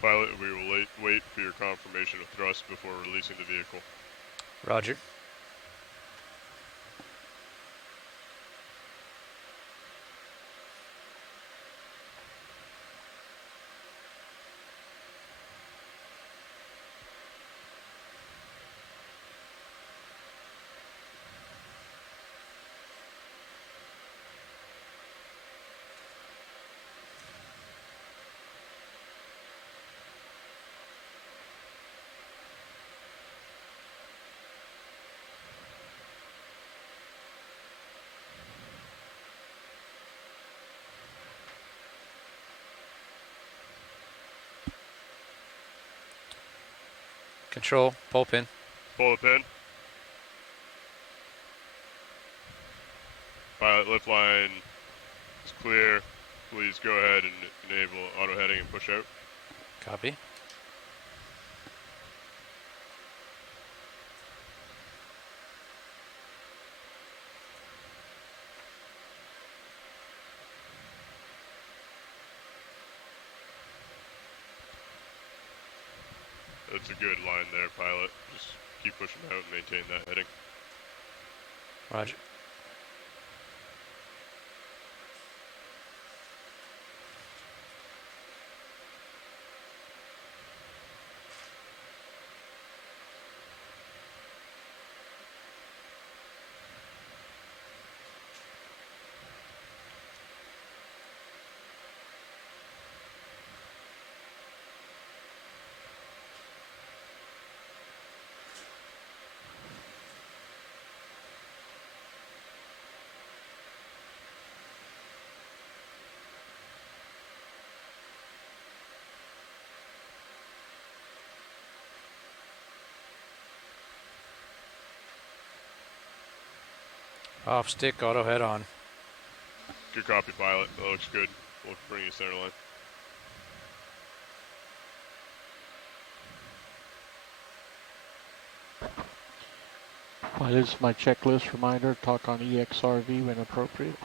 Pilot, we will wait for your confirmation of thrust before releasing the vehicle. Roger. Control, pull pin. Pull the pin. Pilot, lift line is clear. Please go ahead and enable auto heading and push out. Copy. That's a good line there, pilot. Just keep pushing out and maintain that heading. Roger. Off stick, auto head on. Good copy, pilot. That looks good. We'll bring you center line. Pilot, this is my checklist reminder. Talk on EXRV when appropriate.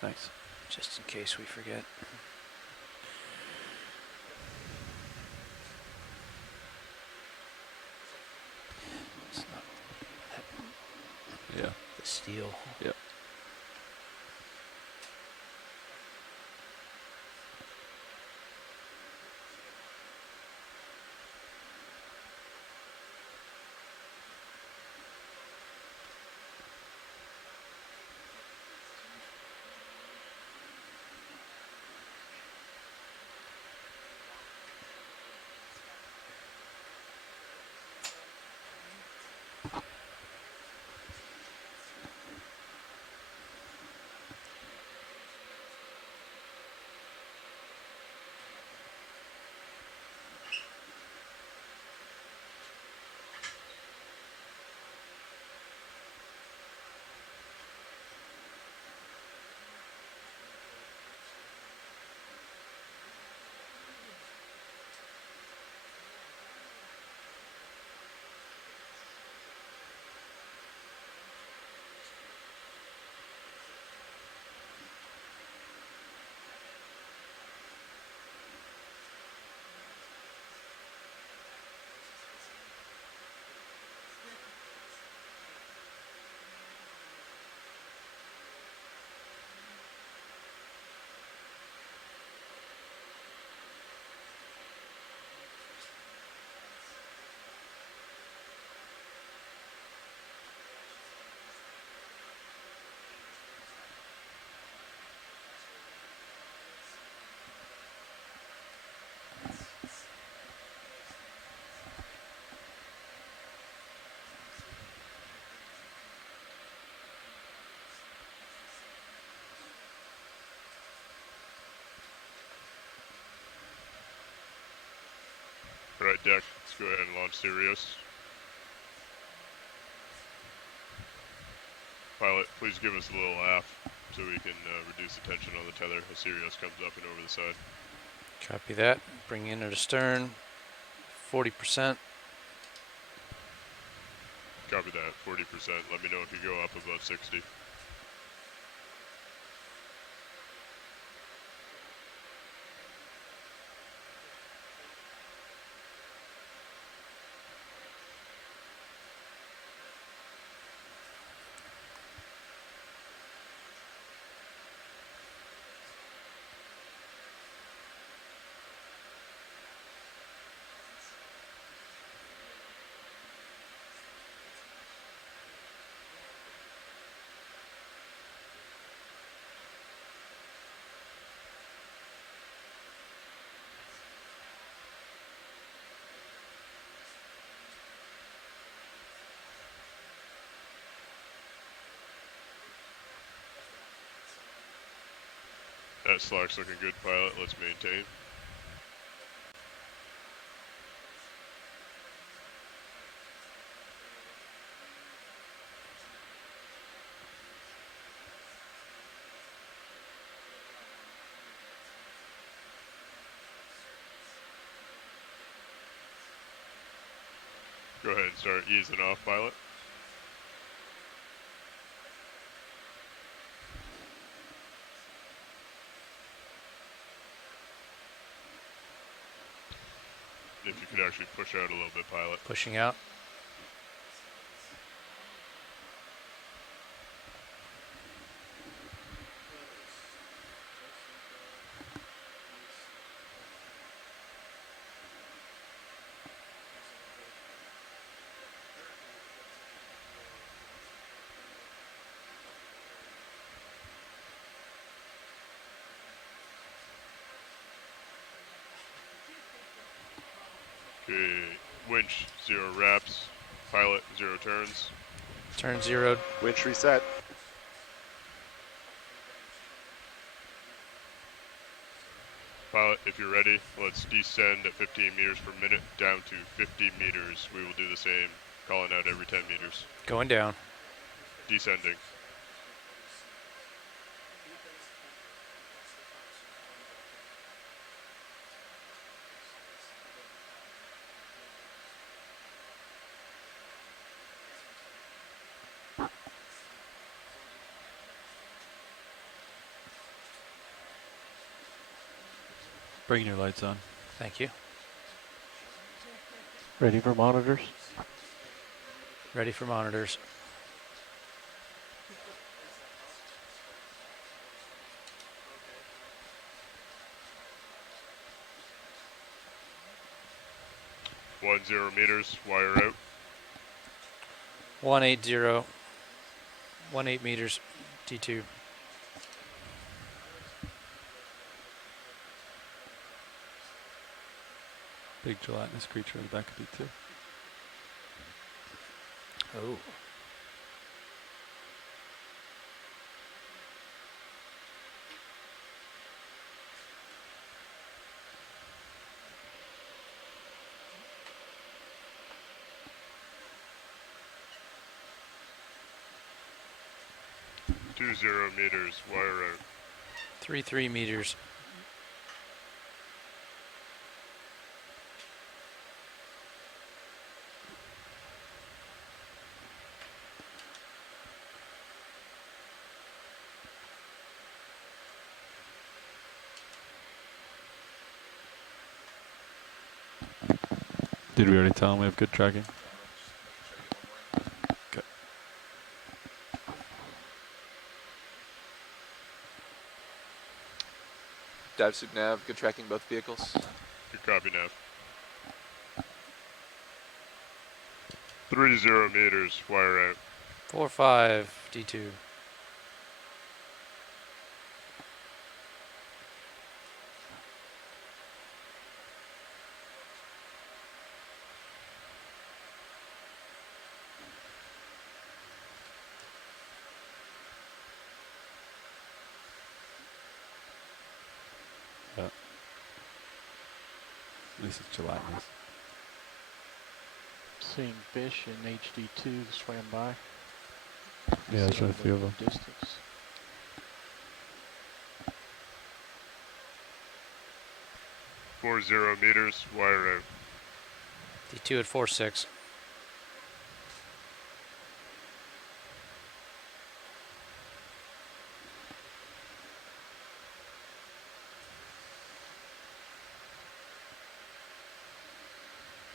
Thanks. Just in case we forget. It's not Yeah. the steel. Yep. Alright, deck, let's go ahead and launch Sirius. Pilot, please give us a little aft so we can reduce the tension on the tether as Sirius comes up and over the side. Copy that. Bring in at astern. 40%. Copy that, 40%. Let me know if you go up above 60. That slack's looking good, pilot. Let's maintain. Go ahead and start easing off, pilot. If you could actually push out a little bit, pilot. Pushing out. Okay, winch, 0 wraps. Pilot, 0 turns. Turn 0. Winch reset. Pilot, if you're ready, let's descend at 15 meters per minute down to 50 meters. We will do the same, calling out every 10 meters. Going down. Descending. Bring your lights on. Thank you. Ready for monitors? Ready for monitors. One 0 meters, wire out. 180. 18 meters. D2. Big gelatinous creature in the back of B2. Oh. Two 0 meters, wire out. 3 meters. Did we already tell him we have good tracking? Okay. Dive suit nav, good tracking both vehicles. Good copy, nav. 30 meters, wire out. 4-5. D2. At least it's gelatinous. Seeing fish in HD2 swam by. Yeah, there's Seeing a few of them. Distance. 40 meters, wire out. D2 at 4-6.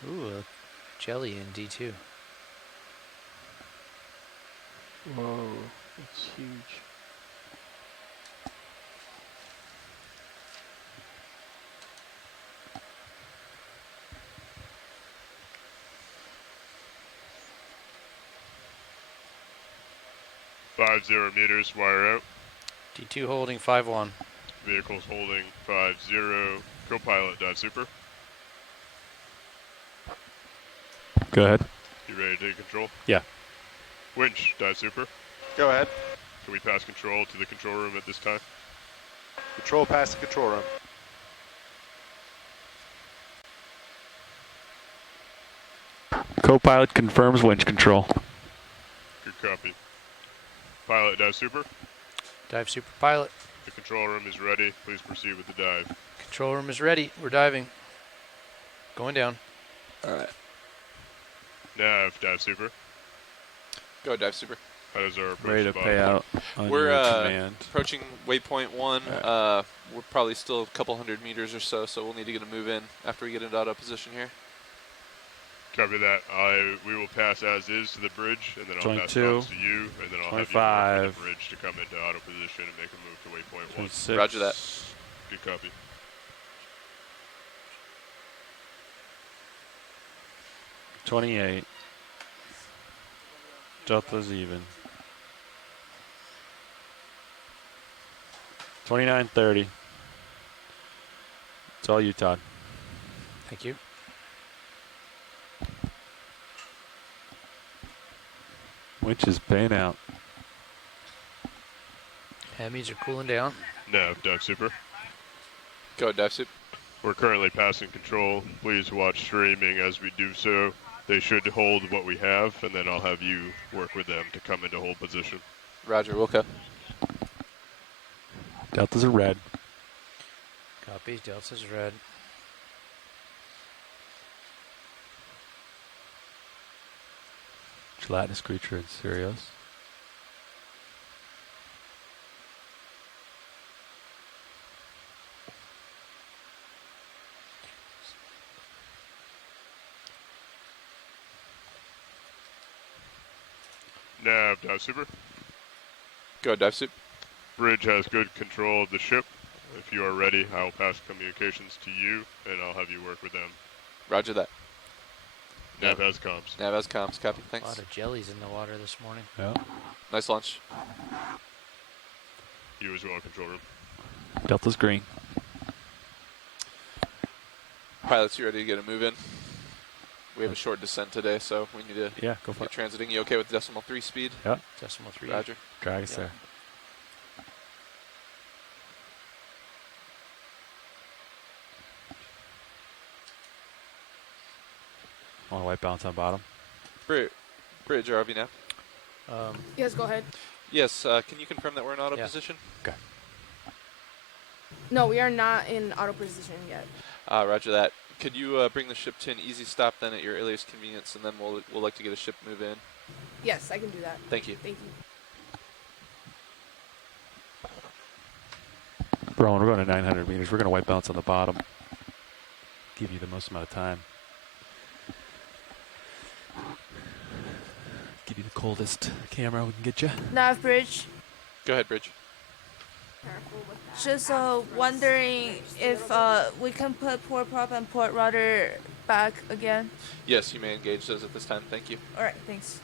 Ooh, a jelly in D2. Whoa, it's huge. .50 meters, wire out. D2 holding 5-1. Vehicle's holding 50. Copilot dive super. Go ahead. You ready to take control? Yeah. Winch dive super. Go ahead. Can we pass control to the control room at this time? Control past the control room. Co-pilot confirms winch control. Good copy. Pilot dive super. Dive super pilot. The control room is ready. Please proceed with the dive. Control room is ready. We're diving. Going down. Alright. Nav dive super. Go dive super. How does our approach Ready to the pay bottom out on We're your command. approaching waypoint 1. Alright. We're probably still a couple hundred meters or so, so we'll need to get a move in after we get into auto position here. Copy that. We will pass as is to the bridge, and then I'll pass 22, comms to you, and then I'll have you work 25. with the bridge to come into auto position and make a move to waypoint 1. 26. Roger that. Good copy. $28. Delta's even. 29.30. It's all you, Todd. Thank you. Winch is paying out. Hemis are cooling down. Nav dive super. Go dive super. We're currently passing control. Please watch streaming as we do so. They should hold what we have, and then I'll have you work with them to come into hold position. Roger, Wilco. Delta's a red. Copies. Delta's red. Gelatinous creature and Sirius. Nav dive super. Go dive super. Bridge has good control of the ship. If you are ready, I will pass communications to you, and I'll have you work with them. Roger that. Nav has comms. Nav has comms. Copy. A Thanks. lot of jellies in the water this morning. Yeah. Nice launch. You as well, control room. Delta's green. Pilots, you ready to get a move in? We have a short descent today, so we need to Yeah, go for get it. transiting. You okay with decimal 3 speed? Yeah. Decimal 3. Roger. Drag us Yeah. there. Want to white balance on bottom? Bridge RV now. Yes, go ahead. Yes, can you confirm that we're in auto Yeah. position? No, we are not in auto position yet. Roger that. Could you bring the ship to an easy stop then at your earliest convenience, and then we'll like to get a ship move in. Yes, I can do that. Thank you. Thank you. Rowan, we're going to 900 meters. We're going to white balance on the bottom. Give you the most amount of time. Give you the coldest camera we can get you. Nav bridge. Go ahead, Bridge. Just wondering if we can put port prop and port rudder back again. Yes, you may engage those at this time. Thank you. All right, thanks.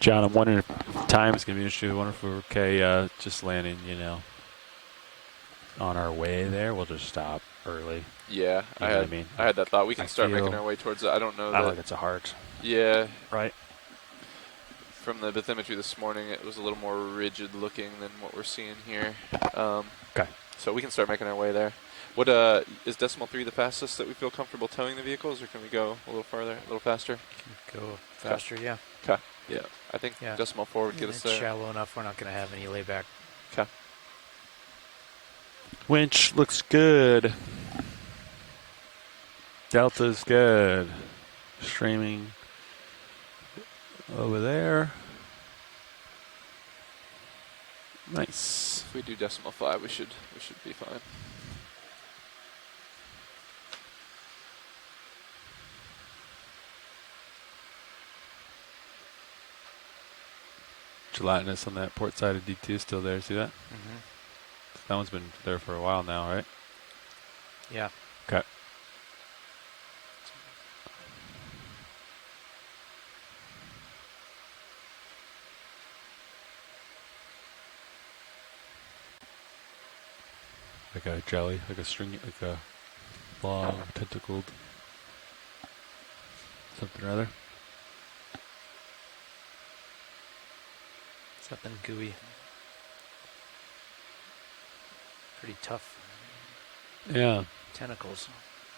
John, I'm wondering if time is going to be an issue. I wonder if we're okay just landing, you know. on our way there, we'll just stop early. Yeah, You know what I mean? I had that thought. We can I start making feel- our way towards it. I don't know I that. don't think it's a heart. Yeah, Right. from the bathymetry this morning, it was a little more rigid looking than what we're seeing here. Okay. So we can start making our way there. What is decimal 3 the fastest that we feel comfortable towing the vehicles, or can we go a little farther, a little faster? Go faster, yeah. Okay. Yeah, I think Yeah. decimal 4 would get us It's there. shallow enough. We're not going to have any layback. Okay. Winch looks good. Delta's good. Streaming over there. Nice. If we do decimal 5, we should be fine. Gelatinous on that port side of D2 still there. See that? Mm-hmm. That one's been there for a while now, right? Yeah. Okay. Like a jelly, like a string, like a long tentacled something or other. Something gooey. Pretty tough Yeah. tentacles.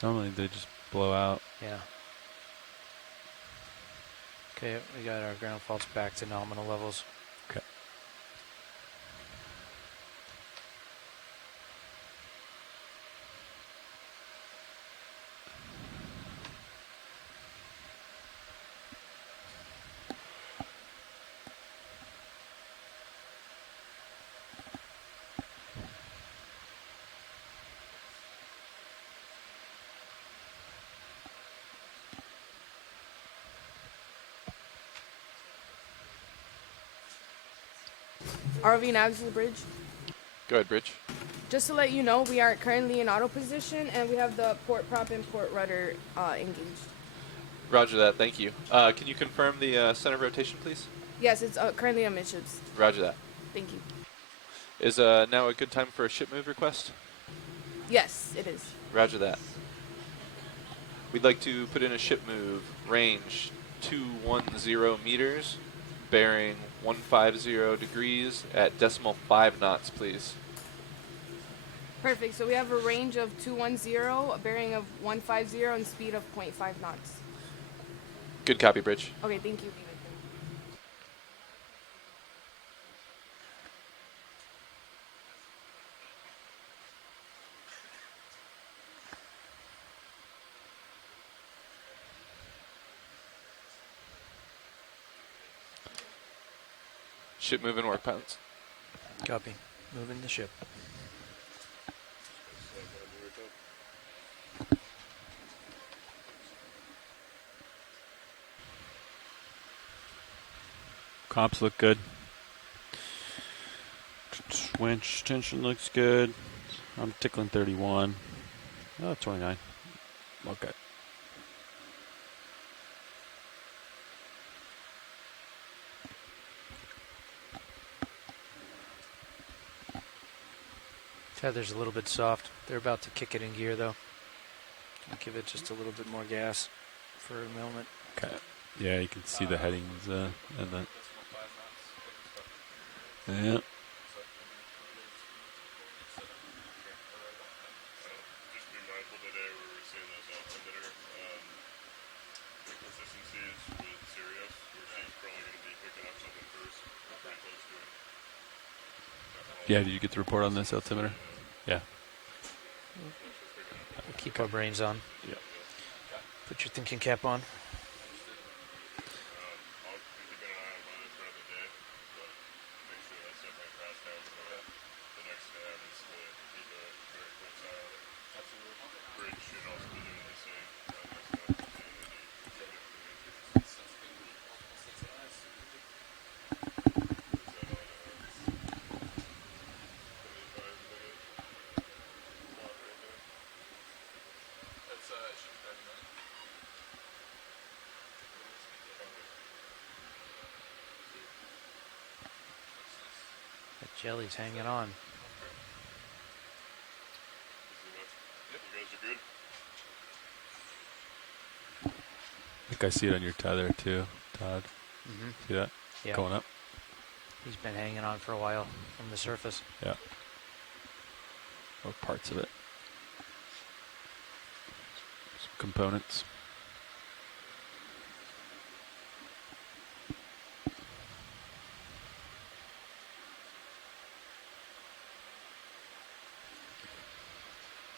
Normally they just blow out. Yeah. Okay, we got our ground faults back to nominal levels. Okay. RV navs to the bridge. Go ahead, Bridge. Just to let you know, we are currently in auto position, and we have the port prop and port rudder engaged. Roger that. Thank you. Can you confirm the center of rotation, please? Yes, it's currently amidships. Roger that. Thank you. Is now a good time for a ship move request? Yes, it is. Roger that. We'd like to put in a ship move, range 210 meters, bearing 150 degrees at decimal 5 knots, please. Perfect. So we have a range of 210, a bearing of 150, and speed of 0.5 knots. Good copy, Bridge. Okay, thank you. Ship moving, work pilots. Copy. Moving the ship. Comps look good. Winch tension looks good. I'm tickling 31. Oh, 29. Okay. Tether's a little bit soft. They're about to kick it in gear, though. I'll give it just a little bit more gas for a moment. Okay. Yeah, you can see the headings and the. Yeah. Just be mindful today where we're seeing those altimeter inconsistencies with Sirius, where she's probably going to be picking up something first, pretty close to it. Yeah, did you get the report on this altimeter? Yeah. We'll keep our brains on. Yeah. Put your thinking cap on. I'll be keeping an eye on mine throughout the day, but make sure that's definitely passed out. The next step is to keep a very close eye on it. Bridge should also be doing the same. That's not seeing any significant issues. That jelly's hanging on. think I see it on your tether too, Todd. Mm-hmm. See that? Yeah. Going up. He's been hanging on for a while from the surface. Yeah. Or parts of it. Some components.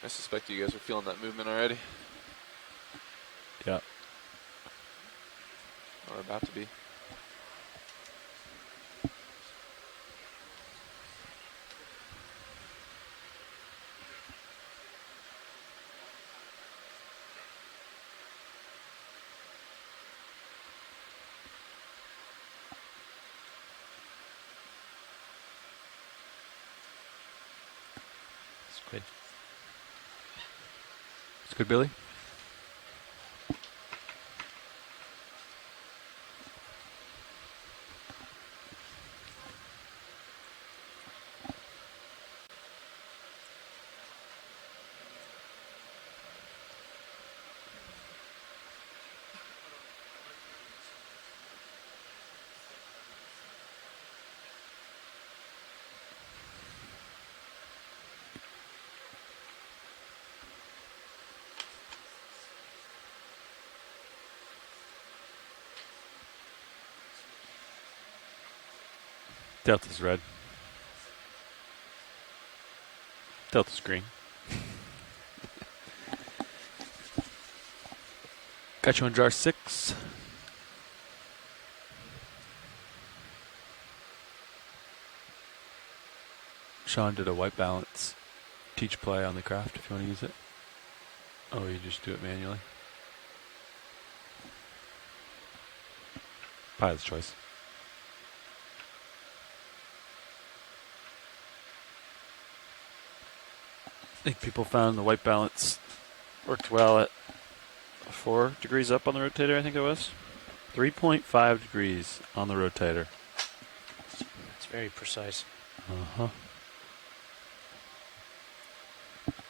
I suspect you guys are feeling that movement already. Yeah. Or about to be. It's good. It's good, Billy. Delta's red. Delta's green. Got you on jar 6. Sean did a white balance teach play on the craft if you want to use it. Or you just do it manually. Pilot's choice. I think people found the white balance worked well at 4 degrees up on the rotator, I think it was. 3.5 degrees on the rotator. It's very precise. Uh-huh.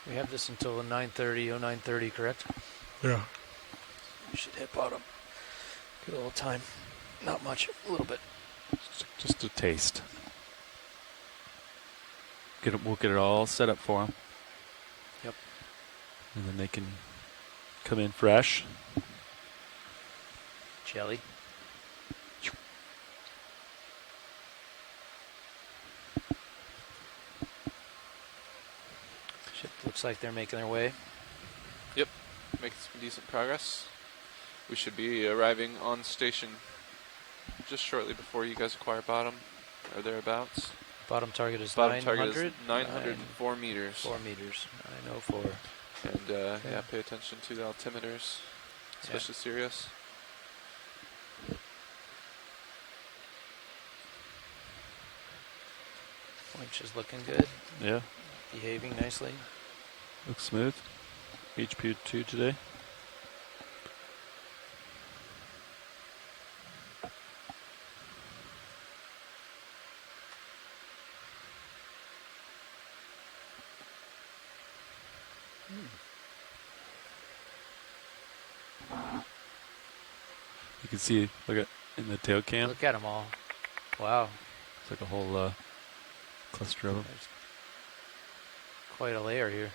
We have this until 9:30, 09:30, correct? Yeah. We should hit bottom. Get a little time. Not much, a little bit. Just a taste. We'll get it all set up for them. Yep. And then they can come in fresh. Jelly. Ship looks like they're making their way. Yep, making some decent progress. We should be arriving on station just shortly before you guys acquire bottom, or thereabouts. Bottom target is Bottom 900. target is 904 meters. 4 meters. 904. And Yeah. yeah, pay attention to the altimeters, especially Sirius. Winch is looking good. Yeah. Behaving nicely. Looks smooth. HP 2 today. You can see, look at in the tail cam. Look at them all. Wow. It's like a whole cluster of them. There's quite a layer here.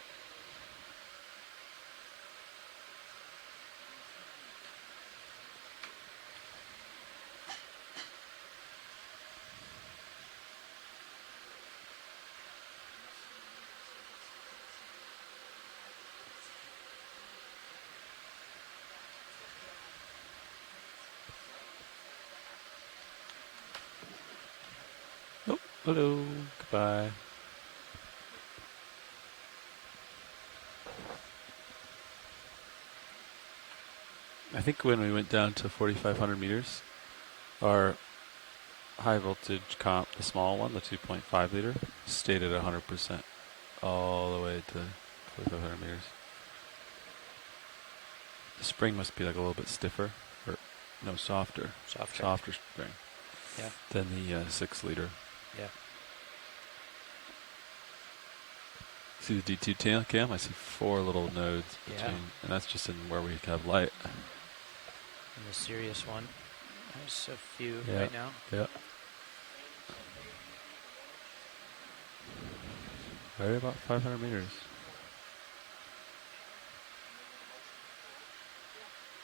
Oh, hello. Goodbye. I think when we went down to 4,500 meters, our high voltage comp, the small one, the 2.5 liter, stayed at 100% all the way to 4,500 meters. The spring must be like a little bit stiffer, or no, softer. Softer spring. Yeah. Than the 6 liter. Yeah. See the D2 tail cam? I see 4 little nodes Yeah. between, and that's just in where we have light. the serious one. There's a few Yeah. right now. Yeah. Right about 500 meters.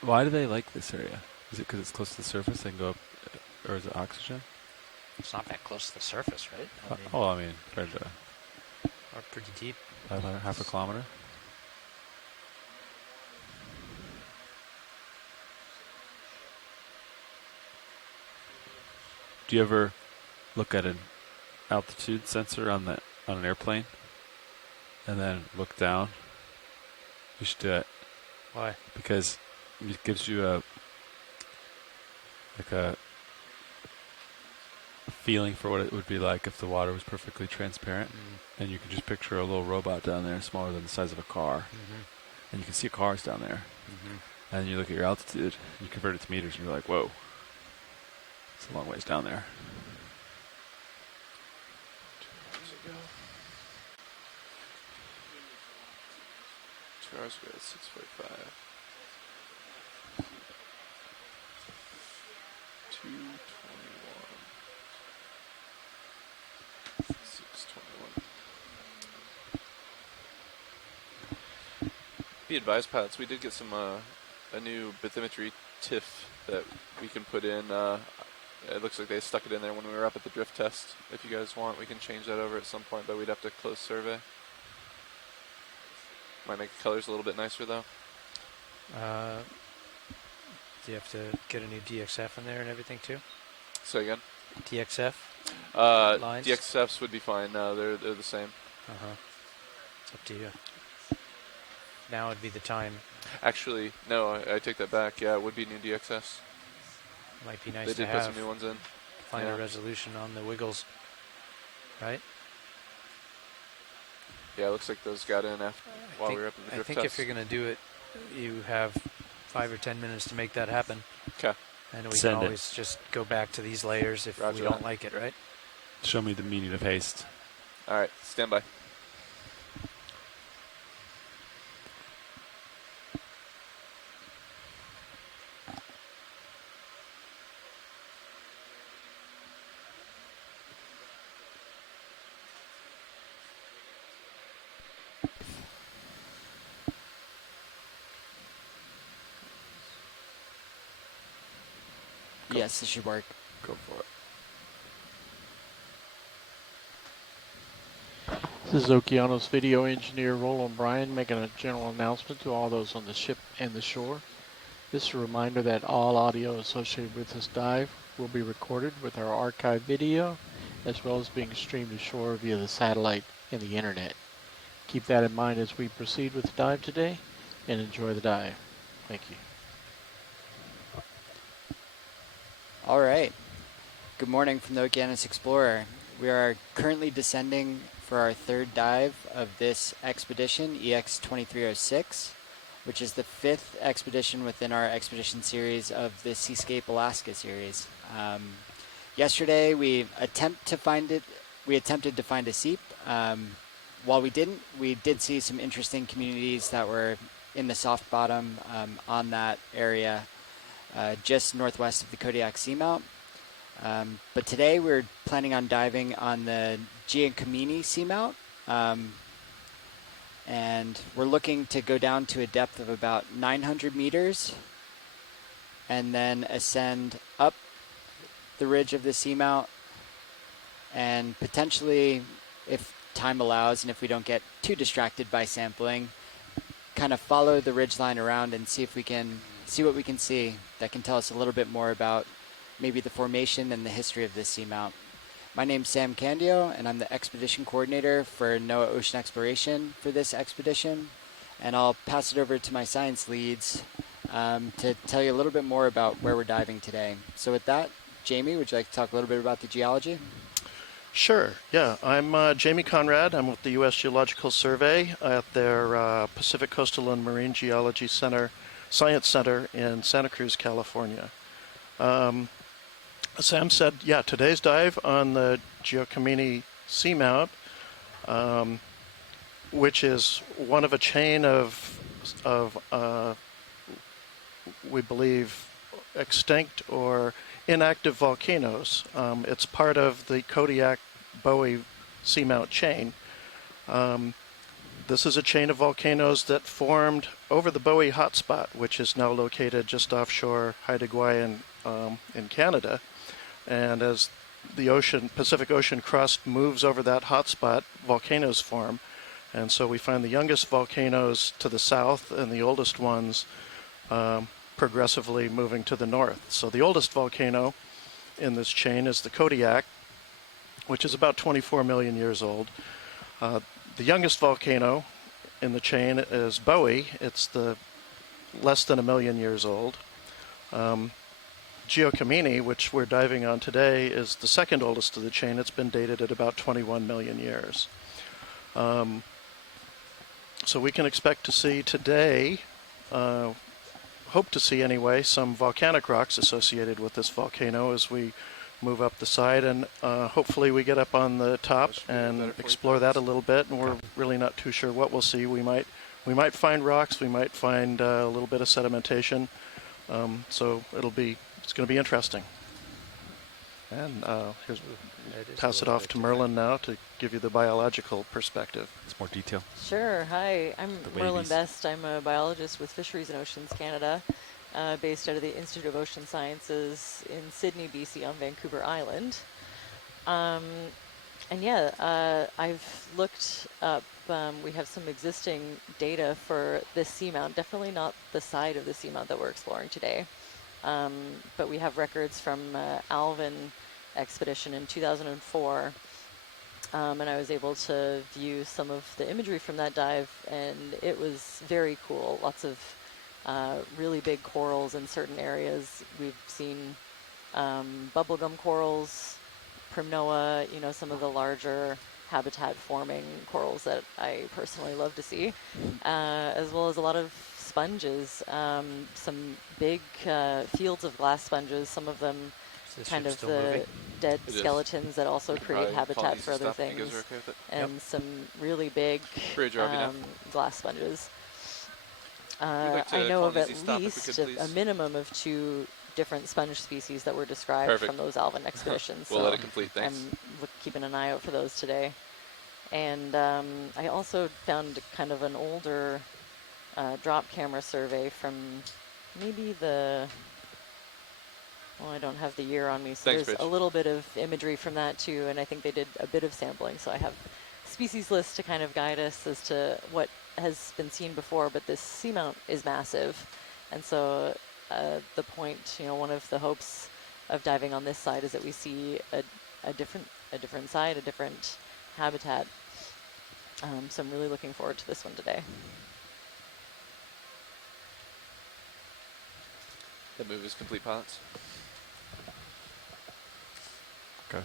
Why do they like this area? Is it because it's close to the surface? They can go up, or is it oxygen? It's not that close to the surface, right? I mean, compared to Or pretty deep. 500, half a kilometer. Do you ever look at an altitude sensor on an airplane, and then look down? You should do it Why? because it gives you a feeling for what it would be like if the water was perfectly transparent, and you can just picture a little robot down there, smaller than the size of a car, and you can see cars down there, and you look at your altitude, and you convert it to meters, and you're like, whoa, it's a long ways down there. 2 hours ago at 6:45. 2:21. 6:21. Be advised, pilots, we did get some a new bathymetry TIFF that we can put in. It looks like they stuck it in there when we were up at the drift test. If you guys want, we can change that over at some point, but we'd have to close survey. Might make the colors a little bit nicer, though. Do you have to get a new DXF in there and everything too? Say again? DXF? Lines? DXFs would be fine. No, they're the same. It's up to you. Now would be the time. Actually, no, I take that back. Yeah, it would be new DXFs. Might be nice They to did put some have new ones in. finer resolution on the wiggles, right? Yeah, it looks like those got in after while we were up at the drift I think test. if you're going to do it, you have 5 or 10 minutes to make that happen. Okay. And we Send can it. always just go back to these layers if Roger we don't that. like it, right? Show me the meaning of haste. All right, stand by. Yes, this should work. Go for it. This is Okeanos video engineer Roland Bryan making a general announcement to all those on the ship and the shore. This is a reminder that all audio associated with this dive will be recorded with our archive video, as well as being streamed ashore via the satellite and the internet. Keep that in mind as we proceed with the dive today, and enjoy the dive. Thank you. All right. Good morning from the Okeanos Explorer. We are currently descending for our third dive of this expedition, EX2306, which is the 5th expedition within our expedition series of the Seascape Alaska series. Yesterday we attempted to find a seep. While we didn't, we did see some interesting communities that were in the soft bottom on that area, just northwest of the Kodiak Seamount. But today we're planning on diving on the Giacomini Seamount, and we're looking to go down to a depth of about 900 meters and then ascend up the ridge of the Seamount, and potentially, if time allows and if we don't get too distracted by sampling, kind of follow the ridgeline around and see if we can see what we can see that can tell us a little bit more about maybe the formation and the history of this seamount. My name's Sam Candio, and I'm the expedition coordinator for NOAA Ocean Exploration for this expedition. And I'll pass it over to my science leads to tell you a little bit more about where we're diving today. So with that, Jamie, would you like to talk a little bit about the geology? Sure, yeah. I'm Jamie Conrad. I'm with the U.S. Geological Survey at their Pacific Coastal and Marine Geology Science Center in Santa Cruz, California. Sam said, yeah, today's dive on the Giacomini Seamount, which is one of a chain of we believe, extinct or inactive volcanoes. It's part of the Kodiak-Bowie Seamount chain. This is a chain of volcanoes that formed over the Bowie hotspot, which is now located just offshore Haida Gwaii in Canada. And as the Pacific Ocean crust moves over that hotspot, volcanoes form. And so we find the youngest volcanoes to the south and the oldest ones progressively moving to the north. So the oldest volcano in this chain is the Kodiak, which is about 24 million years old. The youngest volcano in the chain is Bowie. It's less than 1 million years old. Giacomini, which we're diving on today, is the second oldest of the chain. It's been dated at about 21 million years. So we can expect to see today, hope to see anyway, some volcanic rocks associated with this volcano as we move up the side, and hopefully we get up on the top and explore that a little bit. And we're really not too sure what we'll see. We might find rocks. We might find a little bit of sedimentation. So it's going to be interesting. And pass it off to Merlin now to give you the biological perspective. It's more detail. Sure. Hi, I'm The Merlin wavies. Best. I'm a biologist with Fisheries and Oceans Canada, based out of the Institute of Ocean Sciences in Sydney, BC on Vancouver Island. I've looked up, we have some existing data for this seamount, definitely not the side of the seamount that we're exploring today. But we have records from Alvin expedition in 2004, and I was able to view some of the imagery from that dive, and it was very cool. Lots of really big corals in certain areas. We've seen bubblegum corals, primnoa, some of the larger habitat forming corals that I personally love to see, as well as a lot of sponges, some big fields of glass sponges, some of them kind of the dead skeletons that also create habitat for other things, and some really big glass sponges. I know of at least a minimum of 2 different sponge species that were described from those Alvin expeditions. We'll let it complete, thanks. I'm keeping an eye out for those today. And I also found kind of an older drop camera survey from maybe I don't have the year on me, so Thanks, there's Rich. a little bit of imagery from that too, and I think they did a bit of sampling, so I have species lists to kind of guide us as to what has been seen before, but this seamount is massive, and so the point, one of the hopes of diving on this side is that we see a different side, a different habitat. So I'm really looking forward to this one today. The move is complete, pilots. Okay.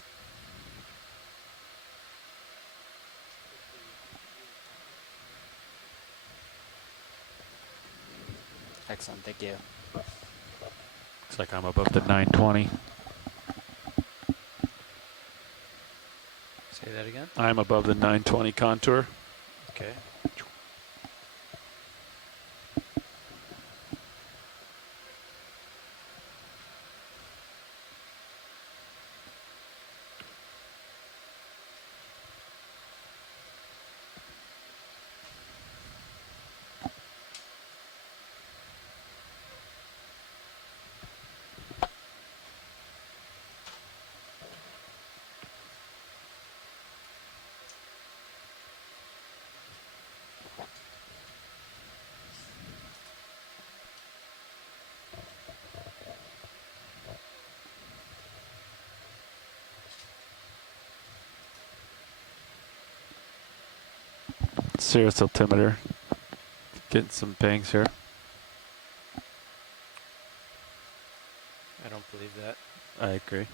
Excellent, thank you. Looks like I'm above the 920. Say that again. I'm above the 920 contour. Okay. Cirrus altimeter. Getting some bangs here. I don't believe that. I agree.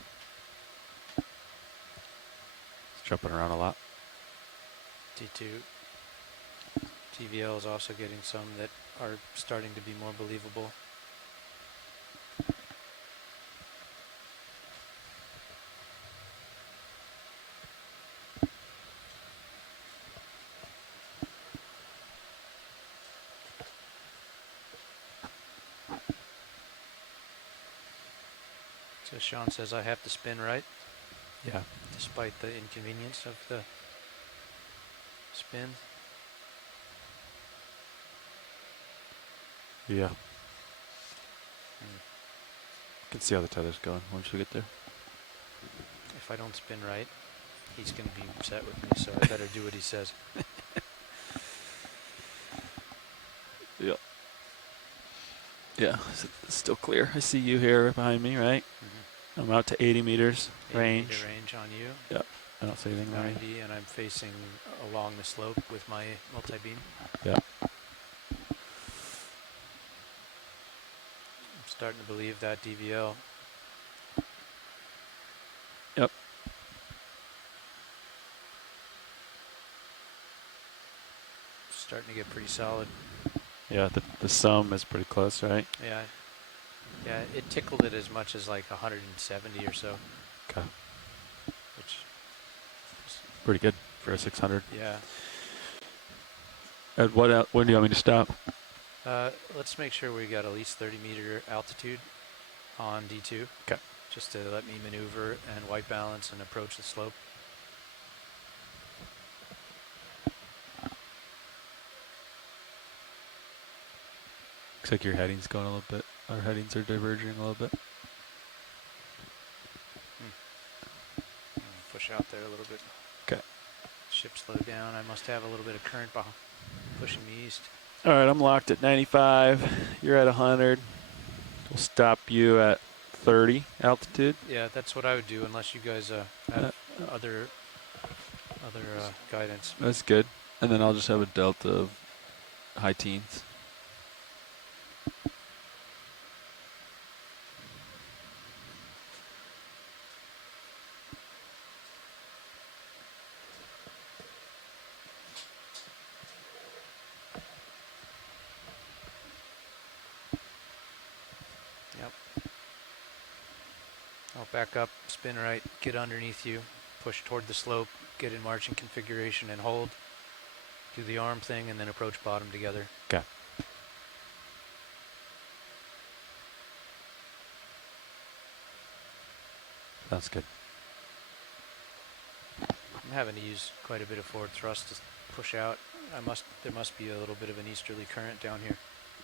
It's jumping around a lot. D2. TVL is also getting some that are starting to be more believable. So Sean says I have to spin right, Yeah. despite the inconvenience of the spin. Yeah. Can see how the tether's going once we get there. If I don't spin right, he's going to be upset with me, so I better do what he says. Yeah. Yeah, it's still clear. I see you here right behind me, right? Mm-hmm. I'm out to 80 meters 80 range. meter range on you. Yep. I don't see anything wrong. 90, and I'm facing along the slope with my multi-beam. Yeah. I'm starting to believe that DVL. Yep. Starting to get pretty solid. Yeah, the sum is pretty close, right? Yeah. Yeah, it tickled it as much as like 170 or so. Okay. Which is pretty good for a 600. Yeah. At what when do you want me to stop? Let's make sure we got at least 30 meter altitude on D2. Okay. Just to let me maneuver and white balance and approach the slope. Looks like your heading's going a little bit. Our headings are diverging a little bit. Push out there a little bit. Okay. Ship slowed down. I must have a little bit of current pushing me east. All right, I'm locked at 95. You're at 100. We'll stop you at 30 altitude. Yeah, that's what I would do unless you guys have other guidance. That's good. And then I'll just have a delta of high teens. Yep. I'll back up, spin right, get underneath you, push toward the slope, get in marching configuration and hold. Do the arm thing and then approach bottom together. Okay. That's good. I'm having to use quite a bit of forward thrust to push out. There must be a little bit of an easterly current down here.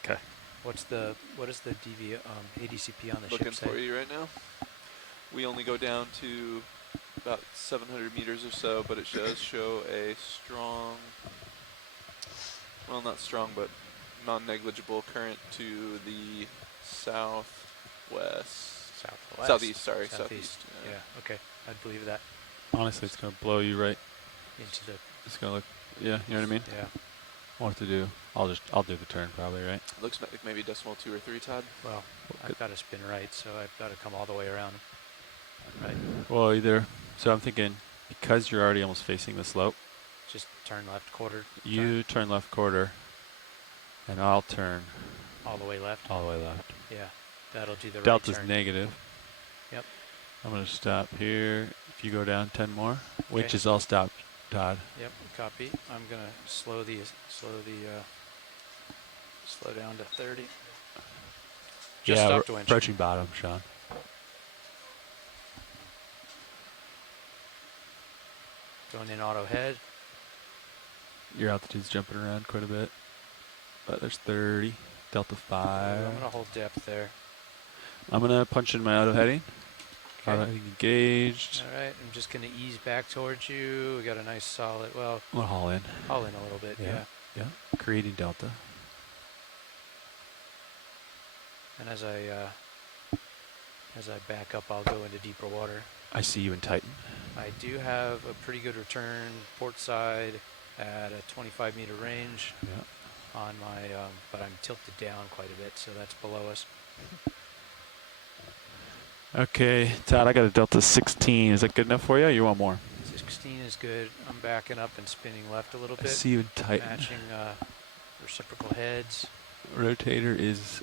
Okay. What is the ADCP on the Looking ship say? for you right now. We only go down to about 700 meters or so, but it does show a strong, well, not strong, but non-negligible current to the southeast, sorry, southeast. Yeah, okay, I'd believe that. Honestly, it's going to blow you right Into the, It's going to look, yeah, you know what I mean? yeah. What to do? I'll do the turn probably, right? Looks like maybe decimal 2 or 3, Todd. Well, I've got to spin right, so I've got to come all the way around. Right. Well, so I'm thinking, because you're already almost facing the slope, Just turn left quarter. you turn left quarter, and I'll turn All the way left. all the way left. Yeah, that'll do the Delta's right turn. negative. Yep. I'm going to stop here. If you go down 10 more, which Okay. is I'll stop, Todd. Yep, copy. I'm gonna slow down to 30. Just yeah, stopped we're winch. approaching bottom, Sean. Going in auto head. Your altitude's jumping around quite a bit. But there's 30, Delta 5. I'm gonna hold depth there. I'm going to punch in my auto heading. Okay. Auto heading engaged. All right, I'm just gonna ease back towards you. We got a nice solid. Well, I'm going to haul in. haul in a little bit. Yeah. Yeah. Creating Delta. And as I back up, I'll go into deeper water. I see you in Titan. I do have a pretty good return port side at a 25 meter range Yeah. on my, but I'm tilted down quite a bit, so that's below us. Okay, Todd, I got a Delta 16. Is that good enough for you? Or you want more? 16 is good. I'm backing up and spinning left a little I bit. see you in Titan. Matching reciprocal heads. Rotator is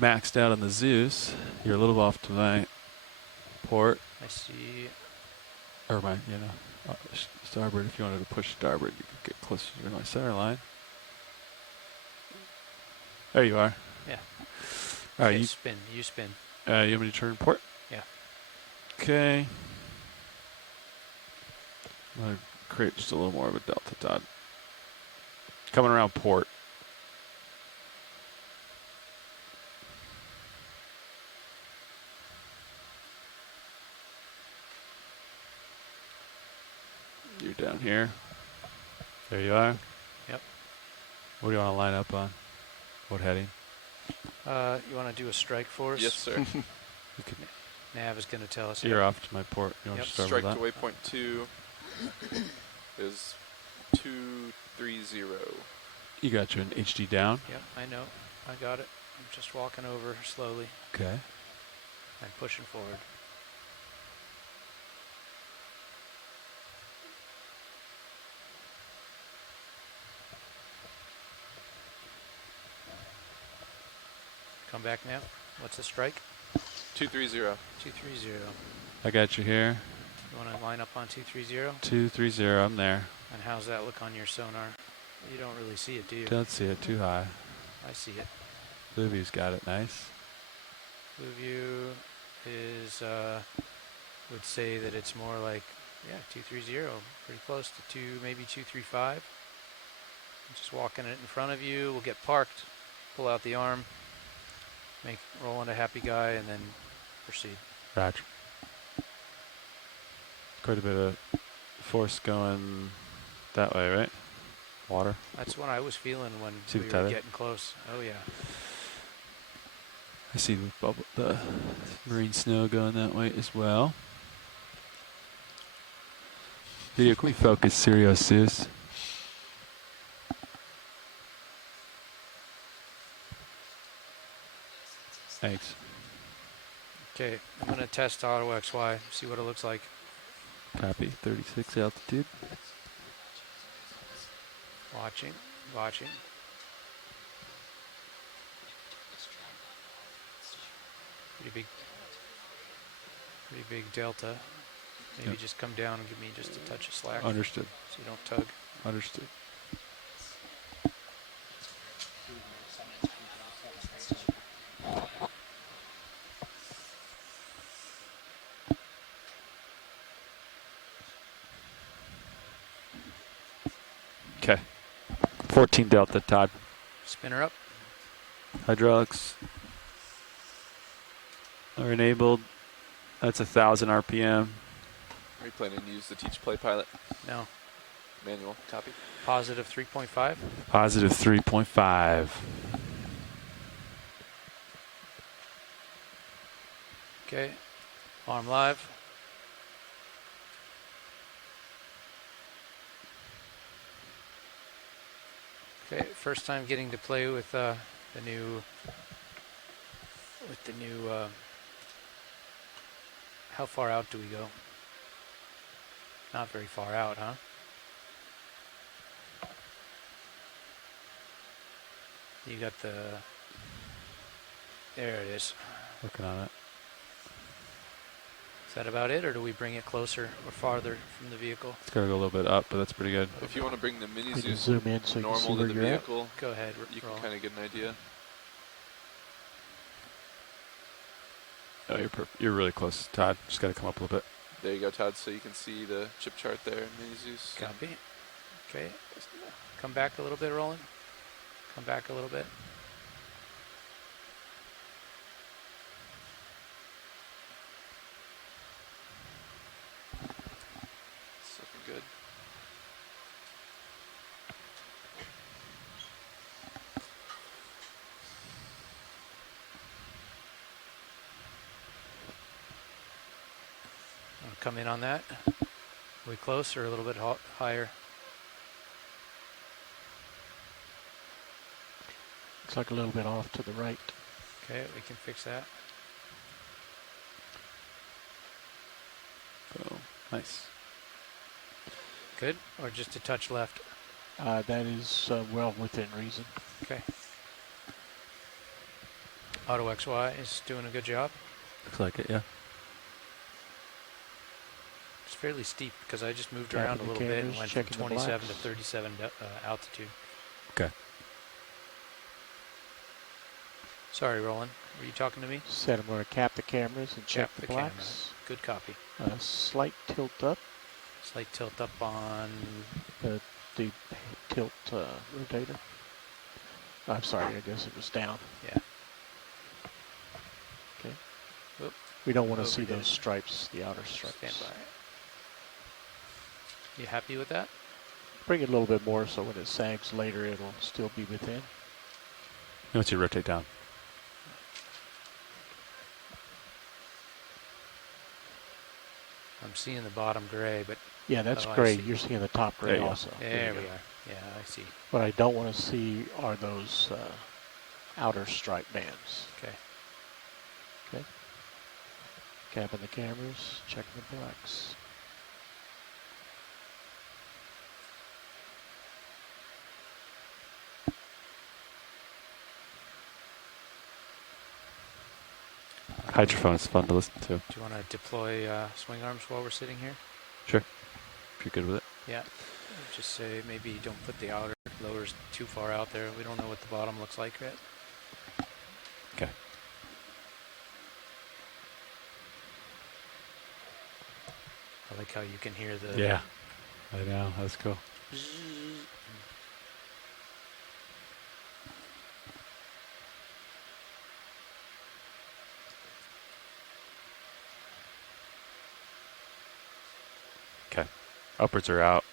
maxed out on the Zeus. You're a little off to my port. I see. Or my, starboard. If you wanted to push starboard, you could get closer to my center line. There you are. Yeah. All right, Okay, you spin. You spin. want me to turn port? Yeah. Okay. I'm going to create just a little more of a delta dot. Coming around port. You're down here. There you are. Yep. What do you want to line up on? What heading? You want to do a strike for us? Yes, sir. You could, Nav is going to tell us. you're off to my port. You want Yep. to start Strike with to that? waypoint 2 is 230. You got your HD down. Yep, I know. I got it. I'm just walking over slowly Okay. and pushing forward. Come back now. What's the strike? 230. 230. I got you here. You want to line up on 230? 230. I'm there. And how's that look on your sonar? You don't really see it, do you? Don't see it too high. I see it. Blue view's got it. Nice. Blue view is, would say that it's more like, yeah, 230. Pretty close to 2, maybe 235. Just walking it in front of you. We'll get parked. Pull out the arm. Make Roland a happy guy, and then proceed. Roger. Quite a bit of force going that way, right? Water. That's what I was feeling when See we the were tether? getting close. Oh yeah. I see the marine snow going that way as well. Video, can we focus Serious Zeus? Thanks. Okay, I'm gonna test auto XY, see what it looks like. Copy. 36 altitude. Watching, watching. Pretty big delta. Maybe Yep. just come down and give me just a touch of slack Understood. so you don't tug. Understood. Okay. 14 delta, Todd. Spinner up. Hydraulics are enabled. That's 1,000 RPM. Are you planning to use the teach play pilot? No. Manual. Copy. Positive 3.5. Positive 3.5. Okay. Arm live. Okay, first time getting to play with the new how far out do we go? Not very far out, huh? You got the, there it is. Working on it. Is that about it, or do we bring it closer or farther from the vehicle? It's got to go a little bit up, but that's pretty good. If you want to bring the mini We can Zeus zoom in so you can see normal where to the you're at. vehicle, Go ahead, you can roll. kind of get an idea. Oh, you're really close, Todd. Just got to come up a little bit. There you go, Todd. So you can see the chip chart there in mini Zeus. Copy. Okay. Come back a little bit, Roland. Come back a little bit. It's looking good. Come in on that. Are we close or a little bit higher? Looks like a little bit off to the right. Okay, we can fix that. Oh, nice. Good, or just a touch left? That is well within reason. Okay. Auto XY is doing a good job. Looks like it, yeah. It's fairly steep because I just moved Tapping around a the little bit and cameras, went from checking the 27 to blacks. 37 altitude. Okay. Sorry, Roland. Were you talking to me? Said I'm going to cap the cameras and check Cap the camera. blacks. Good copy. A slight tilt up. Slight tilt up on. The tilt rotator. I'm sorry, I guess it was down. Yeah. Okay. Oop. We don't want to see Overdid those it. stripes, the outer stripes. Stand by. You happy with that? Bring it a little bit more so when it sags later, it'll still be within. Once you rotate down. I'm seeing the bottom gray, but Yeah, that's Oh, I great. see. You're seeing the top There gray you go. also. there you we go. are. Yeah, I see. What I don't want to see are those outer stripe bands. Okay. Okay. Capping the cameras, checking the blacks. Hydrophone is fun to listen to. Do you want to deploy swing arms while we're sitting here? Sure. If you're good with it. Yeah. Just say maybe don't put the outer lowers too far out there. We don't know what the bottom looks like yet. Okay. I like how you can hear the. Yeah. I know. That's cool. Okay. Uppers are out.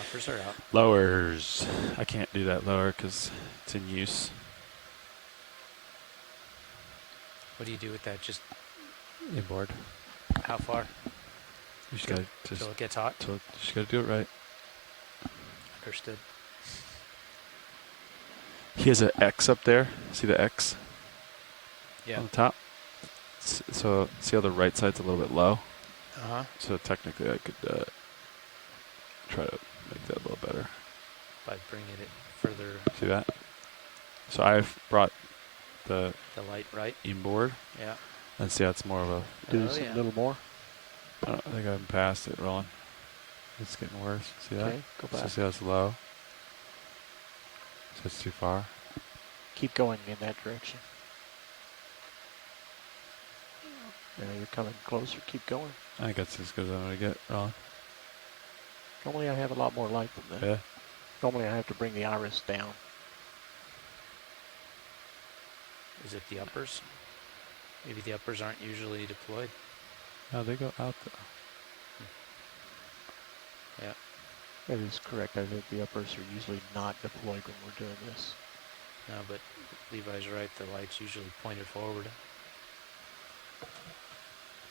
Uppers are out. Lowers. I can't do that lower because it's in use. What do you do with that? Just Inboard. how far? You just gotta just Till it gets hot? you just gotta do it right. Understood. He has an X up there. See the X Yeah. on the top? So see how the right side's a little bit low? Uh-huh. So technically I could try to make that a little better. By bringing it further See that? So I've brought the the light right. inboard Yeah. and see how it's more of a, Do Oh, this yeah. a little more. I think I'm past it, Roland. It's getting worse. See that? Okay, go So back. see how it's low? So it's too far. Keep going in that direction. Now you're coming closer. Keep going. I think that's as good as I'm gonna get, Roland. Normally I have a lot more light than that. Yeah. Normally I have to bring the iris down. Is it the uppers? Maybe the uppers aren't usually deployed. No, they go out though. Yeah. That is correct. I think the uppers are usually not deployed when we're doing this. No, but Levi's right. The light's usually pointed forward.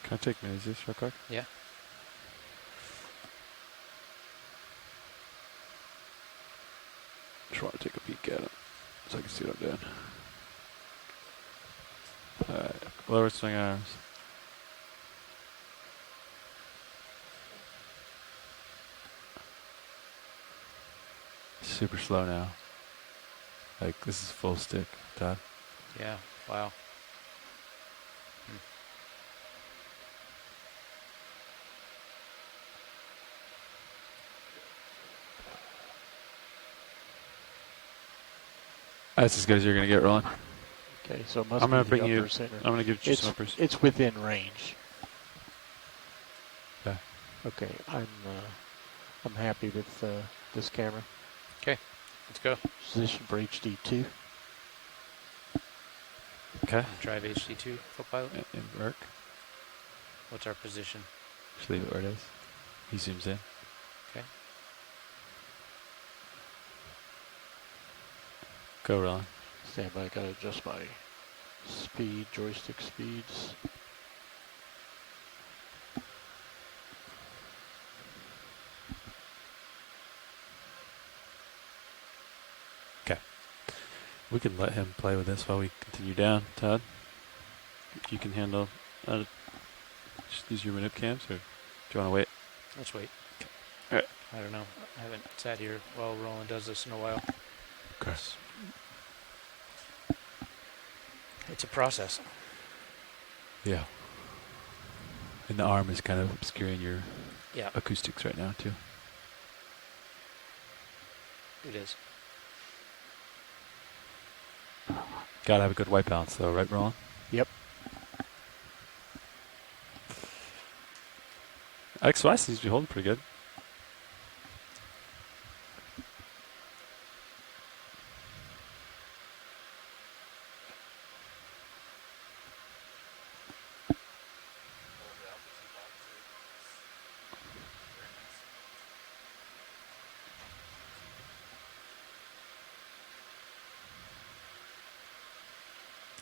Can I take minis real quick? Yeah. Just want to take a peek at it so I can see what I'm doing. Alright, lower swing arms. Super slow now. Like this is full stick, Todd. Yeah. Wow. That's as good as you're gonna get, Roland. Okay, so it must I'm be gonna the bring you. upper center. I'm gonna give you some uppers. It's within range. Okay. Okay, I'm happy with this camera. Okay. Let's go. Position for HD2. Okay. Drive HD2 co-pilot. And work. What's our position? Just leave it where it is. He zooms in. Okay. Go, Roland. Stand by. Gotta adjust my speed, joystick speeds. We can let him play with this while we continue down, Todd. You can handle. Just use your manip cams, or do you want to wait? Let's wait. Alright. I don't know. I haven't sat here while Roland does this in a while. Okay. It's a process. Yeah. And the arm is kind of obscuring your Yeah, acoustics right now, too. it is. Gotta have a good white balance, though, right, Roland? Yep. XY seems to be holding pretty good.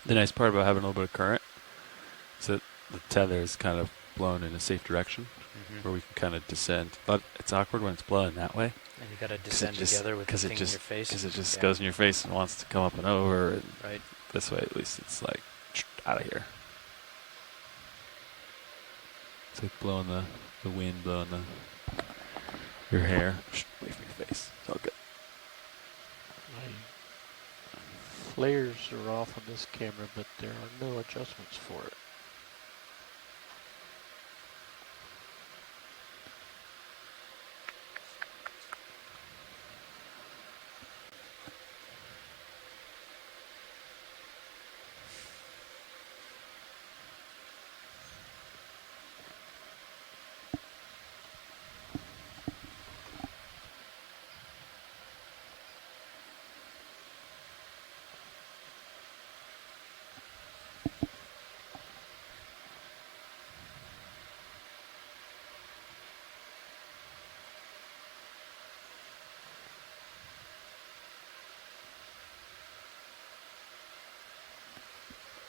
The nice part about having a little bit of current is that the tether is kind of blown in a safe direction, where we can kind of descend. But it's awkward when it's blowing that way. And you got to descend together with the thing in your face. Because it just goes in your face and wants to come up and over. And right. This way, at least, it's like, out of here. It's like blowing the wind, blowing your hair away from your face. It's all good. Flares are off on this camera, but there are no adjustments for it.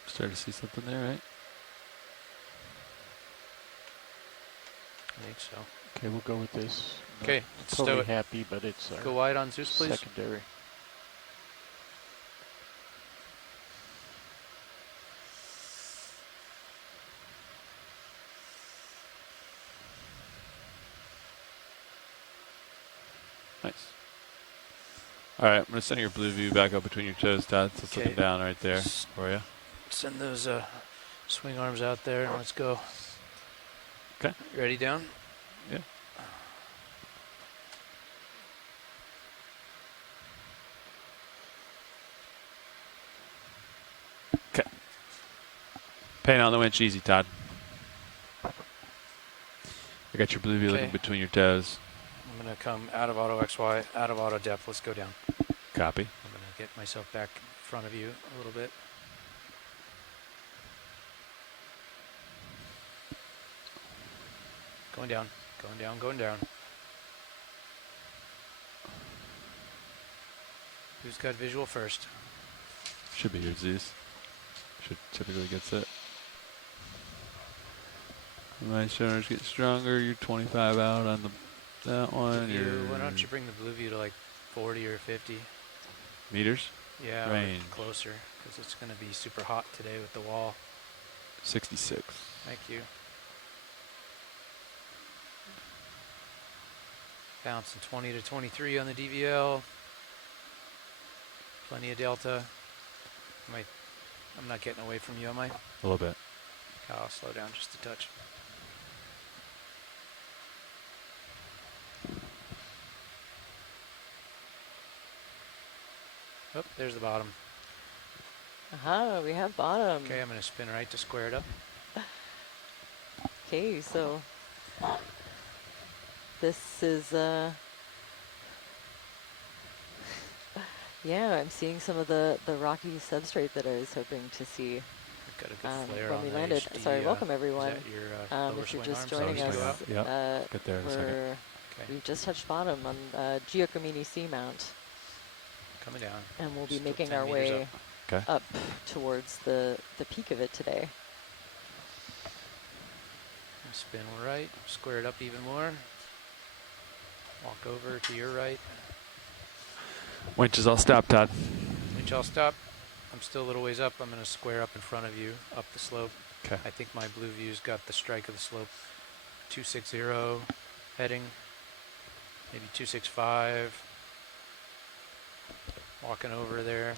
Starting to see something there, right? I think so. Okay, we'll go with this. Okay, Not totally happy, but it's go wide on Zeus, please. Secondary. Nice. All right, I'm going to send your blue view back up between your toes, Todd. So it's looking down right there for you. Send those swing arms out there and let's go. Okay. You ready down? Yeah. Okay. Paying on the winch easy, Todd. I got your blue view looking between your toes. I'm going to come out of auto XY, out of auto depth. Let's go down. Copy. I'm going to get myself back in front of you a little bit. Going down, going down, going down. Who's got visual first? Should be your Zeus. Should typically gets it. My shoulders get stronger. You're 25 out on that one. Why don't you bring the blue view to like 40 or 50 meters? Yeah, range closer, because it's going to be super hot today with the wall. 66. Thank you. Bouncing 20 to 23 on the DVL. Plenty of delta. I'm not getting away from you, am I? A little bit. Okay, I'll slow down just a touch. Oh, there's the bottom. Aha, we have bottom. Okay, I'm going to spin right to square it up. Okay, so this is, yeah, I'm seeing some of the rocky substrate that I was hoping to see got a good flare when on we the landed. HD, Sorry, welcome everyone. Your, if you're swing just arm, joining us, get there in a second. We've just touched bottom on Giacomini Seamount. Coming down. And we'll be making our way up towards the peak of it today. Spin right, square it up even more. Walk over to your right. Winch is all stopped, Todd. Winch all stop. I'm still a little ways up. I'm going to square up in front of you, up the slope. Okay. I think my blue view's got the strike of the slope. 260 heading, maybe 265. Walking over there.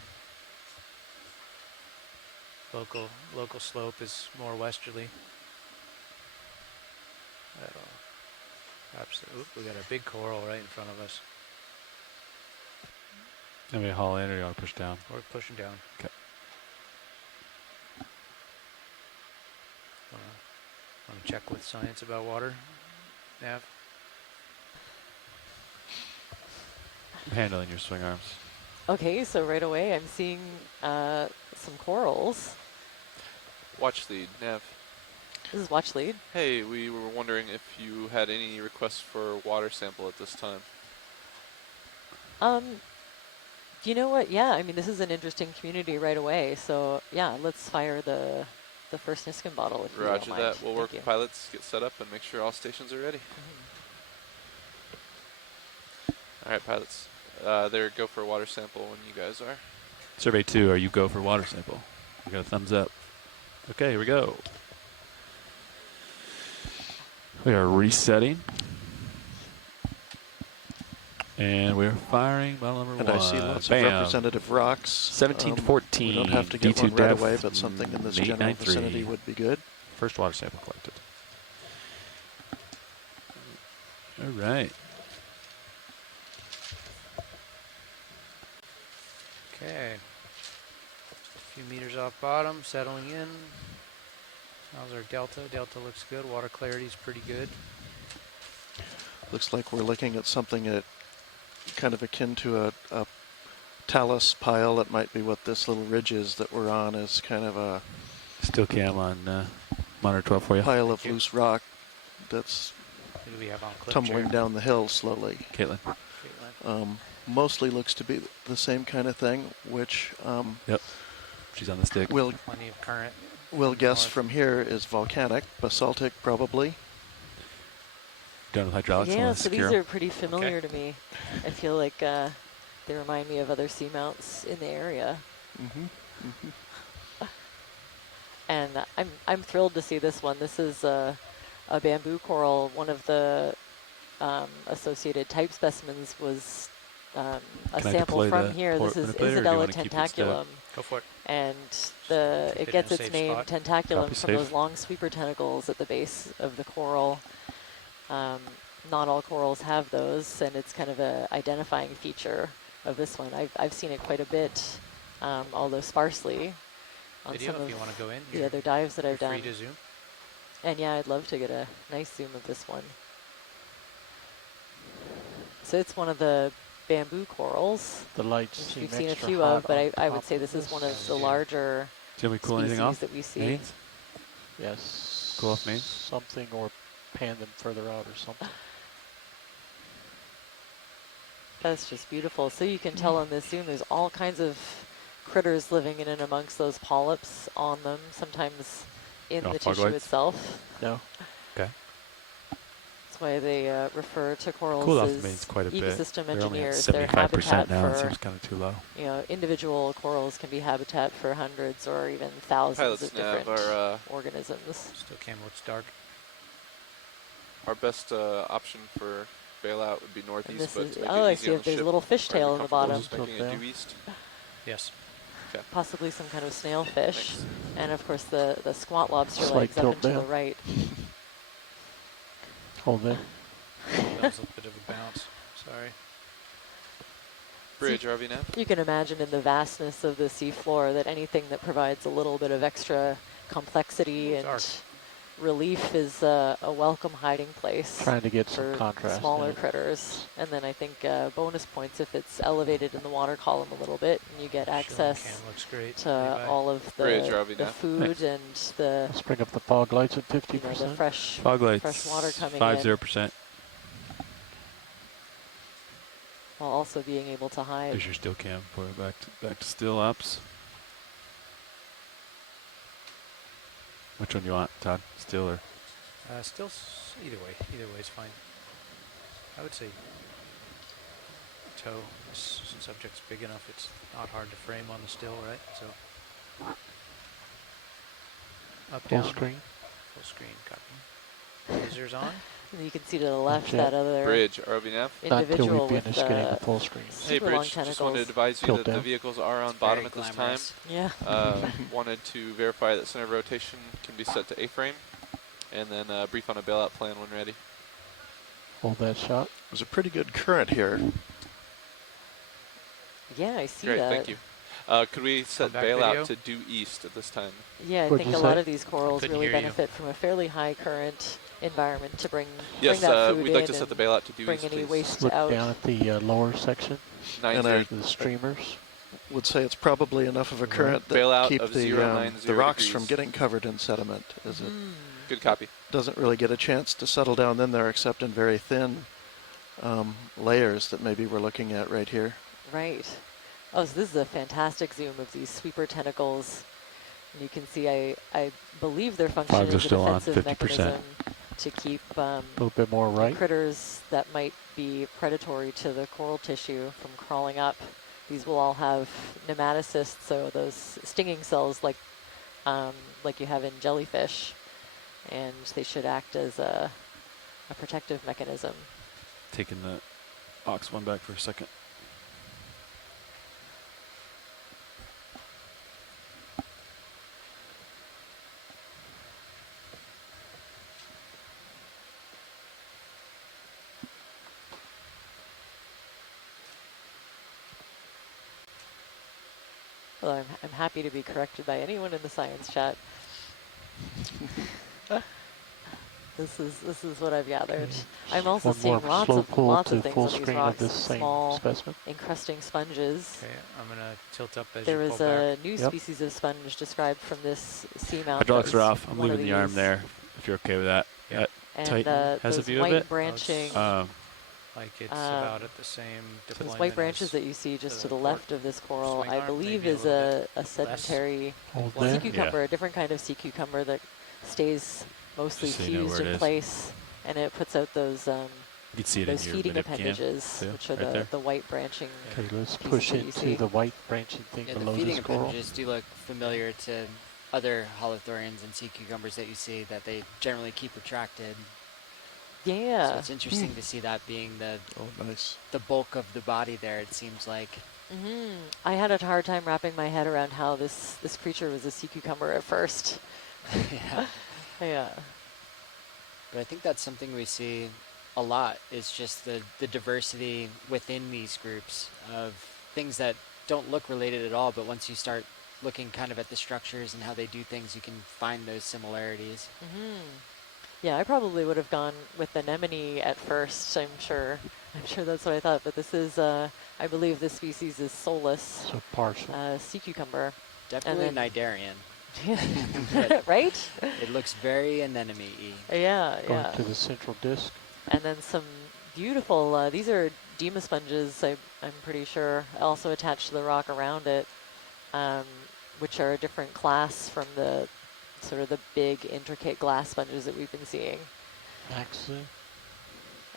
Local slope is more westerly. Oop, we got a big coral right in front of us. Let me haul in, or you want to push down? We're pushing down. Okay. check with science about water, Nav? Handling your swing arms. Okay, so right away I'm seeing some corals. Watch lead, Nav. This is watch lead. Hey, we were wondering if you had any requests for water sample at this time. You know what? Yeah, I mean, this is an interesting community right away. So yeah, let's fire the first Niskin bottle if you don't Roger mind. that. We'll work Thank with you. pilots, get set up, and make sure all stations are ready. All right, pilots. There, go for a water sample when you guys are. Survey 2, are you go for water sample? We got a thumbs up. Okay, here we go. We are resetting. And we're firing bottle number And 1. I see lots Bam. of representative rocks. 1714. We don't have to get D2 one right depth, away, but something in this general 893. vicinity would be good. First water sample collected. All right. Okay. A few meters off bottom, settling in. How's our delta? Delta looks good. Water clarity is pretty good. Looks like we're looking at something at kind of akin to a talus pile. That might be what this little ridge is that we're on, is kind of a Still cam on monitor 12 for you. pile of loose rock that's Who do we have on clip tumbling chair? down the hill slowly. Caitlin. Caitlin. Mostly looks to be the same kind of thing, which Yep. She's on the stick. we'll Plenty of current. guess north. from here is volcanic, basaltic probably. Done with hydraulics. Yeah, let's so these secure 'em. are pretty familiar to me. I feel like they remind me of other seamounts in the area. And I'm thrilled to see this one. This is a bamboo coral. One of the associated type specimens was a Can I sample deploy from the here. This port is manipulator, or do you Isabella wanna keep it still? tentaculum. Go for it. And Keep it it in gets a its safe name spot. tentaculum Copy, from safe. those long sweeper tentacles at the base of the coral. Not all corals have those, and it's kind of a identifying feature of this one. I've seen it quite a bit, although sparsely, on Video some if you of want to go in. the other dives that I've You're done. free to zoom. And yeah, I'd love to get a nice zoom of this one. So it's one of the bamboo corals, The lights which seem we've seen a extra few hot of, but on I would top say this is one of the Yeah. larger Do you want me to cool anything species off? that we see. Mains? Yes. Cool off mains? Something, or pan them further out or something. That's just beautiful. So you can tell on this zoom, there's all kinds of critters living in and amongst those polyps on them, sometimes in No the fog tissue lights? itself. No. Okay. That's why they refer to corals Cool off as the mains quite a bit. ecosystem They're only at engineers. Their 75% habitat now. It for, seems kind of too low. you know, individual corals can be habitat for hundreds or even thousands Pilots, of Nav, different organisms. Still cam looks dark. our best option for bailout would be And northeast, this but is, to make oh, it I easy see on if the there's a ship, little are you fishtail in the bottom. comfortable just making it due east? Yes. Possibly some kind of snailfish. Thanks. And of course the squat lobster Slight legs up tilt and to the down. right. Hold there. That was a bit of a bounce. Sorry. Bridge, RV Nav. You can imagine in the vastness of the seafloor that anything that provides a little bit of extra complexity and Dark. relief is a welcome hiding place Trying to get some for contrast. smaller in it. critters. And then I think bonus points if it's elevated in the water column a little bit and you get access Cam looks great. to Levi. all of Bridge, the RV now. food Thanks. and the, Let's bring up the fog lights at you know, 50%. the fresh Fog lights. fresh water coming 50%. while also being able to hide. There's your still cam for back to still ops. Which one do you want, Todd? Still or? Still, either way. Either way is fine. I would say toe. This subject's big enough. It's not hard to frame on the still, right? So up, Full down. screen. Full screen. Copy. Lasers on. And you can see to the left Okay. that other Bridge, RV Nav. Not till individual we with finish getting the the full screen. Hey, super long Bridge, just wanted to tentacles. advise you Tilt that the down. vehicles are on bottom Very at this time. glamorous. Yeah. Wanted to verify that center of rotation can be set to A-frame, and then brief on a bailout plan when ready. Hold that shot. There's a pretty good current here. Yeah, I see Great, that. thank you. Could we set back bailout video. to due east at this time? Yeah, I What'd think you a lot say? of these corals couldn't really hear you. benefit from a fairly high current environment to bring Yes, that food we'd like in to set the and bailout to due bring east, any please. waste Look out. down at the lower section, 90. the streamers. Would say it's probably enough of a Right. current that Bailout keep of the 090 rocks from degrees. getting covered in sediment, as it Good copy. doesn't really get a chance to settle down in there except in very thin layers that maybe we're looking at right here. Right. Oh, so this is a fantastic zoom of these sweeper tentacles. And you can see, I believe their function Fogs are is a still on, defensive 50%. mechanism to keep A little bit more right. critters that might be predatory to the coral tissue from crawling up. These will all have nematocysts, so those stinging cells like you have in jellyfish, and they should act as a protective mechanism. Taking the Ox one back for a second. Well, I'm happy to be corrected by anyone in the science chat. This is what I've gathered. I'm also One more seeing lots slow of pull to things full on these screen rocks. of this same Small specimen. encrusting sponges. Okay, I'm gonna tilt up as There you was pull a back. new Yep. species of sponge described from this seamount. Hydraulics that are was off. I'm one of leaving the arm these. there, if you're okay with that. Yeah. Yeah. And Titan has a those view of white it. branching, Like it's about at the same those deployment white branches as that you see just to the the left of this coral, swing I arm, believe maybe a is little a sedentary Hold sea there. cucumber, a different kind of sea cucumber that stays mostly So you know fused where it in is. place, and it puts out those You can see it in those your feeding manip cam, appendages, too, which are right there. the white branching. Okay, let's pieces push that you see. into the white branching thing Yeah, the below feeding this coral. appendages do look familiar to other holothurians and sea cucumbers that you see, that they generally keep retracted. So Yeah. it's interesting to see that being Oh, nice. the bulk of the body there, it seems like. I had a hard time wrapping my head around how this creature was a sea cucumber at first. Yeah. Yeah. But I think that's something we see a lot, is just the diversity within these groups of things that don't look related at all, but once you start looking kind of at the structures and how they do things, you can find those similarities. Yeah, I probably would have gone with anemone at first. I'm sure that's what I thought. But this is, I believe, this species is soulless So partial. sea cucumber. Definitely then- Nidarian. Right? It looks very anemone-y. Yeah, Going yeah. to the central disc. And then some beautiful, these are Dima sponges, I'm pretty sure, also attached to the rock around it, which are a different class from the sort of the big, intricate glass sponges that we've been seeing. Actually,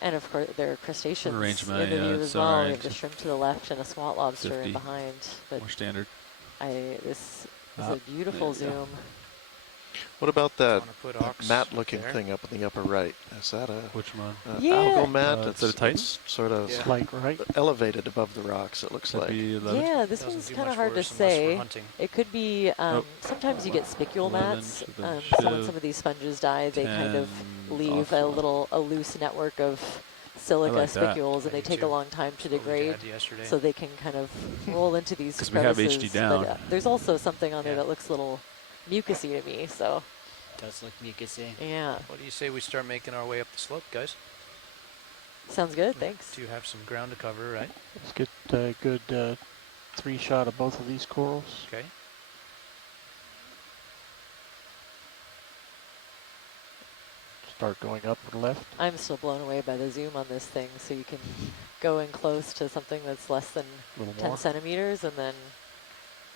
And of course, there are crustaceans Arrange in my, the view as well. We sunrise. have the shrimp to the left and a swat lobster 50. in behind. But More standard. this is a beautiful there we go. zoom. What about that Wanna put ox mat-looking there? thing up in the upper right? Is that a Which one? Yeah. algal mat? Is that a Titan? It's sort of slight right. elevated above the rocks, it looks That'd like. be 11. Yeah, this Doesn't one's do kind much of hard to worse unless we're say. hunting. It could be, Nope. sometimes you get spicule 11 mats. to the So when shiv, some of these sponges die, they kind of 10 leave off a loose network of silica like that. spicules, and I they do take a too. long time to That's what we degrade. had yesterday. So they can kind of roll into these 'Cause we have crevices. HD down. But, there's also something on there Yeah. that looks a little mucusy to me. So Does look mucusy. yeah, What do you say we start making our way up the slope, guys? sounds good. Thanks. Do have some ground to cover, right? Let's get a good 3-shot of both of these corals. Okay. Start going up or left. I'm still blown away by the zoom on this thing. So you can go in close to something that's less than A little 10 more. centimeters and then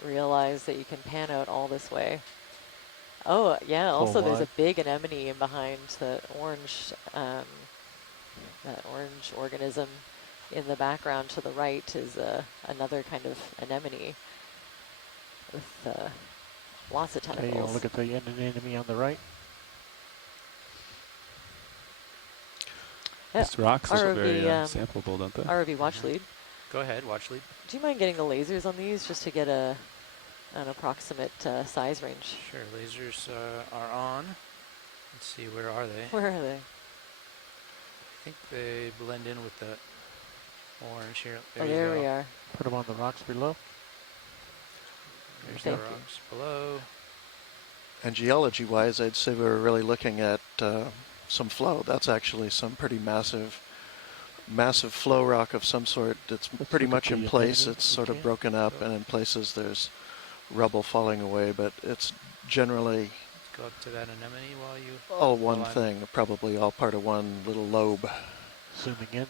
realize that you can pan out all this way. Oh, yeah, Full also there's a wide. big anemone in behind that orange organism in the background to the right is another kind of anemone with lots of Okay, tentacles. you want to look at the anemone on the right? Yeah. These rocks look ROV, very sampleable, don't they? ROV watch lead. Go ahead, watch lead. Do you mind getting the lasers on these just to get an approximate size range? Sure, lasers are on. Let's see, where are they? Where are they? I think they blend in with the orange here. Oh, you there go. we are. Put them on the rocks below. There's Thank the you. rocks below. And geology-wise, I'd say we were really looking at some flow. That's actually some pretty massive flow rock of some sort. It's Let's pretty look at much in the place. anemone It's if we sort of can. broken up, and in places there's rubble falling away, but it's generally Let's go up to that anemone while you. all while one I'm- thing, probably all part of one little lobe. Zooming in.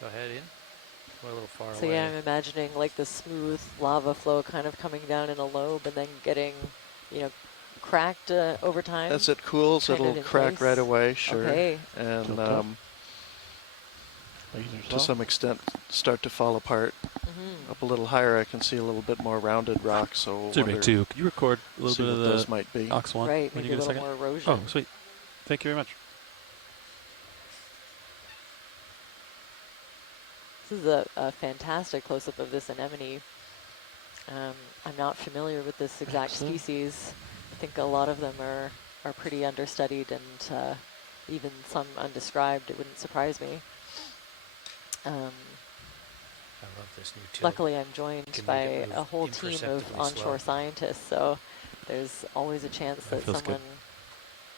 Go ahead in. We're a little far So away. yeah, I'm imagining like the smooth lava flow kind of coming down in a lobe and then getting, you know, cracked over time. As it cools, kind of it'll in crack right place. away, sure. Okay. And Tilt up. Lasers to off. some extent start to fall apart. Mm-hmm. Up a little higher, I can see a little bit more rounded rock, so Zoom in wonder, too. Can you record a little see bit what of those the might be. Ox 1 Right, when maybe you a get a little second? more erosion. Oh, sweet. Thank you very much. This is a fantastic close-up of this anemone. I'm not familiar with this exact Excellent. species. I think a lot of them are pretty understudied and even some undescribed. It wouldn't surprise me. I love this new tilt. Luckily, I'm joined Can by make it move a whole team of imperceptibly onshore slow. scientists, so there's always a chance That that feels good.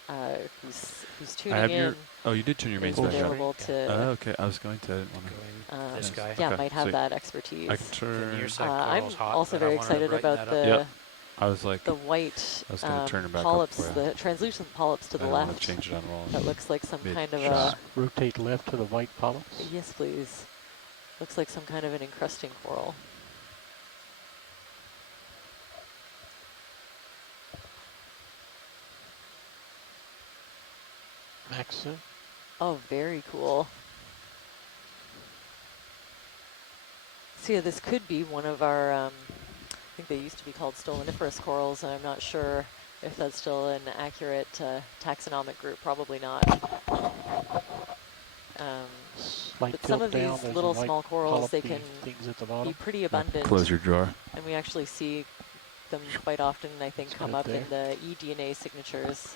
someone who's I tuning have in your. Oh, you did turn your mains is back up. available Yeah. to, Oh, okay. I was going to. I didn't want to. Going this um, guy. yeah, Okay, might have sweet. that expertise. I can The turn. near side I'm coral's hot, also but I very wanted to excited brighten about that up. the Yep. I was like, the white I was gonna turn it back up polyps, for you. the translucent polyps to I the don't want left. to change it on roll. That looks like some Mid kind of shot. a, Rotate left to the white polyps. yes please, looks like some kind of an encrusting coral. Maxa. Oh, very cool. So yeah, this could be one of our, I think they used to be called stoloniferous corals, and I'm not sure if that's still an accurate taxonomic group, probably not. Slight But some tilt of down. these There's little some white small corals, they polyp-y can things at the be bottom. pretty abundant, Close your drawer. and we actually see them quite often, I think, Let's come put up it in the eDNA signatures.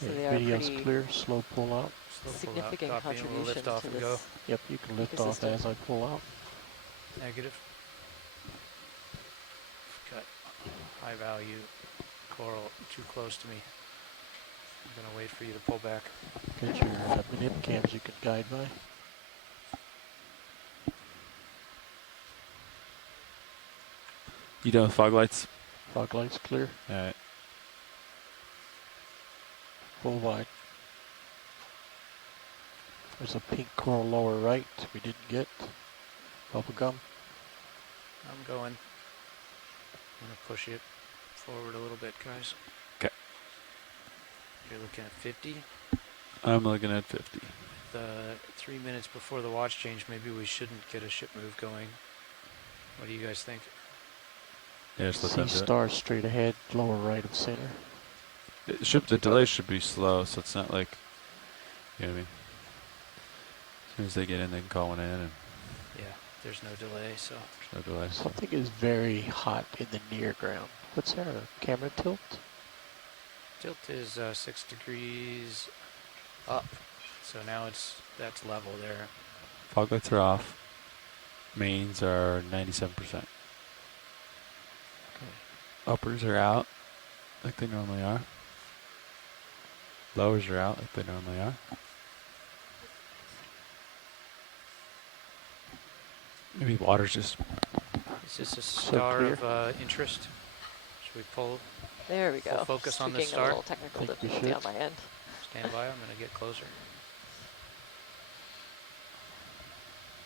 So Okay, they are video's pretty clear. Slow pull out. Slow pull out, significant copy, and we'll contribution lift off to and this. go. Yep, you can lift off ecosystem. as I pull out. Negative. Got high value coral too close to me. I'm gonna wait for you to pull back. Get your manip cams you can guide by. You done with fog lights? Fog lights clear. All right. Full wide. There's a pink coral lower right we didn't get. Bubble gum. I'm going. I'm gonna push it forward a little bit, guys. 'Kay. You're looking at 50. I'm looking at 50. The 3 minutes before the watch change, maybe we shouldn't get a ship move going. What do you guys think? Yeah, just let See them do it. stars straight ahead, lower right of center. It should, the delay should be slow, so it's not like, you know what I mean? As soon as they get in, they can call one in, and Yeah, there's no delay, so there's no delay. So. Something is very hot in the near ground. What's our camera tilt? tilt is 6 degrees up. So now that's level there. Fog lights are off. Mains are 97%. Uppers are out, like they normally are. Lowers are out, like they normally are. Maybe water's just. Is this a So star clear. of interest? Should we pull? There we Full go. focus Just on the tweaking start? a little technical Think we difficulty on should. my end. Stand by. I'm gonna get closer.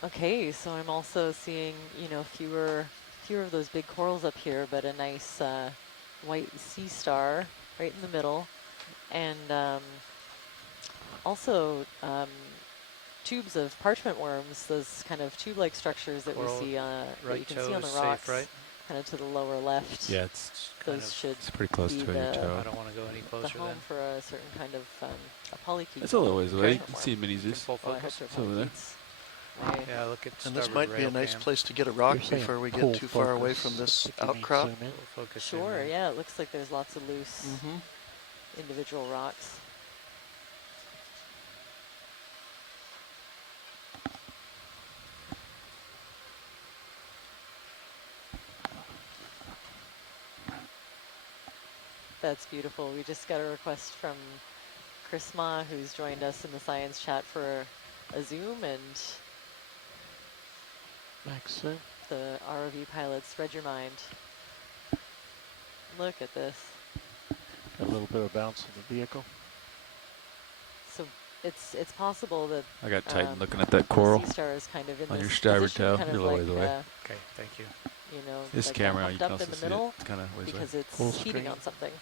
Okay, so I'm also seeing, you know, fewer of those big corals up here, but a nice white sea star right in the middle, and also tubes of parchment worms, those kind of tube-like structures that Coral we see that right you can toe see on the is rocks, safe, right? kind of to the lower left. Yeah, it's Kind Those of should it's pretty close be to your the- toe. I don't want to go any the closer home then. for a certain kind of a polychaete. It's a little ways away. You parchment can worm. see mini Can zoos. full Oh, I hope focus. they're It's over there. polychaetes. Right. Yeah, look at And this starboard might be a rail nice cam. place to get a rock You're saying before we full get too far away focus, from this if you mean outcrop. zoom in. Full focus. in Sure, there. yeah, it looks like there's lots of loose Mm-hmm. individual rocks. That's beautiful. We just got a request from Chris Ma, who's joined us in the science chat for a Zoom, and Maxim. the ROV pilots read your mind. Look at this. A little bit of bounce in the vehicle. So it's possible that I got Titan looking at that coral the Sea Star is kind of in on your this starboard position, tail. kind You're of a little like, ways away. Okay, thank you. you know, This like camera, you humped can up also in the see middle it. It's kind of ways away. because it's Full feeding screen. on something.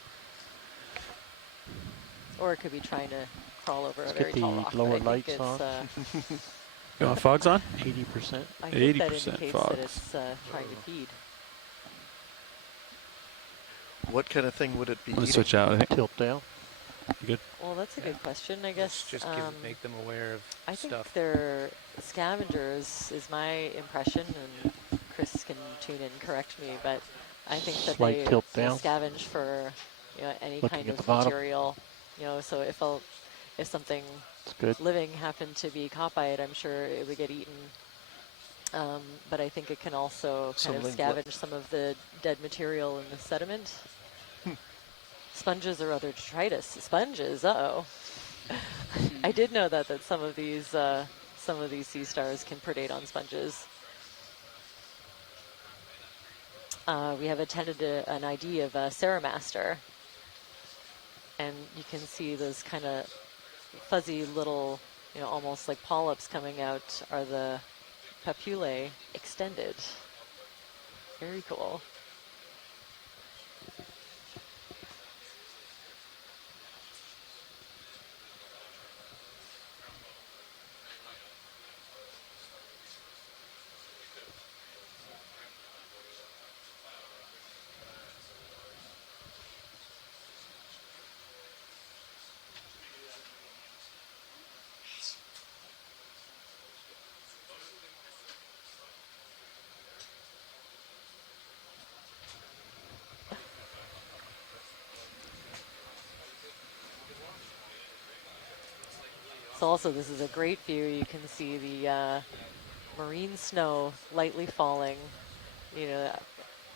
Or it could be trying to crawl over Let's a very get tall the rock. lower But I think lights it's, on. You want fogs on? 80%. I think that 80% indicates fogs. that it's trying to feed. What kind of thing would it be I'm gonna eating? switch out, I think. Tilt down. You good? Well, that's a good question. I Let's guess just make them aware of I think stuff. they're scavengers, is my impression, and Chris can tune in and correct me. But I think that Slight they tilt you know, down. scavenge for any Looking kind at the of bottom. material. So if something It's good. living happened to be caught by it, I'm sure it would get eaten. But I think it can also kind of scavenge some of the dead material in the sediment. Sponges or other detritus. Sponges, uh-oh. I did know that some of these sea stars can predate on sponges. We have attended an ID of Ceramaster, and you can see those kind of fuzzy little, almost like polyps coming out are the papillae extended. Very cool. So also this is a great view. You can see the marine snow lightly falling,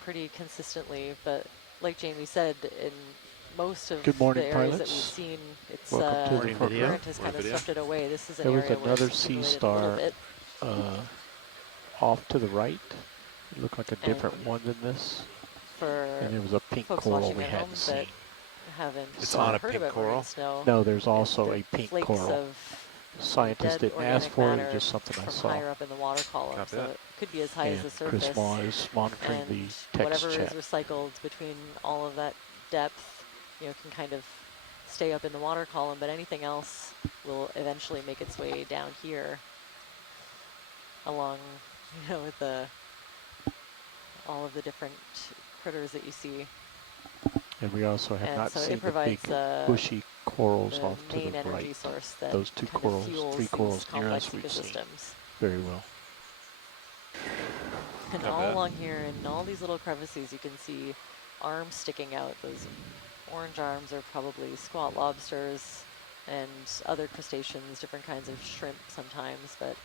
pretty consistently. But like Jamie said, in most of Good morning, the areas that we've pilots. seen, it's Welcome to the the program. current has kind of swept it away. This is an There was area where another it's sea accumulated a little star bit. off to the right. It looked like a different And one than this. For And there was a pink folks coral watching we at hadn't home seen. that haven't It's on a heard pink about coral? marine snow. No, there's and also the a pink flakes coral. of Scientists dead didn't ask organic for it, matter just something I from saw. higher up in the water column. Copy So that. it could be as high as And the surface. Chris Ma is monitoring and the text whatever chat. is recycled between all of that depth, can kind of stay up in the water column, but anything else will eventually make its way down here along, with all of the different critters that you see. And we also have And not so seen it the big provides bushy corals the off to main the energy right. source that Those two kind of corals, fuels three these corals near complex us we've seen ecosystems. very well. And Not all bad. along here, in all these little crevices, you can see arms sticking out. Those orange arms are probably squat lobsters and other crustaceans, different kinds of shrimp sometimes, but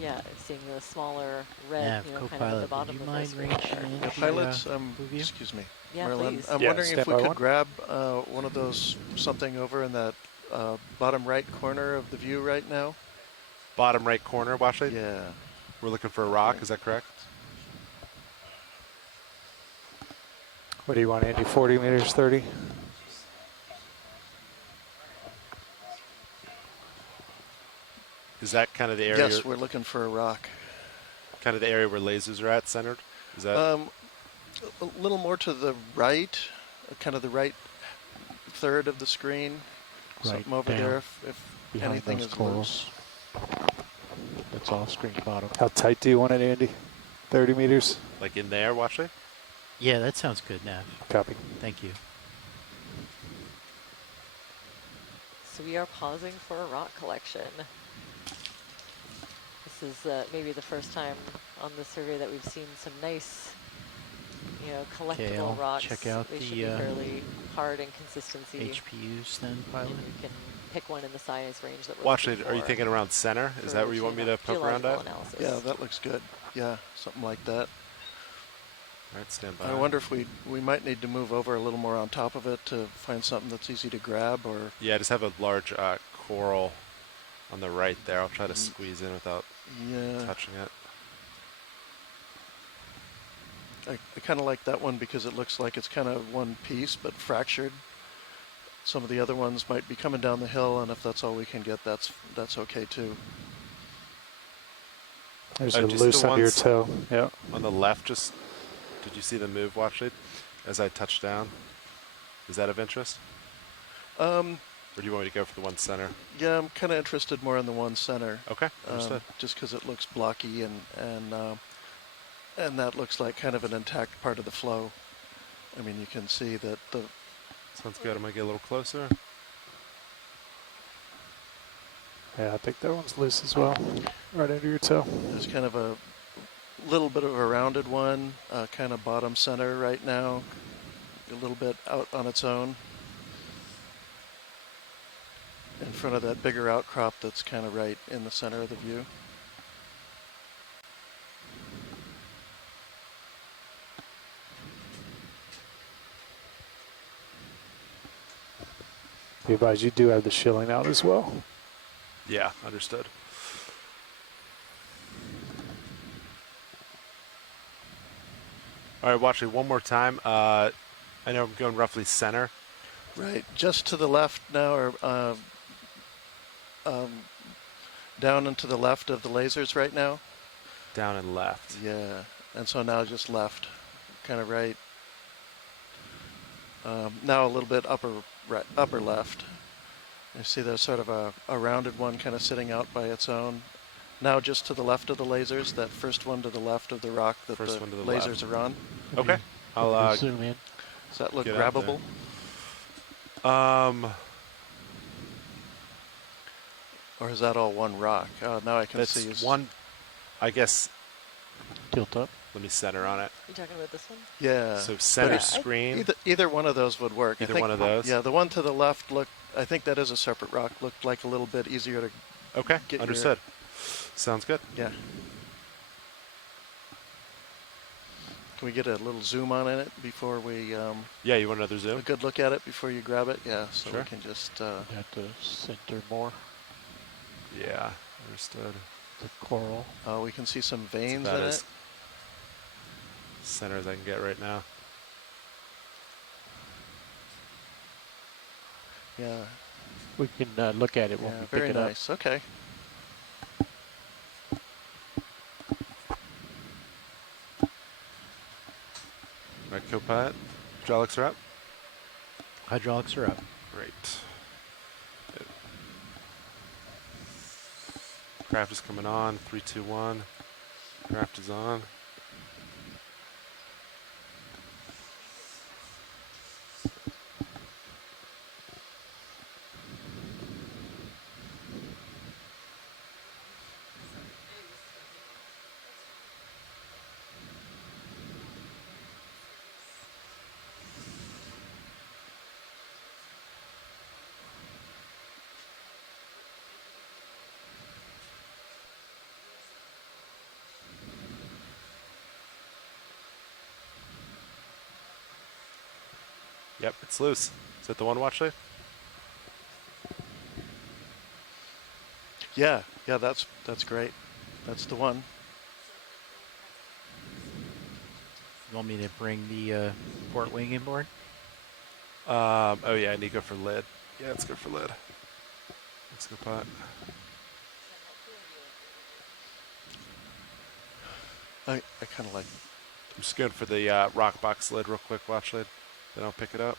yeah, seeing the smaller red, Nav, kind of at the co-pilot, bottom would you of the mind screen ranging there. in Yeah, to, pilots, Bouvier? excuse me, Yeah, Merlin. please. I'm Yeah, wondering if stand we by could one. grab one of those, something over in that bottom right corner of the view right now. Bottom right corner, Washley. Yeah. We're looking for a rock, is that correct? What do you want, Andy? 40 meters, 30? Is that kind of the area? Yes, we're looking for a rock. Kind of the area where lasers are at, centered? Is that? A little more to the right, kind of the right third of the screen. Right Something over down there if behind anything those is corals. That's off screen bottom. How tight do you want it, Andy? 30 meters? Like in there, Washley? Yeah, that sounds good, Nav. Copy. Thank you. So we are pausing for a rock collection. This is maybe the first time on the survey that we've seen some nice, collectible I'll rocks. check out they should the, be fairly hard in consistency. HPUs then, And pilot? we can pick one in the size range that we're looking Washley, are you for thinking around center? Is that for where you want me to poke around geological at? analysis. Yeah, that looks good. Yeah, something like that. All right, stand by. I wonder if we might need to move over a little more on top of it to find something that's easy to grab, or... Yeah, I just have a large coral on the right there. I'll try to squeeze in without touching it. I kind of like that one because it looks like it's kind of one piece but fractured. Some of the other ones might be coming down the hill, and if that's all we can get, that's okay too. There's Oh, a do you see loose the under your ones toe. Yeah. On the left, just did you see the move, Watchley, as I touched down? Is that of interest? Or do you want me to go for the one center? Yeah, I'm kind of interested more in the one center. Okay, understood. Just because it looks blocky and that looks like kind of an intact part of the flow. I mean, you can see that the... Sounds good. I might get a little closer. Yeah, I think that one's loose as well. Right under your toe. There's kind of a little bit of a rounded one, kind of bottom center right now. A little bit out on its own. In front of that bigger outcrop that's kind of right in the center of the view. Be advised, you do have the shilling out as well. Yeah, understood. All right, Watchley, one more time. I know I'm going roughly center. Right, just to the left now, or down and to the left of the lasers right now. Down and left. Yeah, and so now just left, kind of right. Now a little bit upper left. You see there's sort of a rounded one kind of sitting out by its own. Now just to the left of the lasers, that first one to the left of the rock that the lasers are on. Okay. I'll zoom in. Does that look get out grabbable? Or is that all one rock? Oh, now I can see. That's one, I guess. Tilt up. Let me center on it. You talking about this one? Yeah. So center But screen. Either one of those would work. Either one of those? Yeah, the one to the left I think that is a separate rock. Looked like a little bit easier to Okay, get understood. Sounds good. Yeah. Can we get a little zoom on it before we... yeah, you want another zoom? A good look at it before you grab it? Yeah, so Sure. we can just... You have to center more. Yeah, understood. The coral. we can see some veins About in as it. center as I can get right now. Yeah. We can look at it when we pick very it up. nice. Okay. All right, co-pilot. Hydraulics are up. Hydraulics are up. Great. Craft is coming on. 3, 2, 1. Craft is on. Yep, it's loose. Is that the one, Watchley? Yeah, that's great. That's the one. You want me to bring the port wing inboard? Oh yeah, I need to go for lid. Yeah, let's go for lid. Let's go pot. I kind of like... I'm just going for the rock box lid real quick, watch lid. Then I'll pick it up.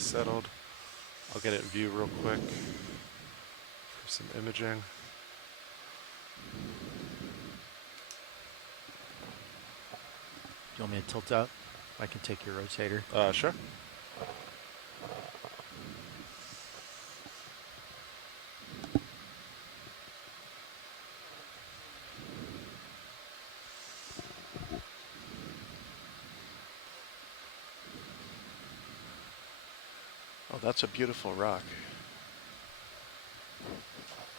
settled. I'll get it in view real quick for some imaging. Do you want me to tilt out? I can take your rotator. Sure. Oh, that's a beautiful rock.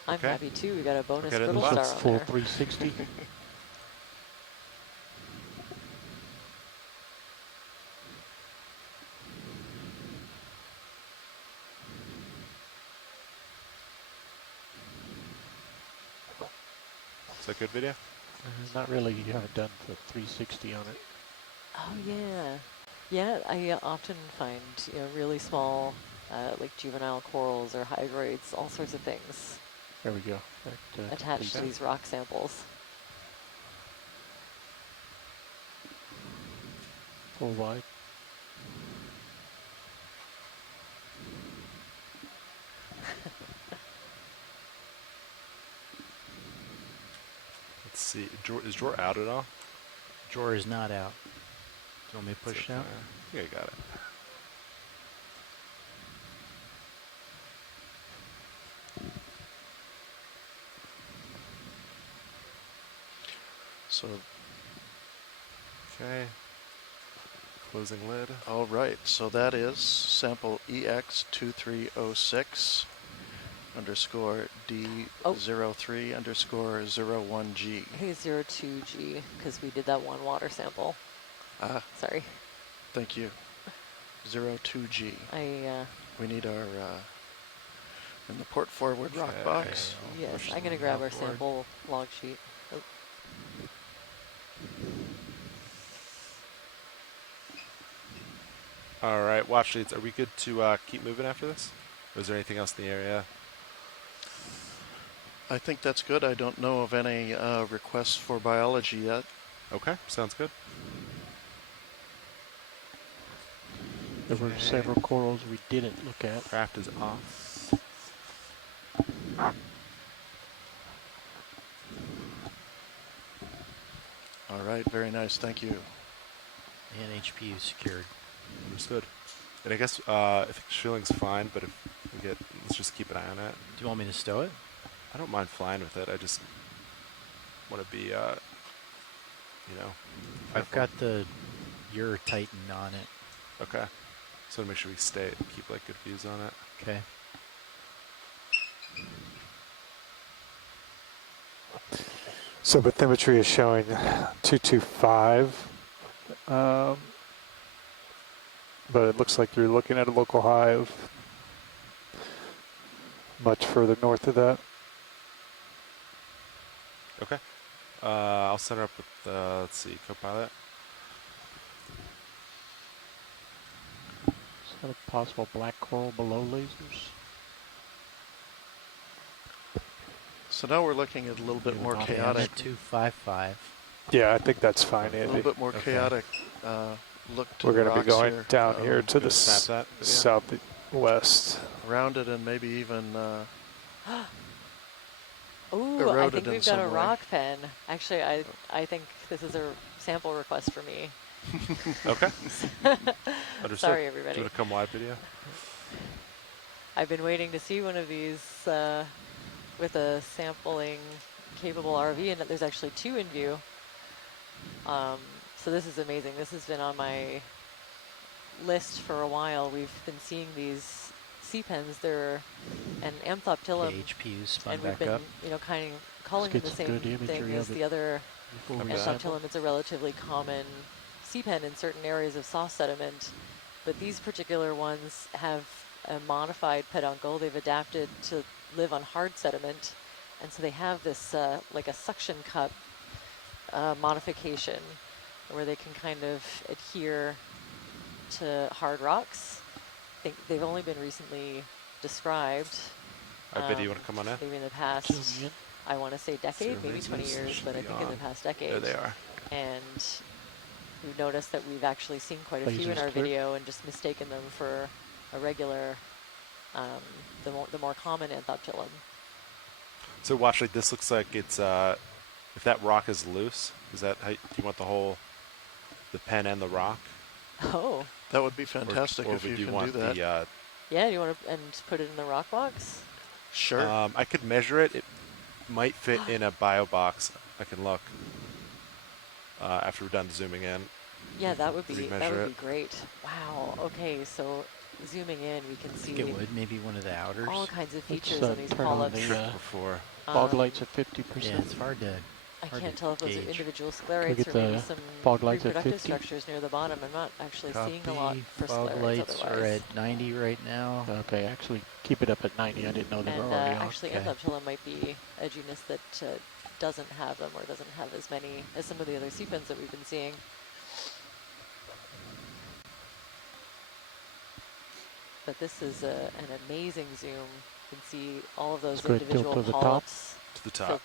I'm Okay. happy too. We got a bonus Get it in brittle the star box. on Full there. 360. Is that good video? Not really. You haven't done the 360 on it. Oh yeah, yeah. I often find really small, like juvenile corals or hydroids, all sorts of things There we go. That, attached to completes these rock samples. full wide. Let's see. Is drawer out at all? Drawer is not out. Do you want me to push it out? Yeah, you got it. So, Okay. Closing lid. all right. So that is sample EX2306 underscore D03 underscore 01G. I think it's 02G because we did that one water sample. Ah, Sorry. thank you. 02G. We need our in the port forward rock Okay. box. Yes, I'm going to grab our sample log sheet. Oh, All right, watch leads. Are we good to keep moving after this? Or is there anything else in the area? I think that's good. I don't know of any requests for biology yet. Okay, sounds good. There were several corals we didn't look at. Craft is off. All right, very nice. Thank you. And HPU secured. Understood. And I guess if shilling's fine, but if we get, let's just keep an eye on it. Do you want me to stow it? I don't mind flying with it. I just want to be, you know. I've got the Euro Titan on it. Okay. So to make sure we keep like good views on it. Okay. So bathymetry is showing 225. But it looks like you're looking at a local high of much further north of that. Okay. I'll set her up with, let's see, Copilot. Is that a possible black coral below lasers? So now we're looking at a little bit more I'm chaotic. at 255. Yeah, I think that's fine, A Andy. little bit more Okay. chaotic look to We're the going to be rocks going here. down here to the Gonna snap that video? southwest. Rounded and maybe even Ooh, I eroded think in we've got a some way. rock pen. Actually, I think this is a sample request for me. Okay. Understood. Sorry, Do everybody. you want to come live video? I've been waiting to see one of these with a sampling capable RV, and there's actually two in view. So this is amazing. This has been on my list for a while. We've been seeing these sea pens. They're an Amphoptilum, Okay, HPU spun and we've back been, up. kind of calling them Let's the get some same good thing imagery as of the it other before we Okay. sample. Amphoptilum. It's a relatively common sea pen in certain areas of soft sediment, but these particular ones have a modified peduncle. They've adapted to live on hard sediment, and so they have this like a suction cup modification where they can kind of adhere to hard rocks. I think they've only been recently described. All right, Biddy, you want to come on in? Maybe in the past, Zoom in. I want to say decade, Zero maybe 20 lasers years, should but I be think in the on. past decade. There they are. And we've noticed that we've actually seen quite a few in Lasers our clear. video and just mistaken them for a regular, the more common Anthoptilum. So watch, like this looks like it's if that rock is loose, is that how you want the pen and the rock? Oh. That would be fantastic or if you would you can want do that. Yeah, you want to and put it in the rock box? Sure. I could measure it. It might fit in a bio box. I can look after we're done zooming in. Yeah, that would be Remeasure it. great. Wow. Okay, so zooming in, we can I see think it would. Maybe one of the outers. all kinds of Let's, features on these turn on polyps. the before. fog lights at 50%. Yeah, it's hard to. I hard can't to tell if those are gauge. individual Can we sclerates get or maybe the some fog lights at reproductive 50? structures near the bottom. I'm not actually seeing a lot Copy. for Fog sclerates lights are otherwise. at 90 right now. Okay, actually keep it up at 90. I didn't know they were And already on. actually, Okay. Anthoptilum might be a genus that doesn't have them or doesn't have as many as some of the other sea fins that we've been seeing. But this is an amazing zoom. You can see all of those Let's go ahead and tilt individual to the top. polyps. To the top.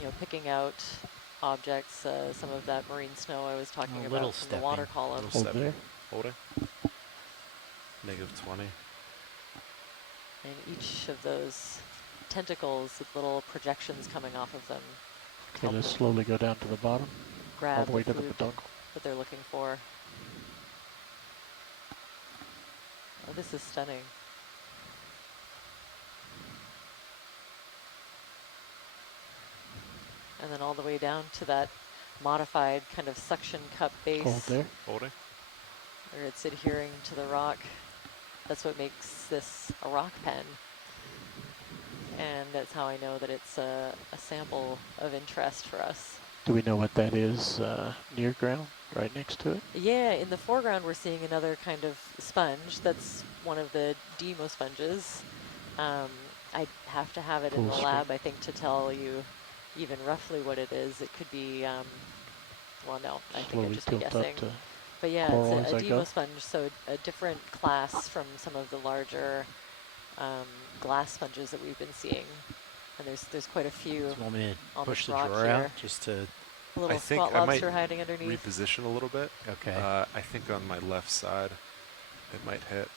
You know, picking out objects, some of that marine snow I was talking A about little from the water stepping. column. Little Hold step. there. Holding. -20. And each of those tentacles with little projections coming off of them Okay, help let's slowly go down to the bottom. All grab the way the to the food peduncle. that they're looking for. Oh, this is stunning. And then all the way down to that modified kind of suction cup base Hold there. Holding. where it's adhering to the rock. That's what makes this a rock pen. And that's how I know that it's a sample of interest for us. Do we know what that is near ground, right next to it? Yeah, in the foreground we're seeing another kind of sponge. That's one of the demosponges. I'd have to have it in the Full lab, screen. I think, to tell you even roughly what it is. It could be, well, no, I think Slowly I'd just be tilt guessing. up to But yeah, coral it's as a I go. demosponge, so a different class from some of the larger glass sponges that we've been seeing. And there's quite a few Do you want me to on push this the rock drawer here. out just to? A little I think spot I might lobster hiding underneath. reposition a little bit. Okay. I think on my left side, it might hit.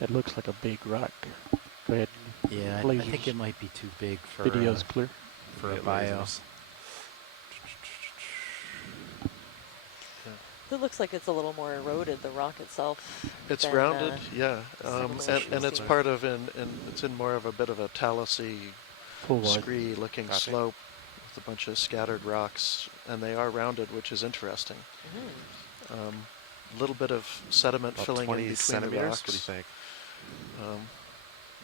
It looks like a big rock. Go ahead. Yeah, I Lasers. think it might be too big for Video's clear. for a Hit bio. lasers. It looks like it's a little more eroded, the rock itself. It's than, rounded, yeah, similar and it's to- part of it's in more of a bit of a talus-y, Full wide. scree-looking Copy. slope with a bunch of scattered rocks, and they are rounded, which is interesting. Mhm. A little bit of sediment About filling in 20 between the centimeters. rocks. What do you think?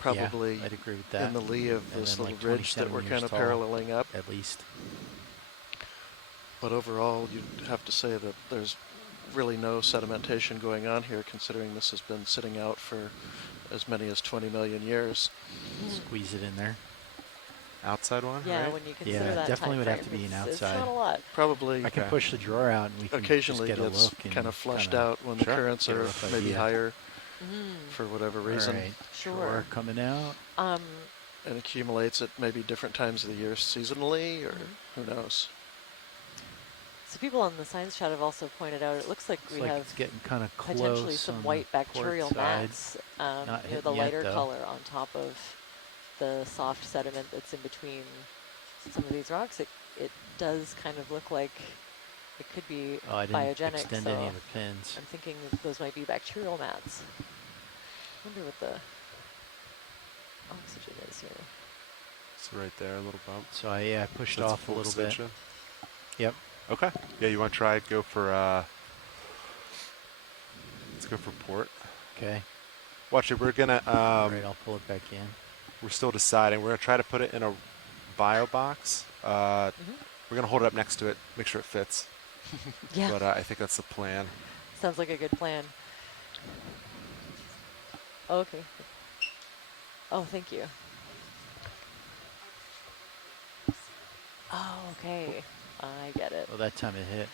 Probably Yeah, I'd agree with that. in the lee of And this then little like 20 ridge that we're kind centimeters of tall, paralleling up. at least. But overall, you'd have to say that there's really no sedimentation going on here, considering this has been sitting out for as many as 20 million years. Squeeze it in there. Outside one, Yeah, right? when you consider Yeah, that definitely time would have frame, to be an it's outside. not a lot. Probably I can Okay. push the drawer out and we can occasionally just get a gets look and kind of flushed kinda- out when the Sure. currents Get a are rough maybe idea. higher Mhm. for whatever reason, All right, Sure. drawer coming out. and accumulates at maybe different times of the year seasonally, or who knows. So people on the science chat have also pointed out it looks like Looks we like have it's getting kind of close. potentially some on white the port bacterial side. mats Not near hitting the yet, lighter though. color on top of the soft sediment that's in between some of these rocks. It does kind of look like it could be Oh, I didn't biogenic. extend So any of the pins. I'm thinking that those might be bacterial mats. Wonder what the oxygen is here. It's right there, a little bump. So I pushed That's off a full little bit. extension. Yep. Okay. Yeah, you want to try it? Go for. Let's go for port. Okay. Watch it. We're gonna. All right, I'll pull it back in. We're still deciding. We're gonna try to put it in a bio box. We're gonna hold it up next to it, make sure it fits. Yeah. But I think that's the plan. Sounds like a good plan. Okay. Oh, thank you. Oh, okay. I get it. Well, that time it hit.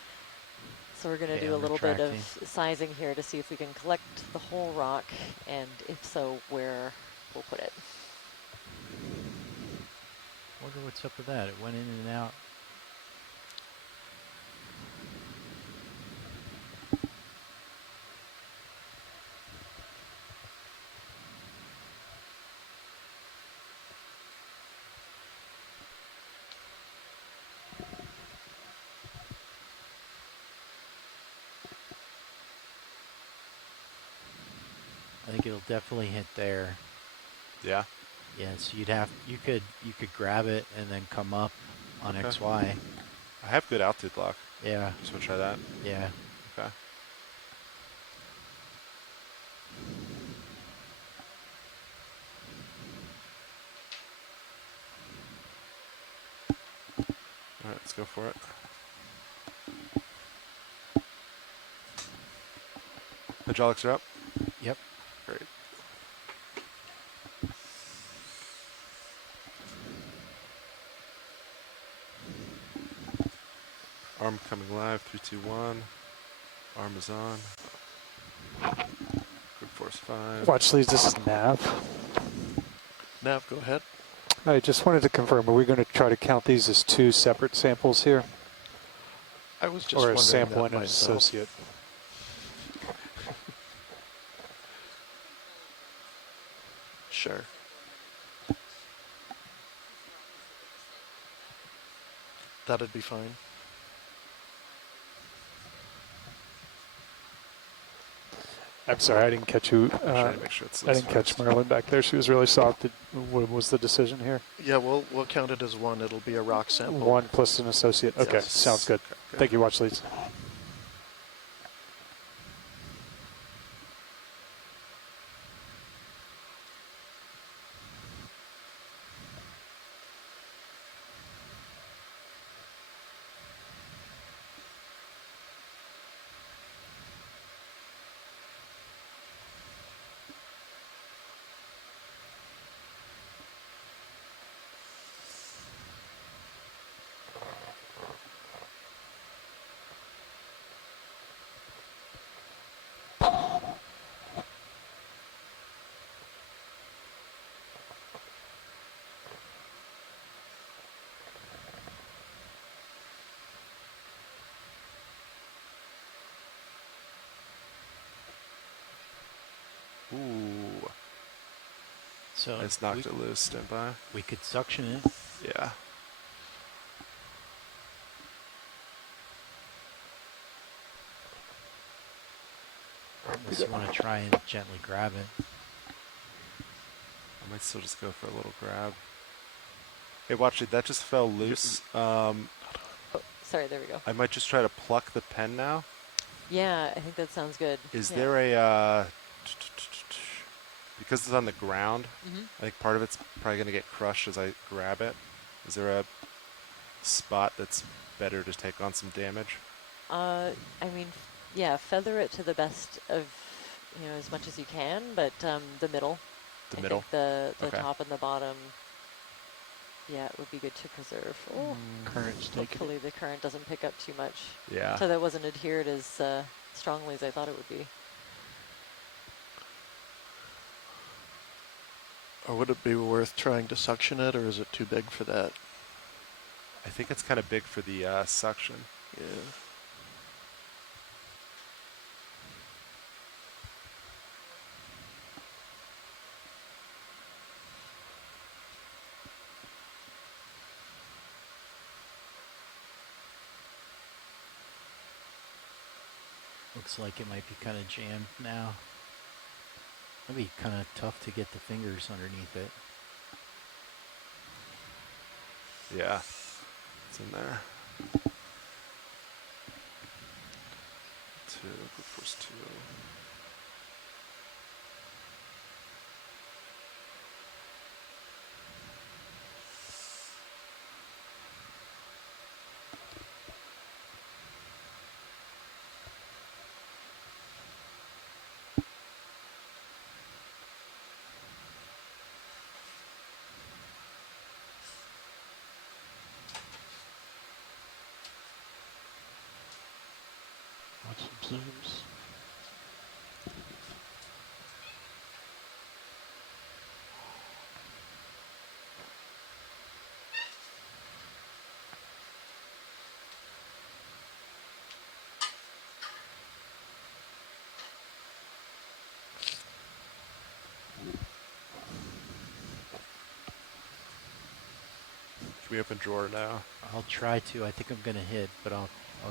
So we're going to Okay, do a I'm little bit of retracting. sizing here to see if we can collect the whole rock, and if so, where we'll put it. Wonder what's up with that. It went in and out. I think it'll definitely hit there. Yeah. Yeah, so you could grab it and then come up on Okay. XY. I have good altitude lock. Yeah. Just want to try that. Yeah. Okay. All right, let's go for it. Hydraulics are up? Yep. Great. Arm coming live, 3, 2, 1. Arm is on. Good force 5. Watch leads, this is Nav. Nav, go ahead. I just wanted to confirm, are we going to try to count these as 2 separate samples here? I was just or a wondering sample that and an myself. associate? Sure. That'd be fine. I'm sorry, I didn't catch you. Trying to make sure it's I didn't catch Marilyn back there. She was really soft. What was the decision here? Yeah, we'll count it as 1. It'll be a rock sample. 1 plus an associate. Okay, Yes. sounds good. Okay. Thank you, watch leads. Ooh. So I just knocked it loose. Stand by. we could suction it. Yeah. Unless you want to try and gently grab it. I might still just go for a little grab. Hey, watch it. That just fell loose. Oh, sorry, there we go. I might just try to pluck the pen now. Yeah, I think that sounds good. Is Yeah. there a... because it's on the ground, I think part of it's probably going to get crushed as I grab it. Is there a spot that's better to take on some damage? I mean, yeah, feather it to the best of, as much as you can, but the middle. The I middle? think the Okay. top and the bottom, yeah, it would be good to preserve. Oh, Current's taking hopefully the current doesn't pick up too much. Yeah. So that wasn't adhered as strongly as I thought it would be. Or would it be worth trying to suction it, or is it too big for that? I think it's kind of big for the suction. Yeah. Looks like it might be kind of jammed now. It'd be kind of tough to get the fingers underneath it. Yeah. It's in there. 2, good force 2. Watch some zooms. Can we open drawer now? I'll try to. I think I'm gonna hit, but I'll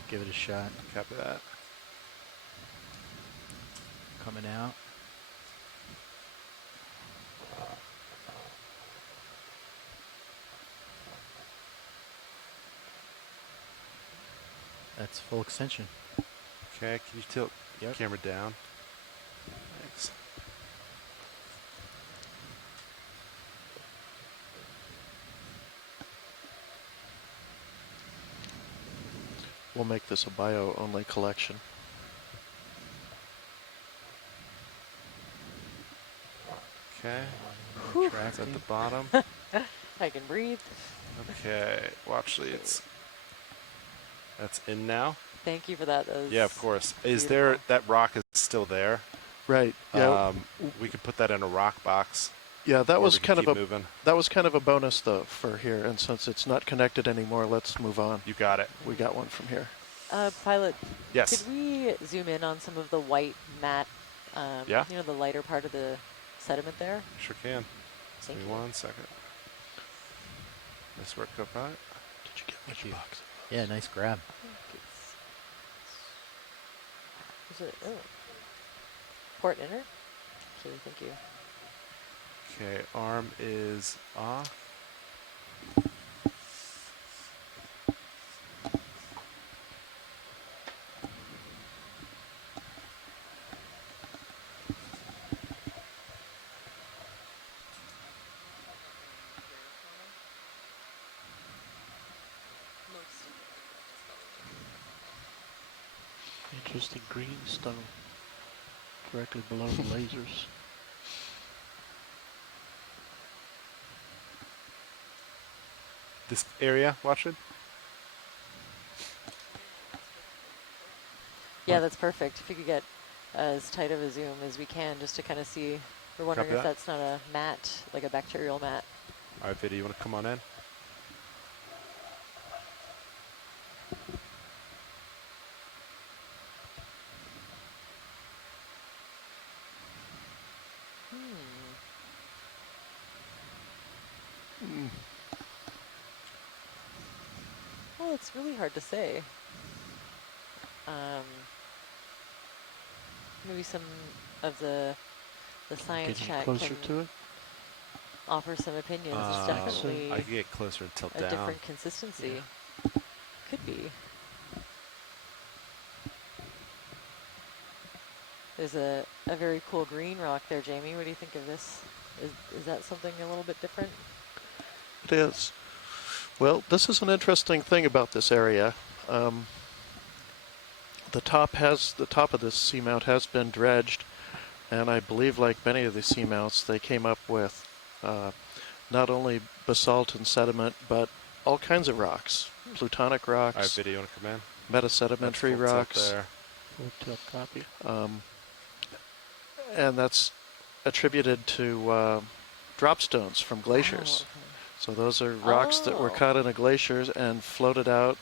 give it a shot. Copy that. Coming out. That's full extension. Okay, can you tilt Yep. camera down? Thanks. We'll make this a bio-only collection. Okay. Whew. It's at the bottom. I can breathe. Okay. Well, actually, that's in now. Thank you for that. That was Yeah, of course. Is beautiful. there that rock is still there? Right. Yeah. We could put that in a rock box. Yeah, that or was we could kind of keep a moving. that was kind of a bonus though for here, and since it's not connected anymore, let's move on. You got it. We got one from here. Pilot, Yes. could we zoom in on some of the white matte, Yeah. you know, the lighter part of the sediment there? Sure can. Just Thank give me you. 1 second. Nice work, Copilot. Did you get which you. box? Yeah, nice grab. Is it, oh. Port inner? Okay, thank you. Okay, arm is off. Interesting green stone directly below the lasers. This area, watch it. Yeah, that's perfect. If you could get as tight of a zoom as we can just to kind of see. We're wondering Copy if that. that's not a mat, like a bacterial mat. All right, Vidya, you want to come on in? Well, it's really hard to say. Maybe some of the science Getting chat closer can to it. offer some opinions. It's definitely I can get closer and tilt a down. different consistency. Could be. There's a very cool green rock there, Jamie. What do you think of this? Is that something a little bit different? It is. Well, this is an interesting thing about this area. The top of this seamount has been dredged, and I believe, like many of the seamounts, they came up with not only basalt and sediment, but all kinds of rocks, plutonic rocks. All right, Vidya, you want to come in? Metasedimentary That's full rocks. tilt there. Full tilt copy. And that's attributed to drop stones from glaciers. Oh, okay. So those are rocks that were caught in a glacier and floated out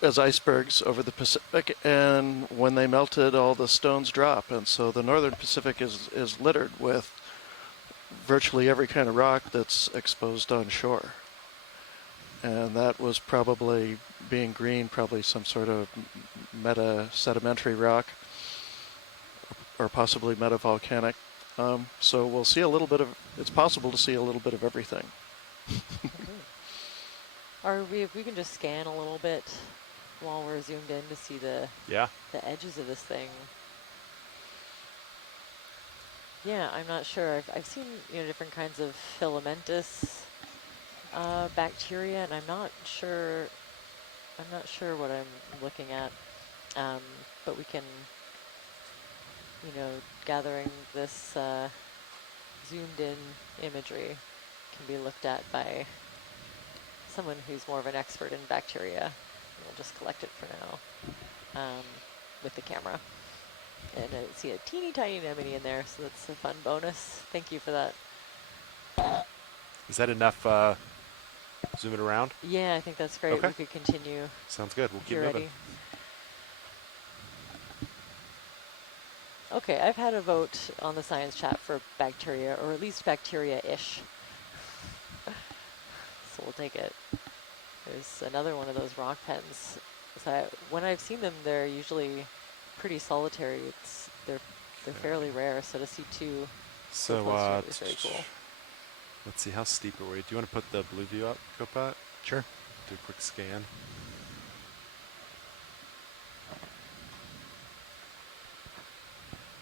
as icebergs over the Pacific, and when they melted, all the stones drop, and so the northern Pacific is littered with virtually every kind of rock that's exposed on shore. And that was probably, being green, probably some sort of meta-sedimentary rock, or possibly metavolcanic. So we'll see a little bit of, it's possible to see a little bit of everything. If we can just scan a little bit while we're zoomed in to see the edges of this thing. Yeah, I'm not sure. I've seen different kinds of filamentous bacteria, and I'm not sure what I'm looking at. But we can, gathering this zoomed in imagery can be looked at by someone who's more of an expert in bacteria. We'll just collect it for now with the camera. And I see a teeny tiny anemone in there, so that's a fun bonus. Thank you for that. Is that enough? Zoom it around? Yeah, I think that's great. Okay. We could continue. Sounds good. We'll if keep you're moving. ready. Okay, I've had a vote on the science chat for bacteria, or at least bacteria-ish. So we'll take it. There's another one of those rock pens. So when I've seen them, they're usually pretty solitary. They're fairly rare. So to see two So is very cool. let's see, how steep are we? Do you want to put the blue view up, Copilot? Sure. Do a quick scan.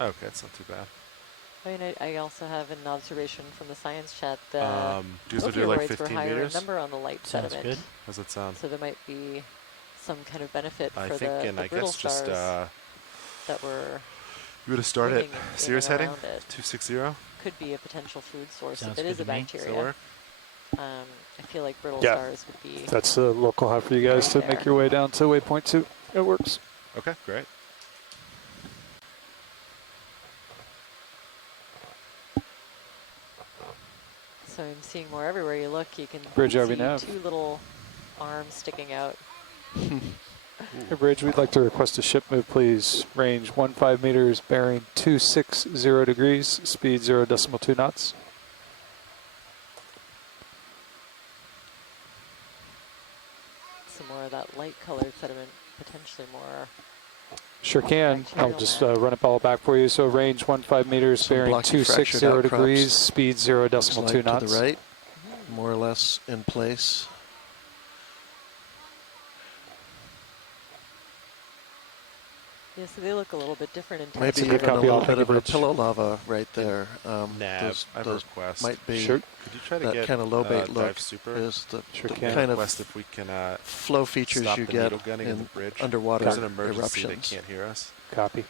Okay, that's not too bad. I mean, I also have an observation from the science chat that do you do like opioids were 15 higher in meters? number on the light Sounds sediment. good. How's that sound? So there might be some kind of benefit I for think, the and I brittle guess just stars that were you would have started swimming in Sears and heading around it. 260. Could be a potential food source Sounds if it good is a to me. Does that bacteria. work? I feel like brittle Yeah. stars would be That's a local high for you guys right to there. make your way down to waypoint 2. It works. Okay, great. So I'm seeing more everywhere you look. You can Bridge see RV nav. 2 little arms sticking out. Hey, Bridge, we'd like to request a ship move, please. Range 15 meters, bearing 260 degrees, speed 0.2 knots. Some more of that light colored sediment, potentially more. Sure can. I'll Bacterial just matter. run it all back for you. So range 15 meters, Some bearing blocky 260 fractured outcrops. degrees, speed Looks 0.2 like knots. to the right, more or less in place. Yeah, so they look a little bit different in Maybe texture. good even a copy. little I'll bit take of a it, Rich. pillow lava right there. Nav, Those, I have a those request. might be Sure. Could you try to that get kind of low bait look. Dive Super? Is the, Sure the can. kind request of if we can flow features stop you the get needle gunning in the in bridge. underwater There's an emergency. eruptions, They can't hear us. Copy.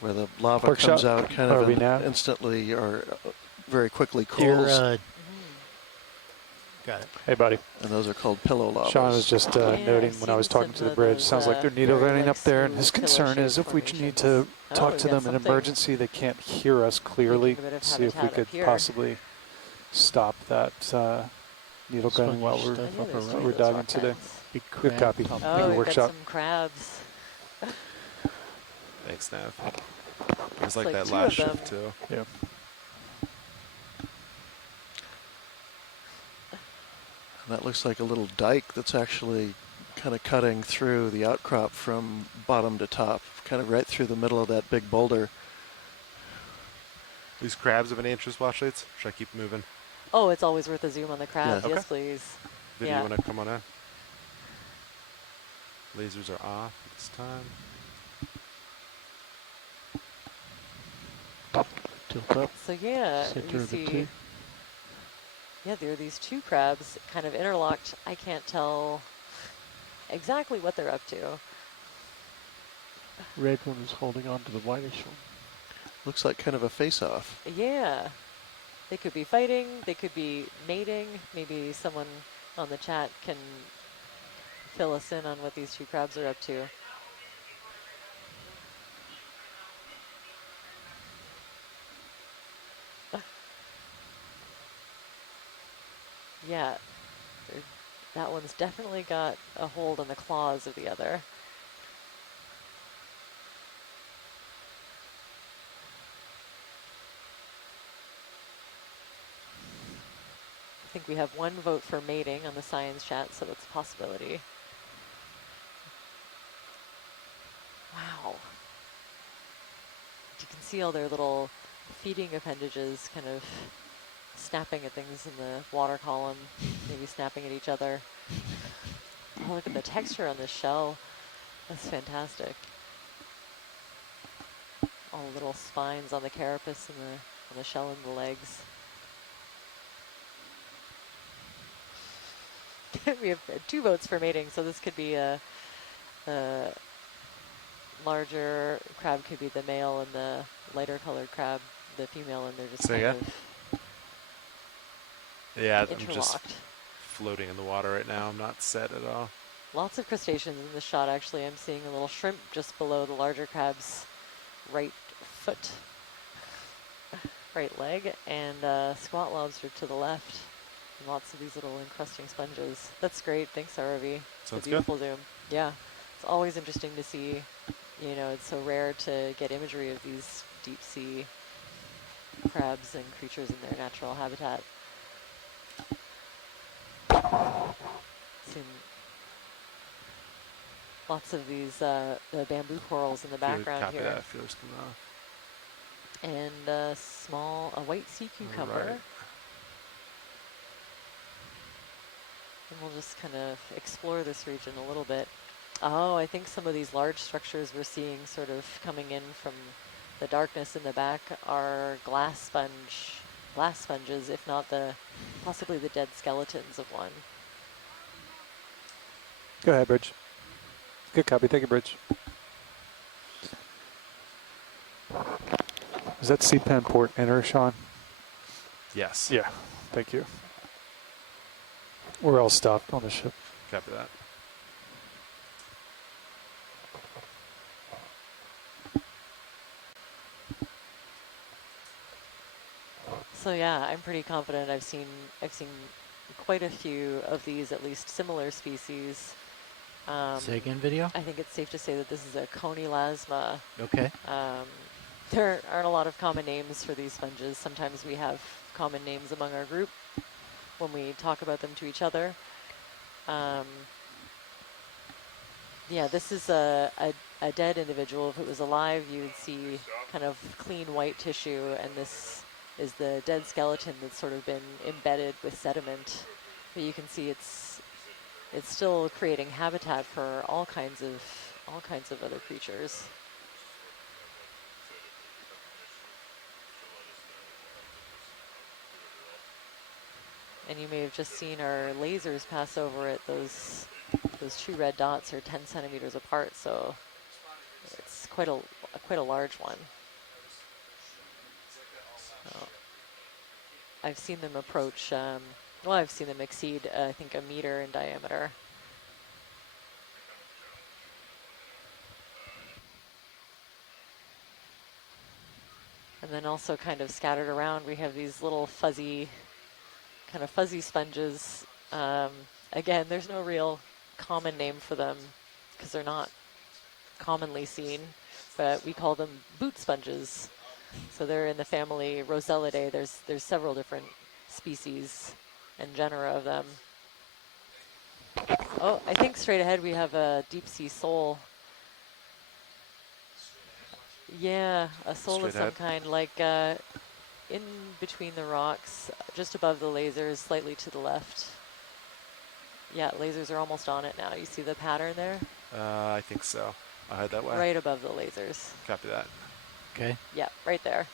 where the lava Workshop. comes out kind of RV nav. instantly or very quickly Here, cools, got it. Hey, buddy. and those are called pillow lavas. Sean was just noting when I was talking to the bridge. Sounds like they're needle gunning up there, and his concern is if we need to talk to them in emergency, they can't hear us clearly. See if we could possibly stop that needle gunning while we're diving today. Big Good crab copy. pumpkin. Oh, Good we've workshop. got some crabs. Thanks, Nav. It was like like that 2 last of them. shift too. Yeah. And that looks like a little dike that's actually kind of cutting through the outcrop from bottom to top, kind of right through the middle of that big boulder. These crabs have any interest, watchlights? Should I keep moving? Oh, it's always worth a zoom on the crabs. Yeah. Yes, Okay. please. Video, Yeah. you want to come on in? Lasers are off at this time. Tilt up. So yeah, Center you of the see. two. Yeah, there are these 2 crabs kind of interlocked. I can't tell exactly what they're up to. Red one is holding on to the whitish one. Looks like kind of a face-off. Yeah. They could be fighting, they could be mating. Maybe someone on the chat can fill us in on what these 2 crabs are up to. Yeah, that one's definitely got a hold on the claws of the other. I think we have 1 vote for mating on the science chat, so that's a possibility. Wow. You can see all their little feeding appendages kind of snapping at things in the water column, maybe snapping at each other. Oh, look at the texture on this shell. That's fantastic. All the little spines on the carapace and on the shell and the legs. We have 2 votes for mating, so this could be a larger crab could be the male and the lighter colored crab the female, and they're just Say kind again? of Yeah, I'm just interlocked. floating in the water right now. I'm not set at all. Lots of crustaceans in this shot, actually. I'm seeing a little shrimp just below the larger crab's right foot, right leg, and squat lobster to the left. And lots of these little encrusting sponges. That's great. Thanks, ROV. It's a Sounds good. beautiful zoom. Yeah. It's always interesting to see. You know, it's so rare to get imagery of these deep sea crabs and creatures in their natural habitat. Seen lots of these the bamboo corals in the background Copy here. that. Feelers coming off. And a white sea cucumber. Right. And we'll just kind of explore this region a little bit. Oh, I think some of these large structures we're seeing sort of coming in from the darkness in the back are glass sponges, if not possibly the dead skeletons of one. Go ahead, Bridge. Good copy. Thank you, Bridge. Is that CPAN port enter, Sean? Yes. Yeah. Thank you. We're all stopped on the ship. Copy that. So yeah, I'm pretty confident. I've seen quite a few of these, at least similar species. Say again, video? I think it's safe to say that this is a conilasma. Okay. There aren't a lot of common names for these sponges. Sometimes we have common names among our group when we talk about them to each other. Yeah, this is a dead individual. If it was alive, you would see kind of clean white tissue, and this is the dead skeleton that's sort of been embedded with sediment. But you can see it's still creating habitat for all kinds of other creatures. And you may have just seen our lasers pass over it. Those two red dots are 10 centimeters apart, so it's quite a large one. So I've seen them approach. Well, I've seen them exceed, I think, 1 meter in diameter. And then also kind of scattered around, we have these little fuzzy sponges. Again, there's no real common name for them because they're not commonly seen, but we call them boot sponges. So they're in the family Roselidae. There's several different species and genera of them. Oh, I think straight ahead we have a deep sea sole. Yeah, a sole of some kind, like in between the rocks, just above the lasers, slightly to the left. Yeah, lasers are almost on it now. You see the pattern there? I think so. I'll head that way. Right above the lasers. Copy that. Okay. Yeah, right there.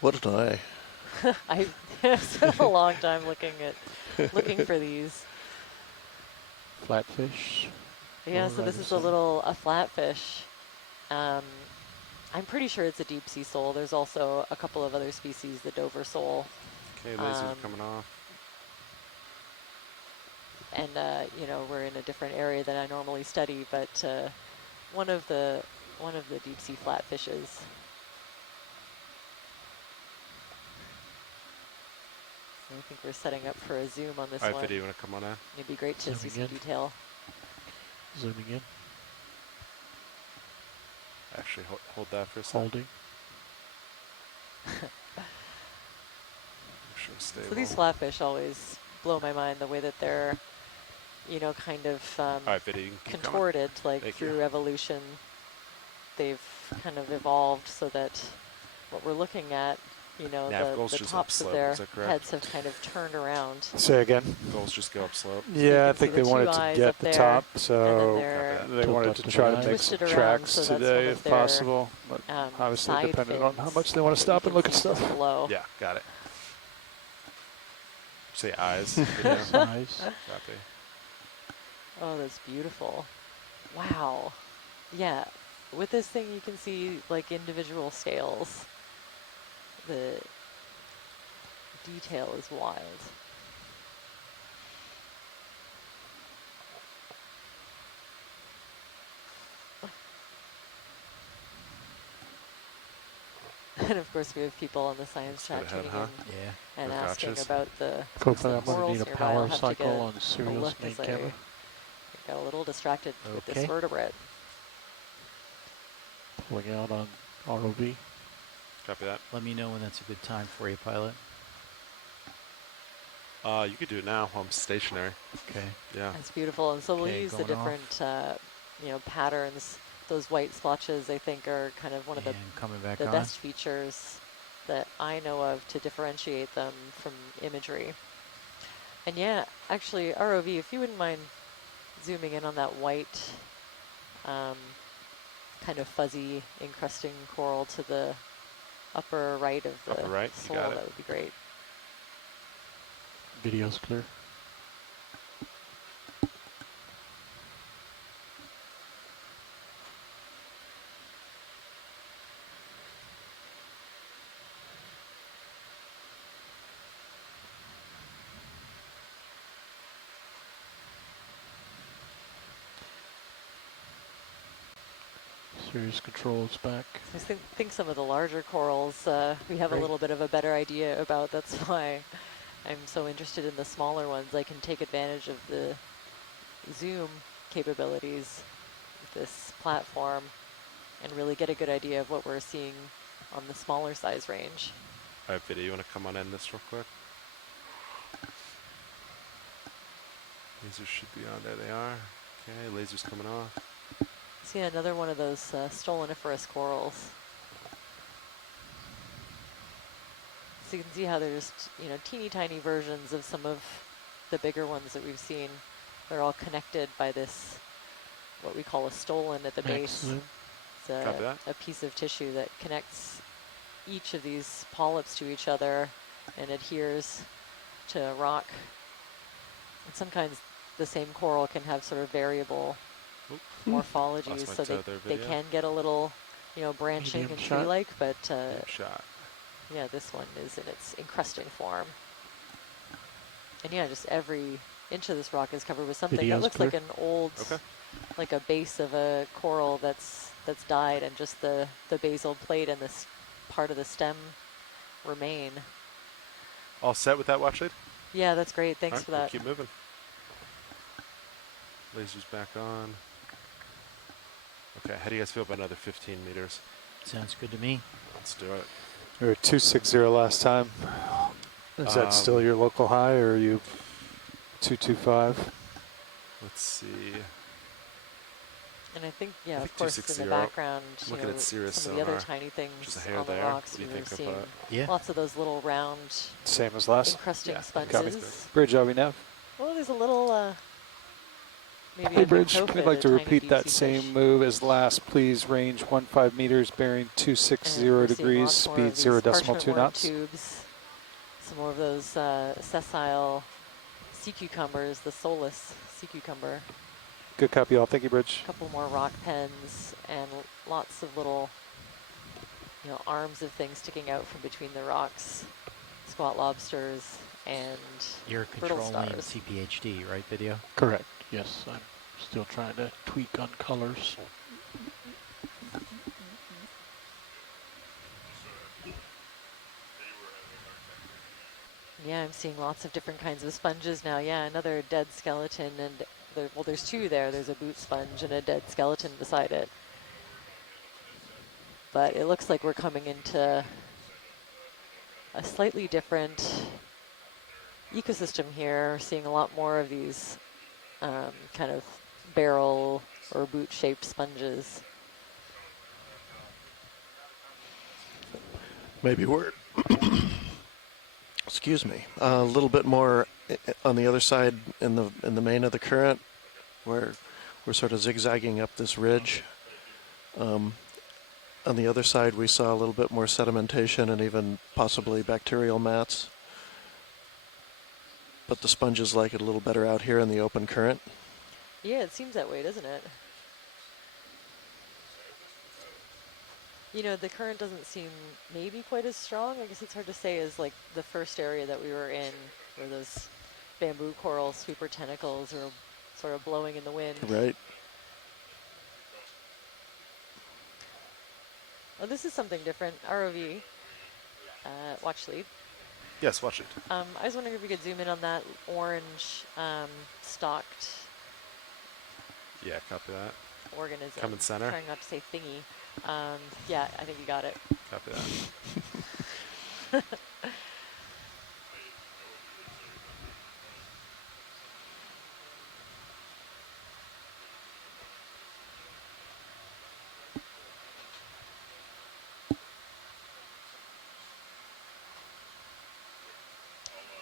What did I? I spent a long time looking for these. Flatfish. Yeah, so this is a flatfish. I'm pretty sure it's a deep sea sole. There's also a couple of other species, the Dover sole. Okay, lasers coming off. And you know, we're in a different area than I normally study, but one of the deep sea flatfishes. I think we're setting up for a zoom on this one. All right, video, you want to come on in? It'd be great to see some detail. Zooming in. Actually, hold that for a second. Holding. So these flatfish always blow my mind, the way that they're, you know, kind of contorted, like through evolution. They've kind of evolved so that what we're looking at, you know, the tops of their heads have kind of turned around. Say again. Goals just go up slope. Yeah, I think they wanted to get the top, so they wanted to try to make some tracks today if possible. But obviously depending on how much they want to stop and look at stuff. Yeah, got it. Say eyes. Eyes. Copy. Oh, that's beautiful. Wow. Yeah. With this thing, you can see like individual scales. The detail is wild. And of course, we have people on the science chat tuning in and asking about the corals need a nearby. power I'll have to cycle get on a Serial's look main as I camera. got a little distracted with this vertebrate. Pulling out on ROV. Copy that. Let me know when that's a good time for you, pilot. You could do it now while I'm stationary. Okay. Yeah. That's beautiful. And so we'll use the different, you know, patterns. Those white splotches, I think, are kind of one of the best features that I know of to differentiate them from imagery. And yeah, actually, ROV, if you wouldn't mind zooming in on that white kind of fuzzy encrusting coral to the upper right of the Upper right, you sole, got it. that would be great. Video's clear. Series controls back. I think some of the larger corals we have Great. a little bit of a better idea about. That's why I'm so interested in the smaller ones. I can take advantage of the zoom capabilities with this platform and really get a good idea of what we're seeing on the smaller size range. All right, video, you want to come on in this real quick? Lasers should be on. There they are. Okay, lasers coming off. See another one of those stoloniferous corals. So you can see how there's, you know, teeny tiny versions of some of the bigger ones that we've seen. They're all connected by this, what we call a stolon at the base. Excellent. It's Copy that. a piece of tissue that connects each of these polyps to each other and adheres to rock. And sometimes the same coral can have sort of variable morphologies, so they can get a little, you know, branching Medium and shot. tree-like, but Shot. yeah, this one is in its encrusting form. And yeah, just every inch of this rock is covered with something Video's that looks clear. like an old, like a base of a coral that's died, and just the basal plate and this part of the stem remain. All set with that watch lead? Yeah, that's great. Thanks All right, for that. We'll keep moving. Lasers back on. Okay, how do you guys feel about another 15 meters? Sounds good to me. Let's do it. We were 260 last time. Is that still your local high, or are you 225? Let's see. And I think, yeah, I think of course, in 260. the background, I'm you looking know, at Cirrus some of the other sonar. tiny things Just a hair on the there. rocks. What do you We were think seeing of Yeah. lots of those little round Same as last. encrusting Yeah, sponges. Bridge, are we now? Well, there's a little, maybe Hey, a Bridge, trophy, we'd like a to tiny repeat that deep sea same fish. move as last. Please range 15 meters, bearing 260 And we're seeing degrees, lots more speed of 0 these decimal 2 parchment-worn knots. tubes. Some more of those sessile sea cucumbers, the soulless sea cucumber. Good copy all. Thank you, Bridge. A couple more rock pens and lots of little, you know, arms of things sticking out from between the rocks. Squat lobsters and You're brittle controlling stars. CPHD, right, video? Correct. Yes, I'm still trying to tweak on colors. Yeah, I'm seeing lots of different kinds of sponges now. Yeah, another dead skeleton, and well, there's two there. There's a boot sponge and a dead skeleton beside it. But it looks like we're coming into a slightly different ecosystem here. Seeing a lot more of these kind of barrel or boot-shaped sponges. Maybe we're, excuse me, a little bit more on the other side in the main of the current, where we're sort of zigzagging up this ridge. On the other side, we saw a little bit more sedimentation and even possibly bacterial mats. But the sponges like it a little better out here in the open current. Yeah, it seems that way, doesn't it? You know, the current doesn't seem maybe quite as strong. I guess it's hard to say as like the first area that we were in, where those bamboo coral sweeper tentacles are sort of blowing in the wind. Right. Oh, this is something different. ROV, watch lead. Yes, watch it. I was wondering if we could zoom in on that orange stalked Yeah, copy that. organism. Come in center. Trying not to say thingy. Yeah, I think you got it. Copy that.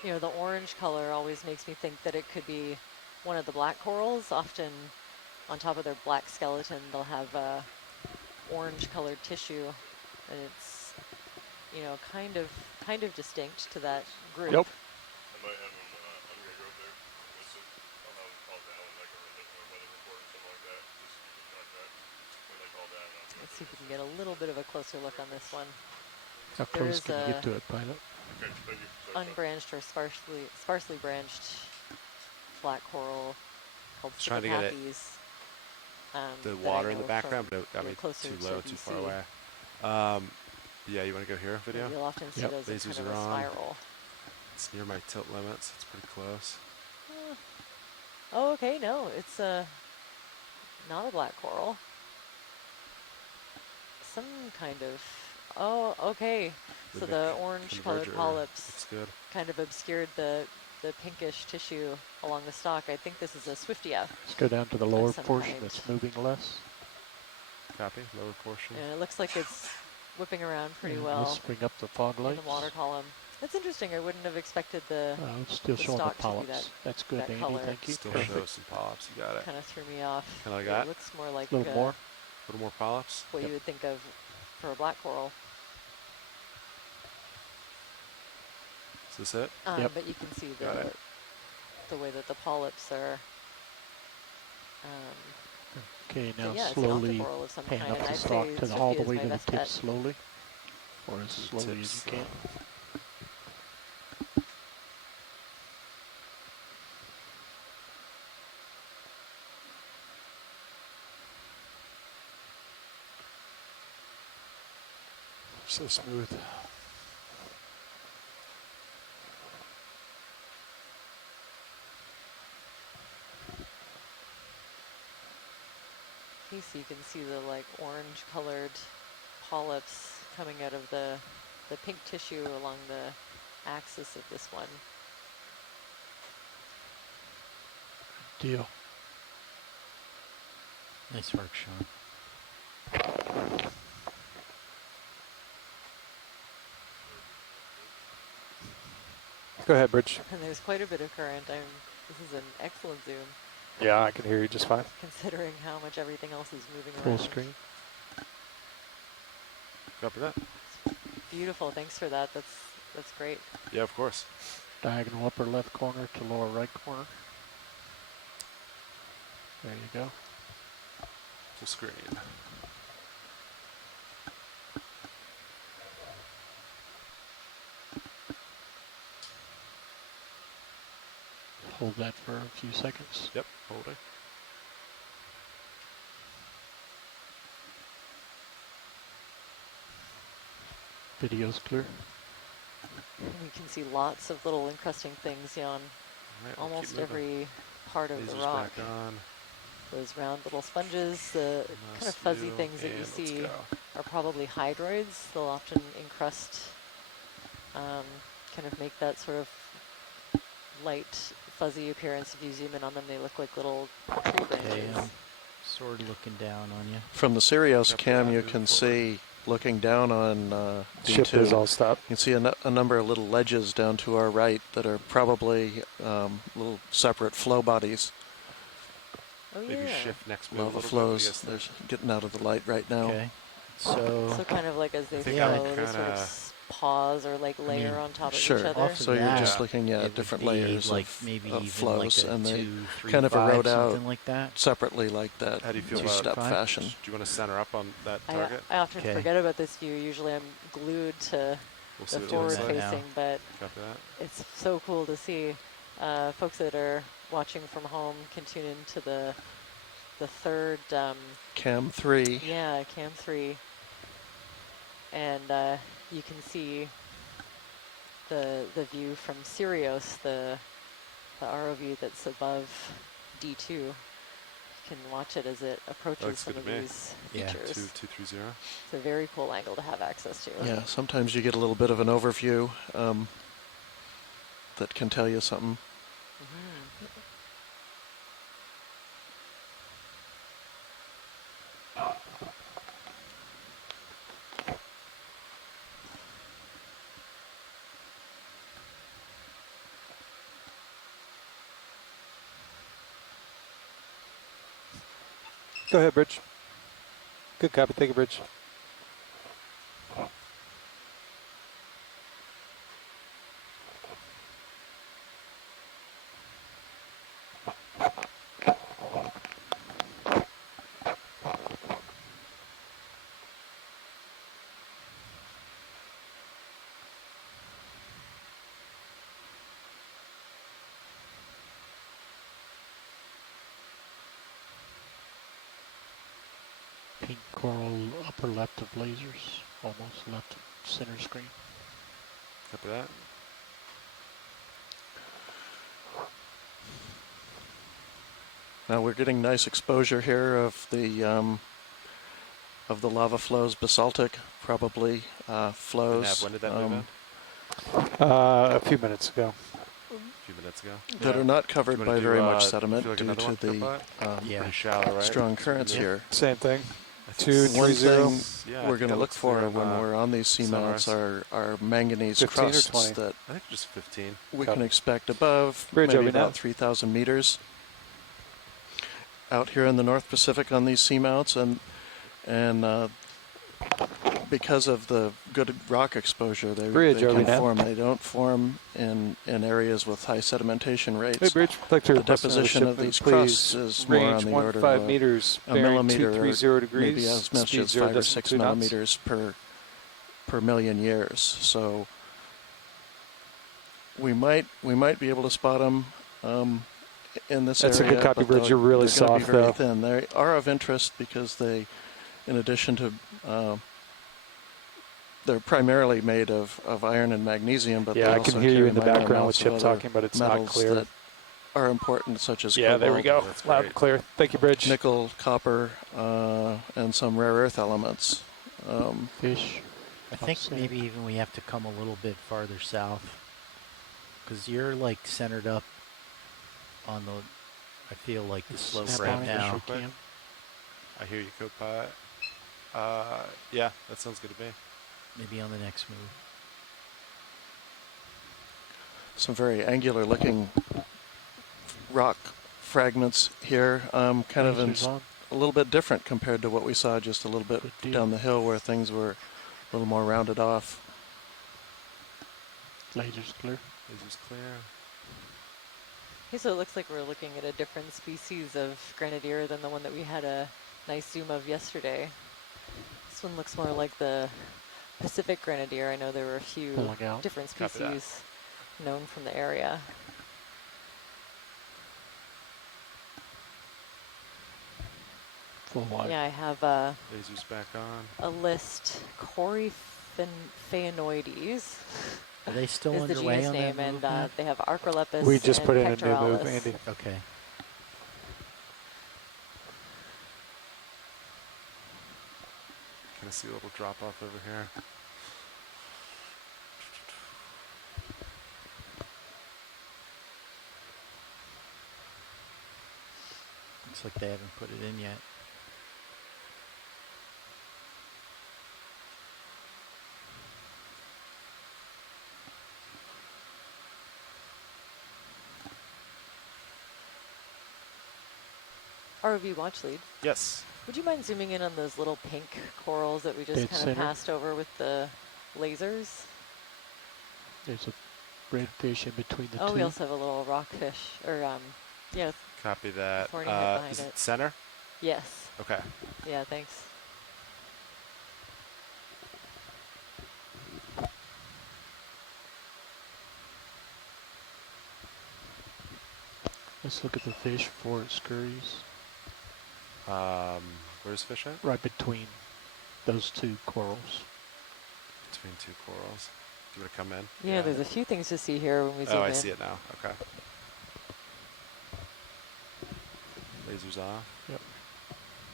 You know, the orange color always makes me think that it could be one of the black corals. Often on top of their black skeleton, they'll have orange-colored tissue, and it's, you know, kind of distinct to that group. Yep. I might have them, I'm gonna go up there. I'll have them call down like a weather report or something like that, just so you can track that. When they call down, I'll go Let's see there. if we can get a little bit of a closer look on this one. How There close is can you a get to it, pilot? Okay, thank you. Sorry, unbranched or sparsely branched black coral called Just trying to get it, Sipapathes. the that I water in know the background, from, but it got me closer too to low, too far BC. away. Yeah, you want to go here, video? You'll often see Yep. those as Lasers kind of are a on. spiral. It's near my tilt limits. It's pretty close. Oh, okay, no, it's not a black coral. Some kind of, oh, okay. So the orange-colored Converger polyps looks good. kind of obscured the pinkish tissue along the stalk. I think this is a Swiftia. Let's go down to the lower some portion kind. that's moving less. Copy. Lower portion. And it looks like it's whipping around pretty And well let's bring up the fog in lights. the water column. That's interesting. I wouldn't have expected the It's still the showing the stalk to be polyps. That's good, that Andy. color. Thank you. Still Perfect. shows some polyps. You got it. kind of threw me off. Kind of like It that. looks more like A little more. A little more polyps. what you would think of for a black coral. Is this it? Yep. But you can see Got it. the way that the polyps are. Okay, now yeah, it's an slowly octocoral of some pan kind, up and the I'd stalk say to all the Swiftia is way my to the best tip bet. slowly, or as The slowly as tips, you can. So smooth. Okay, so you can see the like orange-colored polyps coming out of the pink tissue along the axis of this one. Deal. Nice work, Sean. Go ahead, Bridge. And there's quite a bit of current. This is an excellent zoom, Yeah, I can hear you just fine. considering how much everything else is moving Full around. screen. Copy that. Beautiful. Thanks for that. That's great. Yeah, of course. Diagonal upper left corner to lower right corner. There you go. Full screen. Hold that for a few seconds. Yep, holding. Video's clear. We can see lots of little encrusting things on All right, we'll keep almost moving. every part of the Lasers rock. back on. Those round little sponges, the kind of fuzzy view, things that you and let's see go. are probably hydroids. They'll often encrust, kind of make that sort of light, fuzzy appearance. If you zoom in on them, they look like little tree Okay, branches. I'm sort of looking down on you. From the Sirius Yep, cam, you moving can forward. see, looking down on Ship D2, is all stopped. you can see a number of little ledges down to our right that are probably little separate flow bodies. Oh Maybe yeah. shift next move a Lava little bit. flows. They're getting out of the light right now. Okay. So, So kind of like as they think I flow, would they sort of kinda- pause or like layer on top of each Sure. other. Off of So you're just that, looking it at would different be layers like of, maybe of even flows, like a and they 2, 3, kind of 5, erode out something like that. separately like that. How do you feel about two-step 5? fashion. Do you want to center up on that I target? often Okay. forget about this view. Usually I'm glued to We'll see the what it forward looks like. now. facing, but Copy that. it's so cool to see. Folks that are watching from home can tune into the third, Cam 3. yeah, Cam 3, and you can see the view from Sirius, the ROV that's above D2. You can watch it as it approaches Looks some good of to me. these Yeah. features. 2230. It's a very cool angle to have access to. Yeah, sometimes you get a little bit of an overview that can tell you something. Mhm. Go ahead, Bridge. Good copy. Thank you, Bridge. Pink coral upper left of lasers, almost left center screen. Copy that. Now we're getting nice exposure here of the lava flows, basaltic probably flows. Nav, when did that move in? A few minutes ago. A few minutes ago. That are not covered by very much sediment like due to the pretty shallow, right? strong currents here. Same thing. One 230. thing we're going to look for when we're on these seamounts are manganese 15 or crusts 20? that I think just 15. we can expect above Bridge maybe over now. about 3,000 meters. Out here in the North Pacific on these seamounts, and because of the good rock exposure, they can form. They don't form in areas with high sedimentation rates. Hey, Bridge, I'd like to the request another deposition of shipment, these please. crusts is more on Range the 1 order 5 of meters, a bearing millimeter, 230 degrees, maybe as much speed as 0 5 or 6 decimal 2 knots. millimeters per million years. So we might be able to spot them in this That's area. a good copy, but Bridge. You're really they're gonna soft, be very though. thin. They are of interest because they, in addition to they're primarily made of iron and magnesium, but Yeah, they I also can hear you carry in the minor background with amounts of Chip other talking, but it's not metals clear. that are important, such as Yeah, there we go. cobalt, Loud and clear. Thank you, Bridge. nickel, copper, and some rare earth elements. Fish. I think maybe even we have to come a little bit farther south, because you're like centered up on the, I feel like the slope right now. I hear you, co-pilot. Yeah, that sounds good to me. Maybe on the next move. Some very angular looking rock fragments here, kind of a little bit different compared to what we saw just a little bit down the hill where things were a little more rounded off. Lasers clear. Lasers clear. Okay, so it looks like we're looking at a different species of grenadier than the one that we had a nice zoom of yesterday. This one looks more like the Pacific grenadier. I know there were a few different species known from the area. Full wide. Yeah, I have lasers back on. a list. Coryphaenoides. Are they still is the underway genus on name, that move, and Matt? they have Archolepis. We just and put in a new move, Pectoralis. Andy. Okay. Kind of see a little drop off over here. Looks like they haven't put it in yet. ROV watch lead. Yes. Would you mind zooming in on those little pink corals that we just kind of passed over with the lasers? There's a red fish in between the two. Oh, we also have a little rockfish, or yeah. Copy that. Thorny head behind Is it. it center? Yes. Okay. Yeah, thanks. Let's look at the fish before it scurries. Where's fish at? Right between those two corals. Between two corals. Do you want to come in? Yeah, there's a few things to see here when we zoom in. Oh, I see it now. Okay. Lasers off. Yep.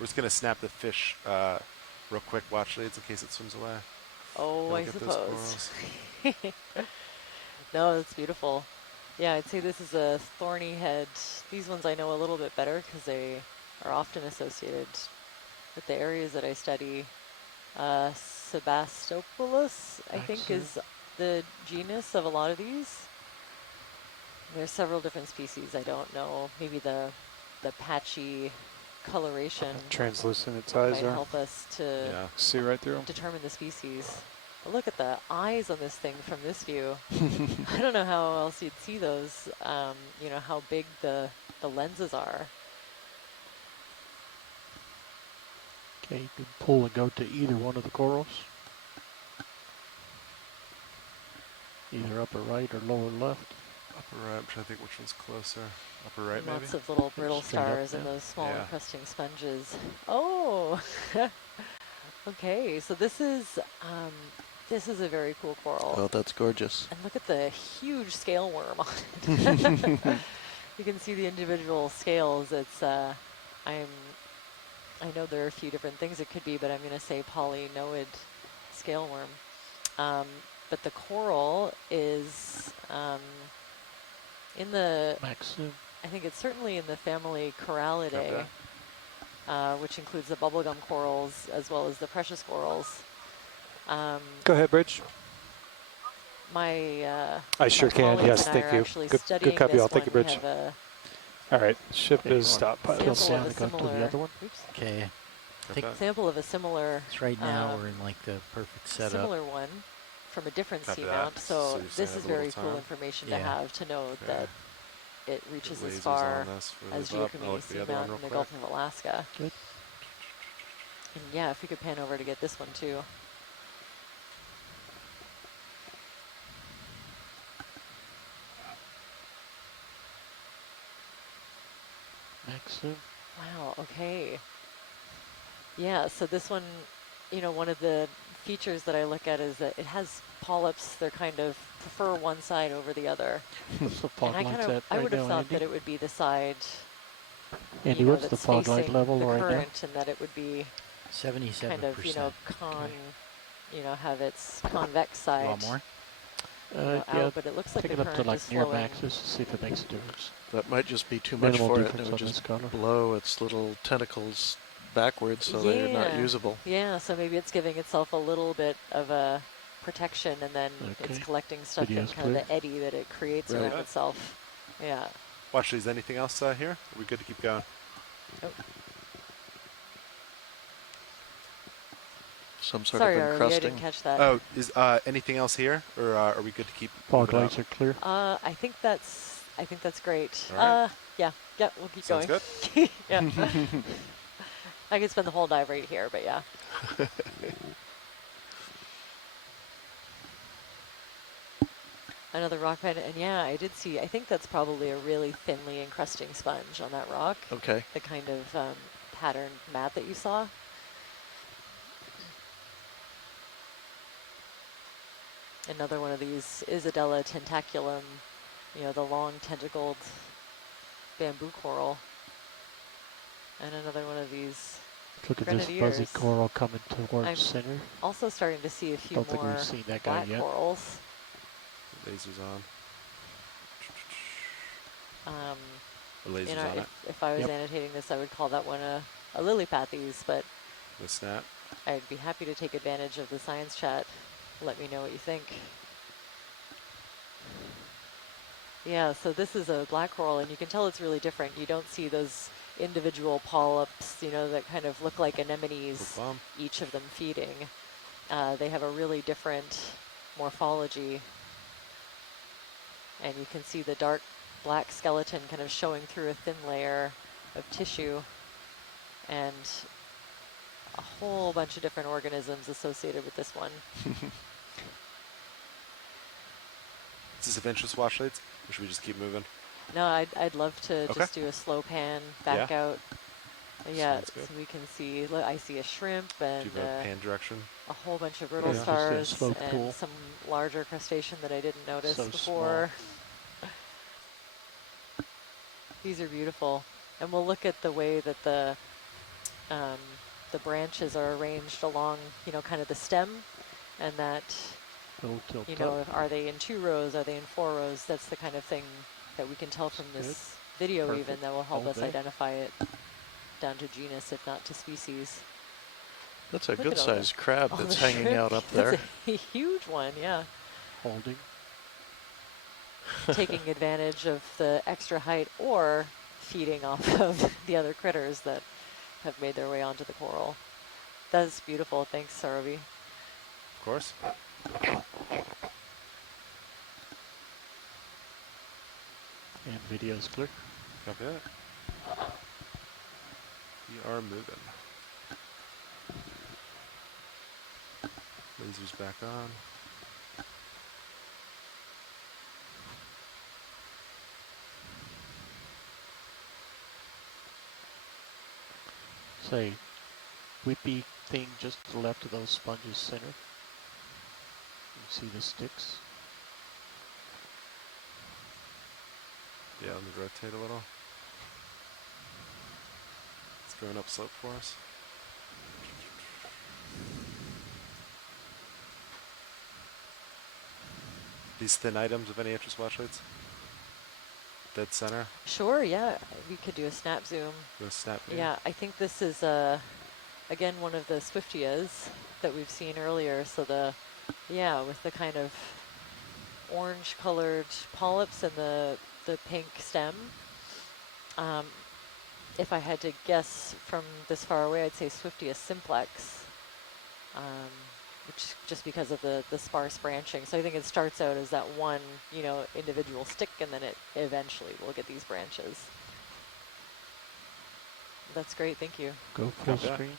We're just going to snap the fish real quick, watch leads, in case it swims away. Oh, I suppose. No, it's beautiful. Yeah, I'd say this is a thorny head. These ones I know a little bit better because they are often associated with the areas that I study. Sebastopoulos, I think, is the genus of a lot of these. There's several different species. I don't know. Maybe the patchy coloration Translucent its eyes might are. help us to See right through 'em. determine the species. But look at the eyes on this thing from this view. I don't know how else you'd see those, you know, how big the lenses are. Okay, you can pull and go to either one of the corals. Either upper right or lower left. Upper right, I'm trying to think which one's closer. Upper right, maybe? Lots of little brittle Straight up stars and now. those small Yeah. encrusting sponges. Oh, okay. So this is a very cool coral. Oh, that's gorgeous. And look at the huge scale worm on it. You can see the individual scales. It's I know there are a few different things it could be, but I'm going to say polynoid scale worm. But the coral is in the, Maxim. I think it's certainly in the family Corallidae, Okay. which includes the bubblegum corals as well as the precious corals. Go ahead, Bridge. My I sure my can. colleagues Yes, and I thank are you. actually Good studying copy. this All. Thank you, one. We Bridge. have a All right, ship Okay, is go on. stopped. Pilot. Tilt sample down of a and go to the similar, other one. oops, Okay. Okay. sample of a similar, So right now we're in like the perfect setup. similar one from a different Copy seamount. that. So So you're this saying is a little very cool time? information to Yeah. have to know Okay. that it reaches Lasers as far on this for as the up. I'll Giacomini look at the other one Seamount real in the quick. Gulf of Alaska. Good. And yeah, if we could pan over to get this one too. Maxim. Wow, okay. Yeah, so this one, you know, one of the features that I look at is that it has polyps. They're kind of prefer one side over the other. What's the fog And lights I at right would have now, thought Andy? that it would be the side, Andy, you know, what's the that's fog light facing level the right now? current, and that it would be 77%. kind of, you know, you know, have its convex A side lot more. Yeah, out, but it looks like take the it up to current like is near flowing. maxes to see if it makes a difference. That might just be too much Minimal for it. It difference would on this just color. blow its little tentacles backwards so they're not Yeah. usable. Yeah, so maybe it's giving itself a little bit of a protection, and then it's Okay. collecting stuff in Video's kind of clear. the eddy that it creates Right. around itself. Yeah. Watch, is anything else here? Are we good to keep going? Oh. Some sort Sorry, of Ari, I encrusting. didn't catch that. Oh, is anything else here, or are we good to keep? Fog moving lights up? are clear. I think that's great. All right. Yeah, we'll keep Sounds going. good. Yeah. I could spend the whole dive right here, but yeah. Another rock bed, and yeah, I did see, I think that's probably a really thinly encrusting sponge on that rock. Okay. The kind of patterned mat that you saw. Another one of these Isidella tentaculum, you know, the long tentacled bamboo coral. And another one of these Look at this fuzzy grenadiers. coral coming towards I'm center. also starting to see a few Don't think more we've seen that guy black yet. corals. Lasers on. The You lasers know, on it. if I was Yep. annotating this, I would call that one a lilipathes, but The snap. I'd be happy to take advantage of the science chat. Let me know what you think. Yeah, so this is a black coral, and you can tell it's really different. You don't see those individual polyps, you know, that kind of look like anemones, Boom. each of them feeding. They have a really different morphology. And you can see the dark black skeleton kind of showing through a thin layer of tissue, and a whole bunch of different organisms associated with this one. Is this of interest, watch lights? Or should we just keep moving? No, I'd love to just do a slow pan back out. Yeah, Sounds so good. we can see, look, I see a shrimp and Do you have a pan direction? a whole bunch of brittle Yeah. stars Just a slow and pool. some larger crustacean that I didn't notice So before. These are beautiful. And we'll look at the way that the branches are arranged along, you know, kind of the stem, and that, Little tilt you know, up. are they in 2 rows, are they in 4 rows? That's the kind of thing that we can tell from this video Perfect. even, that will help All us day. identify it down to genus, if not to species. That's a Look good at all the- sized crab all that's the hanging shrimp. out up there. That's a huge one, yeah. Holding. Taking advantage of the extra height or feeding off of the other critters that have made their way onto the coral. That's beautiful. Thanks, Saravi. Of course. And video's clear. Copy that. We are moving. Lasers back on. Say, whippy thing just to the left of those sponges center. You see the sticks? Yeah, let me rotate a little. It's going up slope for us. These thin items of any interest, flashlights? Dead center? Sure, yeah. We could do a snap zoom. Do a snap view? Yeah, I think this is, again, one of the Swiftias that we've seen earlier. So with the kind of orange-colored polyps and the pink stem. If I had to guess from this far away, I'd say Swiftia simplex. Which just because of the sparse branching. So I think it starts out as that one, individual stick, and then it eventually will get these branches. That's great, thank you. Go full screen.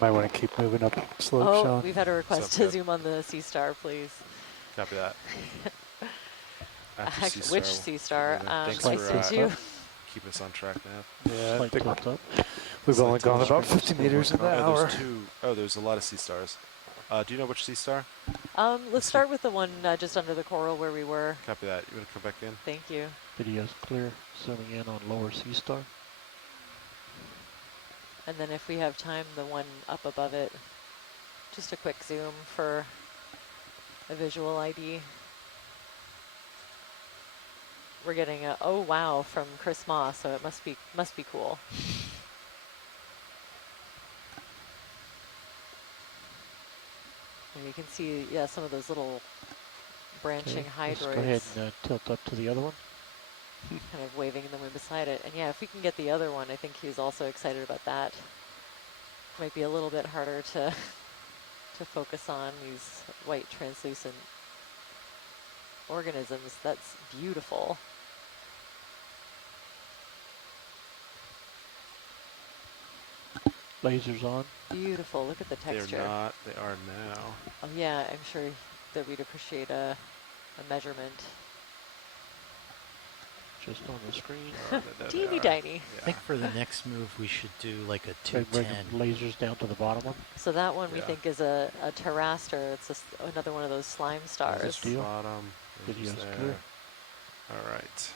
Might want to keep moving up slope, Oh, Sean. we've had a request to zoom on the Sea Star, please. Copy that. Which Sea Star? Thanks I for sent you. keeping us on track now. Yeah, I think up. we've only gone about 50 meters in the hour. There's a lot of sea stars. Do you know which sea star? Let's start with the one just under the coral where we were. Copy that. You want to come back in? Thank you. Video's clear. Zooming in on lower Sea Star. And then if we have time, the one up above it. Just a quick zoom for a visual ID. We're getting a oh wow from Chris Ma, so it must be cool. And you can see, yeah, some of those little branching hydroids. Let's go ahead and tilt up to the other one. Kind of waving in the wind beside it. And yeah, if we can get the other one, I think he's also excited about that. Might be a little bit harder to focus on these white translucent organisms. That's beautiful. Lasers on. Beautiful. Look at the texture. They're not. They are now. Oh yeah, I'm sure that we'd appreciate a measurement. Just on the screen. Teeny tiny. I think for the next move we should do like a 210. Lasers down to the bottom one. So that one we think is a terraster. It's another one of those slime stars. Bottom. Video's there. clear. All right.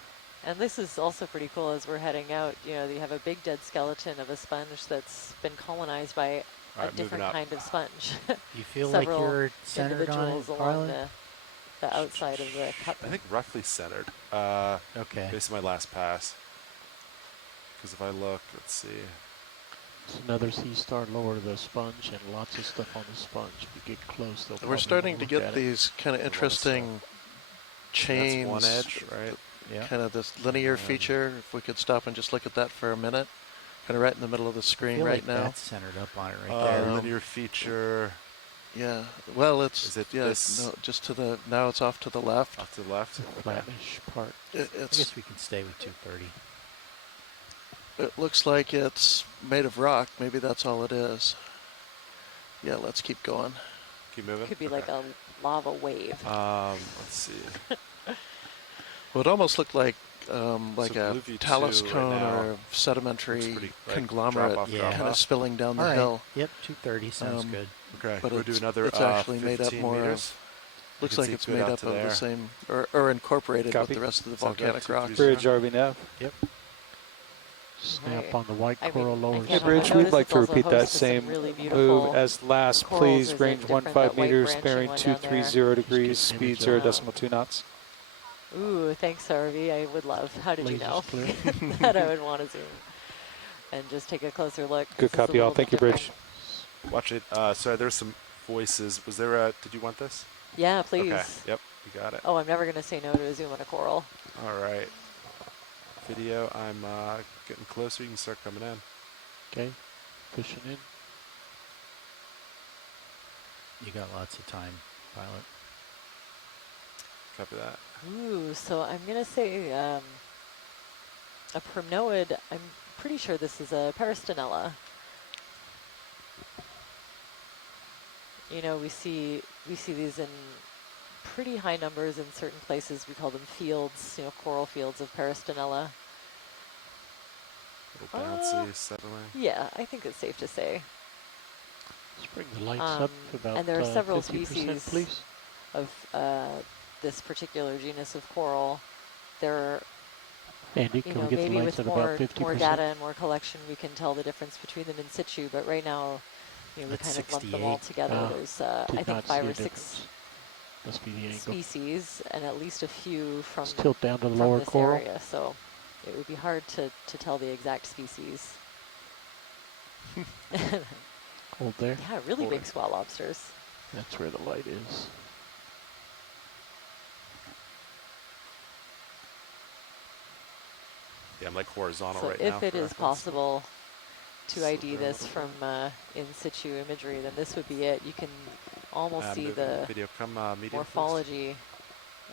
And this is also pretty cool as we're heading out. You have a big dead skeleton of a sponge that's been colonized by a different kind of sponge. You feel like you're centered on it, individuals along the outside of the cup. I think roughly centered. Okay. Based on my last pass. Because if I look, let's see. It's another Sea Star lower to the sponge and lots of stuff on the sponge. If you get close, they'll We're starting to get these kind of interesting chains. That's one edge, right? Yeah. Kind of this linear feature. If we could stop and just look at that for a minute. Kind of right in the middle of the screen right now. That's centered up on it right there. Linear feature. Yeah. Well, it's Is it this? No, just to the now. It's off to the left. Off to the left. Flattish part. It's. I guess we can stay with 230. It looks like it's made of rock. Maybe that's all it is. Yeah. Let's keep going. Keep moving. Could be like a lava wave. Let's see. Well, it almost looked like a Blue talus V2 cone right now or sedimentary pretty, like, conglomerate drop off, kind of spilling down the All right. hill. Yep, 230 sounds good. Okay, But we'll do another it's actually made up 15 more meters. of, looks like it's made up of the same, or incorporated with the rest of the volcanic rocks. Bridge, RV-Nav. Yep. Snap on the white coral lower Hey, side. Bridge, we'd like to repeat that same move as last, please. Range 15 meters, bearing 230 degrees, speed 0.2 knots. Ooh, thanks, Harvey. I would love. How did you know clear. that I would want to zoom and just take a closer look? Good copy, all. Thank you, Bridge. Watch it. Sorry, there's some voices. Was there a? Did you want this? Yeah, please. Okay. Yep, you got it. Oh, I'm never going to say no to a zoom on a coral. All right. Video, I'm getting closer. You can start coming in. Okay, pushing in. You got lots of time, pilot. Copy that. Ooh, so I'm going to say a primnoid. I'm pretty sure this is a peristanella. You know, we see these in pretty high numbers in certain places. We call them fields, you know, coral fields of peristanella. A little bouncy, settling. Yeah, I think it's safe to say. Let's bring the lights up to about and there are several 50%, species please. of this particular genus of coral. There, Andy, you can know, we get the maybe lights with at about 50%? more data and more collection, we can tell the difference between them in situ. But right now, you know, we That's kind of lump them all 68. together. There's, I think, 5 or 6 Must be the angle. species, and at least a few from Let's tilt down to the from lower this coral. area. So it would be hard to tell the exact species. Hold there. Yeah, really big squat lobsters. That's where the light is. Yeah, I'm like horizontal So right now. if it for is reference. possible to Slow ID down a this little from in situ imagery, then this would be it. You can almost see moving the video. Come medium, please. morphology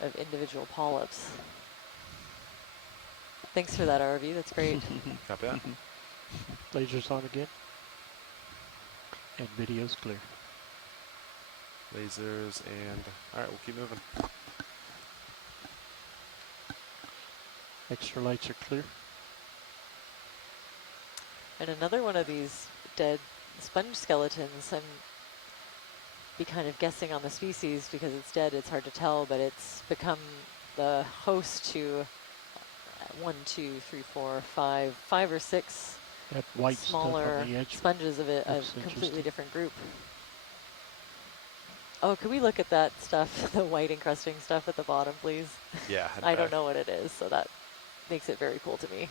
of individual polyps. Thanks for that, RV. That's great. Copy that. Lasers on again. And video's clear. Lasers and all right, we'll keep moving. Extra lights are clear. And another one of these dead sponge skeletons, I'm be kind of guessing on the species because it's dead, it's hard to tell, but it's become the host to 5 or 6 That white stuff smaller on the edge. sponges of a Looks completely interesting. different group. Oh, could we look at that stuff, the white encrusting stuff at the bottom, please? Yeah. I don't know what it is, so that makes it very cool to me.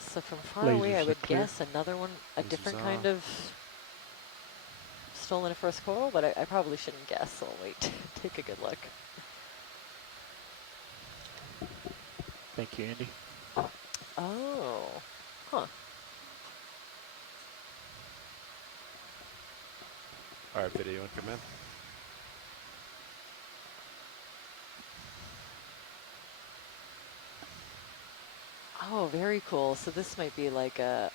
So from far away, I Lasers are would clear. guess another one, a Lasers different on. kind of stolen first coral, but I probably shouldn't guess, so I'll wait, take a good look. Thank you, Andy. Oh, huh. All right, video, and come in. Oh, very cool. So this might be like a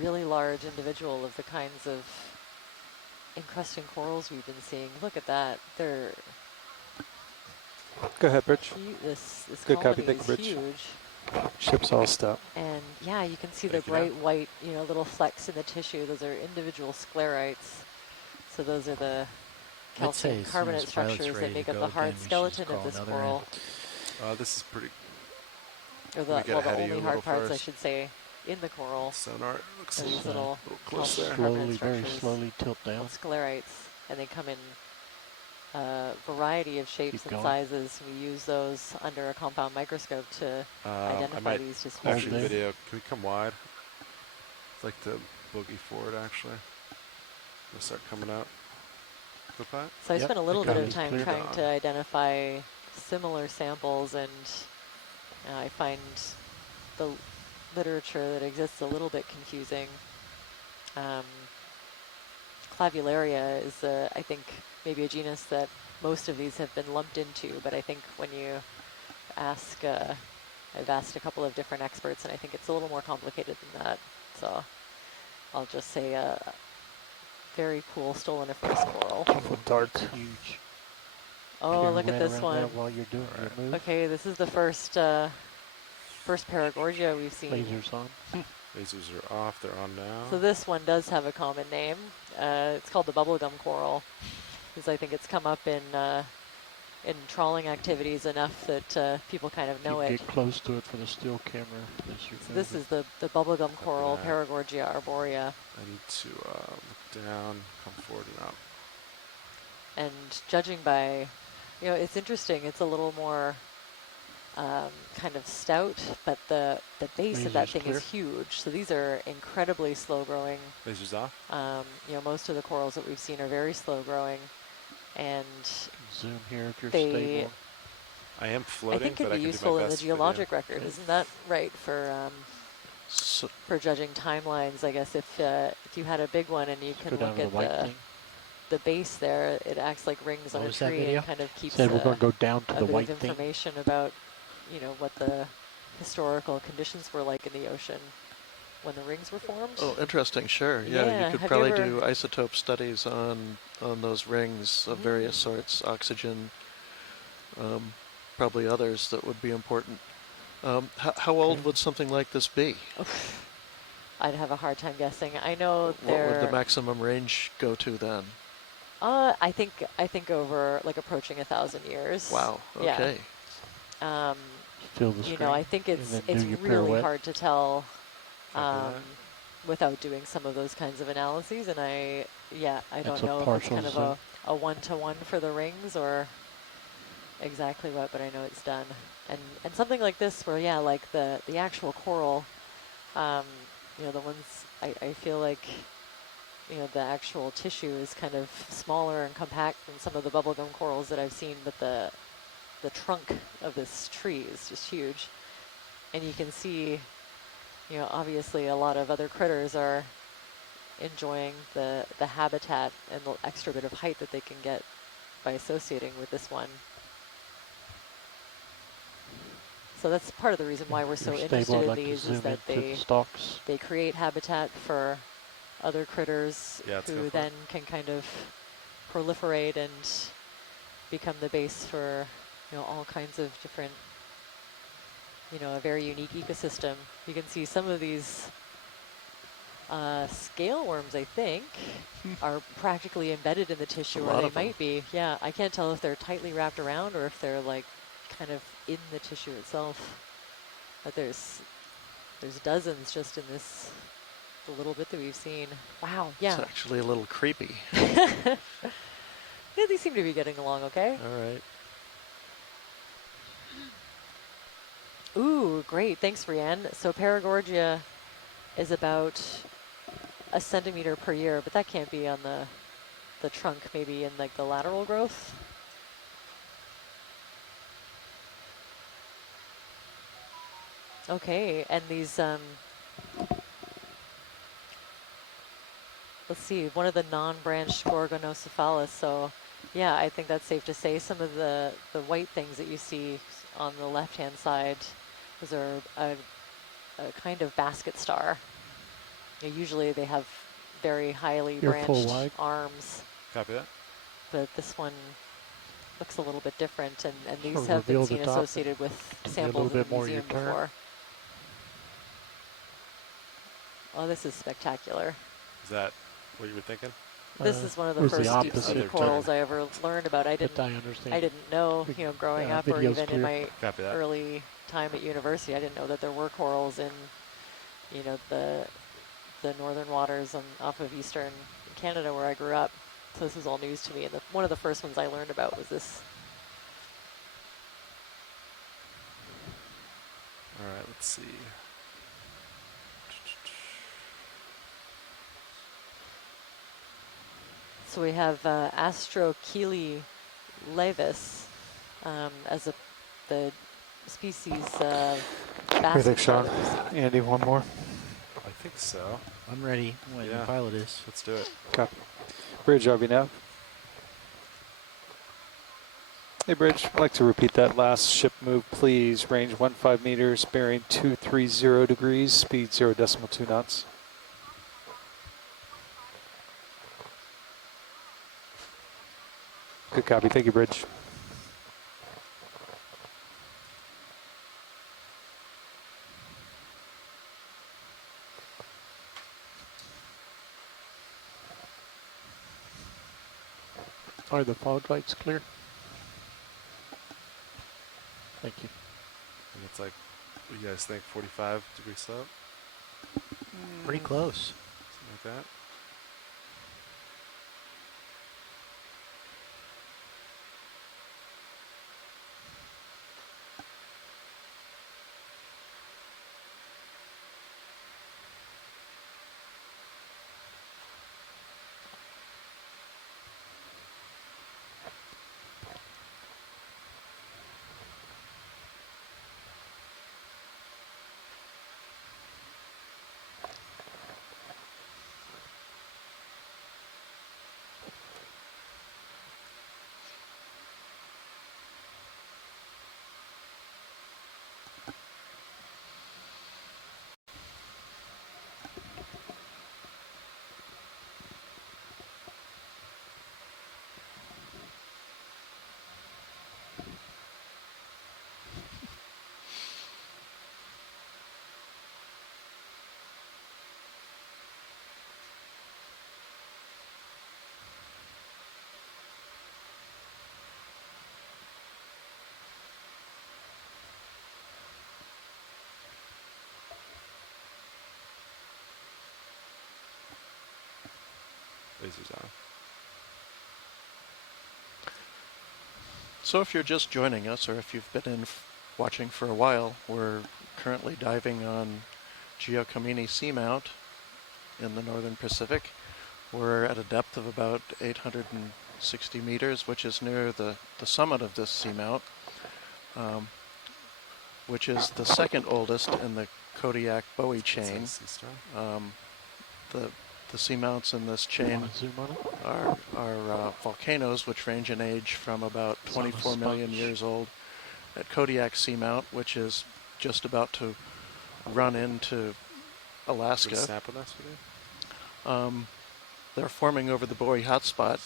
really large individual of the kinds of encrusting corals we've been seeing. Look at that. They're Go ahead, Bridge. this Good colony copy, thank is you, Bridge. huge. Ship's all stopped. And yeah, you can see Thank the you, bright white, you know, little flecks in the tissue. Those are individual sclerites. So those are the I'd say calcium as soon carbonate as pilot's structures ready that make to up go the hard again, we should skeleton just call of this another coral. This is pretty. Or Let me get well, ahead the of you only a hard little parts, I first. should say, in the coral. Sonar looks Are these So, little close calcium there. carbonate slowly, very structures, slowly tilt down. called sclerites, and they come in a variety of shapes Keep and going. sizes. We use those under a compound microscope to I identify might these to Hold actually species. there. video. Can we come wide? I'd like to boogie forward actually. We'll start coming out. Clip that. So I Yep, spent a little the bit of cody's time clear. trying to identify similar samples, and I find the literature that exists a little bit confusing. Clavularia is, I think, maybe a genus that most of these have been lumped into, but I think when you ask, I've asked a couple of different experts, and I think it's a little more complicated than that. So I'll just say very cool stoloniferous coral. Awful dark. It's huge. Oh, Clear look at right this around one. that while you're doing your move. Okay, this is the first Paragorgia we've seen. Lasers on. Lasers are off. They're on now. So this one does have a common name. It's called the bubblegum coral, because I think it's come up in trawling activities enough that people kind of know You it. get close to it for the still camera. As you So this move is the bubblegum coral, that. Paragorgia arborea. I need to look down, come forward and up. And judging by, you know, it's interesting. It's a little more kind of stout, but the base of that Laser's thing clear. is huge. So these are incredibly slow growing. Lasers off. You know, most of the corals that we've seen are very slow growing, and Zoom here if you're they, stable. I am I floating, think, could but be I can do useful my in the best video. geologic record. Isn't that right So, for judging timelines? I guess if you had a big one and you Go can down look to the at white thing. the base there, it acts like rings What on a was that tree video? and kind of keeps Said we're going to go down to a the bit white of thing. information about, you know, what the historical conditions were like in the ocean when the rings were formed. oh, interesting. Sure. Yeah, Yeah, you could have you probably ever- do isotope studies on those rings of various sorts, oxygen, probably others that would be important. How old would something like this be? I'd have a hard time guessing. I know What would they're. the maximum range go to then? I think over like approaching 1,000 years. Wow. Okay. Yeah. Fill the You screen. know, I think and it's then do your really pirouette. hard to tell Copy that. without doing some of those kinds of analyses. And I That's don't a know if it's partial kind of zoom. a one-to-one for the rings or exactly what, but I know it's done. And something like this where, yeah, like the actual coral, you know, the ones I feel like, you know, the actual tissue is kind of smaller and compact than some of the bubblegum corals that I've seen, but the trunk of this tree is just huge. And you can see, you know, obviously a lot of other critters are enjoying the habitat and the extra bit of height that they can get by associating with this one. So that's part of the reason why we're so You're interested stable, I'd in like to these, zoom is that into the stalks. they create habitat for other critters Yeah, let's go who for then it. can kind of proliferate and become the base for, you know, all kinds of different, you know, a very unique ecosystem. You can see some of these scale worms, I think, are practically embedded in the tissue, or they might be. Yeah, I can't tell if they're tightly wrapped around or if they're like kind of in the tissue itself. But there's dozens just in this, the little bit that we've seen. Wow, yeah. It's actually a little creepy. Yeah, these seem to be getting along okay. All right. Ooh, great. Thanks, Rianne. So Paragorgia is about 1 centimeter per year, but that can't be on the trunk, maybe in like the lateral growth. Okay, and these, let's see, one of the non-branched Gorgonocephalus. So yeah, I think that's safe to say some of the white things that you see on the left-hand side, those are a kind of basket star. You know, usually they have very highly You're full branched wide. arms, Copy that. but this one looks a little bit different, and these Sort of have been reveal the seen top associated with and be a samples little in bit the more your museum turn. before. Oh, this is spectacular. Is that what you were thinking? This is one of the where's the first deep opposite sea turn? corals I ever learned about. I But I didn't understand. know, you know, growing up or video's even in clear. my Copy that. early time at university, I didn't know that there were corals in, you know, the northern waters off of eastern Canada where I grew up. So this is all news to me. And one of the first ones I learned about was this. All right, let's see. So we have Astrochele levis as the species basket Thanks, star Sean. that we've seen. Andy, one more. I think so. I'm ready when Yeah. the pilot is. Let's do it. Copy. Bridge, RB Hey, Bridge, I'd like to repeat that last ship move, please. Range 15 meters, bearing 230 degrees, speed 0.2 knots. Good copy. Thank you, Bridge. Are the fog lights clear? Thank you. And it's like, what do you guys think? 45 degrees slope? Pretty close. Something like that. Lasers on. So if you're just joining us, or if you've been watching for a while, we're currently diving on Giacomini Seamount in the northern Pacific. We're at a depth of about 860 meters, which is near the summit of this seamount, which is the second oldest in the Kodiak Bowie chain. The seamounts in this chain are volcanoes, which range in age from about 24 million years old. At Kodiak Seamount, which is just about to run into Alaska. Snap with us today? They're forming over the Bowie hotspot,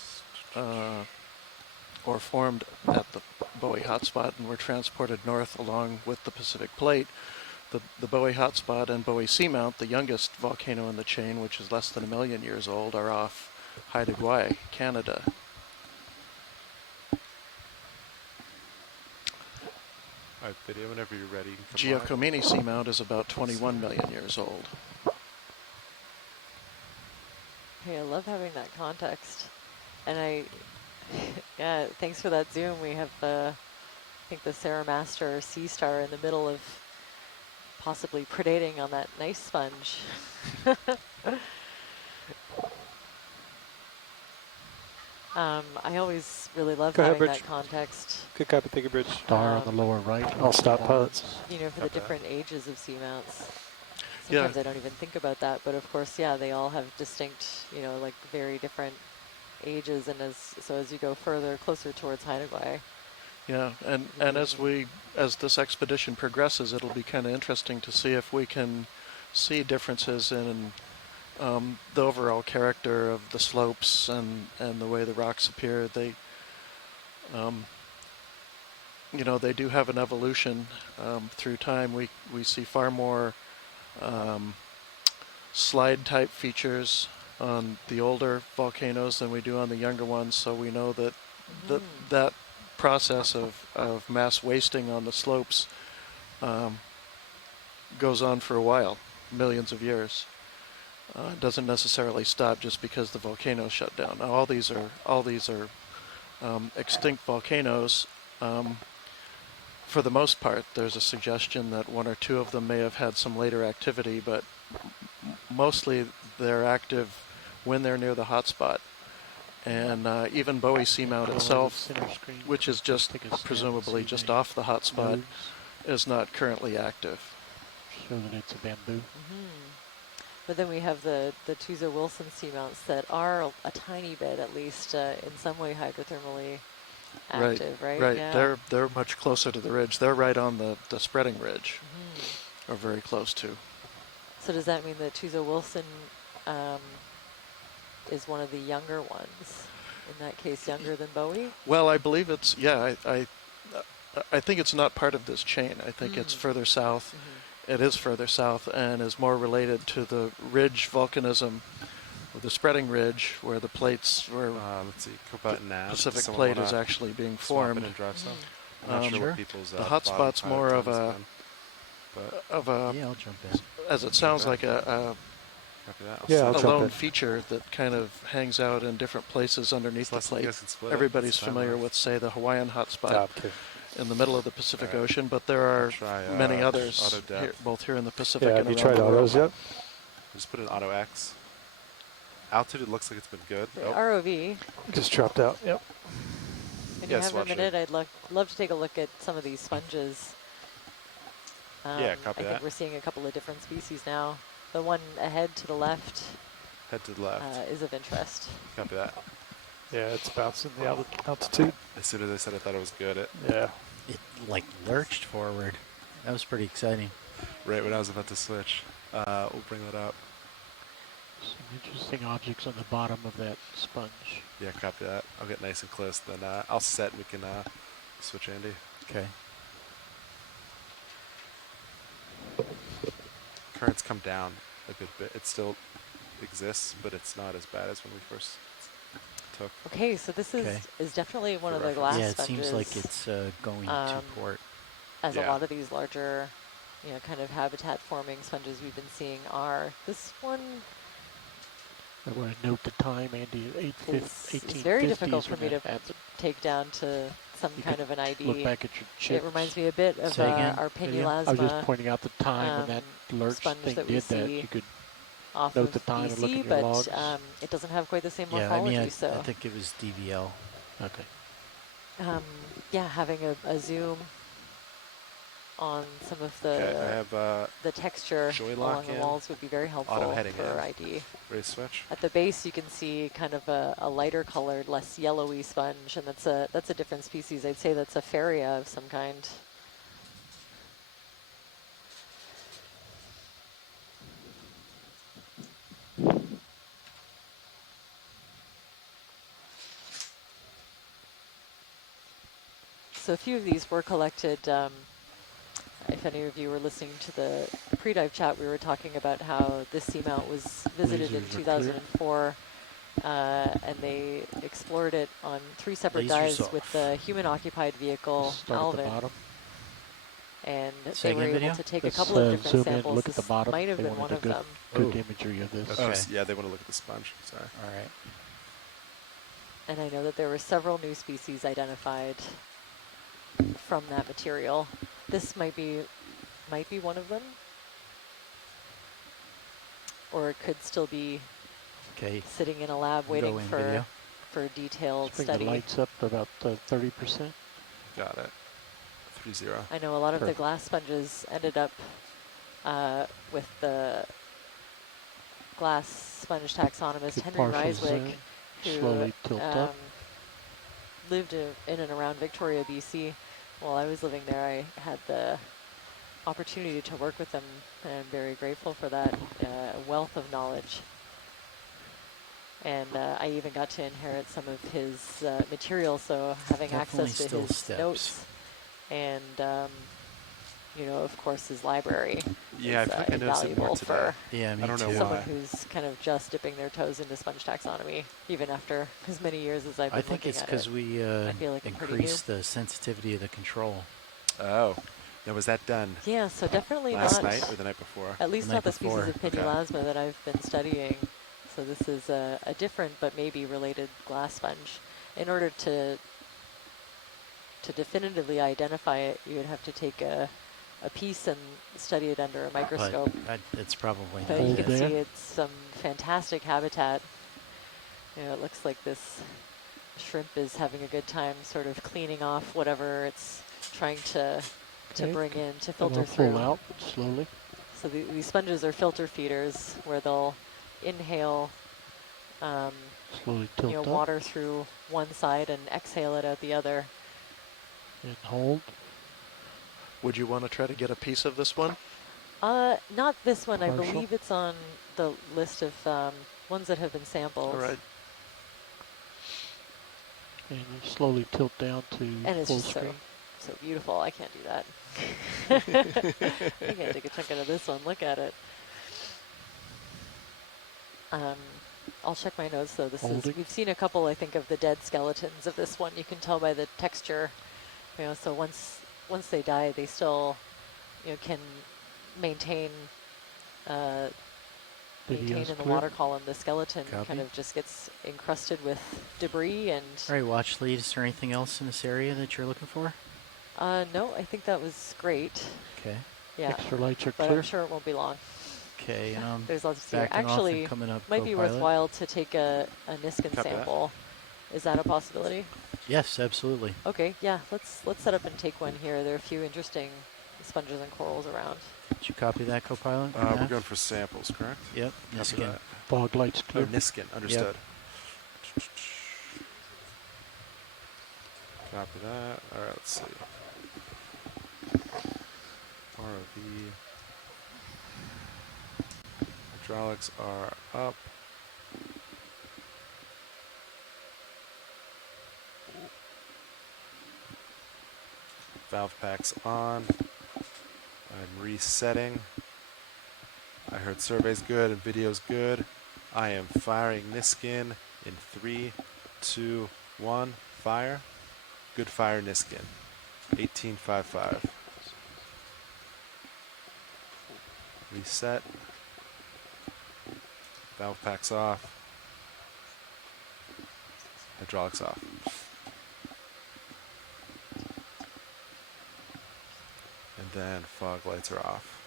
or formed at the Bowie hotspot, and were transported north along with the Pacific Plate. The Bowie hotspot and Bowie Seamount, the youngest volcano in the chain, which is less than 1 million years old, are off Haida Gwaii, Canada. All right, video whenever you're ready. You can come Giacomini Seamount is about 21 million years old. Hey, I love having that context. And yeah, thanks for that zoom. We have I think the Sarah Master Sea Star in the middle of possibly predating on that nice sponge. I always really love Go ahead, having Bridge. that context. Good copy, thank you, Bridge. Star on the lower right. I'll stop pilots. You know, for the different ages of seamounts. Yeah. Sometimes I don't even think about that, but of course, yeah, they all have distinct, you know, like very different ages, and as you go further, closer towards Haida Gwaii. Yeah, and as this expedition progresses, it'll be kind of interesting to see if we can see differences in the overall character of the slopes and the way the rocks appear. They, you know, they do have an evolution through time. We see far more slide type features on the older volcanoes than we do on the younger ones, so we know that that process of mass wasting on the slopes goes on for a while, millions of years. It doesn't necessarily stop just because the volcano shut down. Now, all these are extinct volcanoes. For the most part, there's a suggestion that one or two of them may have had some later activity, but mostly they're active when they're near the hotspot. And even Bowie Seamount itself, which is just presumably just off the hotspot, is not currently active. Show that it's a bamboo. But then we have the Tuzo-Wilson seamounts that are a tiny bit, at least in some way, hydrothermally active, right? Right. Yeah. They're much closer to the ridge. They're right on the spreading ridge, or very close to. So does that mean that Tuzo-Wilson is one of the younger ones? In that case, younger than Bowie? Well, I believe it's, yeah, I think it's not part of this chain. I think it's further south. It is further south and is more related to the ridge volcanism, or the spreading ridge, where the plates, where let's see, nav. Pacific Plate is actually being formed. And drive some? I'm not sure what people's, the hotspot's more of a, yeah, I'll jump in. as it sounds like a lone feature that kind of hangs out in different places underneath the plate. Everybody's familiar with, say, the Hawaiian hotspot in the middle of the Pacific Ocean, but there are many others, here, both here in the Pacific and have you around tried the world. autos yet? Just put in Auto X. Altitude looks like it's been good. ROV. Just dropped out, yep. When you have a minute, I'd love to take a look at some of these sponges. Yeah, copy I think we're seeing a couple of different species now. The one ahead to the left. Head to the left. Is of interest. Copy that. Yeah, it's bouncing the altitude. As soon as I said I thought it was good, yeah. It like lurched forward. That was pretty exciting. Right when I was about to switch. We'll bring that up. Some interesting objects on the bottom of that sponge. Yeah, copy that. I'll get nice and close, then I'll set and we can switch Andy. Okay. Currents come down a good bit. It still exists, but it's not as bad as when we first took. Okay, so this is definitely one of the glass sponges. sponges. Yeah, it seems like it's going to port. As a lot of these larger, kind of habitat-forming sponges we've been seeing are. This one I want to note the time, Andy. It's very difficult for me to take down to some kind of an ID. Look back at your chips. It reminds me a bit of our Penulasma. I was just pointing out the time when that lurch thing that did that. You could off note of the time BC, and look at your but logs. It doesn't have quite the same Yeah, morphology. I so think it was DVL. Okay. yeah, having a zoom on some of the I have the texture along the walls would be very helpful for ID. Raise switch. At the base, you can see kind of a lighter colored, less yellowy sponge, and that's a different species. I'd say that's a Faria of some kind. So a few of these were collected. If any of you were listening to the pre-dive chat, we were talking about how this seamount was visited in 2004, and they explored it on 3 separate dives with the human-occupied vehicle, Alvin. And they were able to take a couple of different samples. Look at the bottom. Might have been one of them. Good imagery of this. Okay. Oh, yeah, they want to look at the sponge. Sorry. All right. And I know that there were several new species identified from that material. This might be one of them, or it could still be sitting in a lab waiting for detailed Bring study. the lights up to about 30%. Got it. 3-0. I know a lot of the glass sponges ended up with the glass sponge taxonomist Henry Reiswig, who lived in and around Victoria, BC. While I was living there, I had the opportunity to work with him, and I'm very grateful for that wealth of knowledge. And I even got to inherit some of his material, so having access to his notes and, you know, of course, his library is I noticed it more today. Yeah, me I don't know too. someone why. who's kind of just dipping their toes into sponge taxonomy, even after as many years as I've been I think it's because we increased the sensitivity of the control. Oh. Now, was that done Yeah, so definitely last not, night or the night before? at least not the species of Penulasma that I've been studying. So this is a different but maybe related glass sponge. In order to definitively identify it, you would have to take a piece and study it under a microscope. But it's probably But not you can good. see it's some fantastic habitat. You know, it looks like this shrimp is having a good time sort of cleaning off whatever it's trying to bring in, to filter through. Pull out slowly. So these sponges are filter feeders where they'll inhale Slowly tilt up. water through one side and exhale it out the other. And hold. Would you want to try to get a piece of this one? Not this one. Partial? I believe it's on the list of ones that have been sampled. All right. And you slowly tilt down to And it's full just screen. so beautiful. I can't do that. I can't take a chunk out of this one. Look at it. I'll check my notes though. We've seen a couple, I think, of the dead skeletons of this one. You can tell by the texture. You know, so once they die, they still, can maintain in the water column. The skeleton kind of just gets encrusted with debris and. All right, watch lead. Is there anything else in this area that you're looking for? No, I think that was great. Okay. Yeah. Extra lights are but clear. I'm sure it won't be long. Okay, and There's lots to see. backing off and Actually, coming up might be co-pilot. worthwhile to take a Niskin Copy that. sample. Is that a possibility? Yes, absolutely. Okay, yeah. Let's set up and take one here. There are a few interesting sponges and corals around. Did you copy that, co-pilot? We're going for samples, correct? Yep, Copy Niskin. that. Fog lights Oh, clear. Niskin, understood. Copy that. All right, let's see. ROV. Hydraulics are up. Valve packs on. I'm resetting. I heard survey's good and video's good. I am firing Niskin in 3, 2, 1. Fire. Good fire, Niskin. 1855. Reset. Valve packs off. hydraulics off. And then fog lights are off.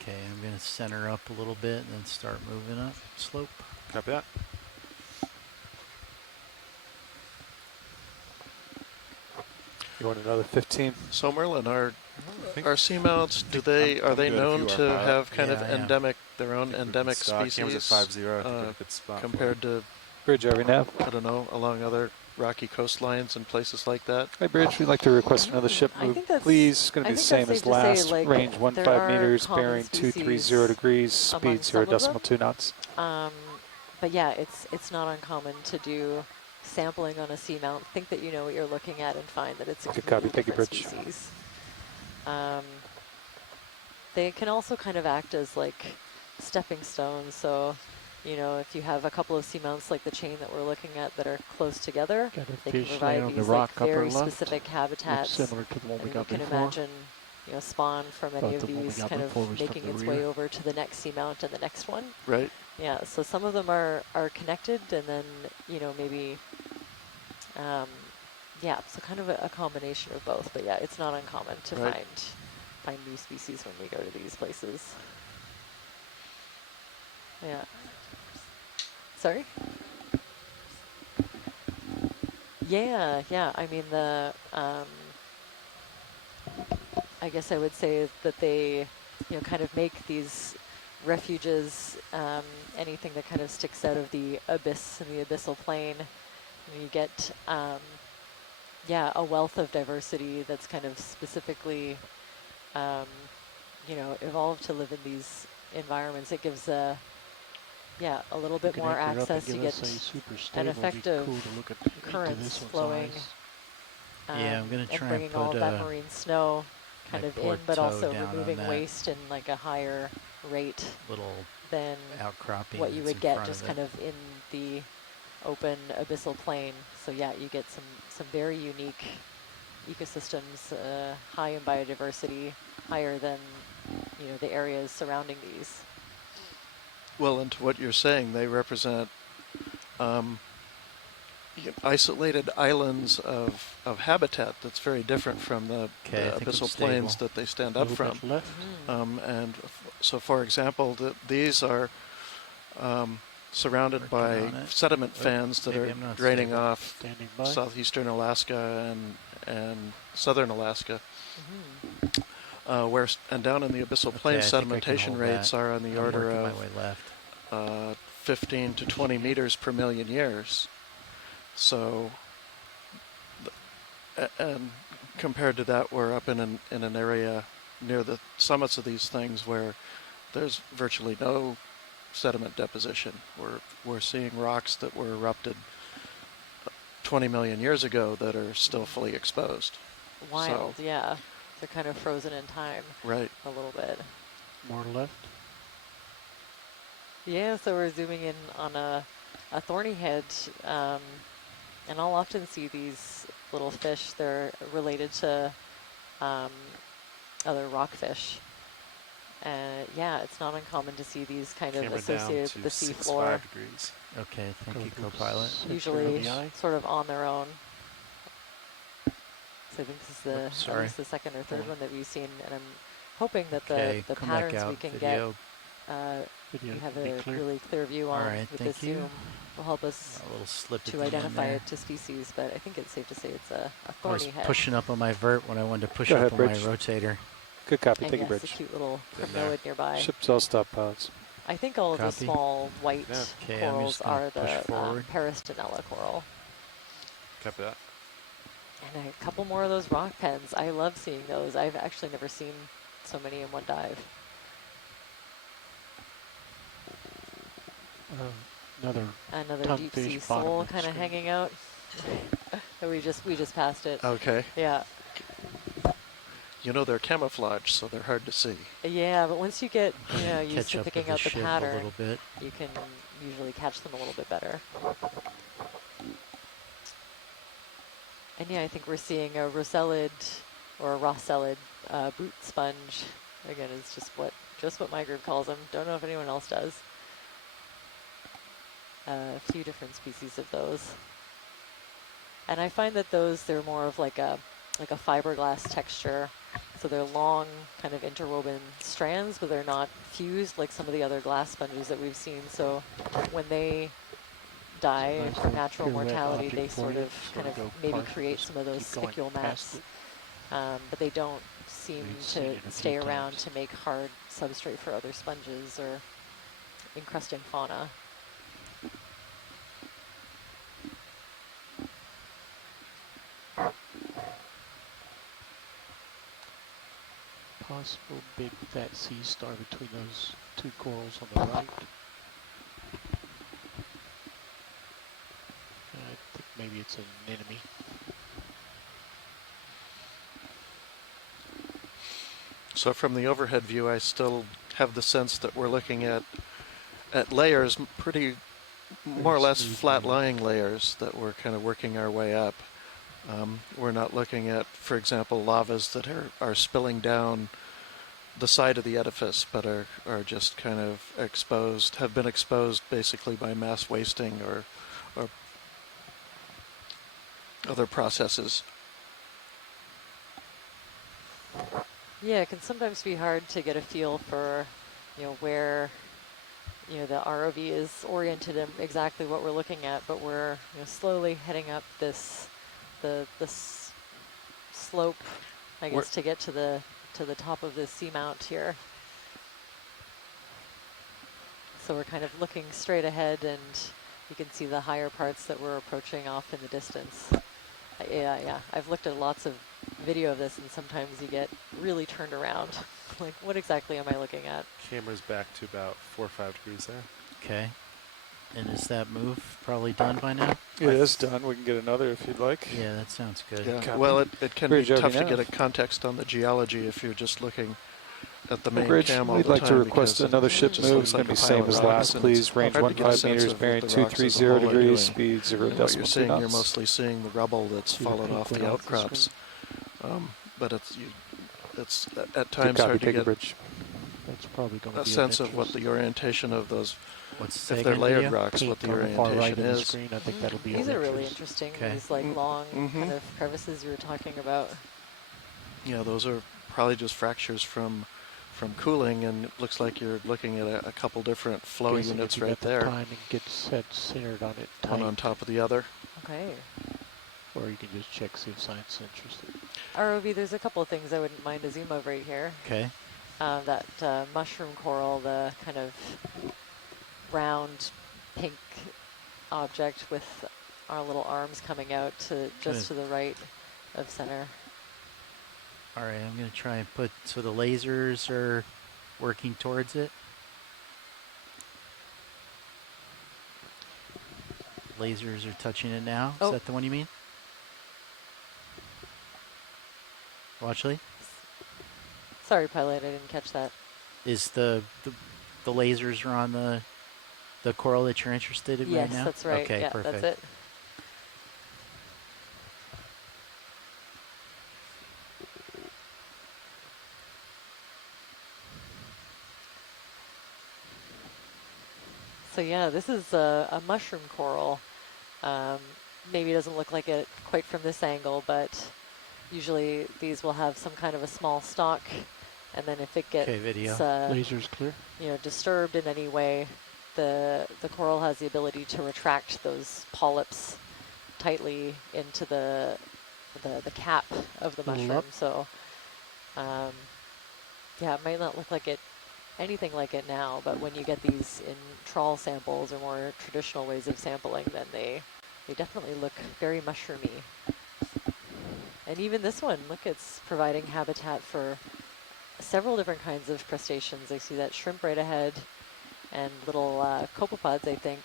Okay, I'm going to center up a little bit and then start moving up slope. Copy that. You want another 15? So Merlin, are seamounts, are I'm they good if known you are, to pilot. have kind of Yeah, I am. endemic, their own We're endemic good stock. Camera's at species 5-0. I think we're in a good spot for it. compared to, Bridge, are we now? I don't know, along other rocky coastlines and places like that? Hey, Bridge, we'd like to request another ship I move, think that's- please. It's going to I be the think same that's as safe to say, last. like, Range there 15 are meters, common bearing species 230 degrees, speed among 0 some of decimal them. 2 knots. But yeah, it's not uncommon to do sampling on a seamount, think that you know what you're looking at, and find that it's a Good completely copy. Thank you, different Bridge. species. They can also kind of act as like stepping stones. So, you know, if you have a couple of seamounts like the chain that we're looking at that are close together, Got a they can fish provide laying on the these like rock upper very left. specific Looks habitats. similar to the one we And you got can before. imagine, you know, spawn from any But of the one we these got kind before of was from making the its way rear. over to the next seamount and the next one. Right. Yeah, so some of them are connected, and then, you know, maybe, yeah, so kind of a combination of both. But yeah, it's not uncommon to Right. find new species when we go to these places. Yeah. Sorry? Yeah, yeah. I mean, I guess I would say that they, you know, kind of make these refuges, anything that kind of sticks out of the abyss and the abyssal plain. And you get, yeah, a wealth of diversity that's kind of specifically, you know, evolved to live in these environments. It gives a little bit more access. You get an effective currents flowing. Yeah, I'm going to and try and bringing all put of that marine snow kind my of in, port but toe also down on removing that waste in like a higher rate little than outcropping what you that's would in get front just of kind it. of in the open abyssal plain. So yeah, you get some very unique ecosystems, high in biodiversity, higher than, you know, the areas surrounding these. Well, and to what you're saying, they represent isolated islands of habitat that's very different from the abyssal plains that they stand up from. So, for example, these are surrounded by sediment fans that are draining off southeastern Alaska and southern Alaska. And down in the abyssal plain, sedimentation rates are on the order of 15 to 20 meters per million years. So, and compared to that, we're up in an area near the summits of these things where there's virtually no sediment deposition. We're seeing rocks that were erupted 20 million years ago that are still fully exposed. Wild, yeah. They're kind of frozen in time. Right. A little bit. More left. Yeah, so we're zooming in on a thorny head, and I'll often see these little fish. They're related to other rockfish. Yeah, it's not uncommon to see these kind of associated with the seafloor. Okay, thank you, co-pilot. Usually sort of on their own. So I think this is at least the second or third one that we've seen, and I'm hoping that the patterns we can get, we have a really clear view on with this zoom, will help us to identify it to species. But I think it's safe to say it's a thorny head. I was pushing up on my vert when I wanted to push Go up ahead, on Bridge. my rotator. Good copy. And Thank you, yes, Bridge. a cute little primnoid nearby. Ship's all stop pilots. I think all of the small white corals are the Paristinella coral. Copy that. And a couple more of those rock pens. I love seeing those. I've actually never seen so many in one dive. Another deep sea sole kind of hanging out. we just passed it. Okay. Yeah. You know, they're camouflaged, so they're hard to see. Yeah, but once you get, you know, used to picking out the pattern, a little bit. You can usually catch them a little bit better. And yeah, I think we're seeing a rosellid or a raw-celled boot sponge. Again, is just what my group calls them. Don't know if anyone else does. A few different species of those. And I find that they're more of like a fiberglass texture. So they're long, kind of interwoven strands, but they're not fused like some of the other glass sponges that we've seen. So when they die Nice from natural pirouette mortality, object they for sort you. of Sort kind of go of maybe partial, create just some of those keep going spicule past mats. it. But they don't seem We've seen to it a few stay around times. to make hard substrate for other sponges or encrusting fauna. Possible big fat sea star between those two corals on the right. I think maybe it's an anemone. So from the overhead view, I still have the sense that we're looking at layers, pretty more or less flat-lying layers that we're kind of working our way up. We're not looking at, for example, lavas that are spilling down the side of the edifice, but are just kind of exposed, have been exposed basically by mass wasting or other processes. Yeah, it can sometimes be hard to get a feel for, where, the ROV is oriented and exactly what we're looking at, but we're slowly heading up this slope, I guess, to get to the top of this seamount here. So we're kind of looking straight ahead, and you can see the higher parts that we're approaching off in the distance. Yeah, I've looked at lots of video of this, and sometimes you get really turned around. Like, what exactly am I looking at? Camera's back to about 4 or 5 degrees there. Okay. And is that move probably done by now? It is done. We can get another if you'd like. Yeah, that sounds good. Yeah. Copy. Well, it can Bridge be tough to Okeanos. get a context on the geology if you're just looking at the main Bridge, cam all we'd the like time. to request because another it ship just move. looks It's going to like be a same pile as of last, rocks, and please. it's Range hard to get a 15 sense meters, of what bearing the rocks as a 230 whole are doing. degrees, speed 0 What decimal you're 2 seeing, you're knots. mostly seeing the rubble that's See the fallen pink off one the off the outcrops. But it's at Good times copy, hard to take a get bridge. That's probably going to a be sense of what interest. the orientation of those, What's the if they're second layered video? rocks, what Pink the on the far right orientation of the is. screen. I think that'll be These of are really interest. interesting. Okay. These like long Mhm. kind of crevices you were talking about. Yeah, those are probably just fractures from cooling, and it looks like you're looking at a couple different flow Guessing units if you right got the there, time and get set centered on it, one on tight, top of the other. Okay. or you can just check see if science is interested. ROV, there's a couple of things I wouldn't mind to zoom over right here. Okay. That mushroom coral, the kind of round pink object with our little arms coming out to just to the right of center. All right, I'm going to try and put, so the lasers are working towards it. Lasers are touching it now. Oh. Is that the one you mean? Watchley? Sorry, pilot, I didn't catch that. Is the lasers are on the coral that you're interested in right now? Yes, that's right. Okay, yeah, perfect. that's it. So yeah, this is a mushroom coral. Maybe it doesn't look like it quite from this angle, but usually these will have some kind of a small stalk, and then if it gets Lasers clear. Disturbed in any way, the coral has the ability to retract those polyps tightly into the cap of the mushroom. So yeah, it might not look like anything like it now, but when you get these in trawl samples or more traditional ways of sampling, then they definitely look very mushroomy. And even this one, look, it's providing habitat for several different kinds of crustaceans. I see that shrimp right ahead, and little copepods, I think,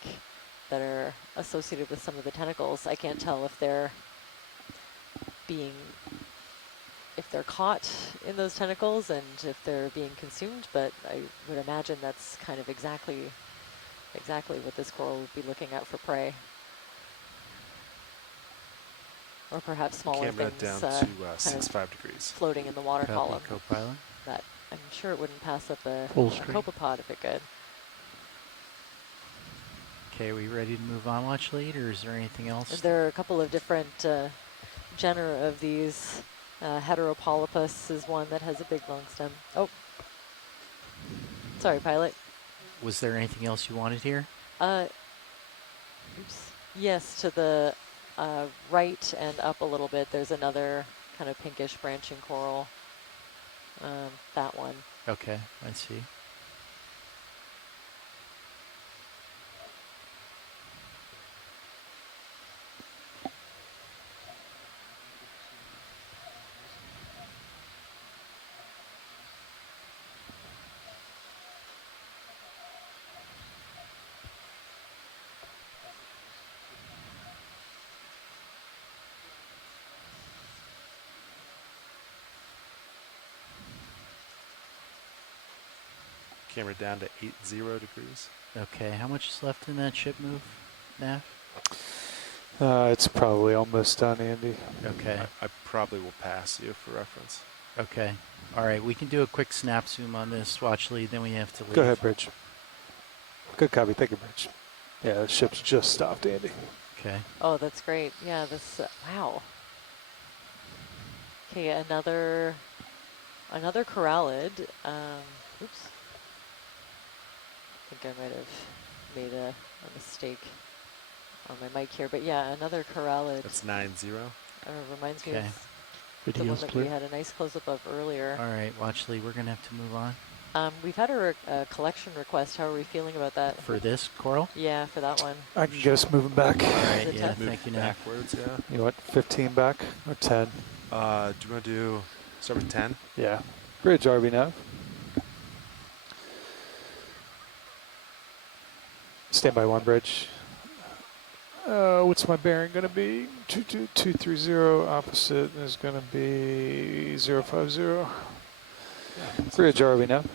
that are associated with some of the tentacles. I can't tell if they're caught in those tentacles and if they're being consumed, but I would imagine that's kind of exactly what this coral would be looking at for prey. or perhaps smaller Camera things down to kind 65 of degrees. floating in the water Copy, column. co-pilot. That I'm sure it wouldn't pass up a Full screen. copepod if it could. Okay, are we ready to move on, watch lead, or is there anything else? There are a couple of different genera of these. Heteropolypus is one that has a big long stem. Oh, sorry, pilot. Was there anything else you wanted here? Oops. Yes, to the right and up a little bit, there's another kind of pinkish branching coral. That one. Okay, I see. Camera down to 80 degrees. Okay, how much is left in that ship move, Nav? It's probably almost done, Andy. Okay. I probably will pass you for reference. Okay. All right, we can do a quick snap zoom on this watch lead, then we have to leave. Go ahead, Bridge. Good copy. Thank you, Bridge. Yeah, the ship's just stopped, Andy. Okay. Oh, that's great. Yeah, this, wow. Okay, another corallid. Oops. I think I might have made a mistake on my mic here, but yeah, another corallid. That's 90. Reminds me of the one Video's that clear. we had a nice close-up of earlier. All right, watch lead, we're going to have to move on. We've had a collection request. How are we feeling about that? For this coral? Yeah, for that one. I can get us moving back. All right, it yeah, tough? thank you, Nav. Backwards, yeah. You know what, 15 back or 10? Do you want to do start with 10? Yeah. Bridge, RV nav. Stand by 1, Bridge. What's my bearing going to be? 22230. Opposite is going to be 050. Bridge, RV nav.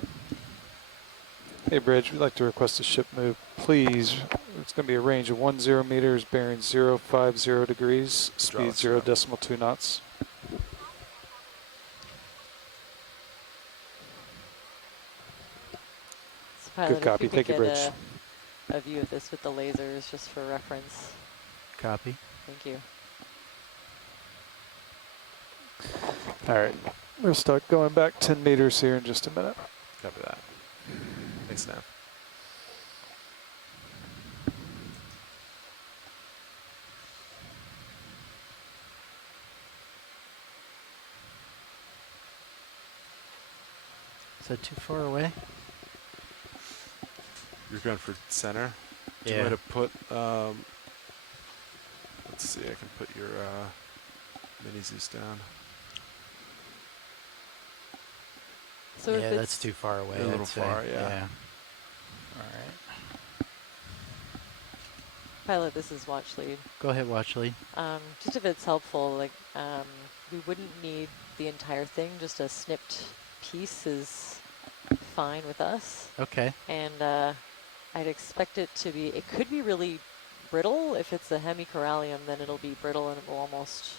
Hey, Bridge, we'd like to request a ship move, please. It's going to be a range of 10 meters, bearing 050 degrees, speed 0.2 knots. So pilot, Good copy. If you Thank you, could get Bridge. a view of this with the lasers, just for reference. Copy. Thank you. All right. We'll start going back 10 meters here in just a minute. Copy that. Thanks, Nav. Is that too far away? You're going for center. Do you Yeah. want to put, let's see, I can put your mini Zeus down. So if Yeah, it's that's too far away. A little I'd say. far, yeah. All right. pilot, this is watch lead. Go ahead, watch lead. Just if it's helpful, like we wouldn't need the entire thing. Just a snipped piece is fine with us. Okay. And I'd expect it to be. It could be really brittle. If it's a hemicorallium, then it'll be brittle and it will almost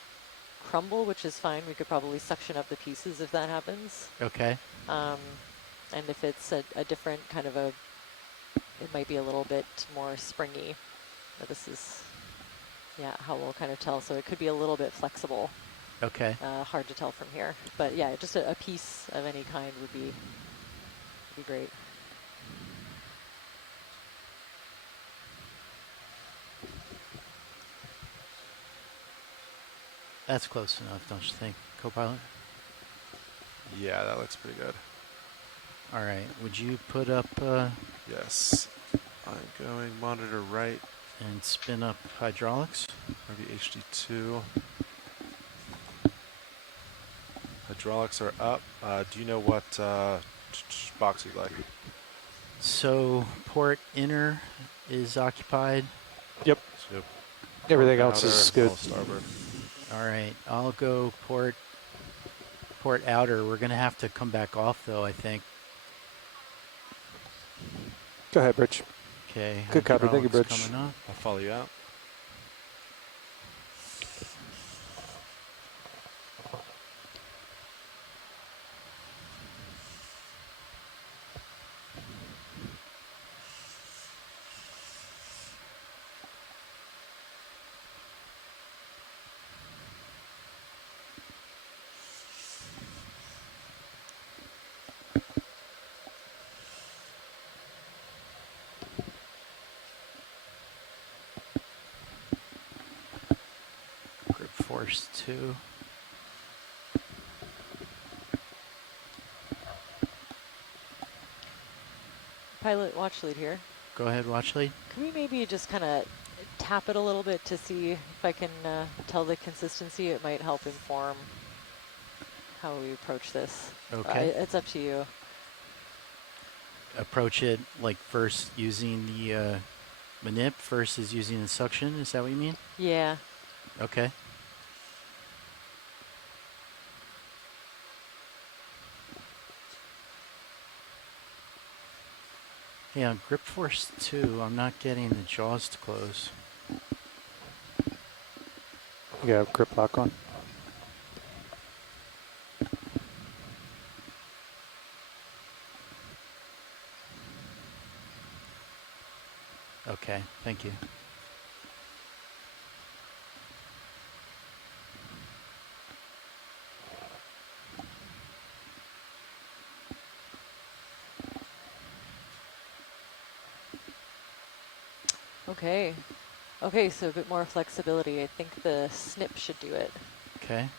crumble, which is fine. We could probably suction up the pieces if that happens. Okay. And if it's a different kind of a, it might be a little bit more springy. But this is, yeah, how we'll kind of tell. So it could be a little bit flexible. Okay. Hard to tell from here. But yeah, just a piece of any kind would be great. That's close enough, don't you think, co-pilot? Yeah, that looks pretty good. All right. Would you put up Yes. I'm going monitor right. and spin up hydraulics? RV HD2. Hydraulics are up. Do you know what box you'd like? So port inner is occupied. Yep. Yep. Everything else is Outer, good. all starboard. All right. I'll go port outer. We're going to have to come back off, though, I think. Go ahead, Bridge. Okay. Good copy. Thank you, hydraulics Bridge. Coming up. I'll follow you out. force 2. Pilot watch lead here. Go ahead, watch lead. Can we maybe just kind of tap it a little bit to see if I can tell the consistency? It might help inform how we approach this. Okay. It's up to you. Approach it like first using the manip versus using the suction. Is that what you mean? Yeah. Okay. Yeah, on grip force 2, I'm not getting the jaws to close. Yeah, grip lock on. Okay, thank you. Okay. Okay, so a bit more flexibility. I think the snip should do it. Okay.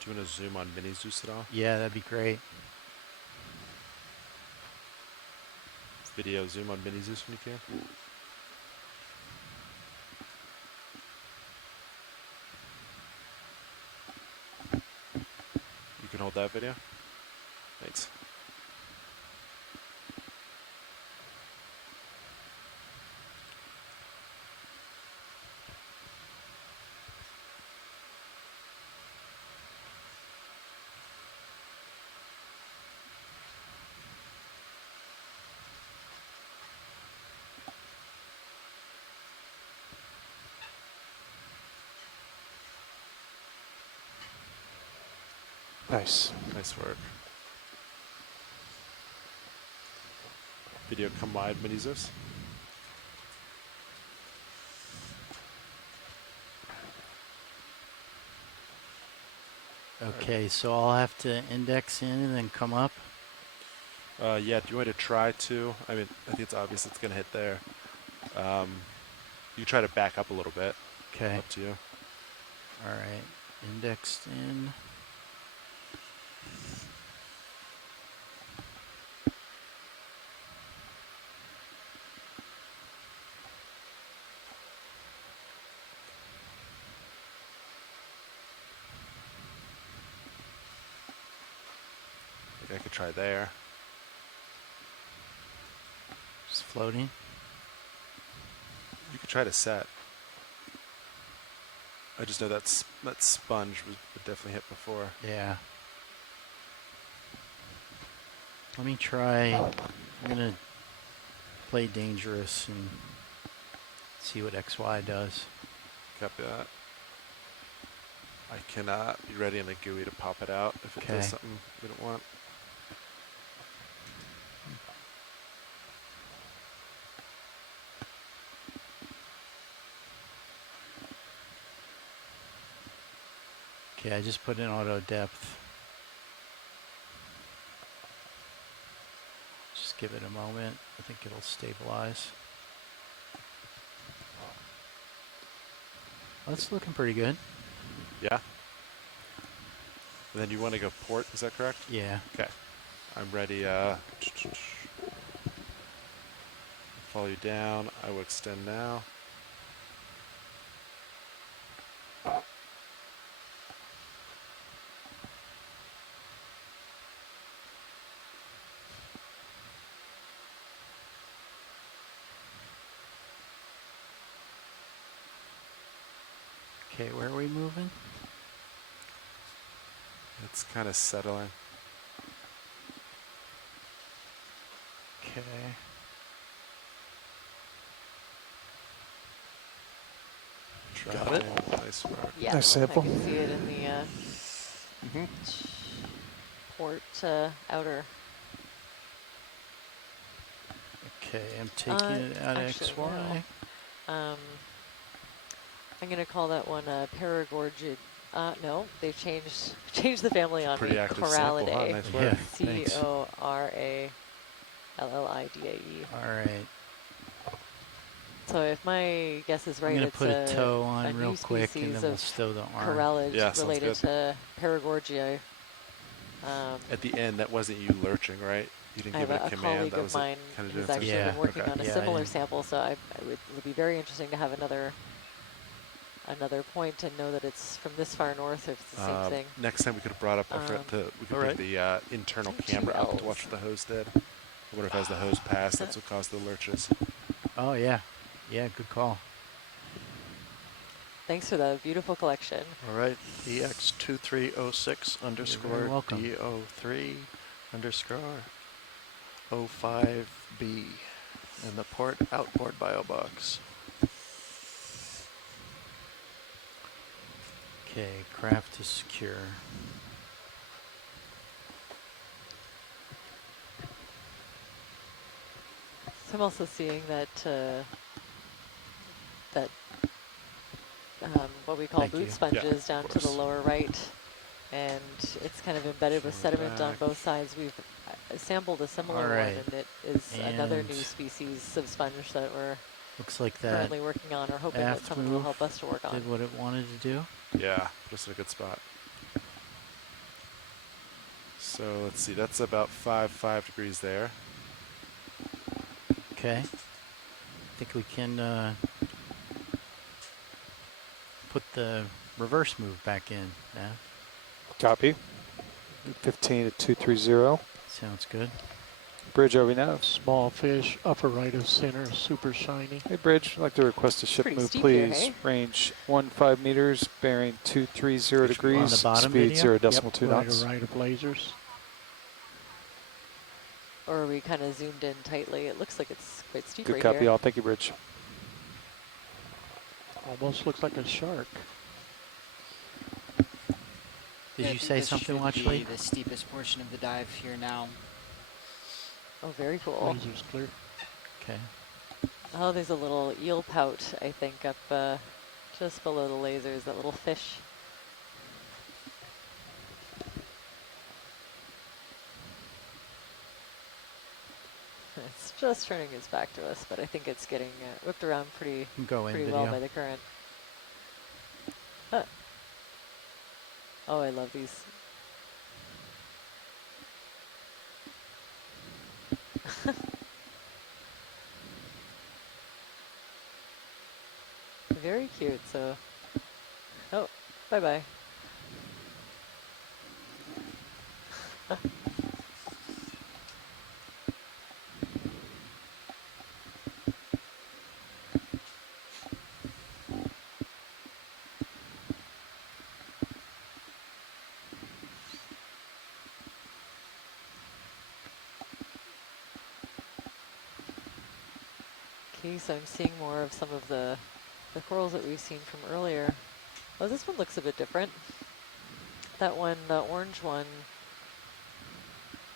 Do you want to zoom on Mini Zeus at all? Yeah, that'd be great. Video zoom on Mini Zeus when you can. You can hold that video. Thanks. Nice. Nice work. Video come wide, Mini Zeus. Okay, so I'll have to index in and then come up. Yeah, do you want to try to? I mean, I think it's obvious it's going to hit there. You try to back up a little bit. Okay. Up to you. All right, indexed in. I think I could try there. Just floating. You could try to set. I just know that sponge would definitely hit before. Yeah. Let me try. I'm going to play dangerous and see what XY does. Copy that. I cannot be ready in the GUI to pop it out if it does something we don't want. Okay, I just put in auto depth. Just give it a moment. I think it'll stabilize. That's looking pretty good. Yeah. And then you want to go port, is that correct? Yeah. Okay. I'm ready. Follow you down. I will extend now. Okay, where are we moving? It's kind of settling. Okay. Got it. Nice work. Yeah, Nice sample. I can see it in the port outer. Okay, I'm taking it out of actually, XY. no. I'm going to call that one a paragorgic No, they've changed the family on Pretty me. active sample, huh? Corallidae. Nice work. Yeah, thanks. Corallidae. All right. So if my guess is right, I'm going to it's put a toe a on new real quick, and species then we'll of stow the arm. corallid Yeah, sounds related good. to Paragorgia. At the end, that wasn't you lurching, right? You didn't I give have it a a command. colleague That of was mine kind of who's doing actually something. been working Okay. on a Yeah, I similar didn't- sample, so it'll be very interesting to have another point and know that it's from this far north, if it's the same thing. Next time we could have brought up, we could bring the internal Two camera up to Ls. watch what the hose did. I wonder if as the hose passed, that's what caused the lurches. Oh, yeah. Yeah, good call. Thanks for the beautiful collection. All right, EX2306 underscore welcome. DO3 underscore 05B in the port outboard bio box. Okay, craft is secure. So I'm also seeing that what we call Thank boot you. sponges Yeah, down of to the course. lower right, and it's kind of embedded with Forward sediment on back. both sides. We've sampled a similar All right. one, and it is another And new species of sponge that we're looks like that currently working on, or hoping that aft someone will move help us to work on. did what it wanted to do. Yeah, just in a good spot. So let's see, that's about 5 degrees there. Okay. I think we can put the reverse move back in now. Copy. 15 to 230. Sounds good. Bridge, are we now? Small fish, upper right of center, super shiny. Hey, Bridge, I'd like to request a ship Pretty move, steep please. here, hey? Range 15 meters, bearing 230 degrees. On the bottom speed video? 0.2 knots. Right of lasers. Or are we kind of zoomed in tightly? It looks like it's quite steep Good right copy, here. all. Thank you, Bridge. Almost looks like a shark. Did Yeah, I you think say this something, should Watchley? be the steepest portion of the dive here now. Oh, very cool. Lasers clear. Okay. Oh, there's a little eel pout, I think, up just below the lasers, that little fish. It's just turning its back to us, but I think it's getting whipped around pretty Go in well video. by the current. Oh, I love these. Very cute, so. Oh, bye-bye. Okay, so I'm seeing more of some of the corals that we've seen from earlier. Oh, this one looks a bit different. That one, the orange one,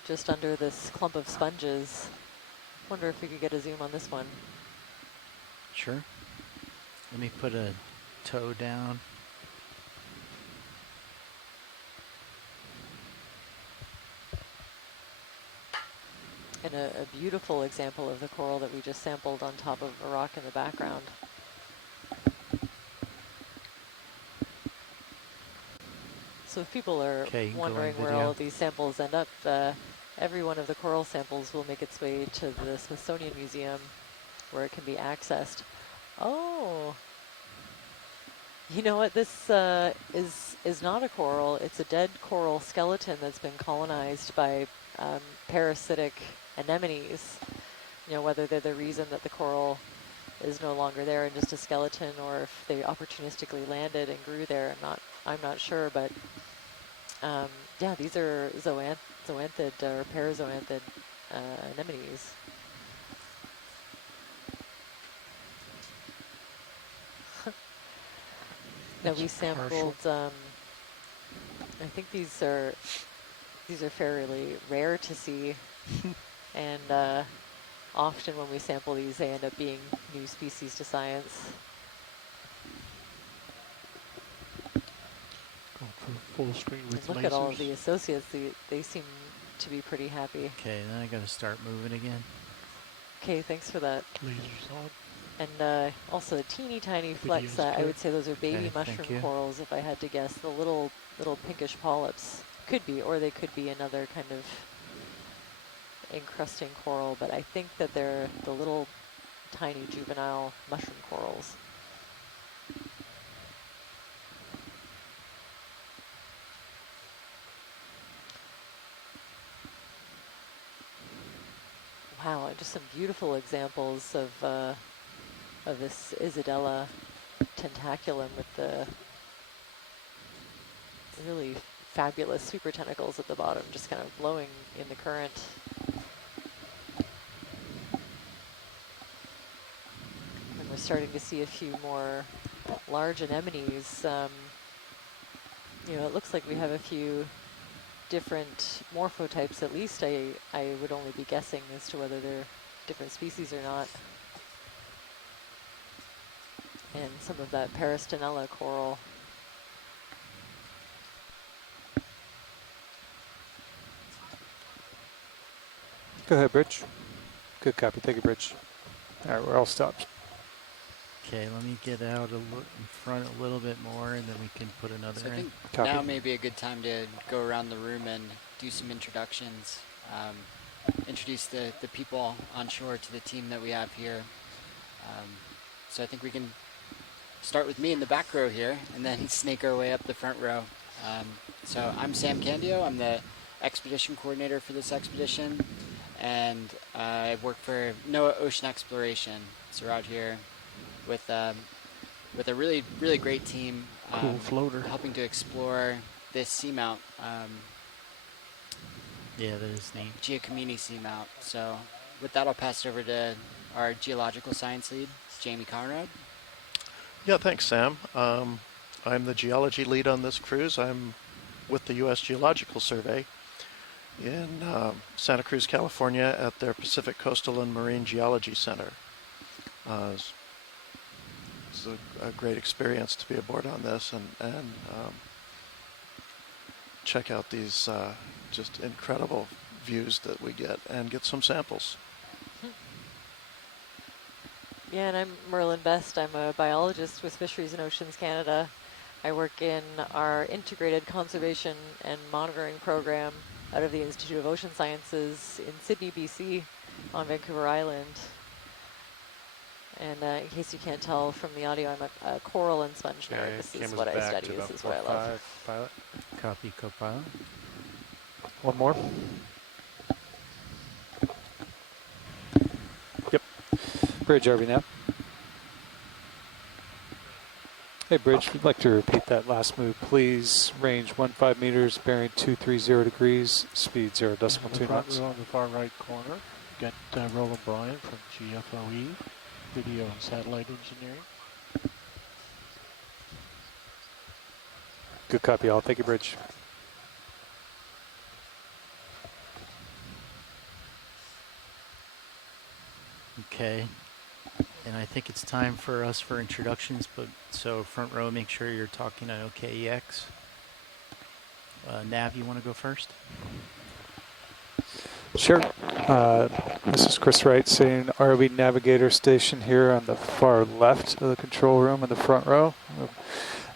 just under this clump of sponges. Wonder if we could get a zoom on this one. Sure. Let me put a toe down. And a beautiful example of the coral that we just sampled on top of a rock in the background. So if people are wondering where all of these samples end up, every one of the coral samples will make its way to the Smithsonian Museum where it can be accessed. Oh, you know what? This is not a coral. It's a dead coral skeleton that's been colonized by parasitic anemones. You know, whether they're the reason that the coral is no longer there and just a skeleton, or if they opportunistically landed and grew there. I'm not sure, but yeah, these are zoanthid or parazoanthid anemones. Now we sampled. I think these are fairly rare to see, and often when we sample these, they end up being new species to science. full screen with look lasers. at all of the associates. They seem to be pretty happy. Okay, then I got to start moving again. Okay, thanks for that. Lasers on. And also a teeny tiny flecks. Video's I good. would say those are baby Okay, mushroom thank you. corals, if I had to guess. The little pinkish polyps could be, or they could be another kind of encrusting coral. But I think that they're the little tiny juvenile mushroom corals. Wow, just some beautiful examples of this Isidella tentaculum with the really fabulous super tentacles at the bottom, just kind of blowing in the current. And we're starting to see a few more large anemones. You know, it looks like we have a few different morphotypes. At least I would only be guessing as to whether they're different species or not. And some of that Peristanella coral. Go ahead, Bridge. Good copy. Thank you, Bridge. All right, we're all stopped. Okay, let me get out in front a little bit more, and then we can put another So I in. think Copy. now may be a good time to go around the room and do some introductions. Introduce the people on shore to the team that we have here. So I think we can start with me in the back row here, and then snake our way up the front row. So I'm Sam Candio. I'm the expedition coordinator for this expedition, and I work for NOAA Ocean Exploration. So we're out here with a really great team, Cool floater. helping to explore this seamount, Yeah, that is neat. Giacomini seamount. So with that, I'll pass it over to our geological science lead, Jamie Conrad. Yeah, thanks, Sam. I'm the geology lead on this cruise. I'm with the U.S. Geological Survey in Santa Cruz, California at their Pacific Coastal and Marine Geology Center. It's a great experience to be aboard on this and check out these just incredible views that we get and get some samples. Yeah, and I'm Merlin Best. I'm a biologist with Fisheries and Oceans Canada. I work in our integrated conservation and monitoring program out of the Institute of Ocean Sciences in Sydney, BC, on Vancouver Island. And in case you can't tell from the audio, I'm a coral and sponge nerd. This is what I study. This is what I love. Pilot. Copy, co-pilot. One more. Yep. Bridge, are we now? Hey, Bridge, we'd like to repeat that last move, please. Range 15 meters, bearing 230 degrees, speed 0.2 knots. On the far right corner, got Roland Bryan from GFOE, Video and Satellite Engineering. Good copy, all. Thank you, Bridge. Okay, and I think it's time for us for introductions, but so front row, make sure you're talking on OKEX. Nav, you want to go first? Sure. This is Chris Wright saying ROV Navigator Station here on the far left of the control room in the front row.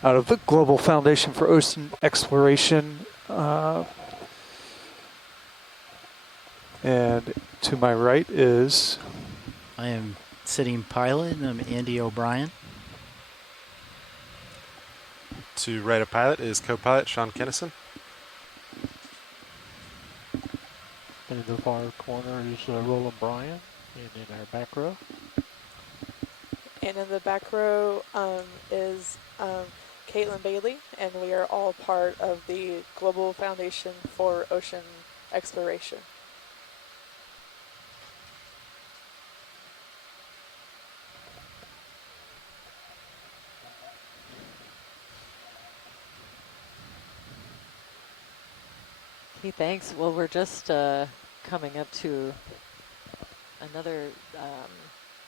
Out of the Global Foundation for Ocean Exploration. And to my right is... I am sitting pilot, and I'm Andy O'Brien. To right of pilot is co-pilot Sean Kennison. And in the far corner is Roland Bryan, and in our back row. And in the back row is Caitlin Bailey, and we are all part of the Global Foundation for Ocean Exploration. Hey, thanks. Well, we're just coming up to another,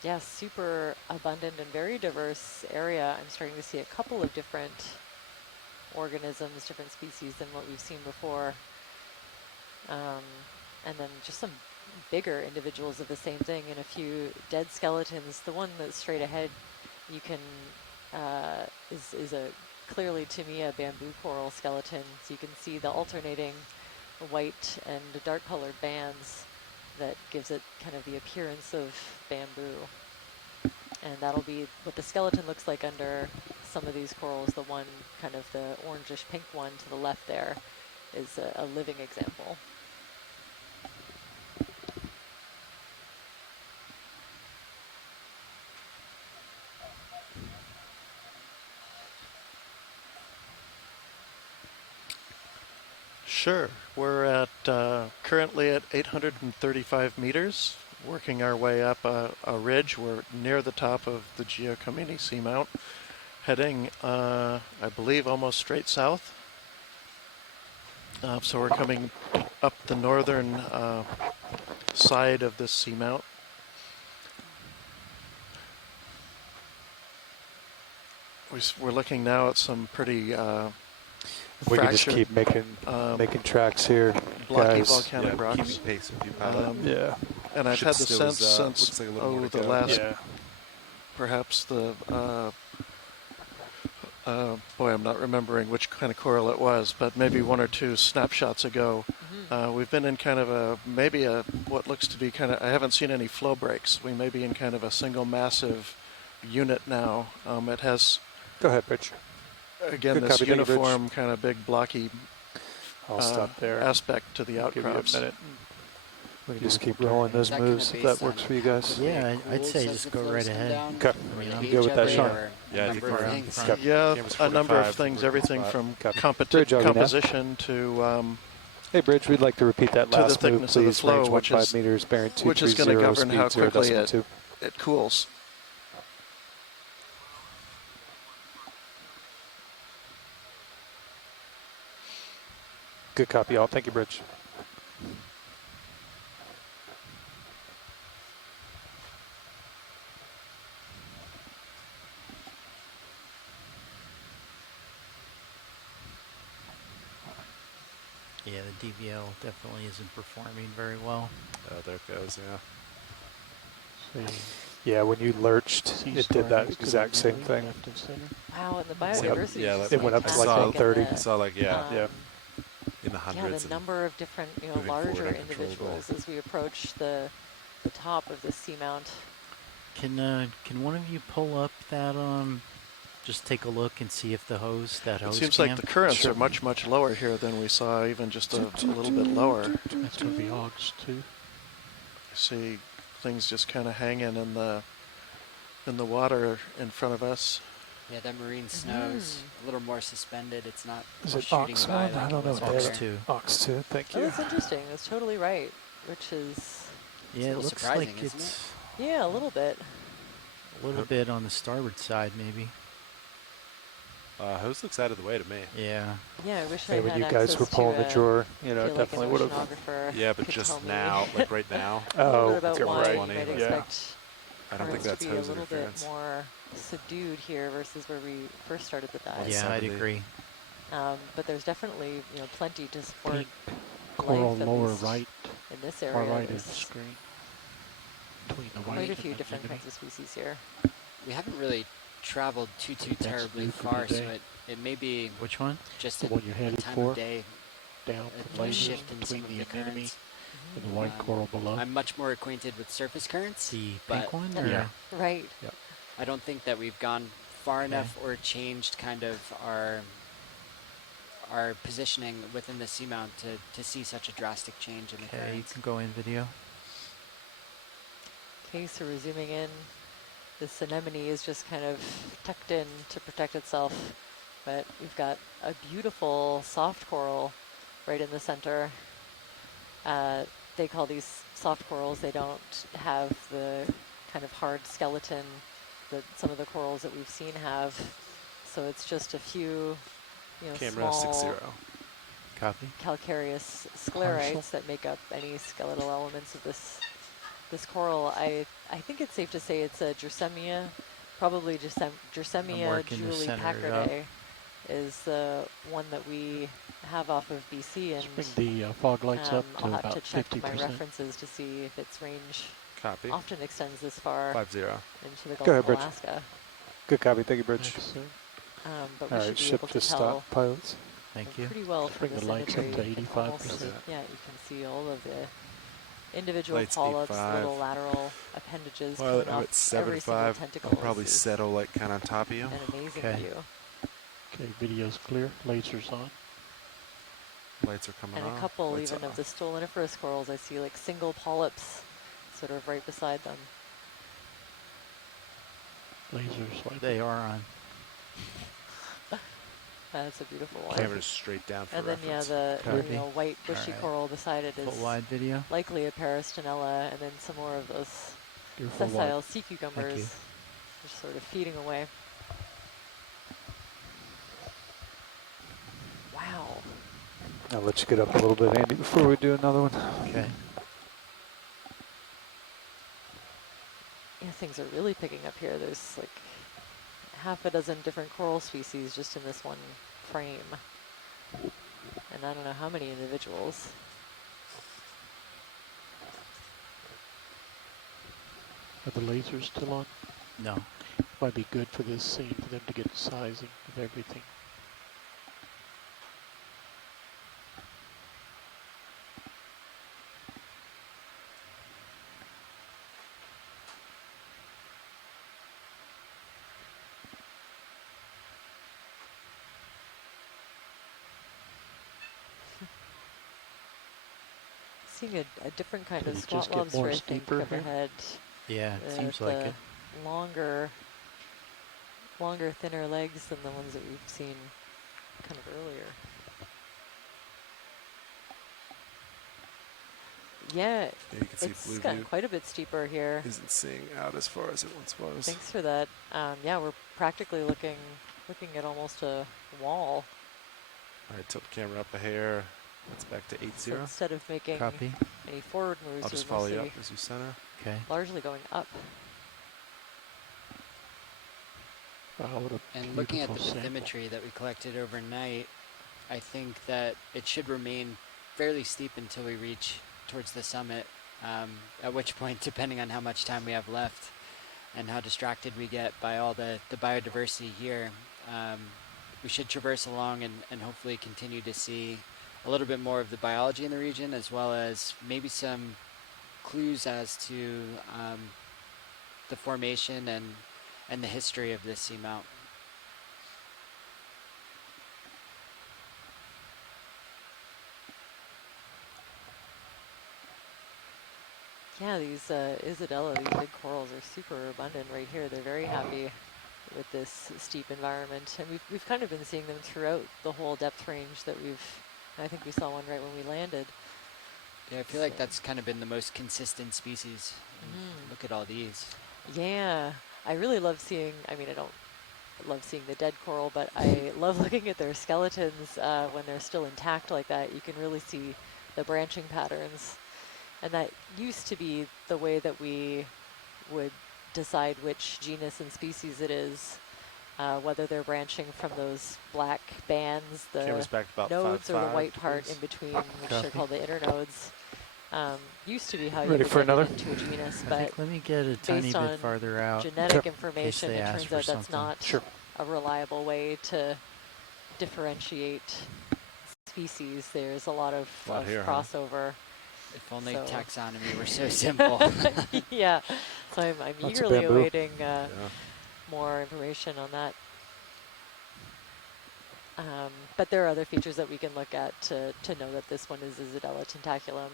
yeah, super abundant and very diverse area. I'm starting to see a couple of different organisms, different species than what we've seen before. And then just some bigger individuals of the same thing and a few dead skeletons. The one that's straight ahead, you can, is a clearly to me a bamboo coral skeleton. So you can see the alternating white and dark colored bands that gives it kind of the appearance of bamboo. And that'll be what the skeleton looks like under some of these corals. The one, kind of the orangish pink one to the left there, is a living example. Sure. We're at currently at 835 meters, working our way up a ridge. We're near the top of the Giacomini Seamount, heading, I believe, almost straight south. So we're coming up the northern side of this seamount. We're looking now at some pretty we can just keep making tracks here, blocky guys. volcanic rocks. Keeping pace with you, pilot. Yeah. And I've had the sense since like the last, perhaps the, boy, I'm not remembering which kind of coral it was, but maybe one or two snapshots ago, we've been in kind of what looks to be kind of, I haven't seen any flow breaks. We may be in kind of a single massive unit now. It has... Go ahead, Rich. Again, this uniform kind of big blocky I'll stop there. aspect to the outcrops. Give you a minute. We can just keep rolling those moves if that works for you guys. Yeah, I'd say just go right ahead. Okay. You go with that, Sean? Yeah, I think yeah, a number of things, everything from composition to... hey, Bridge, we'd like to repeat that last move, please. Of the flow, range 15 meters, bearing 230, which is going to govern how quickly it cools. Good copy, all. Thank you, Bridge. Yeah, the DVL definitely isn't performing very well. Oh, there it goes, yeah. Yeah, when you lurched, it did that exact same thing. Wow, and the biodiversity is it went up to like 130. I saw like, yeah. In the hundreds. Yeah, the number of different, larger individuals as we approach the top of the seamount. Can one of you pull up that just take a look and see if the hose It seems like the currents are much lower here than we saw, even just a little bit lower. That's going to be hogs too. I see things just kind of hanging in the water in front of us. Yeah, that marine snow's a little more suspended. It's not Is it shooting Ox by one? like I don't know. Ox 2. Ox 2, thank you. Oh, that's interesting. That's totally right, which is... Yeah, it looks like it's... Yeah, a little bit. A little bit on the starboard side, maybe. Hose looks out of the way to me. Yeah. Yeah, I wish I when had you guys were pulling the drawer, like definitely would have. Yeah, but just now, like right now. Oh, about you're why right. you might expect I don't think that's to be hose a little interference. bit more subdued here versus where we first started the dive. Yeah, I'd agree. But there's definitely plenty to support Pink coral life, lower right. in this Far area. right of the screen. Between the white Quite a and few the different enemy. kinds of species here. We haven't really traveled too terribly new for far, so today. it may be Which one? just The a, one you're a headed time for? of day, Down a from lasers shift in some between of the the anemone currents. and the white coral below. I'm much more acquainted with surface currents, The but pink one? Yeah. Right. Yep. I don't think that we've gone far enough or changed kind of our positioning within the seamount to see such a drastic change in the Okay, you currents. can go in video. Okay, so we're zooming in. This anemone is just kind of tucked in to protect itself, but we've got a beautiful soft coral right in the center. They call these soft corals. They don't have the kind of hard skeleton that some of the corals that we've seen have. So it's just a few, Camera small 60. Copy. calcareous sclerites that make up any skeletal elements of this coral. I think it's safe to say it's a Drosemia, probably Drosemia working to Julie center it up. Packardae. is the one that we have off of BC, and Let's bring the fog lights up to I'll have about to check 50%. my references to see if its range Copy. often extends this far 5-0. into the Gulf Go ahead, of Bridge. Alaska. Good copy. Thank you, Bridge. Excellent. But All we right, should be ship able to just tell stop, pilots. Thank you. pretty well from Bring this the lights up imagery. to You can almost 85%. see- yeah, you can see all of the individual Lights polyps, 8.5. little lateral appendages Well, coming I'm off at every single 7.5. tentacle. I'll probably This is settle like kind of on top of you. an amazing Okay. view. Okay, video's clear. Lasers on. Lights are coming And on. a couple Lights even of off. the stoloniferous corals, I see like single polyps sort of right beside them. Lasers like They are on. That's a beautiful one. Camera's straight down for And then reference. the Copy. white bushy Alright. coral beside it Full is wide video. likely a peristenella, and then some more of those your full sessile wide. sea cucumbers Thank you. just sort of feeding away. Wow. I'll let you get up a little bit, Andy, before we do another one. Okay. Yeah, things are really picking up here. There's like half a dozen different coral species just in this one frame. And I don't know how many individuals. Are the lasers still on? No. Might be good for this scene for them to get the sizing of everything. Seeing a different kind Did of it squat just get lobster, more I think, steeper up here? ahead. Yeah, it seems like it. Longer, thinner legs than the ones that we've seen kind of earlier. Yeah, Yeah, you can see it's blue gotten view quite a bit steeper here. isn't seeing out as far as it once was. Thanks for that. Yeah, we're practically looking at almost a wall. All right, tilt the camera up a hair. That's back to 8-0. So instead of making Copy. any forward moves, I'll just we're follow you mostly up as you center. Okay. largely going up. Wow, what a And looking at the beautiful sample. bathymetry that we collected overnight, I think that it should remain fairly steep until we reach towards the summit, at which point, depending on how much time we have left and how distracted we get by all the biodiversity here, we should traverse along and hopefully continue to see a little bit more of the biology in the region, as well as maybe some clues as to the formation and the history of this seamount. Yeah, these Isadella, these big corals are super abundant right here. They're very happy with this steep environment, and we've kind of been seeing them throughout the whole depth range that I think we saw one right when we landed. Yeah, I feel like that's kind of been the most consistent species. Look at all these. Yeah, I really love seeing, I mean, I don't love seeing the dead coral, but I love looking at their skeletons when they're still intact like that. You can really see the branching patterns. And that used to be the way that we would decide which genus and species it is, whether they're branching from those black bands, the Camera's back about nodes, or the 5.5 white part degrees. in between, which are called the internodes. Used to be how you Ready would for get another? into a genus, I but think let me get a tiny based bit on farther out. genetic Okay. information, they it ask turns for out that's something. not Sure. a reliable way to differentiate species. There's a lot of Here, huh? crossover. If only So- taxonomy were so simple. Yeah, so I'm Lots of eagerly bamboo. awaiting Yeah. more information on that. But there are other features that we can look at to know that this one is Isadella tentaculum.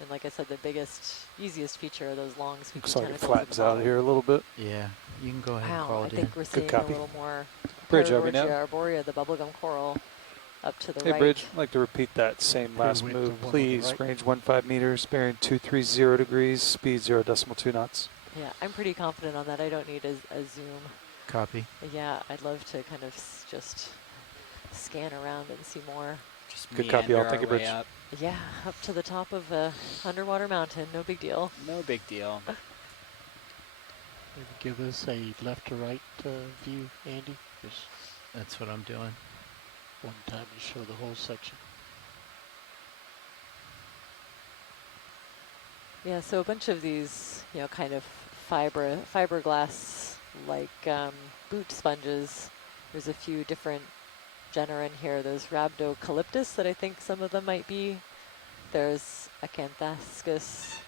And like I said, the biggest, easiest feature are those long, sweepy Looks like it tentacles at flattens the out bottom. here a little bit. Yeah, you can go ahead and Wow, call I it in. think we're seeing a copy. little more Bridge, are we now? Paragorgia arborea, the bubblegum coral, up to the Hey, right. Bridge, I'd like to repeat that same Okay, last wait, the move, one on the please. right. Range 15 meters, bearing 230 degrees, speed 0.2 knots. Yeah, I'm pretty confident on that. I don't need a zoom. Copy. But yeah, I'd love to kind of just scan around and see more. Just Good copy, meander all. Thank our you, way Bridge. up. Yeah, up to the top of a underwater mountain, no big deal. No big deal. Maybe give us a left to right view, Andy. Just That's what I'm doing. one time to show the whole section. Yeah, so a bunch of these, you know, kind of fiberglass like boot sponges. There's a few different genera in here. There's Rhabdocalyptus that I think some of them might be. There's Acanthascus,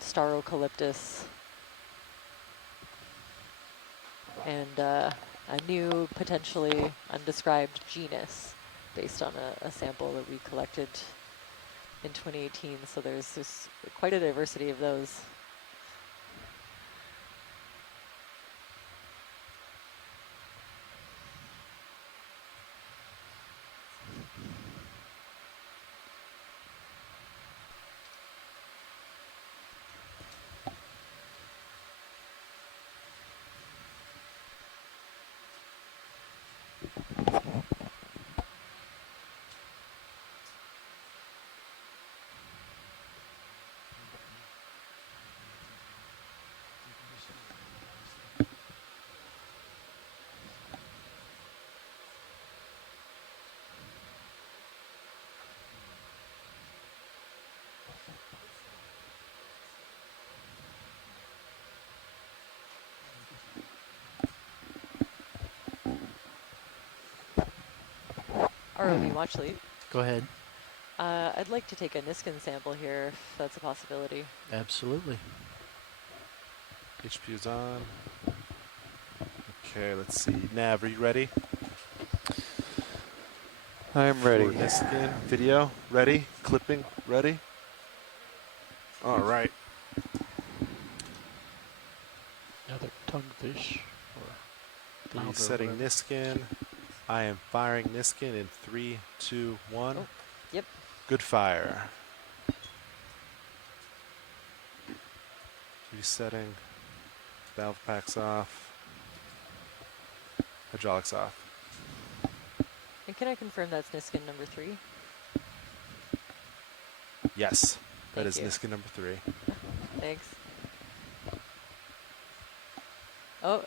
Starocalyptus, and a new, potentially undescribed genus based on a sample that we collected in 2018. So there's quite a diversity of those. ROV watch lead. Go ahead. I'd like to take a Niskin sample here, if that's a possibility. Absolutely. HPU's on. Okay, let's see. Nav, are you ready? I'm ready. For Niskin video, ready? Clipping, ready? All right. Another tonguefish. Resetting Niskin. I am firing Niskin in 3, 2, 1. Oh, yep. Good fire. Resetting. Valve packs off. Hydraulics off. And can I confirm that's Niskin number 3? Yes, that Thank is you. Niskin number 3. Thanks. Oh,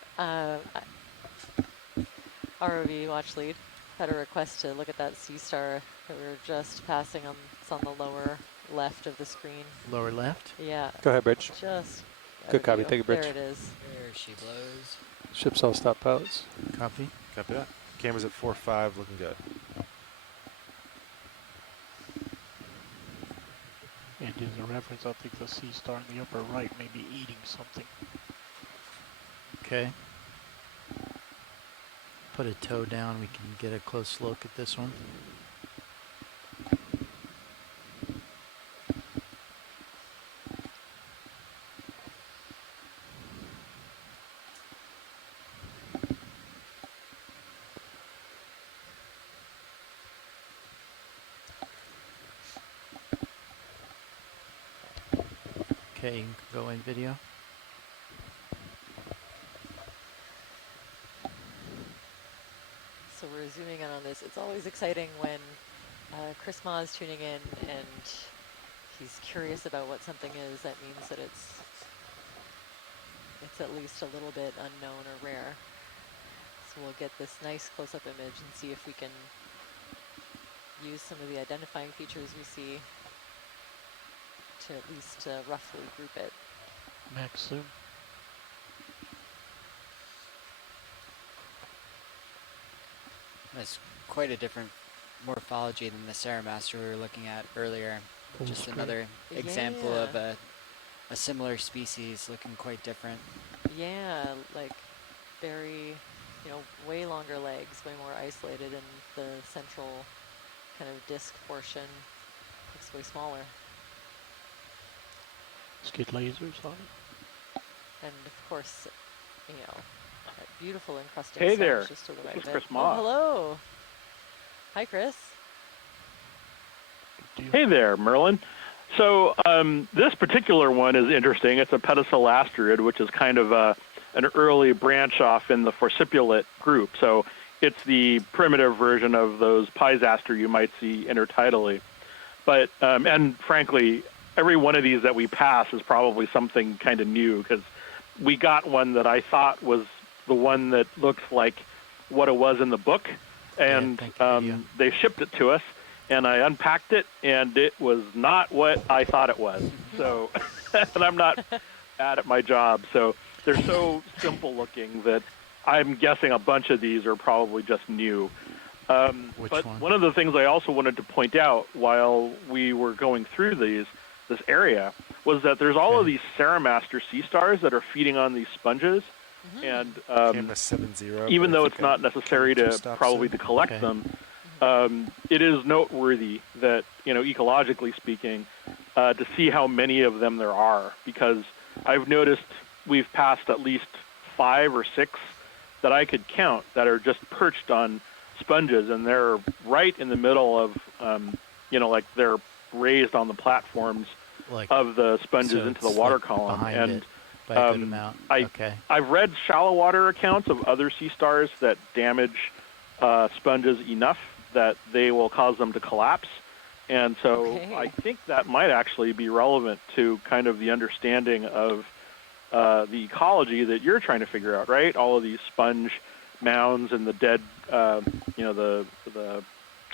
ROV watch lead had a request to look at that sea star that we were just passing on. It's on the lower left of the screen. Lower left? Yeah. Go ahead, Bridge. Just Good copy. view. Take a bridge. There it is. There she blows. Ship's all stop pilots. Copy. Copy that. Camera's at 4.5, looking good. And as a reference, I think the sea star in the upper right may be eating something. Okay. Put a toe down, we can get a close look at this one. Okay, you can go in video. So we're zooming in on this. It's always exciting when Chris Ma is tuning in and he's curious about what something is. That means that it's at least a little bit unknown or rare. So we'll get this nice close-up image and see if we can use some of the identifying features we see to at least roughly group it. Max zoom. That's quite a different morphology than the Ceramaster we were looking at earlier. Full Just screen. another example Yeah. of a similar species looking quite different. Yeah, like very, you know, way longer legs, way more isolated, and the central kind of disc portion looks way smaller. Let's get lasers on it. And of course, you know, that beautiful encrusting Hey stone there, is just to the right this is bit. Chris Oh, Ma. hello. Hi, Chris. Hey there, Merlin. So this particular one is interesting. It's a pedicelasterid, which is kind of an early branch off in the Forcipulate group. So it's the primitive version of those Pisaster you might see intertidally. But, and frankly, every one of these that we pass is probably something kind of new, because we got one that I thought was the one that looks like what it was in the book, And they shipped it to us, and I unpacked it, and it was not what I thought it was. So, and I'm not bad at my job, so they're so simple looking that I'm guessing a bunch of these are probably just new. But one of the things I also wanted to point out while we were going through this area was that there's all of these Ceramaster sea stars that are feeding on these sponges, and even though it's not necessary to probably to collect them, it is noteworthy that, you know, ecologically speaking, to see how many of them there are, because I've noticed we've passed at least 5 or 6 that I could count that are just perched on sponges, and they're right in the middle of, you know, like they're raised on the platforms of the sponges into the water column. And by a good amount. I've read shallow water accounts of other sea stars that damage sponges enough that they will cause them to collapse. And so I think that might actually be relevant to kind of the understanding of the ecology that you're trying to figure out, right? All of these sponge mounds and the dead, you know, the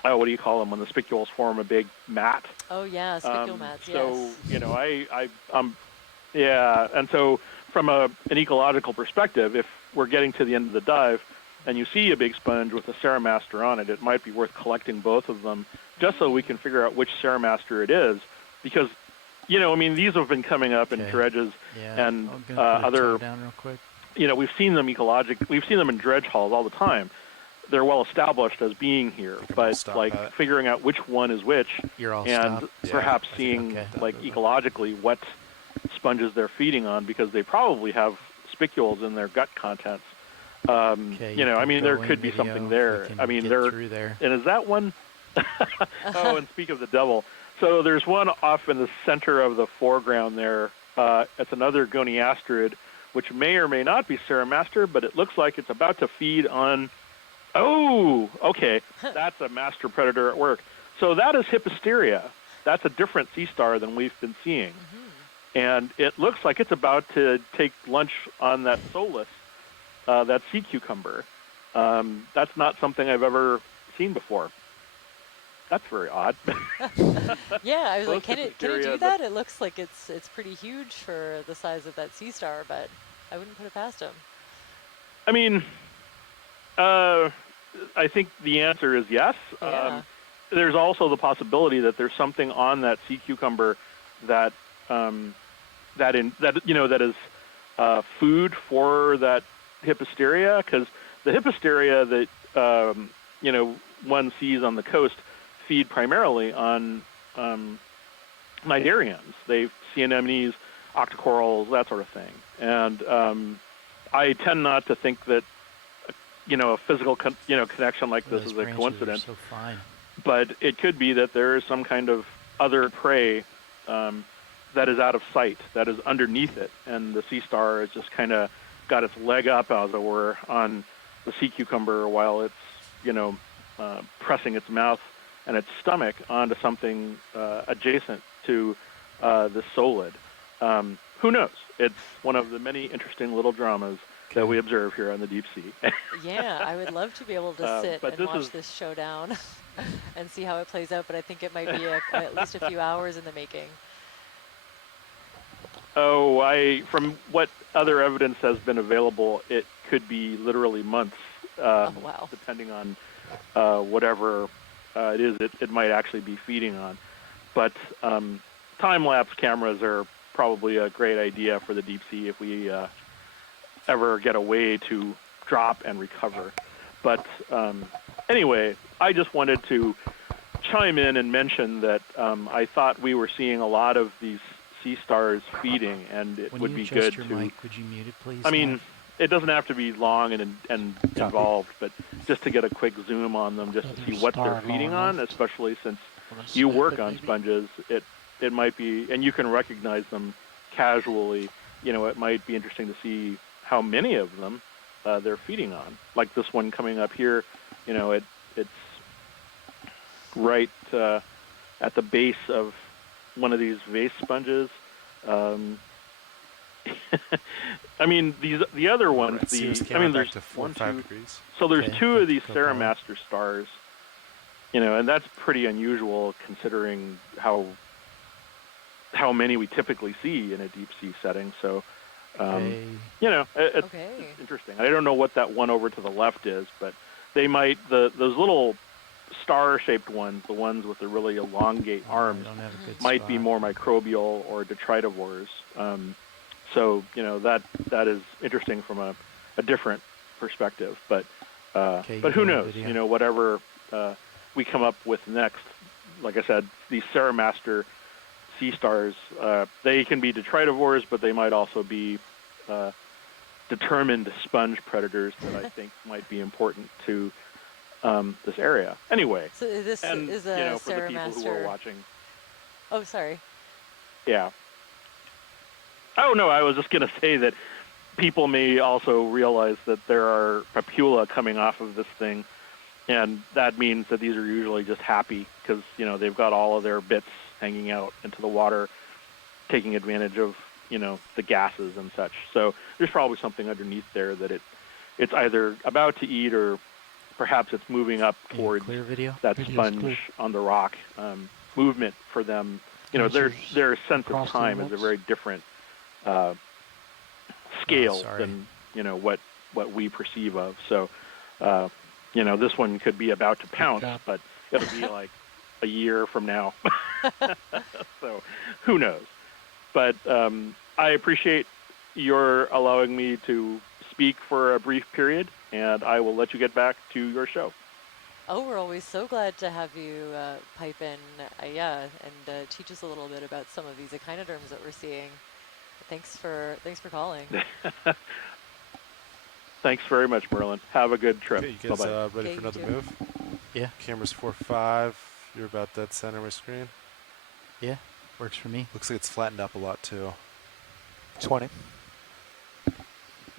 what do you call them when the spicules form a big mat? Oh yeah, spicule mats. Yes. So you know, yeah, and so from an ecological perspective, if we're getting to the end of the dive and you see a big sponge with a Ceramaster on it, it might be worth collecting both of them just so we can figure out which Ceramaster it is, because, you know, I mean, these have been coming up in dredges and other. Down real quick. You know, we've seen them we've seen them in dredge halls all the time. They're well established as being here, but like figuring out which one is which, and perhaps seeing like ecologically what sponges they're feeding on, because they probably have spicules in their gut contents. You know, I mean, there could be something there. I mean, and is that one? Oh, and speak of the devil. So there's one off in the center of the foreground there. It's another goniasterid, which may or may not be Ceramaster, but it looks like it's about to feed on. Oh, okay, that's a master predator at work. So that is Hippisteria. That's a different sea star than we've been seeing. And it looks like it's about to take lunch on that Solus, that sea cucumber. That's not something I've ever seen before. That's very odd. Yeah, I was like, can it do that? It looks like it's pretty huge for the size of that sea star, but I wouldn't put it past him. I mean, I think the answer is yes. Yeah. There's also the possibility that there's something on that sea cucumber that that is food for that Hippisteria, because the Hippisteria that you know, one sees on the coast feed primarily on cnidarians. They sea anemones, octocorals, that sort of thing. And I tend not to think that, you know, a physical connection like this is a coincidence. So fine. But it could be that there is some kind of other prey that is out of sight, that is underneath it, and the sea star has just kind of got its leg up, as it were, on the sea cucumber while it's, you know, pressing its mouth and its stomach onto something adjacent to the solid. Who knows? It's one of the many interesting little dramas that we observe here on the deep sea. Yeah, I would love to be able to sit and watch this showdown and see how it plays out, but I think it might be at least a few hours in the making. Oh, from what other evidence has been available, it could be literally months, wow. Depending on whatever it is it might actually be feeding on. But time-lapse cameras are probably a great idea for the deep sea if we ever get a way to drop and recover. But anyway, I just wanted to chime in and mention that I thought we were seeing a lot of these sea stars feeding, and it would be good to. Mic, would you mute it, please? I mean, it doesn't have to be long and involved, but just to get a quick zoom on them, just to see what they're feeding on, especially since you work on sponges, it might be, and you can recognize them casually. You know, it might be interesting to see how many of them they're feeding on. Like this one coming up here, you know, it's right at the base of one of these vase sponges. I mean, the other ones. Right, Cirrus came I mean, back there's to 4 or 5 degrees. So there's Okay, two of these go follow. Ceramaster stars, and that's pretty unusual considering how many we typically see in a deep sea setting. So, it's interesting. I don't know what that one over to the left is, but they might those little star-shaped ones, the ones with the really elongate arms, might be more microbial or detritivores. So that is interesting from a different perspective. But who knows? Video. Whatever we come up with next. Like I said, these Ceramaster sea stars, they can be detritivores, but they might also be determined sponge predators that I think might be important to this area. Anyway, so this is a for the people who are watching. Oh, sorry. Yeah. Oh, no, I was just going to say that people may also realize that there are papula coming off of this thing, and that means that these are usually just happy because, they've got all of their bits hanging out into the water, taking advantage of, the gases and such. So there's probably something underneath there that it's either about to eat or perhaps it's moving up towards that sponge on the rock. Movement for them, their sense of time is a very different scale than what we perceive of. So this one could be about to pounce, but it'll be like a year from now. So who knows? But I appreciate your allowing me to speak for a brief period, and I will let you get back to your show. Oh, we're always so glad to have you pipe in, and teach us a little bit about some of these echinoderms that we're seeing. Thanks for calling. Thanks very much, Merlin. Have a good trip. Okay, you guys Bye-bye. ready for another move? Yeah. Camera's 4.5. You're about dead center of my screen. Yeah, works for me. Looks like it's flattened up a lot too. 20.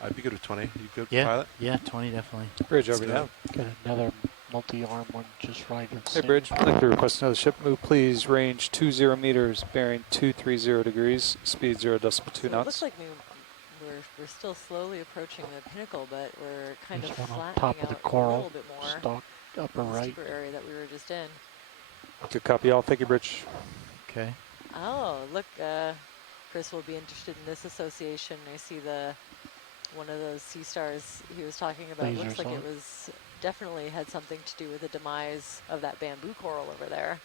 I'd be good with 20. You good, Yeah, pilot? yeah, 20 definitely. Bridge over now. Got another multi-arm one just right in Hey, Bridge, I'd like to request another ship move, please. Range 20 meters, bearing 230 degrees, speed 0.2 So knots. it looks like we're still slowly approaching the pinnacle, but we're kind There's of one on flattening top of the out coral, a little bit more. stalk upper in the right. steeper area that we were just in. Good copy, all. Thank you, Bridge. Okay. Oh, look, Chris will be interested in this association. I see one of those sea stars he was talking about. Lasers Looks like on. it was definitely had something to do with the demise of that bamboo coral over there.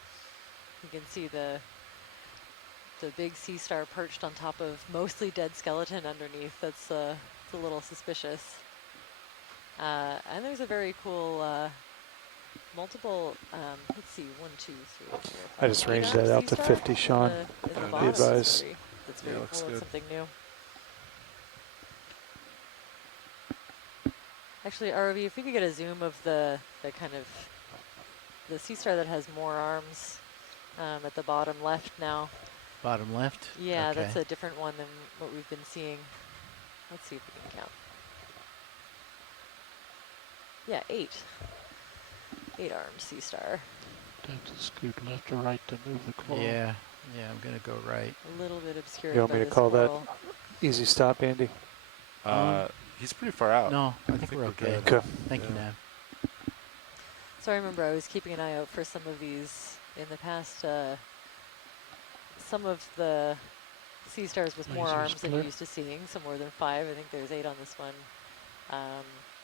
You can see the big sea star perched on top of mostly dead skeleton underneath. That's a little suspicious. And there's a very cool multiple, let's see, 1, 2, 3, 4, 5. I just ranged that out to 50, Sean. In the Be bottom advised. that's very looks cool. good. It's something new. Actually, ROV, if we could get a zoom of the kind of the sea star that has more arms at the bottom left now. Bottom left? Yeah, okay. that's a different one than what we've been seeing. Let's see if we can count. Yeah, 8. 8 armed sea star. Have to scoot left or right to move the coral. Yeah, I'm going to go right. A little bit obscured. You want by me to this call coral. that easy stop, Andy? He's pretty far out. No, I think we're okay. Okay. Thank you, Nav. So I remember I was keeping an eye out for some of these in the past. Some of the sea stars with more Lasers arms than clear. you're used to seeing, so more than 5. I think there's 8 on this one.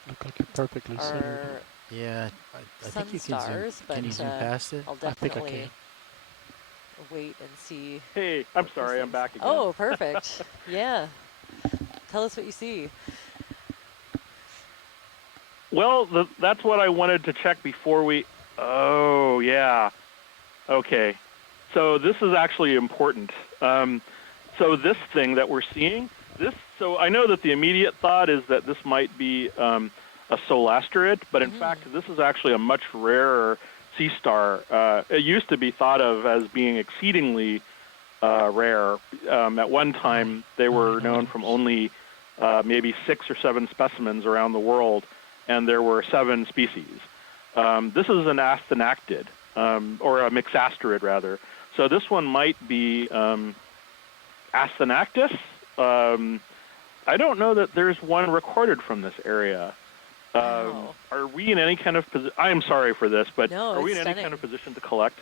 Look like you're perfectly centered. Are Yeah, I sun think you can stars, zoom. but Can you zoom past it? I'll I think I definitely can. wait and see. Hey, I'm sorry, I'm back again. Oh, perfect. Yeah. Tell us what you see. Well, that's what I wanted to check before we... Oh, yeah. Okay. So this is actually important. So this thing that we're seeing, so I know that the immediate thought is that this might be a solasterate, but in fact, this is actually a much rarer sea star. It used to be thought of as being exceedingly rare. At one time, they were known from only maybe 6 or 7 specimens around the world, and there were 7 species. This is an asthenactid, or a mixasterid, rather. So this one might be Asthenactus. I don't know that there's one recorded from this area. Wow. Are we in any kind of position? I am sorry for this, but No, are we in it's any stunning. kind of position to collect?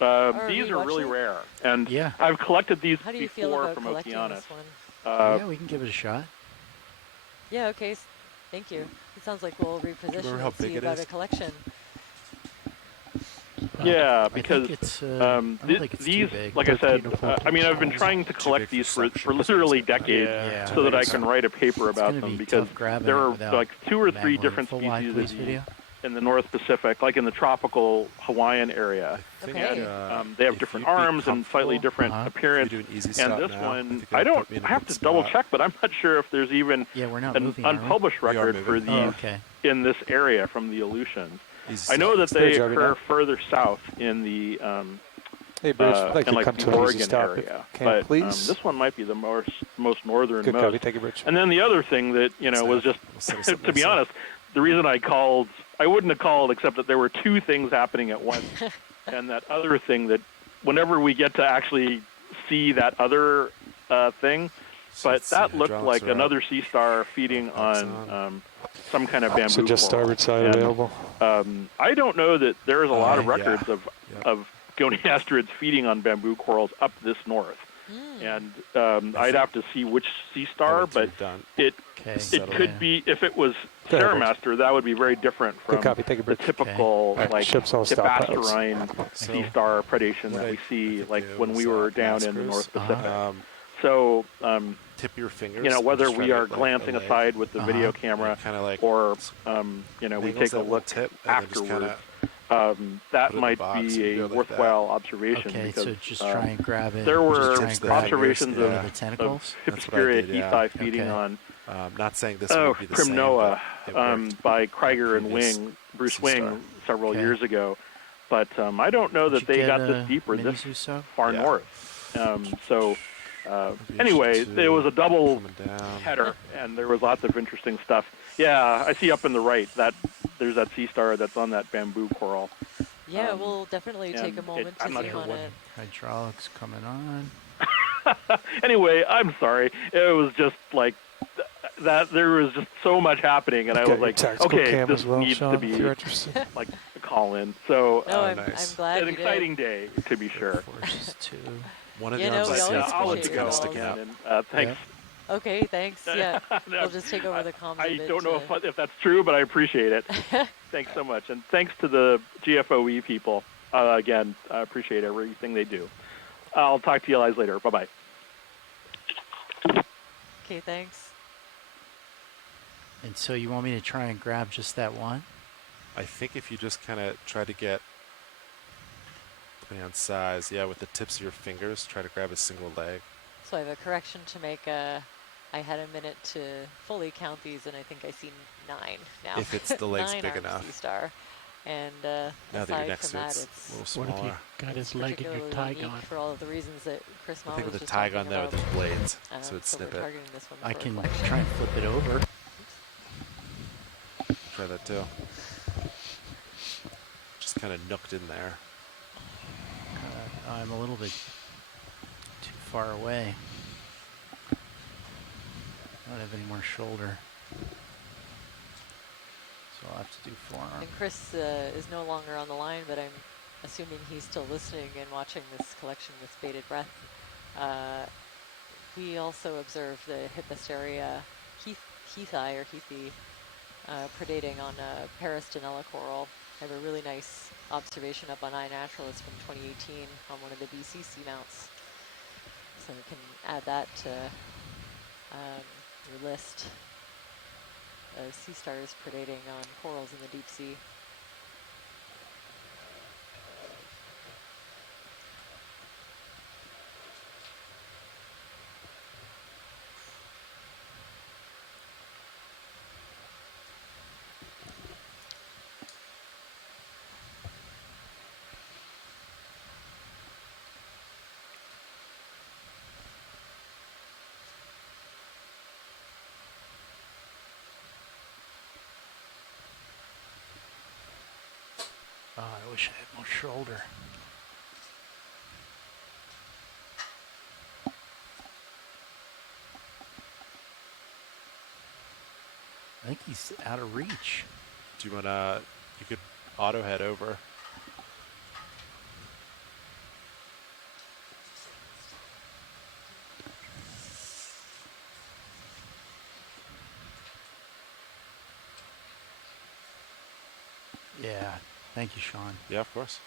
Are These we are really watching? rare, and Yeah. I've collected these How do you feel before about from collecting Okeanos. this one? Yeah, we can give it a shot. Yeah, okay. Thank you. It sounds like we'll reposition remember how and see big it about is? a collection. Yeah, I because think it's, I don't think it's these, too big. like I said, 13 to 14 I mean, I've been pounds. trying to Too collect big these for for suction, literally so it's decades, Yeah. so that I can write a paper about gonna them, be because tough grabbing there it are without like 2 or 3 Magdalene. different Full wide, species please, in video. the North Pacific, like in the tropical Hawaiian area. I think, Okay. They have if different you'd be arms and slightly comfortable, different Uh-huh. appearance. you do an easy And stop this now, one, think I it'll don't. put me in a I have good to double spot. check, but I'm not sure if there's even Yeah, we're not an moving, are we? unpublished We are record for moving. these Oh, okay. in this area from the Aleutians. Easy I know that stop. they Johnny, occur now. further south in the Hey, Bridge, I'd like in to like come the to an easy Oregon stop if area, you can, but please. this one might be the most northernmost. Good copy. Thank you, Bridge. And then the other thing that was just, We'll set us up to be nicely. honest, the reason I wouldn't have called except that there were 2 things happening at once, and that other thing that whenever we get to actually see that other thing, So but let's see, that looked hydraulics like are another up. sea star feeding Backs on some kind of bamboo So just coral. starboard side And, available. I don't know that there is a lot of Yeah. records of goniastrids feeding on bamboo corals up this north. And I'd have to see which sea star, but done. it Okay. could be, if it was Go ahead, Rich. Ceramaster, that would be very different Good from copy. Thank you, the Bridge. typical Alright, like ships all stop pilots. Sebasterine So sea star predation what that I- we I see think like it when we was, were down last in the cruise. North Pacific. Uh-huh. So Tip your fingers. you know, and whether just try we to are get, like, glancing a leg. aside with the video Uh-huh. camera, Kinda like or we angles take a that one look tip, and then just afterwards, kinda that put it in might the box and be go a like that. worthwhile observation. Okay, because, so just try and grab it. there Just were try and grab it observations with yeah. the of tentacles. That's what I Hippuscuria did, yeah. heathi feeding Okay. on not saying this would be the same, Primnoa but it worked. by Krieger and previous Bruce sea Wing star. several Okay. years ago. But I don't know Did that you they get got a this deep or mini this Zuso? far Yeah. north. So Maybe anyway, H2 there was a double coming down. header, and there was lots of interesting stuff. Yeah, I see up in the right that there's that sea star that's on that bamboo coral. Yeah, we'll definitely take a and moment to I'm not zoom sure on what- it. Hydraulics coming on. Anyway, I'm sorry. It was just like that. There was just so much happening, and I Got was your like, tactical okay, cam this as well, needs Sean, to if be you're interested. like a call in. So No, nice. I'm glad an you exciting day, to be sure. Forces 2. One of You the know, arms we I see always it's I'll going let you to go kind of calls. sticking out. And thanks. Okay, thanks. Yeah, we'll just take over the comms. I a bit don't know to- if that's true, but I appreciate it. Thanks so much, and thanks to the GFOE people. Again, I appreciate everything they do. I'll talk to you guys later. Bye bye. Okay, thanks. And so you want me to try and grab just that one? I think if you just kind of try to get, depending on size, yeah, with the tips of your fingers, try to grab a single leg. So I have a correction to make. I had a minute to fully count these, and I think I see 9 now. If it's the legs 9 big armed enough. sea star. And Now that aside you're next from to it, that, it's a little What if you smaller. got it's his leg in your particularly tie unique gun? for all of the reasons that Chris I Mall think was with the just tie talking gun there with about. the blades, so it'd So snip we're it. targeting this one I for can reflection. try and flip it over. Try that too. Just kind of nooked in there. I'm a little bit too far away. I don't have any more shoulder. So I'll have to do forearm. And Chris is no longer on the line, but I'm assuming he's still listening and watching this collection with bated breath. We also observed the Hipposteria heathi or heathi predating on Paristonella coral. I have a really nice observation up on iNaturalist from 2018 on one of the BC seamounts. So we can add that to your list of sea stars predating on corals in the deep sea. Oh, I wish I had more shoulder. I think he's out of reach. Do you want to, you could auto head over. Yeah. Thank you, Sean. Yeah, of course.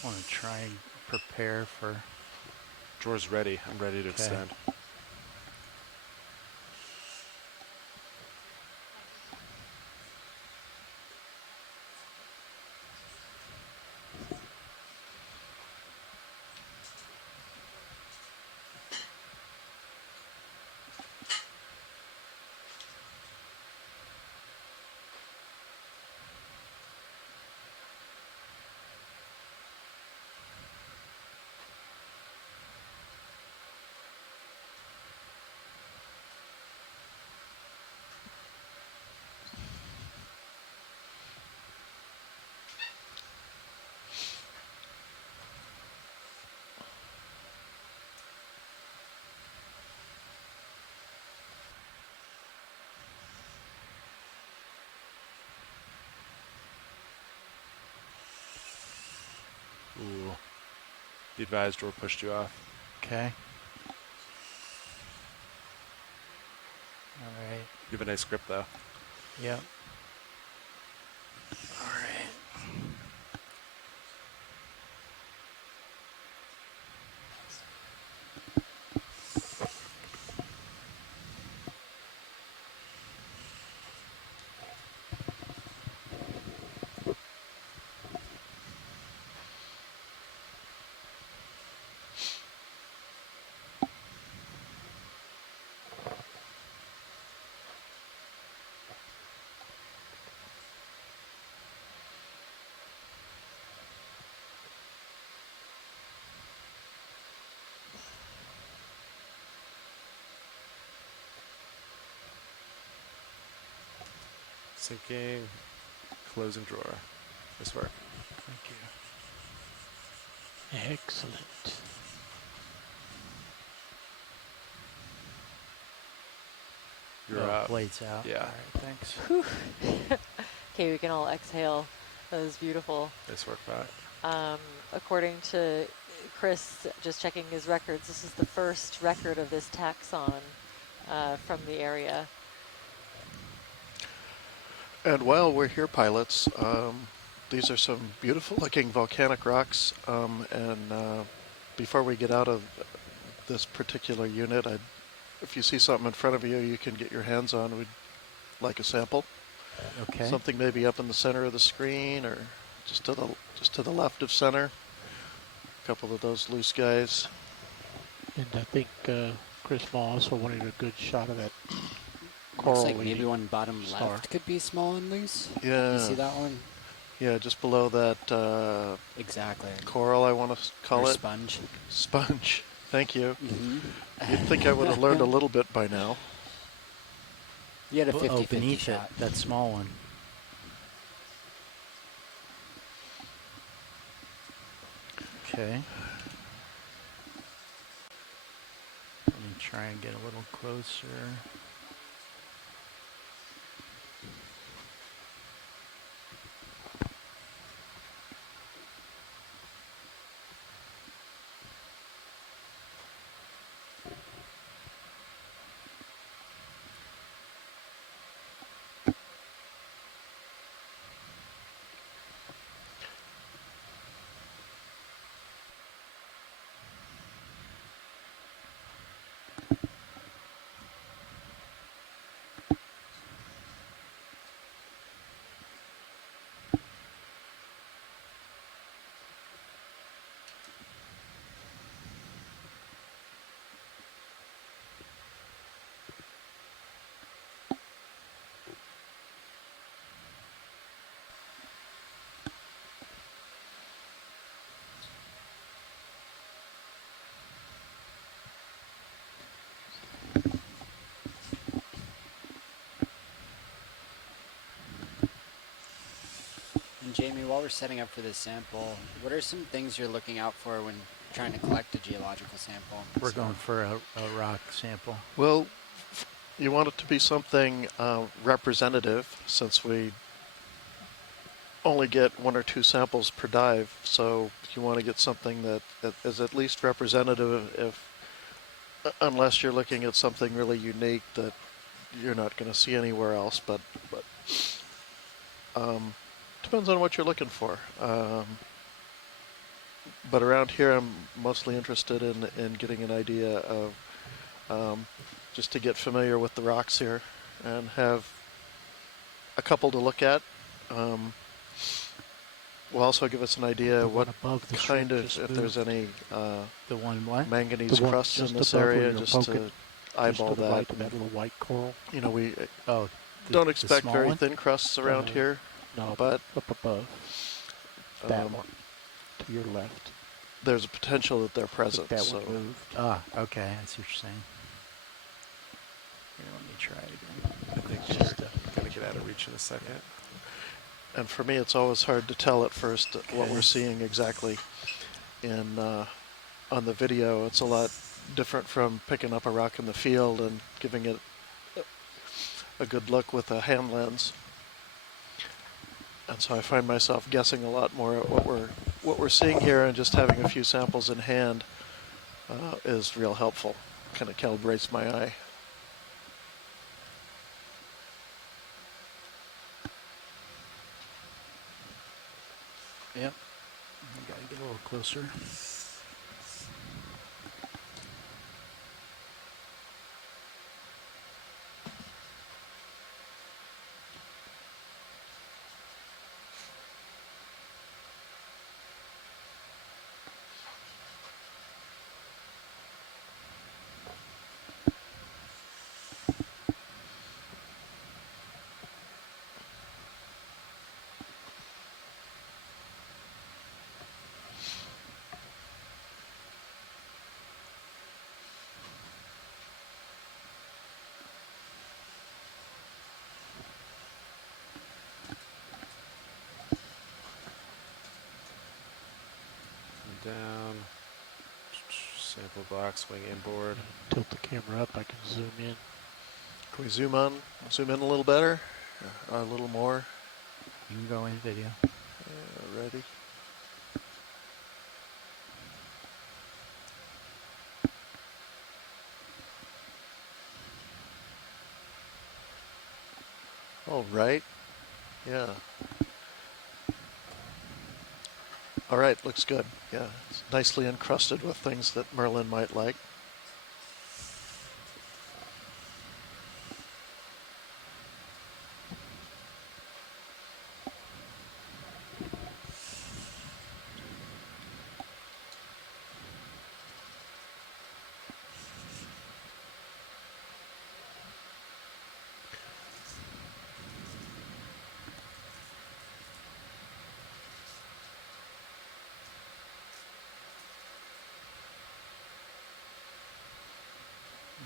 I want to try and prepare for... Drawer's ready. I'm ready to extend. Ooh. The advised drawer pushed you off. Okay. All right. You have a nice grip, though. Yep. All right. Sinking. Closing drawer. Nice work. Thank you. Excellent. You're up. Blades out. Yeah. All right, thanks. Whew. Okay, we can all exhale. That was beautiful. Nice work, Pat. According to Chris, just checking his records, this is the first record of this taxon from the area. And while we're here, pilots, these are some beautiful looking volcanic rocks. Before we get out of this particular unit, if you see something in front of you, you can get your hands on. We'd like a sample. Okay. Something maybe up in the center of the screen, or just to the left of center. A couple of those loose guys. And I think Chris Maul also wanted a good shot of that coral. Looks like maybe one bottom star. left could be small and loose. Yeah. You see that one? Yeah, just below that. Exactly. Coral, I want to call or it. Sponge. Sponge. Thank you. Mm-hmm. You'd think I would have learned a little bit by now. You had a 50-50 beneath shot. it, that small one. Okay. Let me try and get a little closer. And Jamie, while we're setting up for this sample, what are some things you're looking out for when trying to collect a geological sample? We're going for a rock sample. Well, you want it to be something representative, since we only get 1 or 2 samples per dive. So you want to get something that is at least representative, unless you're looking at something really unique that you're not going to see anywhere else. But depends on what you're looking for. But around here, I'm mostly interested in getting an idea of just to get familiar with the rocks here and have a couple to look at. Will also give us an idea what kind of, if there's any the one what? manganese crusts in this area, just to eyeball that. Right, that little white coral. You know, we the don't expect small very one? thin crusts around here. No, but up above. That one to your left. There's a potential that they're present. That so one moved. Ah, okay, I see what you're saying. Here, let me try it again. I think we're going to get out of reach in a second. And for me, it's always hard to tell at first what we're seeing exactly in on the video. It's a lot different from picking up a rock in the field and giving it a good look with a hand lens. And so I find myself guessing a lot more at what we're seeing here, and just having a few samples in hand is real helpful. Kind of calibrates my eye. Yep. We gotta get a little closer. Down, sample box, wing inboard. Tilt the camera up, I can zoom in. Can we zoom in a little better? A little more? You can go in video. Ready? All right. Yeah. All right, looks good. Yeah, it's nicely encrusted with things that Merlin might like.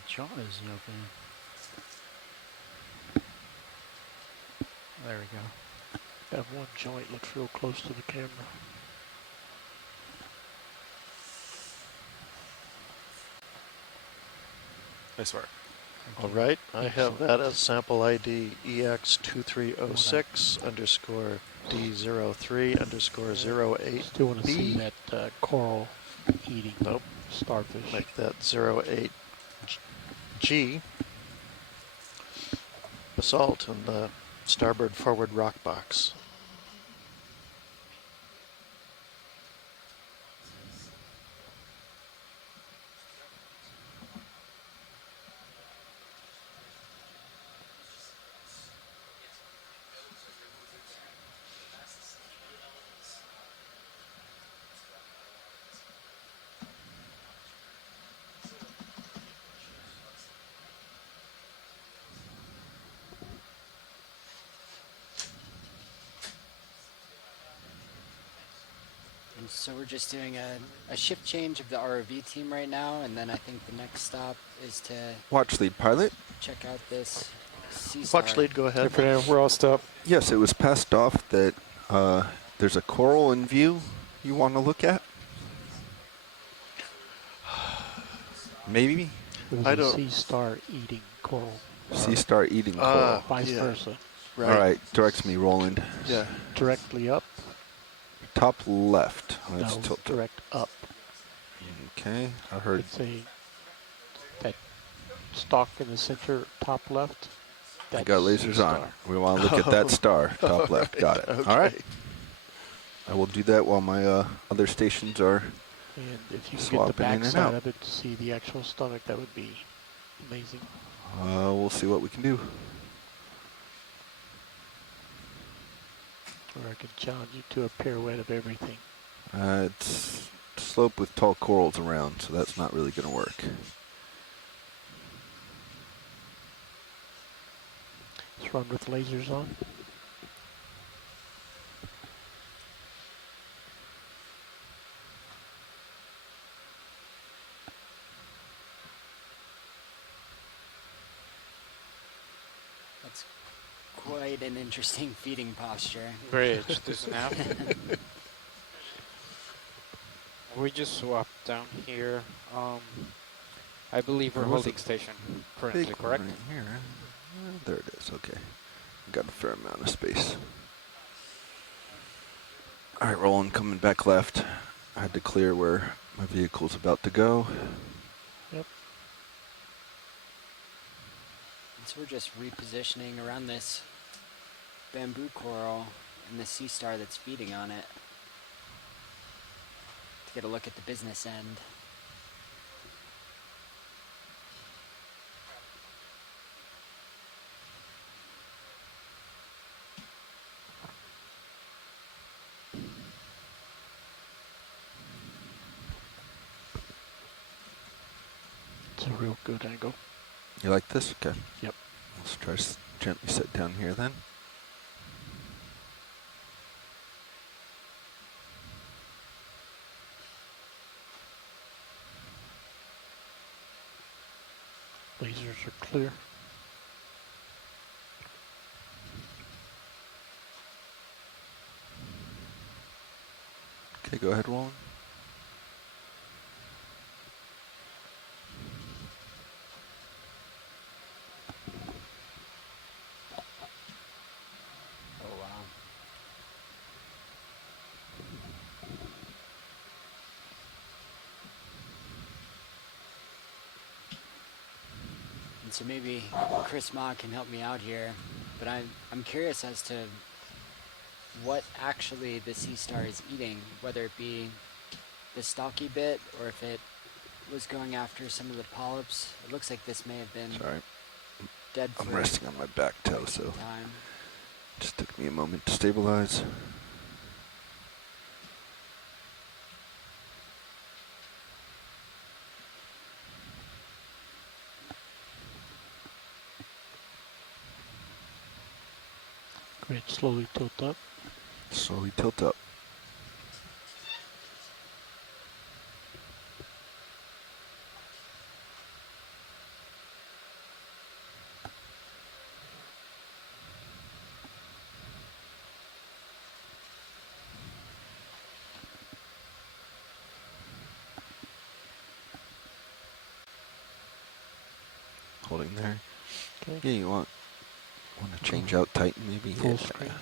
Jaw isn't opening. There we go. That one joint looks real close to the camera. Nice work. All right, I have that as sample ID EX2306 underscore D03 underscore 08. Still want to see that coral eating starfish. Make that 08G basalt in the starboard forward rock box. And so we're just doing a shift change of the ROV team right now, and then I think the next stop is to watch lead pilot. Check out this sea star. Watch lead, go ahead. We're all stopped. Yes, it was passed off that There's a coral in view you want to look at? Maybe? There's a sea star eating coral. Sea star eating coral. Vice versa. Right. All right, directs me, Roland. Yeah. Directly up. Top left. Let's No, tilt direct up. Okay, I heard. It's that stalk in the center, top left. I got lasers on. We want to look at that star, top left. Got it. Okay. All right. I will do that while my other stations are And if you can get the swapping back in and side out. of it to see the actual stomach, that would be amazing. We'll see what we can do. Or I could challenge you to a pirouette of everything. It's slope with tall corals around, so that's not really going to work. Let's run with lasers on. That's quite an interesting feeding posture. Bridge, this now. We just swapped down here. I believe we're There was holding a station currently, big correct? one right here. There it is. Okay. Got a fair amount of space. All right, Roland, coming back left. I had to clear where my vehicle's about to go. Yep. So we're just repositioning around this bamboo coral and the sea star that's feeding on it to get a look at the business end. It's a real good angle. You like this? Okay. Yep. Let's try to gently set down here then. Lasers are clear. Okay, go ahead, Roland. Oh, wow. And so maybe Chris Ma can help me out here, but I'm curious as to what actually the sea star is eating, whether it be the stalky bit or if it was going after some of the polyps. It looks like this may have been dead for I'm resting on my back toe, so time. just took me a moment to stabilize. Great, slowly tilt up. Slowly tilt up. Holding there. Okay. Yeah, you want to change out Titan maybe? Full Yeah. screen.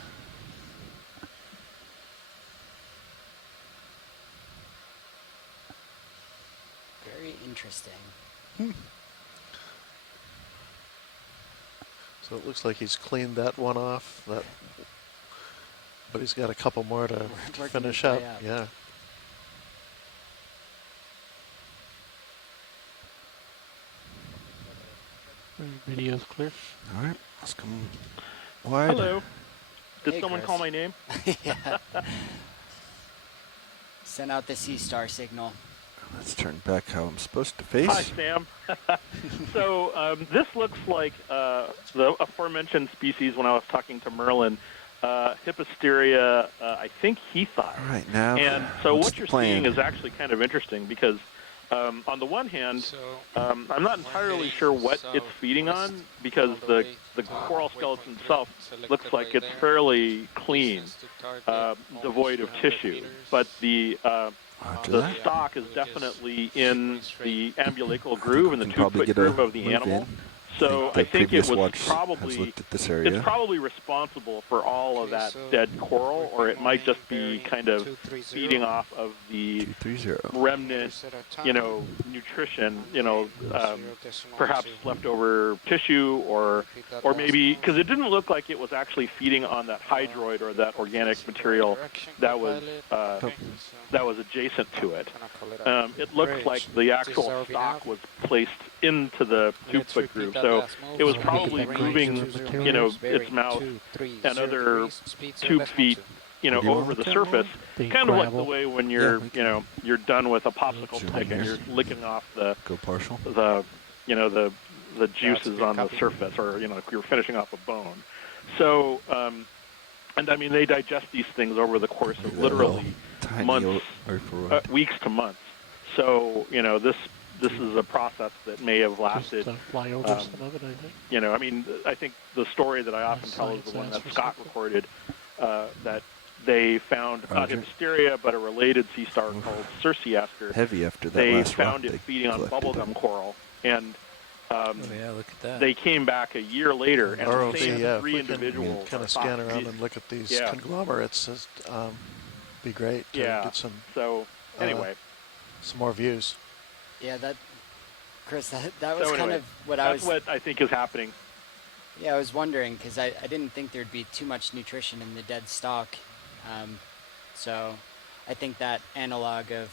Very interesting. So it looks like he's cleaned that one off. But he's got a couple more to finish up. Yeah. Video's clear. All right, let's come wide. Hello. Did Hey, someone Chris. call my name? Yeah. Send out the sea star signal. Let's turn back how I'm supposed to face. Hi, Sam. So this looks like the aforementioned species when I was talking to Merlin, Hipposteria, I think heathi. All right, now. And so what's what the you're plan? seeing is actually kind of interesting because on the one hand, I'm not entirely sure what it's feeding on because the coral skeleton itself looks like it's fairly clean, devoid of tissue. But the stock is definitely in the ambulacral groove and the tube-foot groove of the animal. So I think it was probably it's probably responsible for all of that dead coral, or it might just be kind of feeding off of the remnant, nutrition, perhaps leftover tissue, or maybe because it didn't look like it was actually feeding on that hydroid or that organic material that was adjacent to it. It looked like the actual stock was placed into the tube-foot groove. So it was probably moving, its mouth and other tube feet, over the surface, kind of like the way when you're, you're done with a popsicle stick and you're licking off the juices on the surface, or you're finishing off a bone. So, and I mean, they digest these things over the course of literally months, weeks to months. So, this is a process that may have lasted. Fly over some of it, I think. I mean, I think the story that I often tell is the one that Scott recorded, that they found not Hysteria, but a related sea star called Circeaster. Heavy after that they last found rock it feeding on bubblegum coral, and look at that. They came back a year later, and the same three if we individuals kind of scan around and look at these conglomerates, be great to get some. So anyway, some more views. Yeah, Chris, that was so kind anyway, of what that's what I think is happening. Yeah, I was wondering because I didn't think there'd be too much nutrition in the dead stock. So I think that analog of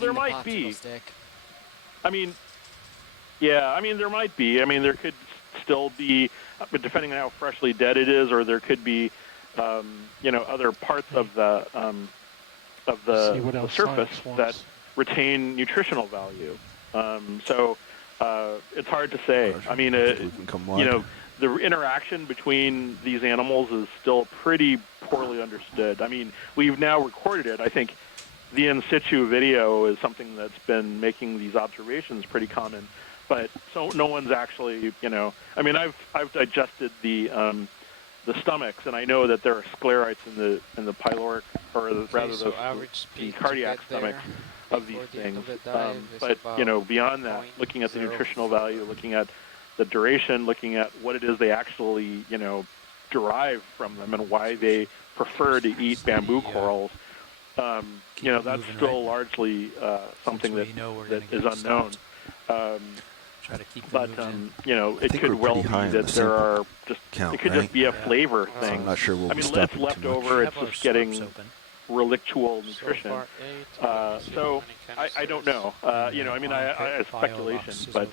there might be. Stick. I mean, there might be. I mean, there could still be, but depending on how freshly dead it is, or there could be, other parts of the surface that retain nutritional value. So it's hard to say. I mean, the interaction between these animals is still pretty poorly understood. I mean, we've now recorded it. I think the in situ video is something that's been making these observations pretty common, but so no one's actually, I mean, I've digested the stomachs, and I know that there are sclerites in the pyloric, or rather the cardiac stomachs of these things. But beyond that, looking at the nutritional value, looking at the duration, looking at what it is they actually, derive from them and why they prefer to eat bamboo corals, that's still largely something that is unknown. Try to keep but it could well be that there are it could just be a flavor thing. I'm not sure we'll I mean, it's left over. It's just getting relictual nutrition. So I don't know. I mean, I speculation, but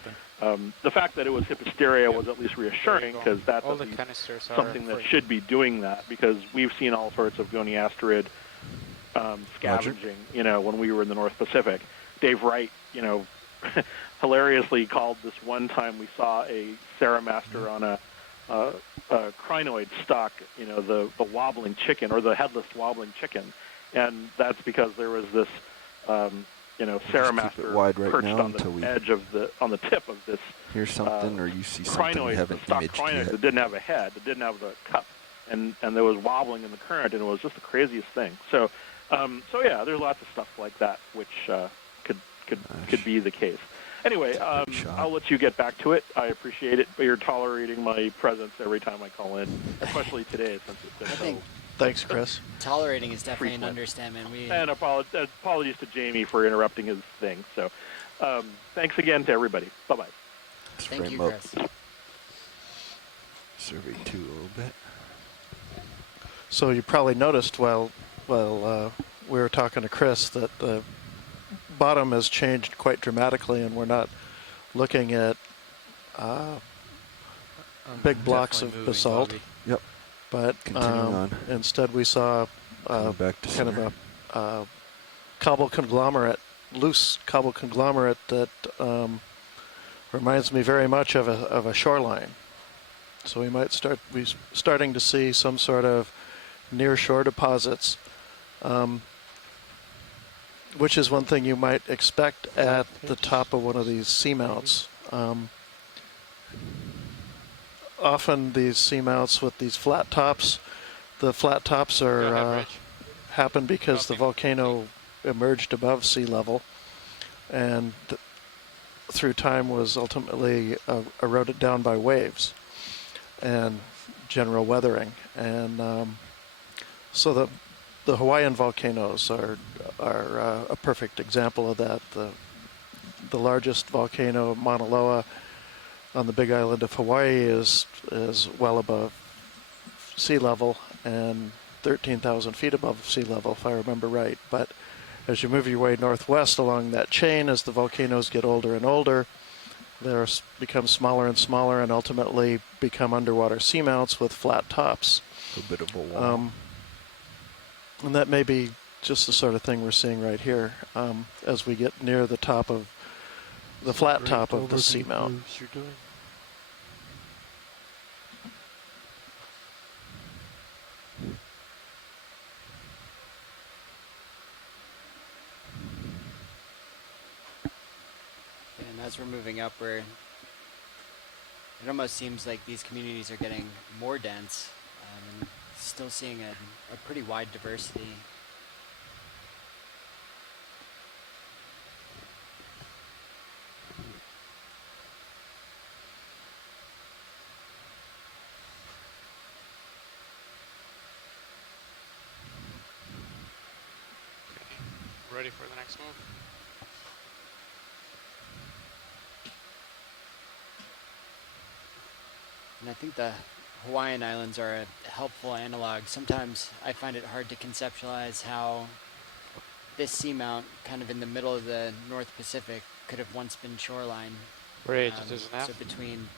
the fact that it was Hysteria was at least reassuring, because that's at least something that should be doing that, because we've seen all sorts of goniasterid scavenging, when we were in the North Pacific. Dave Wright, hilariously called this one time we saw a Ceramaster on a crinoid stock, the wobbling chicken, or the headless wobbling chicken. And that's because there was this, Ceramaster perched on the edge of on the tip of this. Here's something, or you see something crinoid, we haven't stock imaged crinoid yet. that didn't have a head, that didn't have the cup, and there was wobbling in the current, and it was just the craziest thing. So, yeah, there's lots of stuff like that which could be the case. Anyway, I'll let you get back to it. I appreciate it, but you're tolerating my presence every time I call in, especially today since it's been so. Thanks, Chris. Tolerating is definitely an understatement. And apologies to Jamie for interrupting his thing. So, thanks again to everybody. Bye-bye. Thank you, Chris. Survey 2 a little bit. So you probably noticed while we were talking to Chris that the bottom has changed quite dramatically, and we're not looking at big blocks of basalt. Bobby. Yep. But instead we saw back to kind of a cobble conglomerate, loose cobble conglomerate that reminds me very much of a shoreline. So we might starting to see some sort of near shore deposits. which is one thing you might expect at the top of one of these seamounts. Often these seamounts with these flat tops, the flat tops are happen because the volcano emerged above sea level, and through time was ultimately eroded down by waves and general weathering. And so the Hawaiian volcanoes are a perfect example of that. The largest volcano, Mauna Loa, on the Big Island of Hawaii is well above sea level and 13,000 feet above sea level, if I remember right. But as you move your way northwest along that chain, as the volcanoes get older and older, they become smaller and smaller and ultimately become underwater seamounts with flat tops. A bit of a wall. And that may be just the sort of thing we're seeing right here as we get near the top of the flat top of the seamount. And as we're moving upward, it almost seems like these communities are getting more dense. And still seeing a pretty wide diversity. Ready for the next move? And I think the Hawaiian Islands are a helpful analog. Sometimes I find it hard to conceptualize how this seamount, kind of in the middle of the North Pacific, could have once been shoreline. Great, it is enough. So between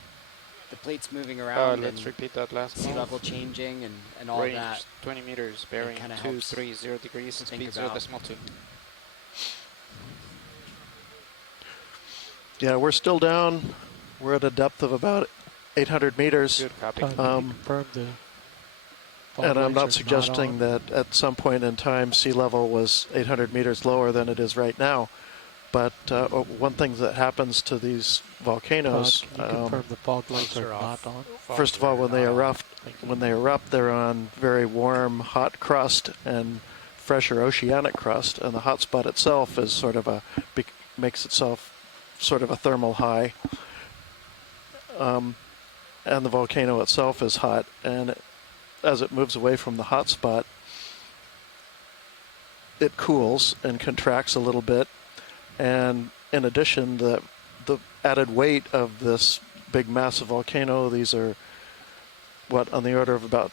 the plates moving around let's and repeat that last sea move. level changing and all Range that. 20 meters, bearing kinda 230 degrees, speed 0.2. Yeah, we're still down. We're at a depth of about 800 meters. Good copy. Confirm the and I'm lights not are suggesting that at some point in time sea level was 800 meters lower than it is right now. But one thing that happens to these volcanoes, can you confirm the fog lights are not on? First of all, when they erupt, they're on very warm, hot crust and fresher oceanic crust, and the hot spot itself is sort of makes itself sort of a thermal high. And the volcano itself is hot, and as it moves away from the hot spot, it cools and contracts a little bit. And in addition, the added weight of this big massive volcano, these are on the order of about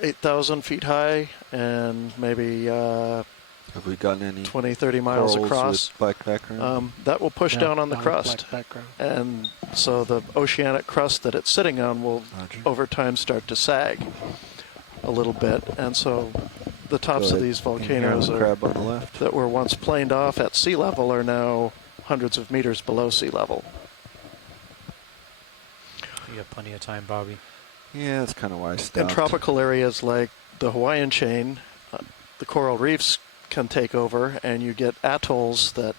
8,000 feet high and maybe have we gotten any 20-30 miles across. With black background? That will push down on the crust, and so the oceanic crust that it's sitting on will over time start to sag a little bit, and so the tops of these volcanoes that were once planed off at sea level are now hundreds of meters below sea level. You got plenty of time, Bobby. Yeah, that's kind of why I stopped. In tropical areas like the Hawaiian chain, the coral reefs can take over, and you get atolls that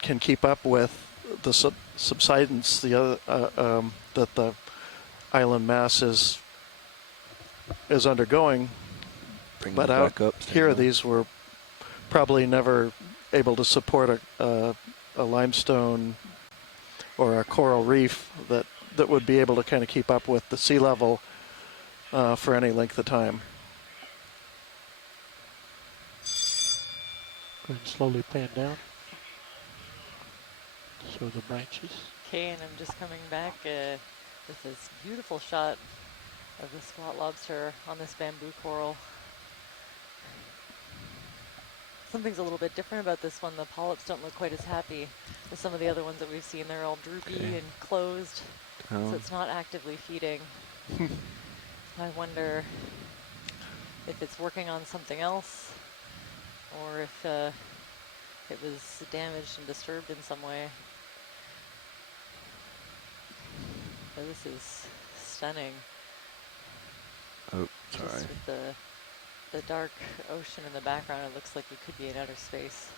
can keep up with the subsidence that the island mass is undergoing. But out here, these were probably never able to support a limestone or a coral reef that would be able to kind of keep up with the sea level for any length of time. Go ahead and slowly pan down. Show the branches. Okay, and I'm just coming back with this beautiful shot of the squat lobster on this bamboo coral. Something's a little bit different about this one. The polyps don't look quite as happy as some of the other ones that we've seen. They're all droopy and closed, so it's not actively feeding. I wonder if it's working on something else, or if it was damaged and disturbed in some way. So this is stunning. Oh, Just sorry. with the the dark ocean in the background, it looks like we could be in outer space.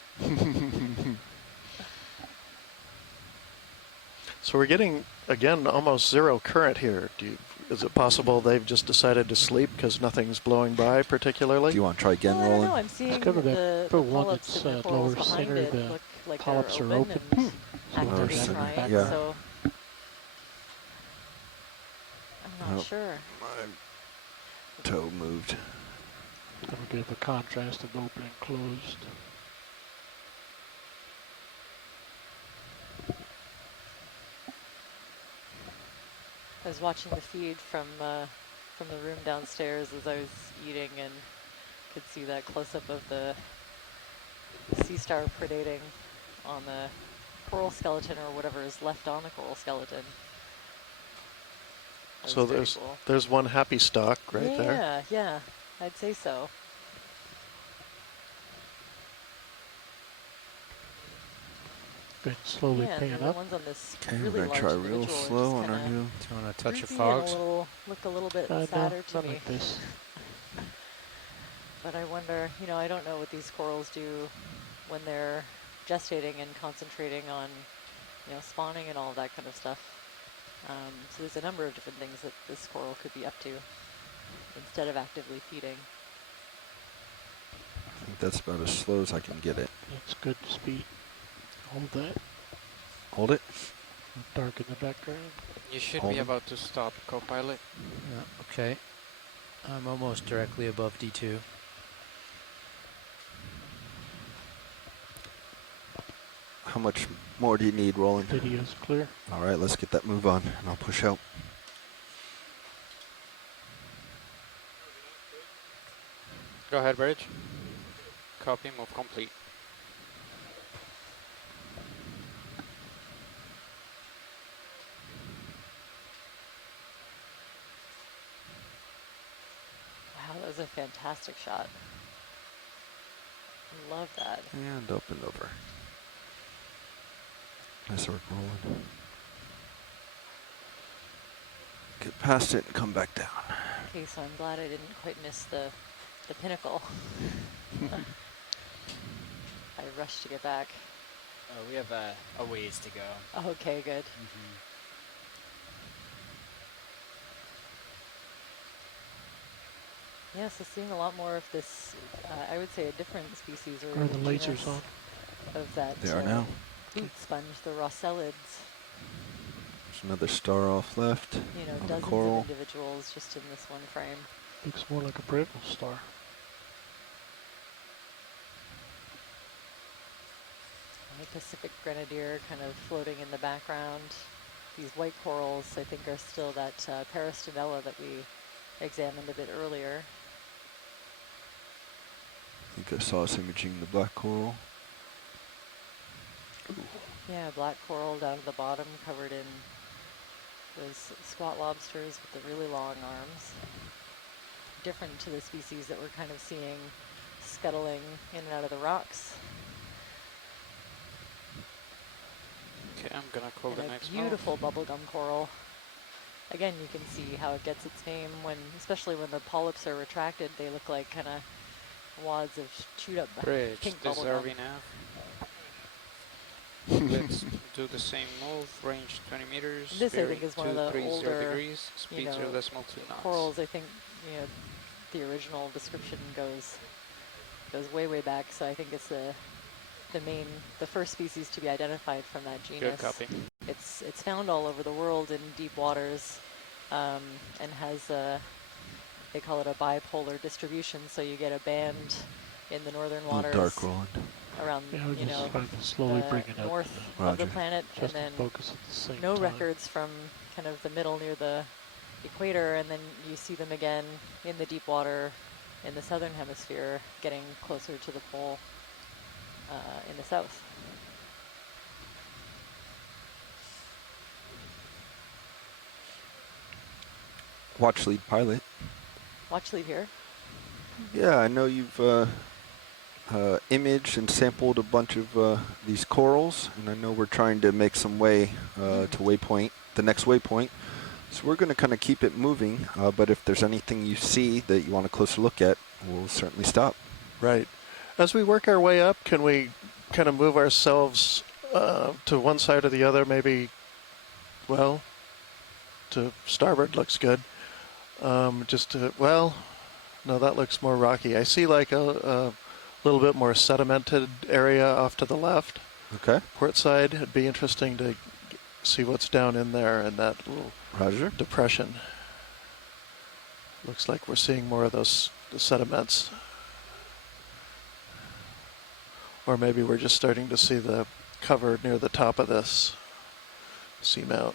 So we're getting, again, almost zero current here. Is it possible they've just decided to sleep because nothing's blowing by particularly? Do you want to try again, Well, I don't Roland? know. I'm seeing Cover that the one polyps that's and the corals lower behind center. it The look like polyps they're are open. and Lower actively center, trying. yeah. So I'm not sure. My toe moved. Have a bit of a contrast of open and closed. I was watching the feed from the room downstairs as I was eating, and could see that close up of the sea star predating on the coral skeleton, or whatever is left on the coral skeleton. So there's one happy stock right there. Yeah, yeah, I'd say so. Been slowly paying the up. ones on this Okay, really we're large gonna try real individual are slow just on our kinda new. Do you want a touch of droopy and fogs? look a little bit sadder No, to not me. like this. But I wonder, I don't know what these corals do when they're gestating and concentrating on, spawning and all of that kind of stuff. So there's a number of different things that this coral could be up to instead of actively feeding. I think that's about as slow as I can get it. That's good speed. Hold that. Hold it. Dark in the background. You should Hold be it. about to stop, co-pilot. Yeah, okay. I'm almost directly above D2. How much more do you need, Roland? Video's clear. All right, let's get that move on, and I'll push out. Go ahead, Bridge. Copy, move complete. Wow, that was a fantastic shot. Love that. And up and over. Nice work, Roland. Get past it and come back down. Okay, so I'm glad I didn't quite miss the pinnacle. I rushed to get back. Oh, we have a ways to go. Okay, good. Yeah, so seeing a lot more of this, I would say a different species or Are the lasers genus on? of that They are now. boot sponge, the Rosselids. There's another star off left on the Dozens coral. of individuals just in this one frame. Looks more like a brittle star. And the Pacific grenadier kind of floating in the background. These white corals, I think, are still that Peristinella that we examined a bit earlier. I think I saw us imaging the black coral. Ooh. Yeah, black coral down at the bottom, covered in those squat lobsters with the really long arms. Different to the species that we're kind of seeing scuttling in and out of the rocks. Okay, I'm gonna call the And a next beautiful bubblegum coral. Again, you can see how it gets its name especially when the polyps are retracted, they look like kind of wads of chewed up Bridge, pink bubblegum. deserving Let's do the same move, range 20 meters. This, I think, is one of the 230 older, degrees, speed 0.2 knots. corals. I think, the original description goes way, way back. So I think it's the first species to be identified from that genus. Good copy. It's found all over the world in deep waters, and has they call it a bipolar distribution. So you get a band in the northern waters. Dark, Roland. Around, slowly bring it up. north Roger. of the planet, Just and then focus at the same no time. records from kind of the middle near the equator, and then you see them again in the deep water in the southern hemisphere, getting closer to the pole in the south. Watch lead pilot. Watch lead here. Yeah, I know you've imaged and sampled a bunch of these corals, and I know we're trying to make some way to waypoint, the next waypoint. So we're going to kind of keep it moving, but if there's anything you see that you want a closer look at, we'll certainly stop. Right. As we work our way up, can we kind of move ourselves to one side or the other? Maybe, well, to starboard looks good. Well, no, that looks more rocky. I see like a little bit more sedimented area off to the left. Okay. Port side. It'd be interesting to see what's down in there in that little depression. Looks like we're seeing more of those sediments. Or maybe we're just starting to see the cover near the top of this seamount.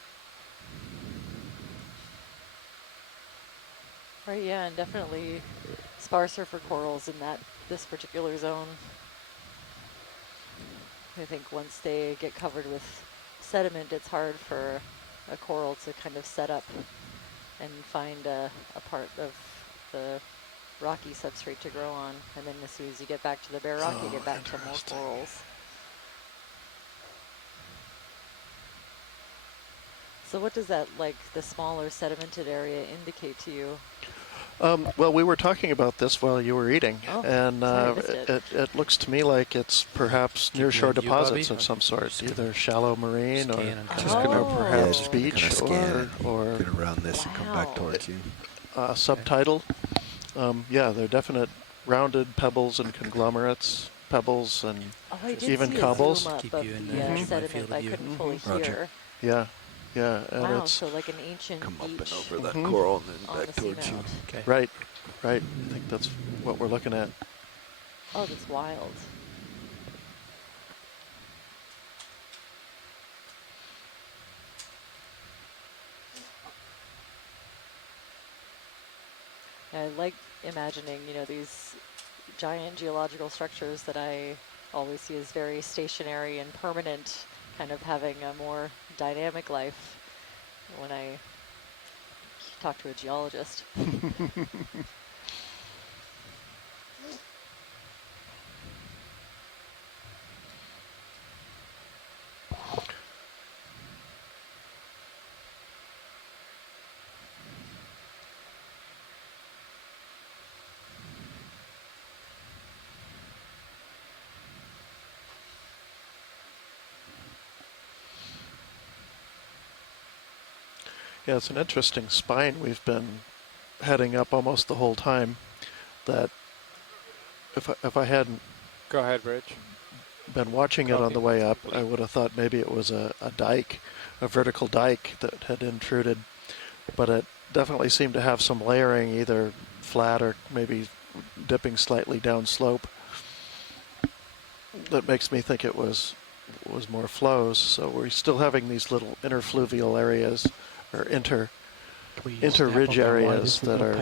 Right, yeah, and definitely sparser for corals in this particular zone. I think once they get covered with sediment, it's hard for a coral to kind of set up and find a part of the rocky substrate to grow on. And then as soon as you get back to the bare rock, you get back to more corals. So what does that, like the smaller sedimented area, indicate to you? Well, we were talking about this while you were eating, and sorry, it looks to me like it's perhaps nearshore deposits of some sort, either shallow marine or perhaps beach or get around this and come back towards you. Subtidal. Yeah, they're definite rounded pebbles and conglomerates, pebbles and even cobbles. Keep you in the sediment. I couldn't fully hear. Yeah. Yeah, and wow, it's so like an ancient come up beach and over that coral and then back towards you. Okay. Right. I think that's what we're looking at. Oh, that's wild. I like imagining, these giant geological structures that I always see as very stationary and permanent, kind of having a more dynamic life when I talk to a geologist. Yeah, it's an interesting spine we've been heading up almost the whole time. That if I hadn't go ahead, Rich, been watching it on the way up, I would have thought maybe it was a dike, a vertical dike that had intruded. But it definitely seemed to have some layering, either flat or maybe dipping slightly downslope. That makes me think it was more flows. So we're still having these little interfluvial areas or inter-ridge areas that are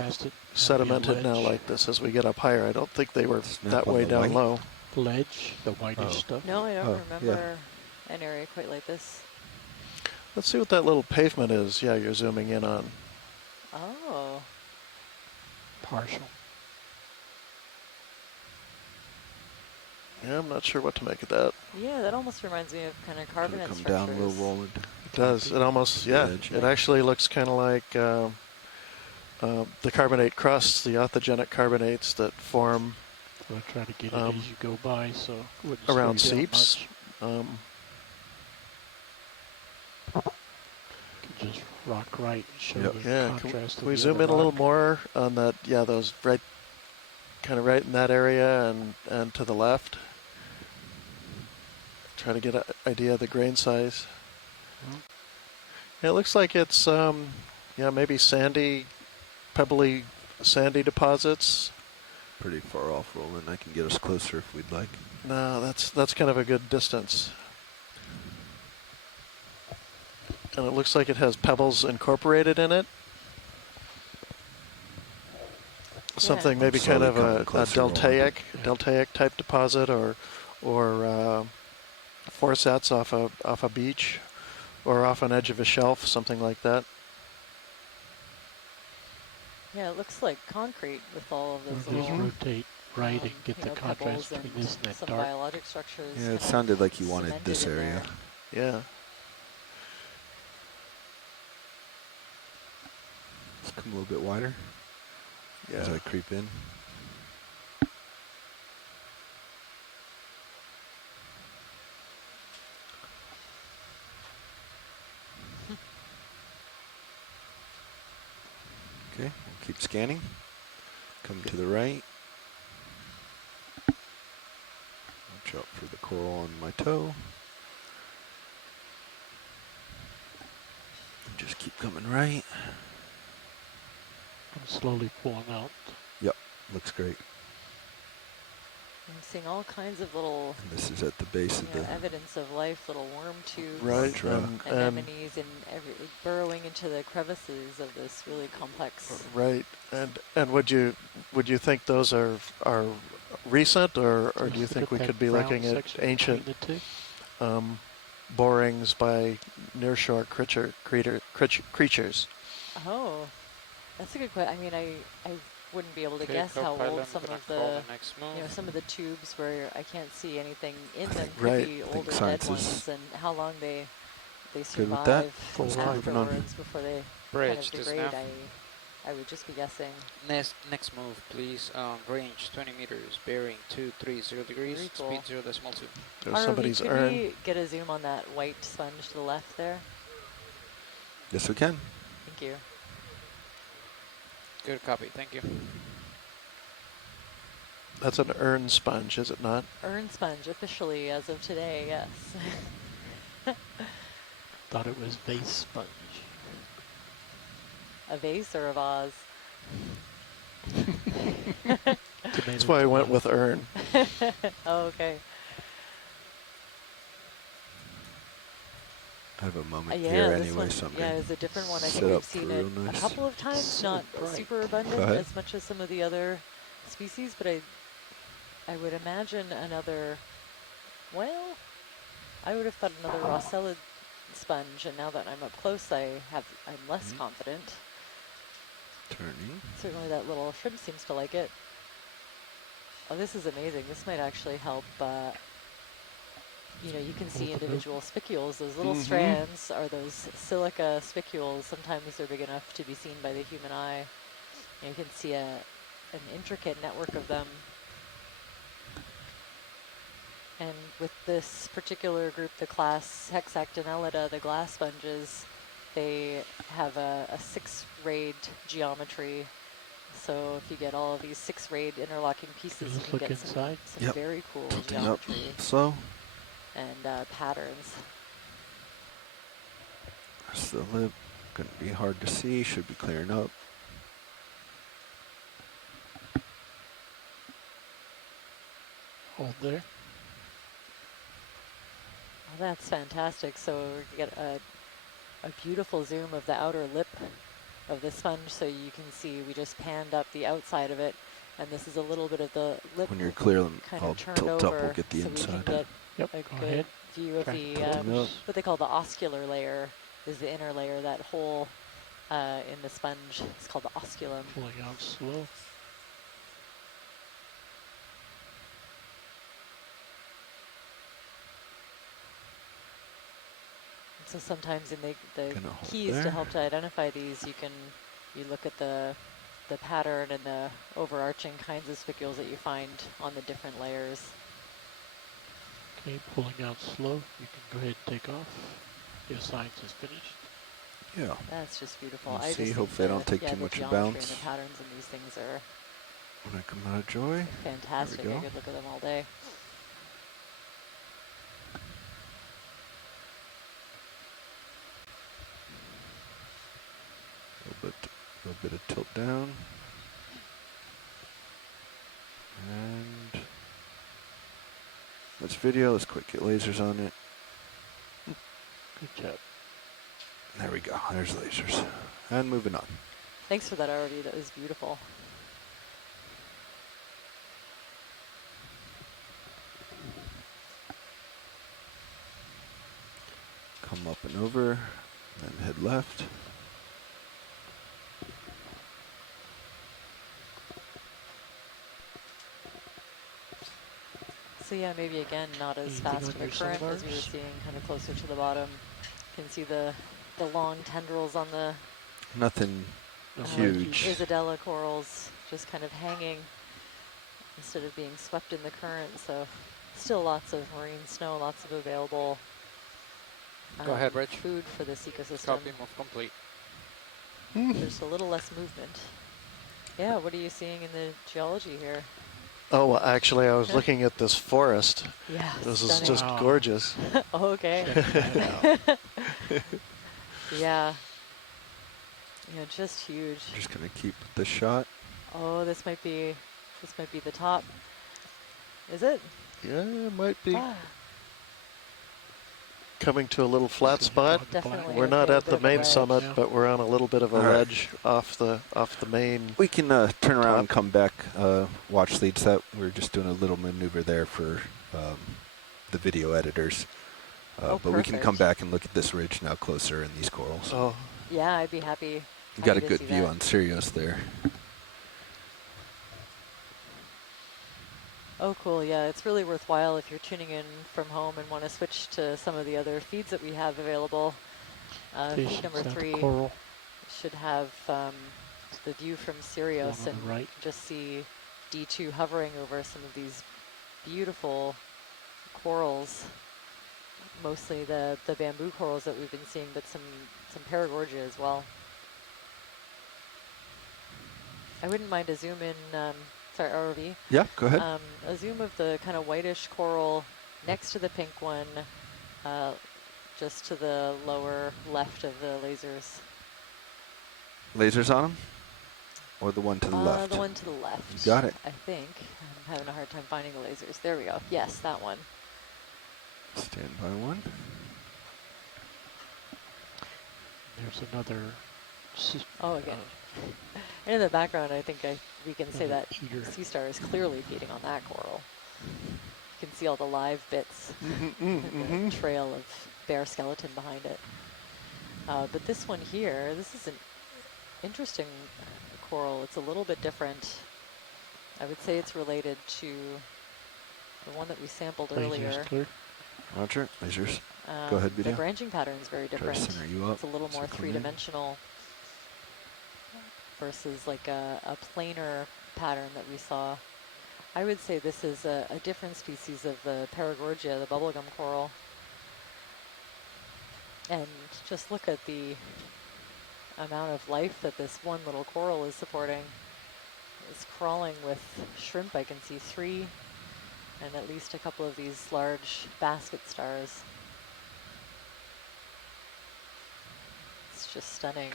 sedimented now like this as we get up higher. I don't think they were that way down low. Ledge, the whitish stuff? No, I don't remember an area quite like this. Let's see what that little pavement is. Yeah, you're zooming in on. Oh. Partial. Yeah, I'm not sure what to make of that. Yeah, that almost reminds me of kind of carbonate come structures. down a little Roland. It does. It almost, it actually looks kind of like the carbonate crusts, the orthogenic carbonates that form I'll try to get it as you go by, so it wouldn't around slow down seeps. much. Can just rock right and show the contrast. Can we zoom in a little more on that? Yeah, those right in that area and to the left. Try to get an idea of the grain size. Yeah, it looks like it's maybe sandy, pebbly, sandy deposits. Pretty far off, Roland. I can get us closer if we'd like. No, that's kind of a good distance. And it looks like it has pebbles incorporated in it. Something maybe kind of a deltaic type deposit, or forceps off a beach, or off an edge of a shelf, something like that. Yeah, it looks like concrete with all of those Just little rotate right and get the contrast between this and that some dark. biologic structures. Yeah, it sounded like you wanted this area. Yeah. come a little bit wider as I creep in. Okay, we'll keep scanning. Come to the right. Watch out for the coral on my toe. Just keep coming right. I'm slowly pulling out. Yep, looks great. I'm seeing all kinds of little And this is at the base of the evidence of life, little worm tubes, anemones, and burrowing into the crevices of this really complex. Right, and would you think those are recent, or do you think we could be looking at ancient borings by nearshore creatures? Oh, that's a good question. I mean, I wouldn't be able to guess how old some of some of the tubes where I can't see anything in them could be older dead ones, and how long they survive afterwards before they kind of degrade. I would just be guessing. Next move, please. Range 20 meters, bearing 230 degrees, speed 0.2. Somebody's could we get a zoom on that white sponge to the left there? Yes, we can. Thank you. Good copy, thank you. That's an urn sponge, is it not? Urn sponge, officially, as of today, yes. Thought it was vase sponge. A vase or a vase? That's why I went with urn. Oh, okay. I have a moment Yeah, here this anyway, one, so I'm yeah, it's a different one. I think we've seen it a couple of times, not super abundant as much as some of the other species, but I would imagine another, well, I would have thought another Rossellid sponge, and now that I'm up close, I'm less confident. Turning. Certainly that little shrimp seems to like it. Oh, this is amazing. This might actually help, you can see individual spicules. Those little strands are those silica spicules. Sometimes they're big enough to be seen by the human eye. And you can see an intricate network of them. And with this particular group, the class Hexactinellida, the glass sponges, they have a 6-rayed geometry. So if you get all of these 6-rayed interlocking pieces, you can get some very cool geometry. Slow. And patterns. That's the lip. Gonna be hard to see. Should be clearing up. Hold there. Well, that's fantastic. So we get a beautiful zoom of the outer lip of the sponge, so you can see we just panned up the outside of it, and this is a little bit of the lip. When you're clear, I'll tilt up. We'll get the inside. We can get a good view of the what they call the oscular layer. Is the inner layer, that hole in the sponge. It's called the osculum. Pulling out slow. So sometimes in the keys to help to identify these, you look at the pattern and the overarching kinds of spicules that you find on the different layers. Okay, pulling out slow. You can go ahead and take off. Your science is finished. Yeah. That's just beautiful. We'll I see. just Hopefully I don't take the too much geometry bounce. And the patterns in these things are When I come out of joy. fantastic. I could look at them all day. A little bit of tilt down. And let's video. Let's quick get lasers on it. Good job. There we go. There's lasers. And moving on. Thanks for that overview. That was beautiful. Come up and over, then head left. So yeah, maybe again, not as fast of a current as we were seeing kind of closer to the bottom. You can see the long tendrils on the... Nothing Huge. Isadella corals just kind of hanging instead of being swept in the current. So still lots of marine snow, lots of available Go ahead, Rich. food for this ecosystem. Copy, move complete. There's a little less movement. Yeah, what are you seeing in the geology here? Oh, well, actually, I was looking at this forest. Yeah, This is stunning. just gorgeous. Okay. Yeah. Just huge. Just gonna keep the shot. Oh, this might be the top. Is it? Yeah, it might be. Ah. Coming to a little flat spot. Definitely We're not okay, at bit the of a main ledge. summit, but we're on a little bit of a All right. ledge off the main. We can turn around and come back, watch leads. That we're just doing a little maneuver there for the video editors. But we can come back and look at this ridge now closer and these corals. Oh. Yeah, I'd be happy. You got a to good see view that. on Sirius there. Oh, cool. Yeah, it's really worthwhile if you're tuning in from home and want to switch to some of the other feeds that we have available. Feed number 3 should have the view from Sirius, and you can just see D2 hovering over some of these beautiful corals, mostly the bamboo corals that we've been seeing, but some paragorgia as well. I wouldn't mind a zoom in, sorry, ROV. Yeah, go ahead. A zoom of the kind of whitish coral next to the pink one, just to the lower left of the lasers. Lasers on them? Or the one to the left? The one to the left. You got it. I think. I'm having a hard time finding the lasers. There we go. Yes, that one. Stand by one. There's another. Oh, again. And in the background, I think we can say that sea star is clearly feeding on that coral. You can see all the live bits and the trail of bare skeleton behind it. But this one here, this is an interesting coral. It's a little bit different. I would say it's related to the one that we sampled earlier. Clear. Roger, lasers. Go ahead, video. The branching pattern is very different. Try to center you up. It's a little more three-dimensional versus like a planar pattern that we saw. I would say this is a different species of the paragorgia, the bubblegum coral. And just look at the amount of life that this one little coral is supporting. It's crawling with shrimp. I can see 3, and at least a couple of these large basket stars. It's just stunning.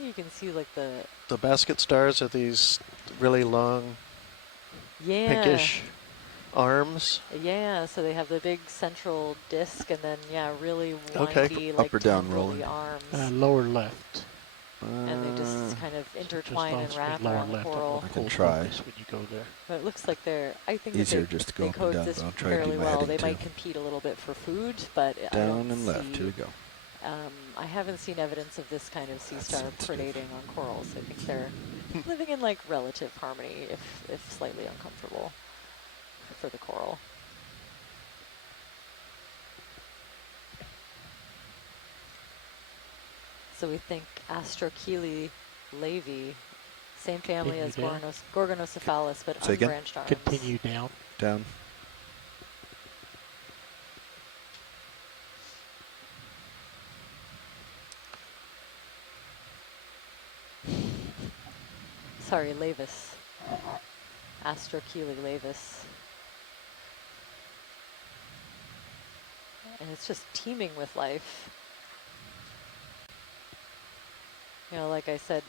You can see like the basket stars are these really long, pinkish arms. Yeah, so they have the big central disc, and then really windy, like up or down rolling. arms. Lower left. And they just kind of intertwine and wrap lower around the left coral. I can try. When you go there. But it looks like I think Easier that just to go they up and down, coexist but I'll try to do fairly my well. heading They too. might compete a little bit for food, but I Down don't and left. see, Here we go. I haven't seen evidence of this kind of sea star predating on corals. I think they're living in like relative harmony, if slightly uncomfortable for the coral. So we think Astrochelys levi, same family as Gorgonocephalus, but Say again? unbranched arms. Continue down. Down. Sorry, lavis. Astrochelys lavis. And it's just teeming with life. You know, like I said,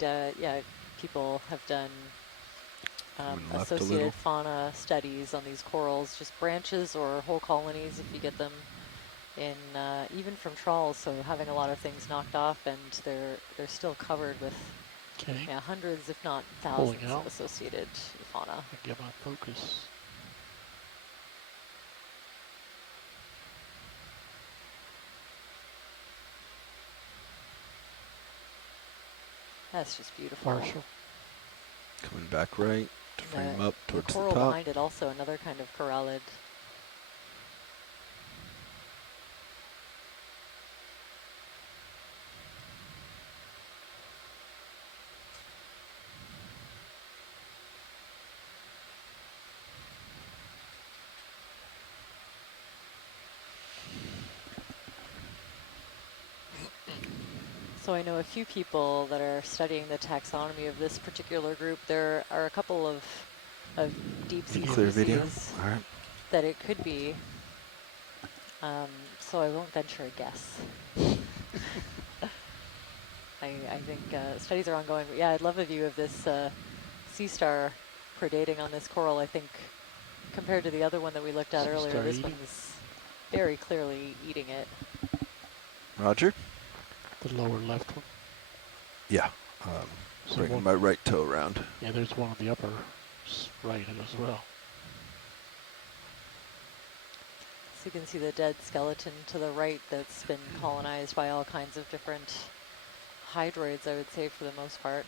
people have done associated fauna studies on these corals, just branches or whole colonies if you get them in, even from trawls, so having a lot of things knocked off, and they're still covered with hundreds, if not thousands, of associated fauna. Get my focus. That's just beautiful. Marshall. Coming back right to frame up towards the coral top. behind it also, another kind of corallid. So I know a few people that are studying the taxonomy of this particular group. There are a couple of deep sea Clear video. species All right. that it could be. So I won't venture a guess. I think studies are ongoing. But yeah, I'd love a view of this sea star predating on this coral. I think compared to the other one that we looked at earlier, this one's very clearly eating it. Roger. The lower left one. Yeah. Bringing my right toe around. Yeah, there's one on the upper right as well. So you can see the dead skeleton to the right that's been colonized by all kinds of different hydroids, I would say, for the most part.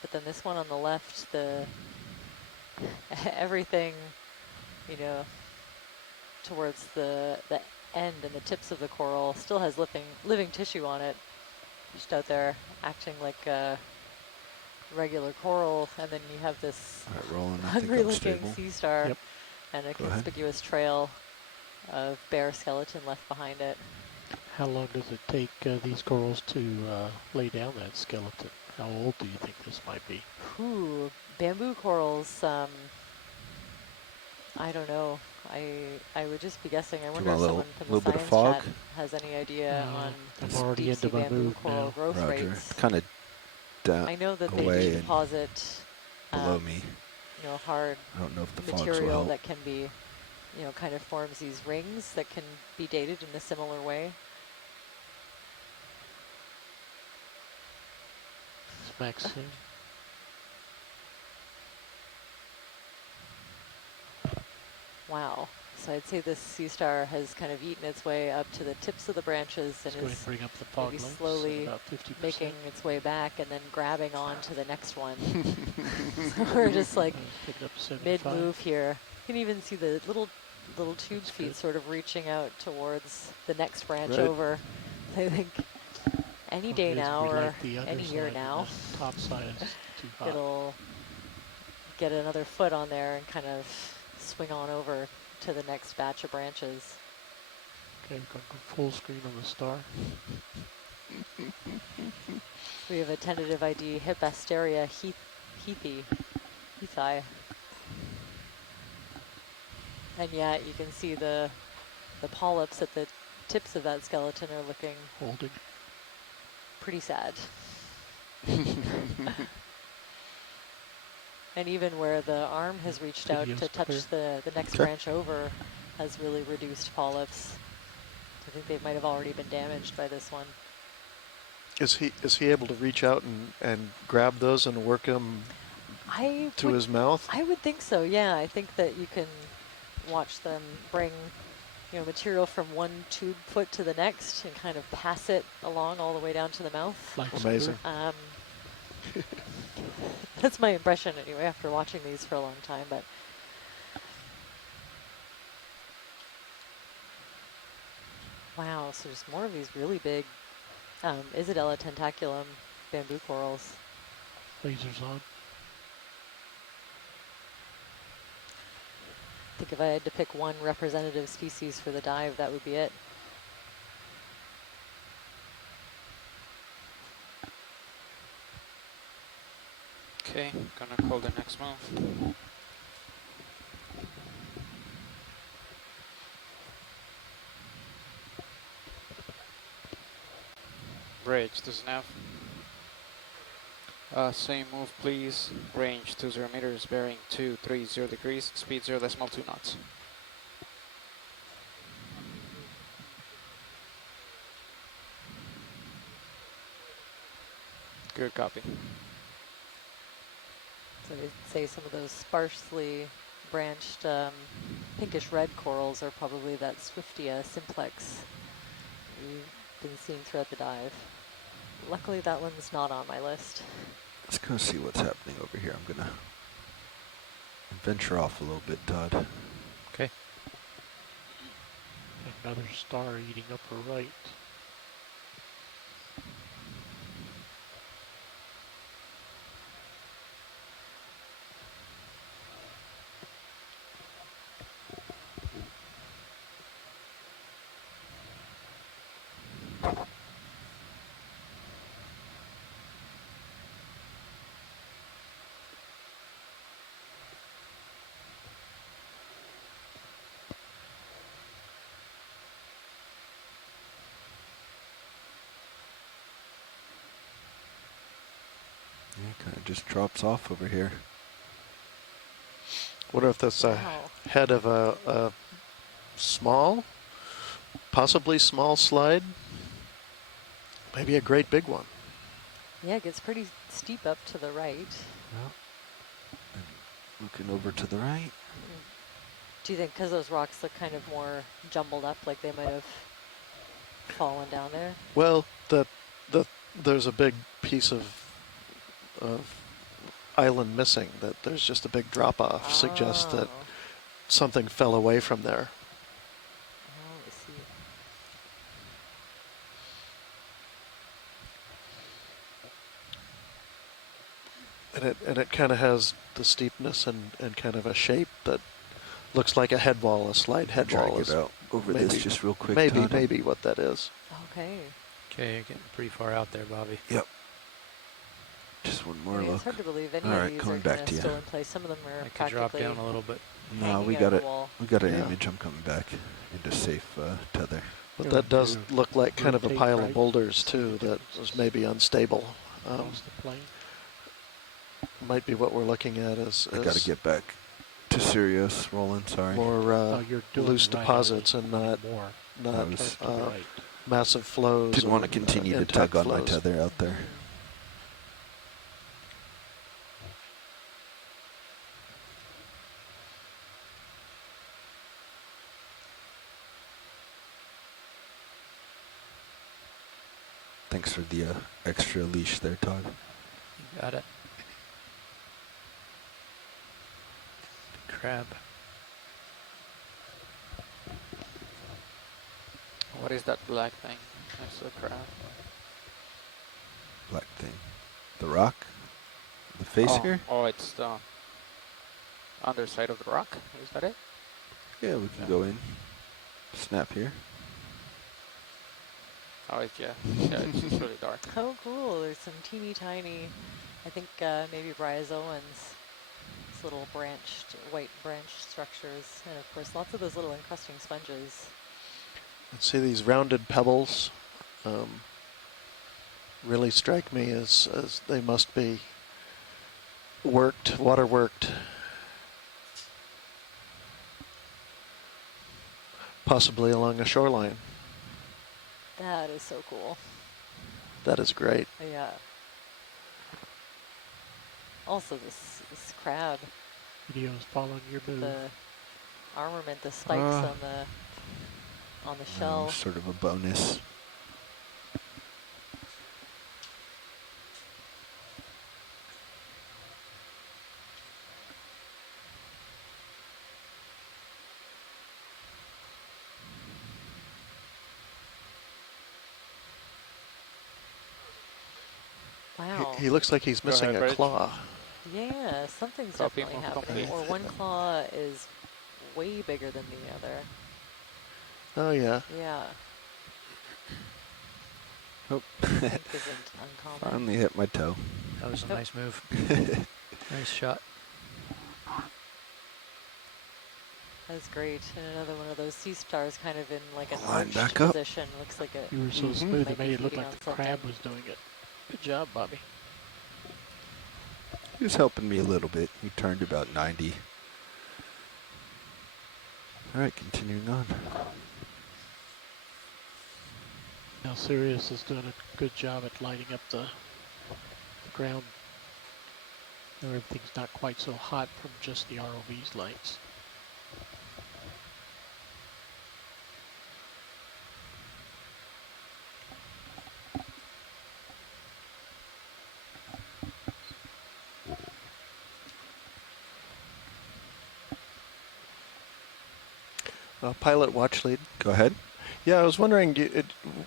But then this one on the left, everything, you know, towards the end and the tips of the coral still has living tissue on it. Just out there acting like a regular coral, and then you have this hungry-looking sea star and a conspicuous trail of bare skeleton left behind it. How long does it take these corals to lay down that skeleton? How old do you think this might be? Ooh, bamboo corals, I don't know. I would just be guessing. I wonder if someone from the science chat has any idea on deep sea bamboo coral growth rates. Kind of down. I know that they do deposit below me. You know, hard I don't know if the fogs will material help. that can be, you know, kind of forms these rings that can be dated in a similar way. Smack soon. Wow. So I'd say this sea star has kind of eaten its way up to the tips of the branches and is bring up the fog maybe lights slowly at about 50%. making its way back and then grabbing on to the next one. So we're just like mid-move here. You can even see the little tube feet sort of reaching out towards the next branch over. I think any day now or any year now, top side is too hot. It'll get another foot on there and kind of swing on over to the next batch of branches. Okay, we're going to go full screen on the star. We have a tentative ID, Hippasteria heathi. And yet you can see the polyps at the tips of that skeleton are looking pretty sad. And even where the arm has reached out to touch the next branch over has really reduced polyps. I think they might have already been damaged by this one. Is he able to reach out and grab those and work them to his mouth? I would think so, yeah. I think that you can watch them bring, you know, material from one tube foot to the next and kind of pass it along all the way down to the mouth. Amazing. That's my impression anyway after watching these for a long time. But wow, so there's more of these really big Isidella tentaculum bamboo corals. Lasers on. I think if I had to pick one representative species for the dive, that would be it. Okay, gonna call the next move. Bridge to nav. Same move, please. Range 20 meters, bearing 230 degrees, speed 0.2 knots. Good copy. So I'd say some of those sparsely branched pinkish red corals are probably that Swiftia simplex we've been seeing throughout the dive. Luckily that one's not on my list. Let's go see what's happening over here. I'm gonna venture off a little bit, Todd. Okay. Another star eating upper right. Yeah, kind of just drops off over here. Wonder if that's a head of a small, possibly small slide. Maybe a great big one. Yeah, it gets pretty steep up to the right. Yeah. And looking over to the right. Do you think because those rocks look kind of more jumbled up, like they might have fallen down there? Well, there's a big piece of island missing. That there's just a big drop off. Suggests that something fell away from there. Oh, I see. And it kind of has the steepness and kind of a shape that looks like a head wall, a slide head wall. Drag it out over this just real quick, Maybe Todd. what that is. Okay. Okay, you're getting pretty far out there, Bobby. Yep. Just one more I mean, look. it's hard to believe any All of right, these coming are back kind to of you. still in place. Some of them are I could drop practically down a little bit. No, we hanging got out it. the wall. We got an image. I'm coming back into safe tether. But that does look like kind of a pile of boulders too that was maybe unstable. Might be what we're looking at as I got to get back to Sirius, Roland. Sorry. More loose deposits and not massive flows. Didn't want to continue to tug on my flows. tether out there. Thanks for the extra leash there, Todd. You got it. Crab. What is that black thing next to the crab? Black thing. The rock? The face here? Oh, it's the underside of the rock. Is that it? Yeah, we can go in. Snap here. Oh, yeah, it's really dark. Oh, cool. There's some teeny tiny, I think maybe bryozoans. These little branched, white branched structures. And of course, lots of those little encrusting sponges. Let's see, these rounded pebbles really strike me as they must be water worked. Possibly along a shoreline. That is so cool. That is great. Yeah. Also, this crab. Video's following your move. The armament, the spikes on the shell. Sort of a bonus. Wow. He looks like he's missing a claw. Yeah, something's Copy, definitely move happening. complete. Or one claw is way bigger than the other. Oh, yeah. Yeah. Oh. Isn't uncommon. Finally hit my toe. That was a nice move. Nice shot. That's great. And another one of those sea stars kind of in like an Line arched back up. position. Looks like it. You were so smooth, it might made be it look feeding like on the crab something. was doing it. Good job, Bobby. He was helping me a little bit. He turned about 90. All right, continuing on. Now Sirius has done a good job at lighting up the ground. Now everything's not quite so hot from just the ROV's lights. Pilot watch lead. Go ahead. Yeah, I was wondering,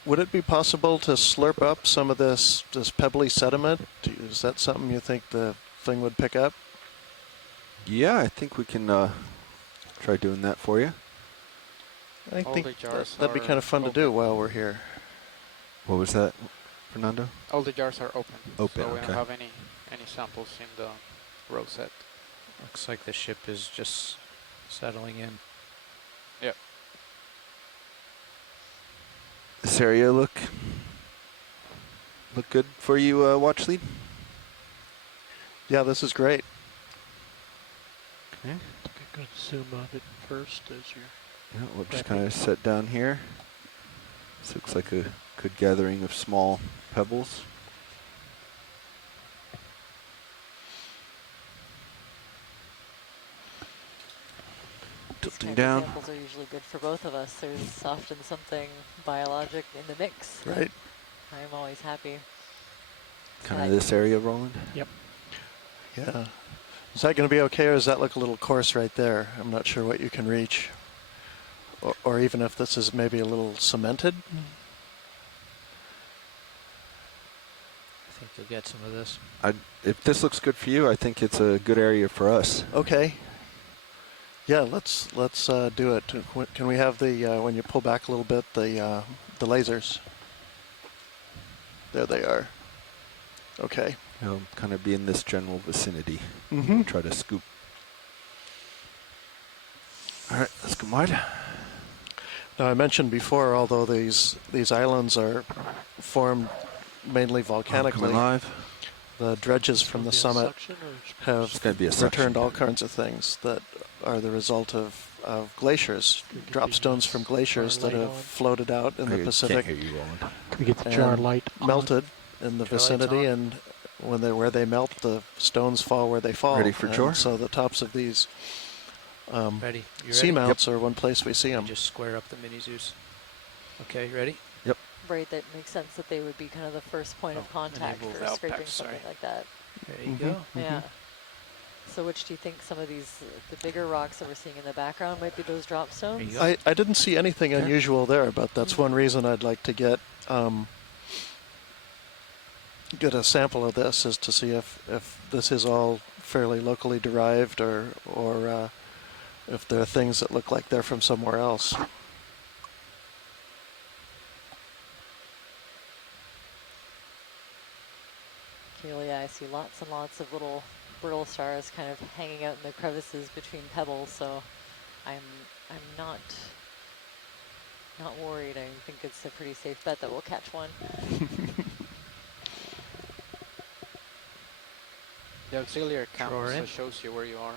would it be possible to slurp up some of this pebbly sediment? Is that something you think the thing would pick up? Yeah, I think we can try doing that for you. I All think the jars that'd be kind of fun to do while we're here. What was that, Fernando? All the jars are open. Open, so we okay. don't have any samples in the rosette. Looks like the ship is just settling in. Yep. This area look good for you, watch lead? Yeah, this is great. Okay. Take a good zoom of it first as you're. Yeah, we'll just kind of set down here. This looks like a good gathering of small pebbles. These Tilting kinds of down. samples are usually good for both of us. There's often something biologic in the mix. Right. I'm always happy. Kind of this area, Roland? Yep. Yeah. Is that going to be okay, or does that look a little coarse right there? I'm not sure what you can reach. Or even if this is maybe a little cemented. I think you'll get some of this. If this looks good for you, I think it's a good area for us. Okay. Yeah, let's do it. Can we have the when you pull back a little bit, the lasers? There they are. Okay. You'll kind of be in this general vicinity. Mm-hmm. Try to scoop. All right, let's go wide. Now, I mentioned before, although these islands are formed mainly volcanically, the dredges from the summit have returned all kinds of things that are the result of glaciers, drop stones from glaciers that have floated out in the Pacific. Can we get the jar light melted in the vicinity, and where they melt, the stones fall where they fall. Ready for chore? So the tops of these Ready? You ready? seamounts are one place we see them. Just square up the mini Zeus. Okay, ready? Yep. Right, that makes sense that they would be kind of the first point of contact for scraping something like that. There you go. Yeah. So which do you think some of these, the bigger rocks that we're seeing in the background might be those drop stones? I didn't see anything unusual there, but that's one reason I'd like to get a sample of this, is to see if this is all fairly locally derived, or if there are things that look like they're from somewhere else. Okay, yeah, I see lots and lots of little brittle stars kind of hanging out in the crevices between pebbles, so I'm not worried. I think it's a pretty safe bet that we'll catch one. The auxiliary Draw camera in. shows you where you are.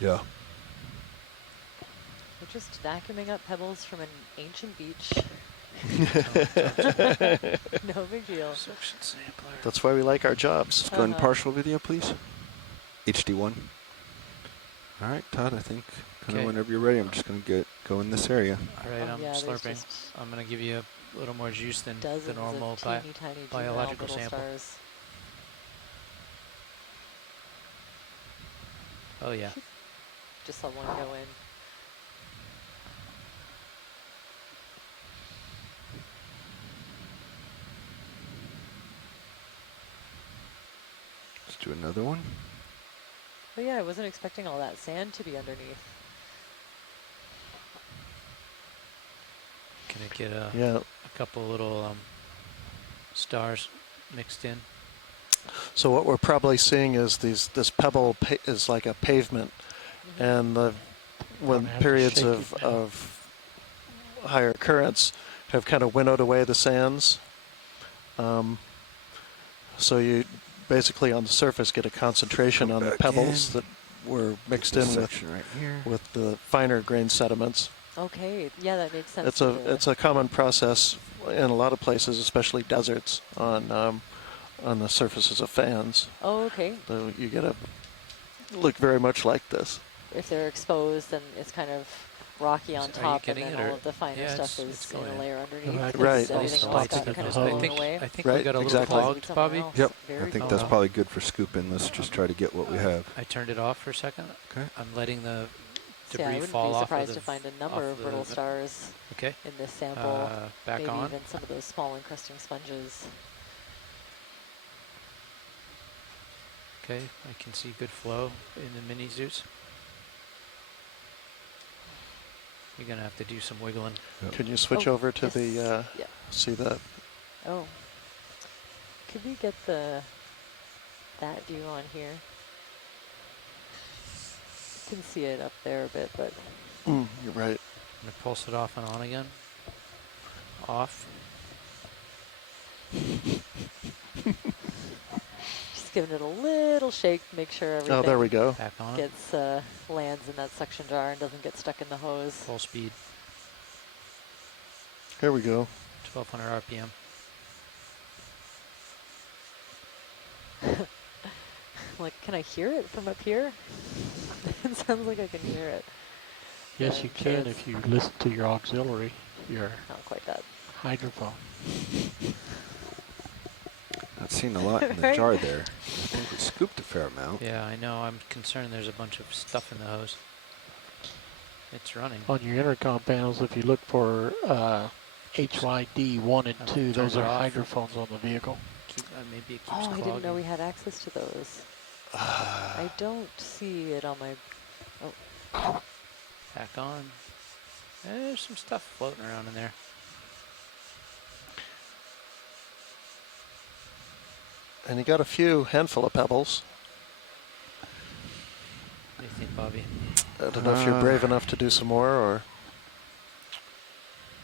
Yeah. We're just vacuuming up pebbles from an ancient beach. No big deal. Suction sampler. That's why we like our jobs. Let's go in partial video, please. HD1. All right, Todd, I think kind of whenever you're ready, I'm just going to go in this area. All right, I'm slurping. I'm going to give you a little more juice than the normal biological sample. Stars. Oh, yeah. Just let one go in. Let's do another one. Oh yeah, I wasn't expecting all that sand to be underneath. Can I get a couple little stars mixed in? So what we're probably seeing is this pebble is like a pavement, and when periods of higher currents have kind of winnowed away the sands. So you basically on the surface get a concentration on the pebbles that were mixed in with the finer grain sediments. Okay, yeah, that makes sense. It's a common process in a lot of places, especially deserts, on the surfaces of fans. Oh, okay. So you get look very much like this. If they're exposed, then it's kind of rocky on top, and then all of the finer stuff is in a layer underneath. Right. Everything else got kind of blown away. I think we got a little clogged, Bobby. Yep. I think that's probably good for scooping. Let's just try to get what we have. I turned it off for a second. Okay. I'm letting the Yeah, I wouldn't be surprised to find a number of brittle stars in this sample. Back maybe on. even some of those small encrusting sponges. Okay, I can see good flow in the mini Zeus. You're gonna have to do some wiggling. Can you switch over to the see that? Oh, could we get that view on here? You can see it up there a bit, but you're right. I'm gonna pulse it off and on again. Off. Just giving it a little shake, make sure everything Oh, there we go. Back on it. gets lands in that suction jar and doesn't get stuck in the hose. Full speed. Here we go. 1200 RPM. Like, can I hear it from up here? It sounds like I can hear it. Yes, you can if you listen to your auxiliary, your not quite that hydrophone. Not seen a lot in the Right? jar there. I think we scooped a fair amount. Yeah, I know. I'm concerned there's a bunch of stuff in the hose. It's running. On your intercom panels, if you look for HYD 1 and 2, those are hydrophones on the vehicle. Maybe it keeps Oh, clogging. I didn't know we had access to those. I don't see it on my... Oh. Back on. There's some stuff floating around in there. And you got a handful of pebbles. What do you think, Bobby? I don't know if you're brave enough to do some more, or...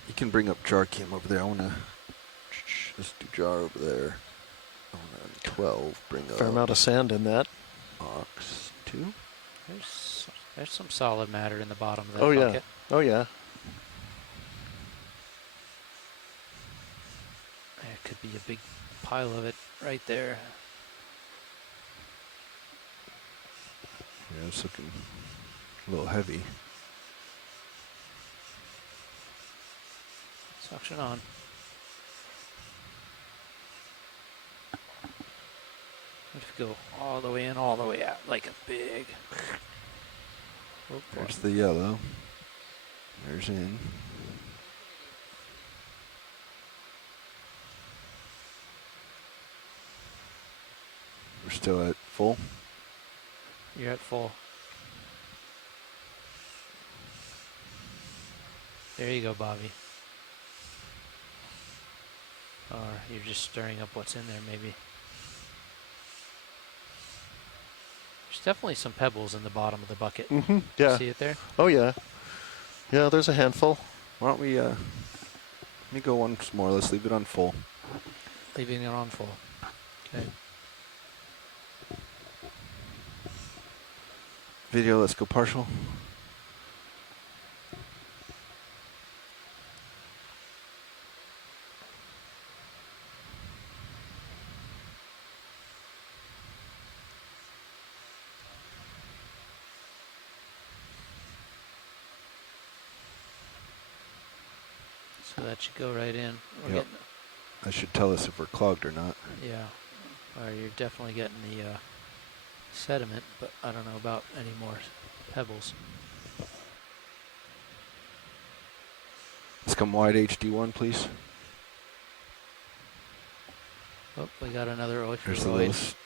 You can bring up jar cam over there. I want to just do jar over there. I want to 12, bring up... Fair amount of sand in that. Ox 2. There's some solid matter in the bottom of that Oh, bucket. yeah. Oh, yeah. There could be a big pile of it right there. Yeah, it's looking a little heavy. Suction on. What if you go all the way in, all the way out, like a big... Oh, There's the yellow. There's in. We're still at full. You're at full. There you go, Bobby. Or you're just stirring up what's in there, maybe. There's definitely some pebbles in the bottom of the bucket. Mm-hmm. Yeah. See it there? Oh, yeah. Yeah, there's a handful. Why don't we, let me go once more. Let's leave it on full. Leaving it on full. Okay. Video, let's go partial. So that should go right in. We're Yep. getting, That should tell us if we're clogged or not. yeah. Or you're definitely getting the sediment, but I don't know about any more pebbles. Let's come wide HD1, please. Oh, we got another There's the oitroid. list.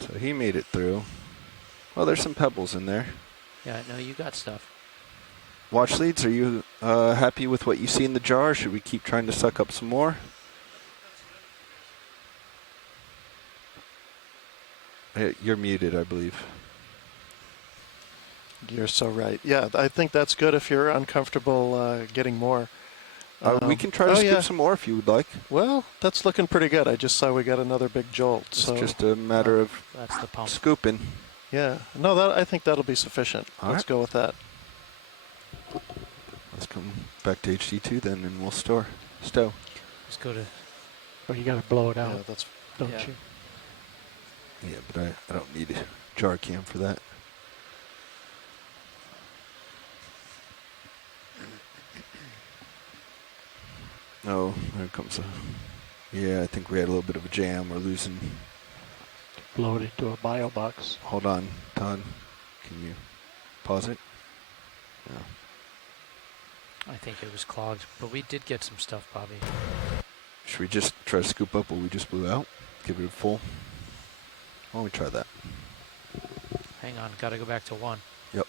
So he made it through. Well, there's some pebbles in there. Yeah, no, you got stuff. Watch leads, are you happy with what you see in the jar? Should we keep trying to suck up some more? Hey, you're muted, I believe. You're so right. Yeah, I think that's good if you're uncomfortable getting more. We can try to scoop some more if you would like. Well, that's looking pretty good. I just saw we got another big jolt. It's so just a matter of that's the pump. Scooping. Yeah. No, I think that'll be sufficient. Let's go with that. Let's come back to HD2 then, and we'll stow. Let's go to... Oh, you got to blow it out, Yeah, that's... don't yeah. you? Yeah, but I don't need a jar cam for that. Oh, there comes a... Yeah, I think we had a little bit of a jam. We're losing... Blow it into a bio box. Hold on, Todd. Can you pause it? No. I think it was clogged, but we did get some stuff, Bobby. Should we just try to scoop up what we just blew out? Give it a full? Why don't we try that? Hang on, gotta go back to 1. Yep.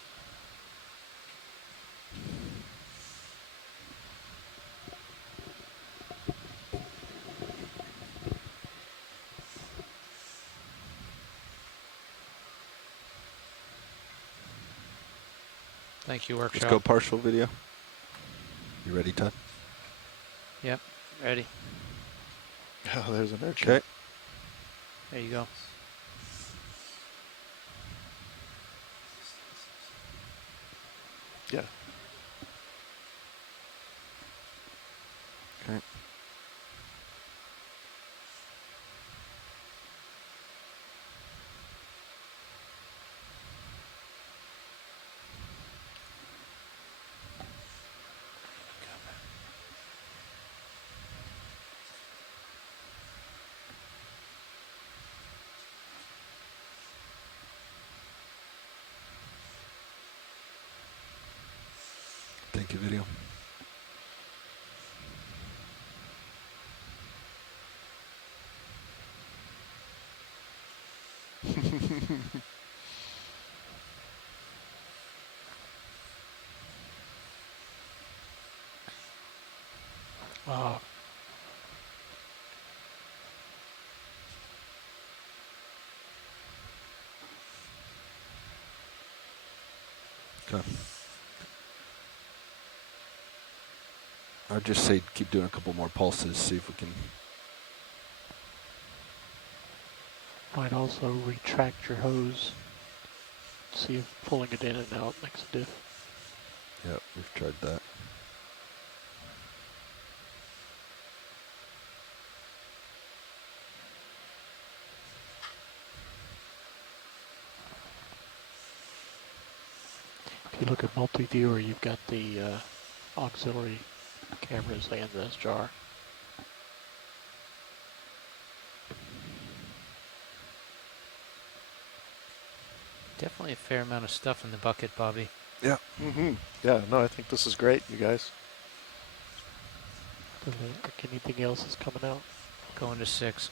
Thank you, workshop. Let's go partial video. You ready, Todd? Yep, ready. Oh, there's an urchin. Okay. There you go. Yeah. Okay. Thank you, video. Wow. Okay. I'd just say keep doing a couple more pulses, see if we can. Might also retract your hose. See if pulling it in and out makes a diff. Yep, we've tried that. If you look at multi-viewer, you've got the auxiliary cameras and this jar. Definitely a fair amount of stuff in the bucket, Bobby. Yeah. Yeah, no, I think this is great, you guys. Anything else is coming out? Going to 6.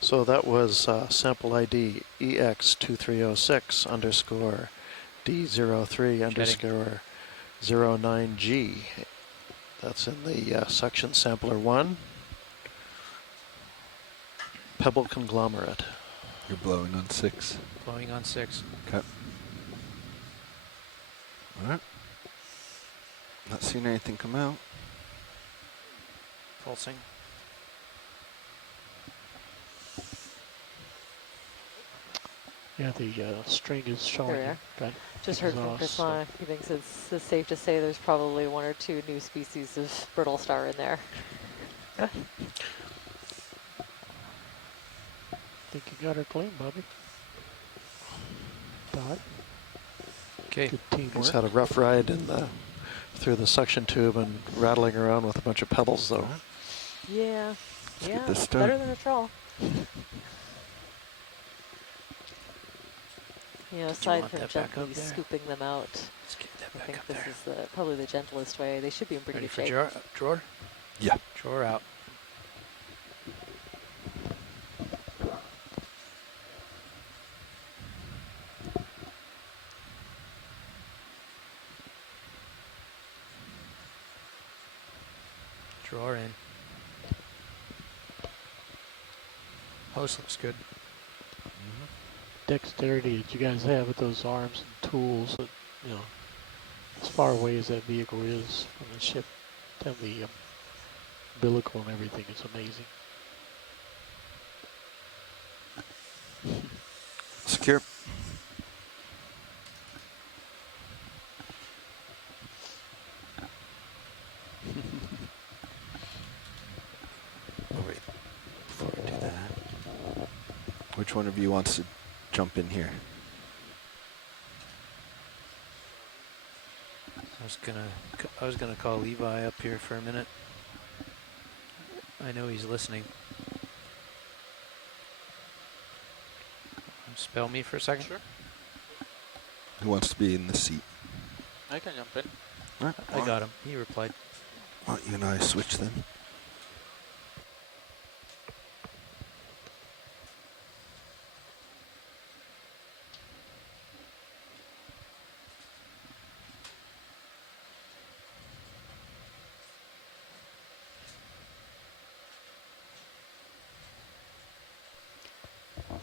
So that was sample ID EX2306 underscore D03 underscore 09G. That's in the section sampler 1. Pebble conglomerate. You're blowing on 6. Blowing on 6. Okay. All right. Not seeing anything come out. Pulsing. Yeah, the string is showing. There we are. Just heard from Chris Long. He thinks it's safe to say there's probably 1 or 2 new species of brittle star in there. Think you got her clean, Bobby. Todd. Okay. Good teamwork. He's had a rough ride through the suction tube and rattling around with a bunch of pebbles, though. Yeah. Yeah. This Better than a trawl. You know, aside from gently scooping them out, I think this is probably the gentlest way. They should be in pretty good shape. Ready for drawer? Yeah. Drawer out. Drawer in. Hose looks good. Dexterity that you guys have with those arms and tools, that, you know, as far away as that vehicle is from the ship, and the umbilical and everything is amazing. Secure. Oh, wait. Before I do that, which one of you wants to jump in here? I was gonna call Levi up here for a minute. I know he's listening. Spell me for a second. Sure. Who wants to be in the seat? I can jump in. All right. I got him. He replied. Why don't you and I switch then?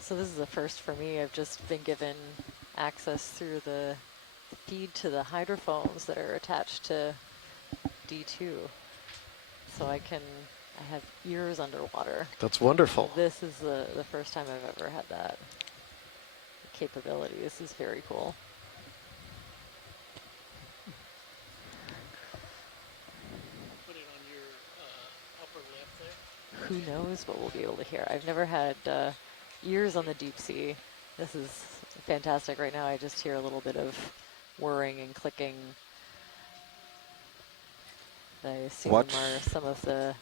So this is a first for me. I've just been given access through the feed to the hydrophones that are attached to D2. So I have ears underwater. That's wonderful. This is the first time I've ever had that. capability. This is very cool. Put it on your upper left there. Who knows what we'll be able to hear? I've never had ears on the deep sea. This is fantastic right now. I just hear a little bit of whirring and clicking. I assume are some of the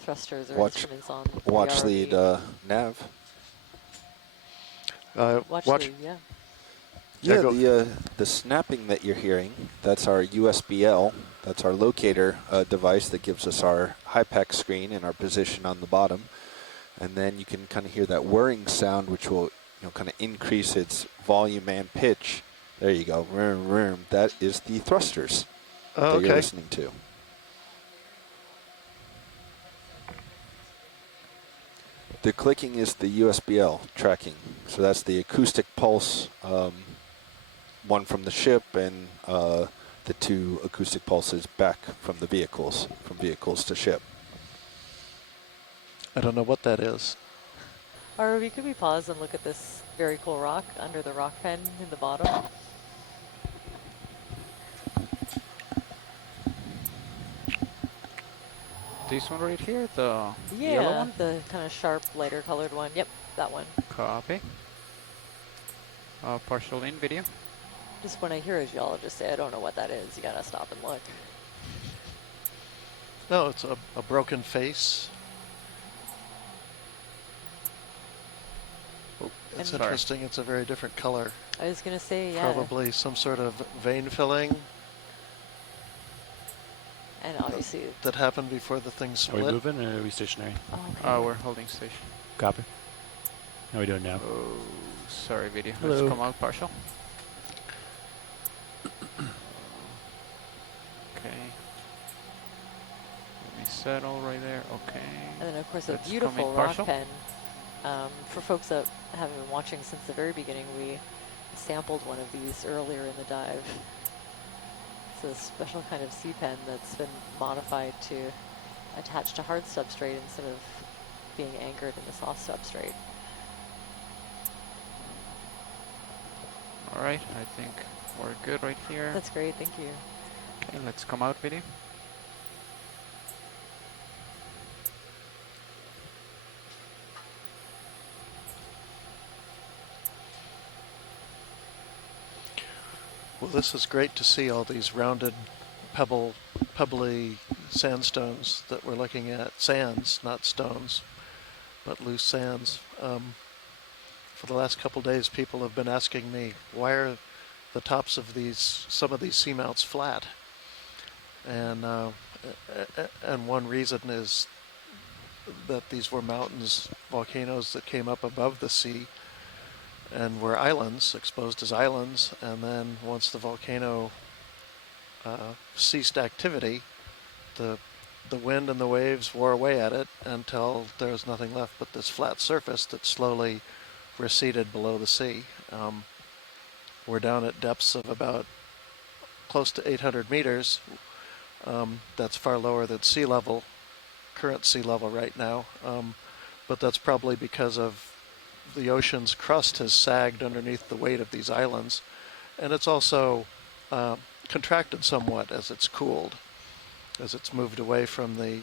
thrusters or instruments on watch the lead nav. Watch lead, yeah. Yeah, the snapping that you're hearing, that's our USBL. That's our locator device that gives us our HIPAC screen and our position on the bottom. And then you can kind of hear that whirring sound, which will kind of increase its volume and pitch. There you go. Vroom, vroom. That is the thrusters that you're listening to. The clicking is the USBL tracking. So that's the acoustic pulse, one from the ship and the 2 acoustic pulses back from the vehicles, from vehicles to ship. I don't know what that is. ROV, could we pause and look at this very cool rock under the rock pen in the bottom? This one right here, the yellow one? The kind of sharp, lighter colored one. Yep, that one. Copy. Partial in video. Just when I hear a geologist say, I don't know what that is, you gotta stop and look. No, it's a broken face. Oh, it's interesting. It's a very different color. I was gonna say, yeah. Probably some sort of vein filling. And obviously that happened before the thing split. Are we moving or are we stationary? We're holding station. Copy. How are we doing now? Oh, sorry, video. Hello. Let's come out partial. Okay. Let me settle right there. Okay. And then, of course, a Let's beautiful come in rock partial. pen. For folks that haven't been watching since the very beginning, we sampled one of these earlier in the dive. It's a special kind of sea pen that's been modified to attach to hard substrate instead of being anchored in the soft substrate. All right, I think we're good right here. That's great, thank you. Okay, let's come out video. Well, this is great to see all these rounded, pebbly sandstones that we're looking at. Sands, not stones, but loose sands. For the last couple days, people have been asking me, why are the tops of some of these seamounts flat? And one reason is that these were mountains, volcanoes that came up above the sea and were islands, exposed as islands, and then once the volcano ceased activity, the wind and the waves wore away at it until there was nothing left but this flat surface that slowly receded below the sea. We're down at depths of about close to 800 meters. That's far lower than sea level, current sea level right now, but that's probably because of the ocean's crust has sagged underneath the weight of these islands, and it's also contracted somewhat as it's cooled, as it's moved away from the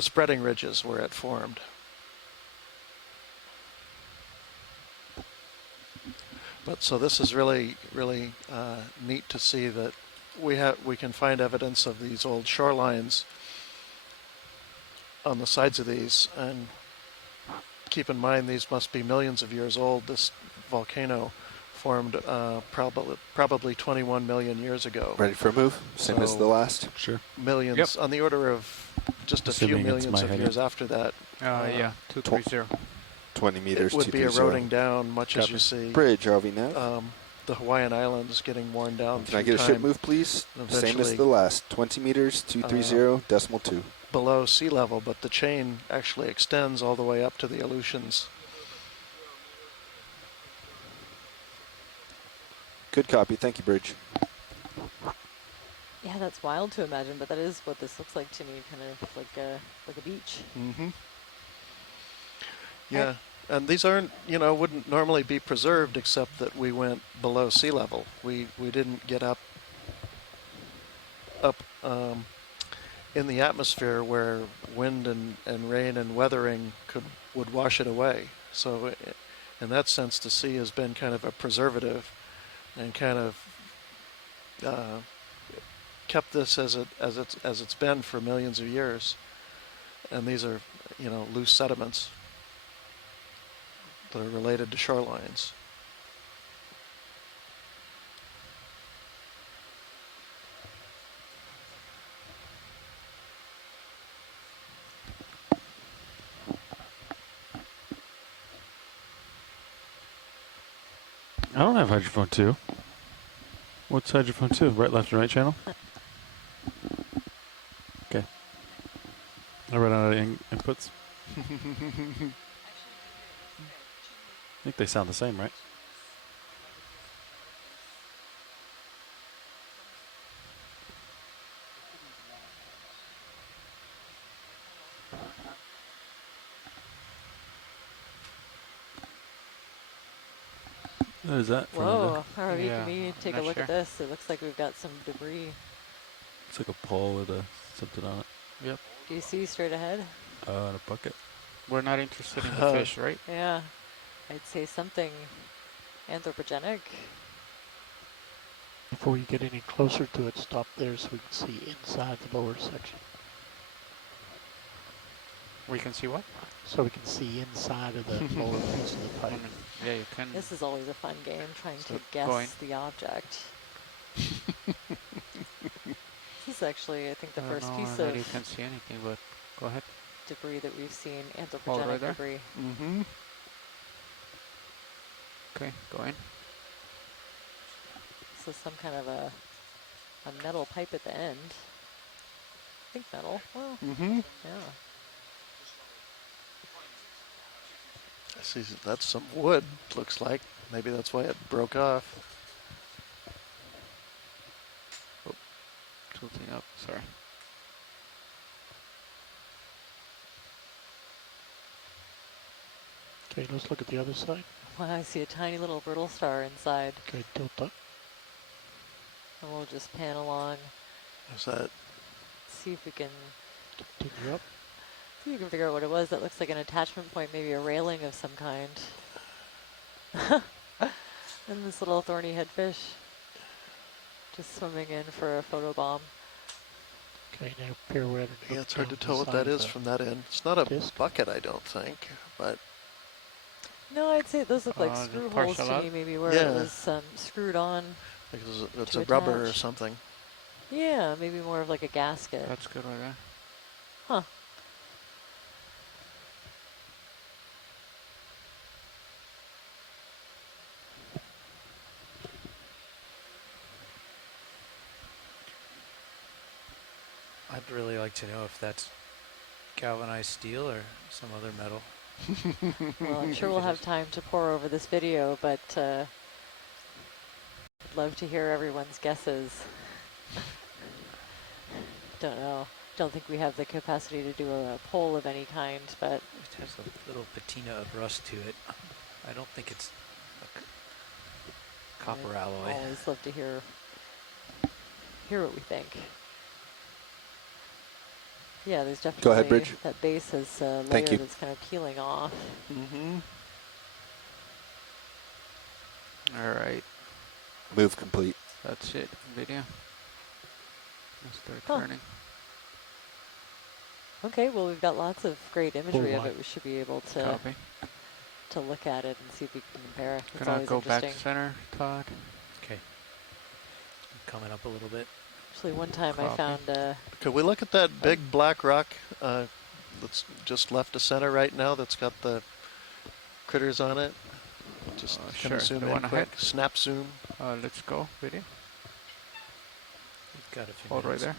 spreading ridges where it formed. But so this is really, really neat to see that we can find evidence of these old shorelines on the sides of these, and keep in mind these must be millions of years old. This volcano formed probably 21 million years ago. Ready for a move? Same as the last? Sure. Millions, on the order of just a few millions of years after that. Yeah, 230. 20 meters, it would be 230. eroding down, much as you see. Bridge, RV now. The Hawaiian Islands getting worn down. Can I get a ship move, please? Same as the last. 20 meters, 230.2. Below sea level, but the chain actually extends all the way up to the Aleutians. Good copy. Thank you, Bridge. Yeah, that's wild to imagine, but that is what this looks like to me, kind of like a beach. Mm-hmm. Yeah, And these aren't, wouldn't normally be preserved except that we went below sea level. We didn't get up in the atmosphere where wind and rain and weathering would wash it away. So in that sense, the sea has been kind of a preservative and kind of kept this as it's been for millions of years. And these are, loose sediments that are related to shorelines. I don't have hydrophone 2. What's hydrophone 2? Right, left, and right channel? Okay. I read out of inputs. I think they sound the same, right? What is that? Whoa, ROV, can we take a look at this? It looks like we've got some debris. It's like a pole with something on it. Yep. Do you see straight ahead? And a bucket. We're not interested in the fish, right? Yeah. I'd say something anthropogenic. Before you get any closer to it, stop there so we can see inside the lower section. We can see what? So we can see inside of the lower piece of the pipe. Yeah, you can. This is always a fun game, trying to guess the object. This is actually, I think, the first piece of you can see anything, but go ahead. Debris that we've seen, anthropogenic debris. Mm-hmm. Okay, go in. This is some kind of a metal pipe at the end. I think metal. Well, yeah. I see that's some wood, looks like. Maybe that's why it broke off. Oh, tilting up, sorry. Okay, let's look at the other side. Well, I see a tiny little brittle star inside. Okay, tilt up. And we'll just pan along. Is that? See if we can. Continue up. See if we can figure out what it was. That looks like an attachment point, maybe a railing of some kind. And this little thorny head fish just swimming in for a photo bomb. Okay, now pirouette. Yeah, it's hard to tell what that is from that end. It's not a bucket, I don't think, but. No, I'd say those look like screw holes to me, maybe where it was screwed on. Like it's a rubber or something. Yeah, maybe more of like a gasket. That's good right there. Huh. I'd really like to know if that's galvanized steel or some other metal. Well, I'm sure we'll have time to pour over this video, but I'd love to hear everyone's guesses. Don't know. Don't think we have the capacity to do a poll of any kind, but... It has a little patina of rust to it. I don't think it's a copper alloy. I always love to hear what we think. Yeah, there's definitely Go ahead, Bridge. that base has a layer that's kind of peeling off. Mm-hmm. All right. Move complete. That's it. Video. Let's start turning. Okay, well, we've got lots of great imagery of it. We should be able to look at it and see if we can compare. It's Can I always go back interesting. center, Todd? Okay. Coming up a little bit. Actually, one time I found a... Could we look at that big black rock that's just left of center right now that's got the critters on it? Just kind of zoom in quick. Snap zoom. Let's go. Video. We've got a few Hold right minutes. there.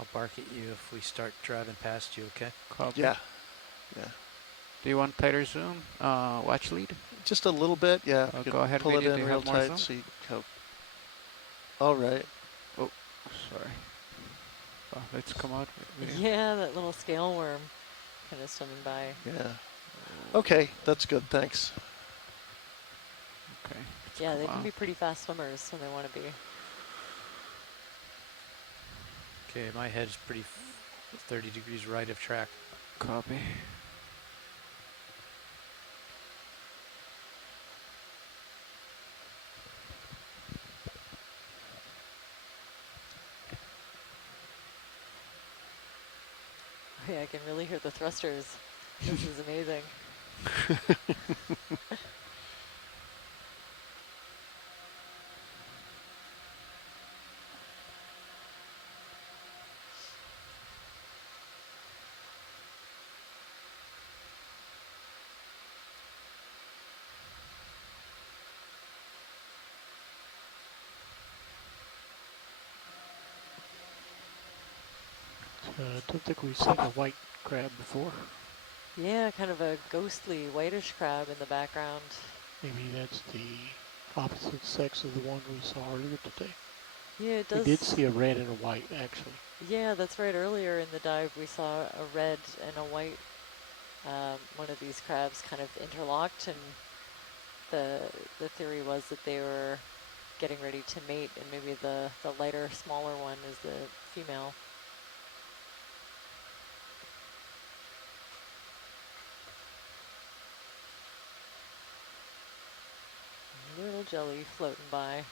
I'll bark at you if we start driving past you, okay? Copy. Yeah. Yeah. Do you want tighter zoom? Watch lead? Just a little bit, yeah. Go ahead, pull it video. in real tight. See how. All right. Oh, sorry. Let's come out. Yeah, that little scale worm kind of swimming by. Yeah. Okay, that's good. Thanks. Okay. Yeah, they can be pretty fast swimmers when they want to be. Okay, my head's pretty 30 degrees right of track. Copy. Yeah, I can really hear the thrusters. This is amazing. I don't think we've seen a white crab before. Yeah, kind of a ghostly whitish crab in the background. Maybe that's the opposite sex of the one we saw earlier today. Yeah, it does. We did see a red and a white, actually. Yeah, that's right. Earlier in the dive, we saw a red and a white. One of these crabs kind of interlocked, and the theory was that they were getting ready to mate, and maybe the lighter, smaller one is the female. Little jelly floating by.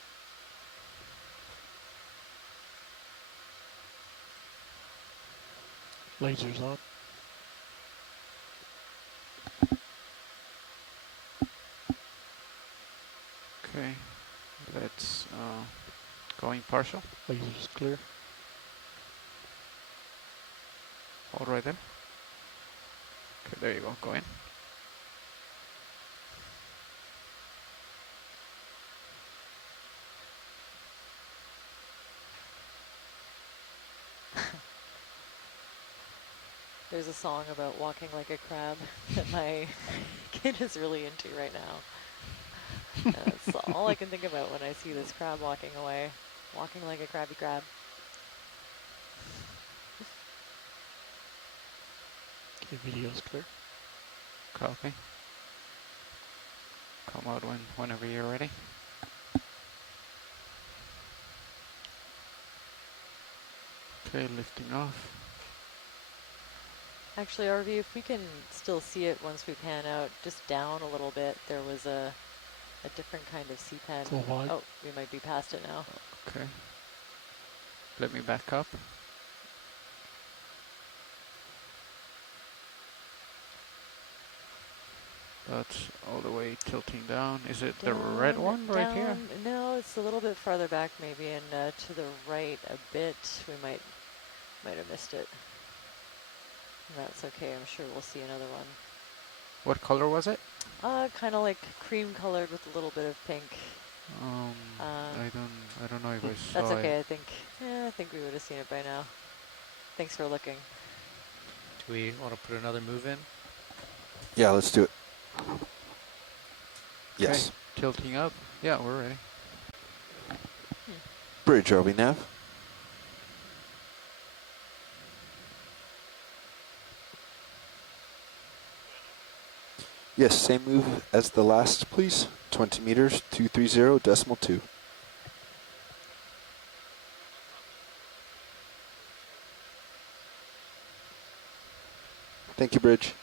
Lasers on. Okay, let's going partial. Lasers clear. Hold right there. Okay, there you go. Go in. There's a song about walking like a crab that my kid is really into right now. That's all I can think about when I see this crab walking away. Walking like a crabby crab. Okay, video's clear. Copy. Come out whenever you're ready. Okay, lifting off. Actually, RV, if we can still see it once we pan out, just down a little bit, there was a different kind of sea pen. Full wide. Oh, we might be past it now. Okay. Let me back up. That's all the way tilting down. Is it the red one right here? No, it's a little bit farther back maybe, and to the right a bit. We might have missed it. That's okay. I'm sure we'll see another one. What color was it? Kind of like cream colored with a little bit of pink. I don't know if I saw That's okay. it. I think we would have seen it by now. Thanks for looking. Do we want to put another move in? Yeah, let's do it. Okay. Yes. Tilting up. Yeah, we're ready. Bridge, RV nav. Yes, same move as the last, please. 20 meters, 230.2. Thank you, Bridge.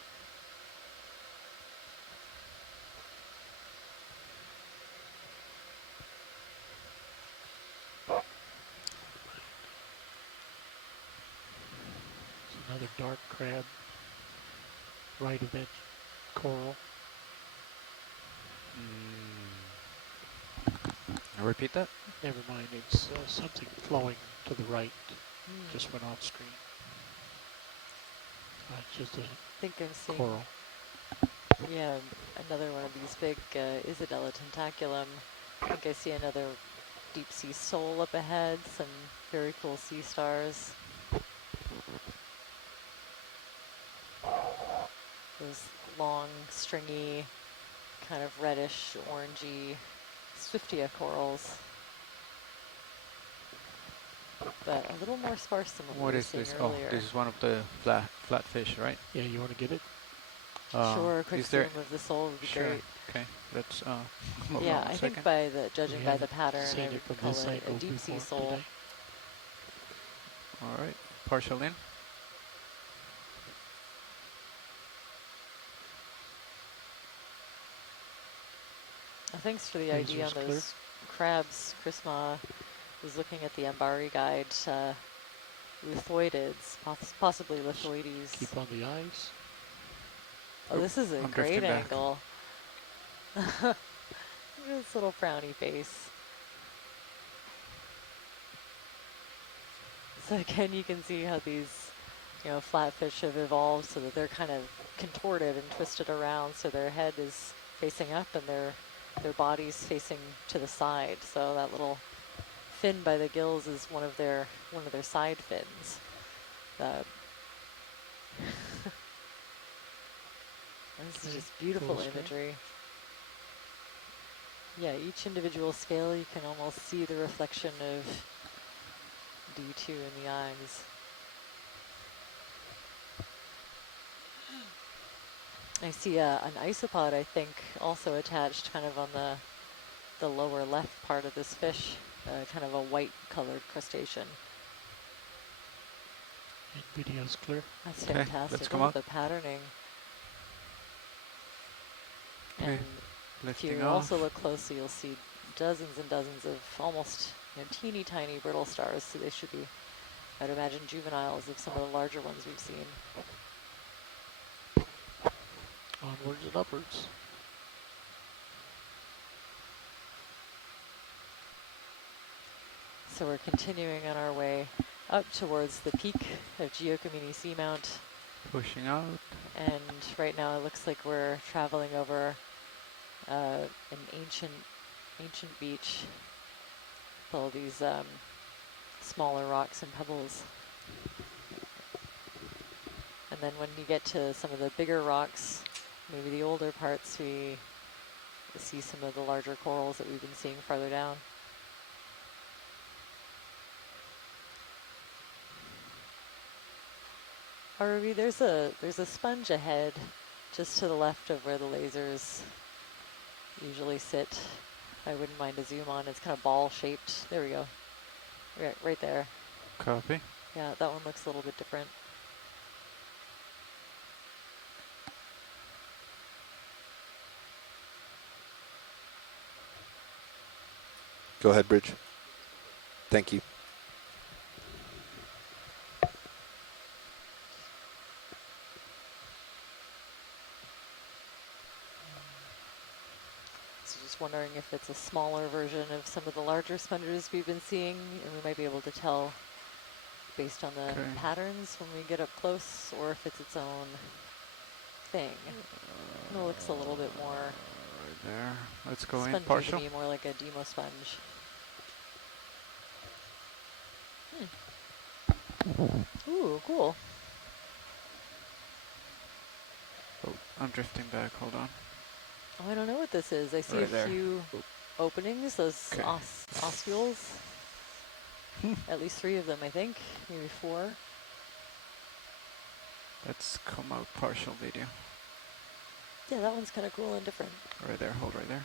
Another dark crab. Right of it. Coral. Repeat that? Never mind, it's something flowing to the right. Just went off screen. It's just I think I'm seeing coral. Yeah, another one of these big Isidella tentaculum. I think I see another deep sea sole up ahead, some very cool sea stars. Those long, stringy, kind of reddish, orangey Swiftia corals. But a little more sparse than what we were seeing earlier. Oh, this is one of the flatfish, right? Yeah, you want to get it? Sure, a quick is there zoom of the sole would be sure. great. Okay, let's hold Yeah, on a I second. think by the judging We by the haven't pattern, seen I it would from call this it a angle deep sea before sole. today. All right, partial in. Thanks for the Lasers idea on clear. those crabs. Chris Ma was looking at the Ambari guide. Lithoidids, possibly lithoides. Keep on the eyes. Oh, this is a I'm great drifting back. angle. Look at this little frowny face. So again, you can see how these, flatfish have evolved so that they're kind of contorted and twisted around, so their head is facing up and their body's facing to the side. So that little fin by the gills is one of their side fins. This is just beautiful imagery. Yeah, each individual scale, you can almost see the reflection of D2 in the eyes. I see an isopod, I think, also attached kind of on the lower left part of this fish, kind of a white colored crustacean. Video's clear. That's Okay, fantastic. let's come Look at up. the patterning. Okay, And if you lifting also off. look closely, you'll see dozens and dozens of almost teeny tiny brittle stars. So they should be, I'd imagine, juveniles of some of the larger ones we've seen. Onwards and upwards. So we're continuing on our way up towards the peak of Giacomini Seamount. Pushing out. And right now it looks like we're traveling over an ancient beach with all these smaller rocks and pebbles. And then when you get to some of the bigger rocks, maybe the older parts, we see some of the larger corals that we've been seeing farther down. Harvey, there's a sponge ahead, just to the left of where the lasers usually sit. I wouldn't mind a zoom on. It's kind of ball shaped. There we go. Right there. Copy. Yeah, that one looks a little bit different. Go ahead, Bridge. Thank you. So just wondering if it's a smaller version of some of the larger sponges we've been seeing, and we might be able to tell based on the patterns when we get up close, or if it's its own thing. It looks a little bit more Right there. Let's go in spongy partial. to me, more like a demo sponge. Ooh, cool. Oh, I'm drifting back. Hold on. Oh, I don't know what this is. I see Right a there. few openings, those Okay. oscules. At least 3 of them, I think. Maybe 4. Let's come out partial video. Yeah, that one's kind of cool and different. Right there. Hold right there.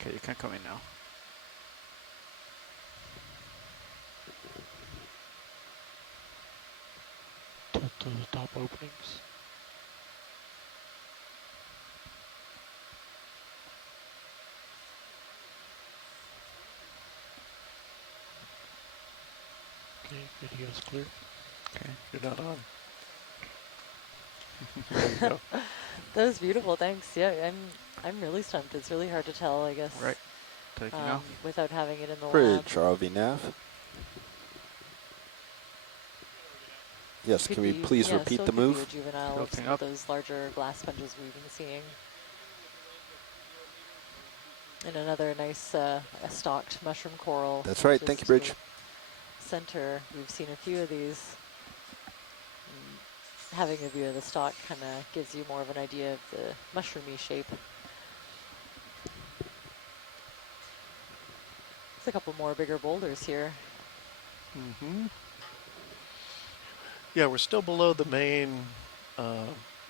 Okay, you can come in now. To the top openings. Okay, video's clear. Okay. You're not on. There you go. That was beautiful, thanks. Yeah, I'm really stumped. It's really hard to tell, I guess. Right. Taking off. Without having it in the lab. Bridge, ROV nav. Yes, Could can we be, please yeah, repeat still the could be move? a juvenile of some of those larger glass sponges we've been seeing. And another nice a stalked mushroom coral. That's right. Thank you, Bridge. Center. We've seen a few of these. And having a view of the stalk kind of gives you more of an idea of the mushroomy shape. a couple more bigger boulders here. Mm-hmm. Yeah, we're still below the main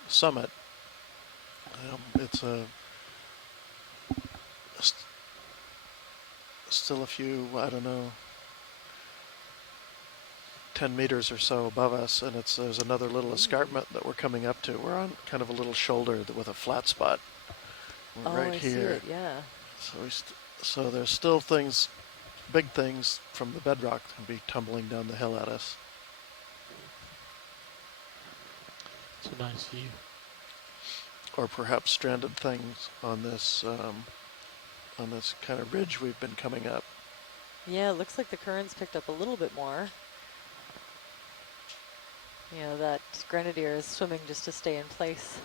summit. It's still a few, I don't know, 10 meters or so above us, and there's another little escarpment that we're coming up to. We're on kind of a little shoulder with a flat spot right I here. see it, yeah. So there's still things, big things from the bedrock that can be tumbling down the hill at us. It's a nice view. Or perhaps stranded things on this kind of ridge we've been coming up. Yeah, it looks like the current's picked up a little bit more. You know, that grenadier is swimming just to stay in place.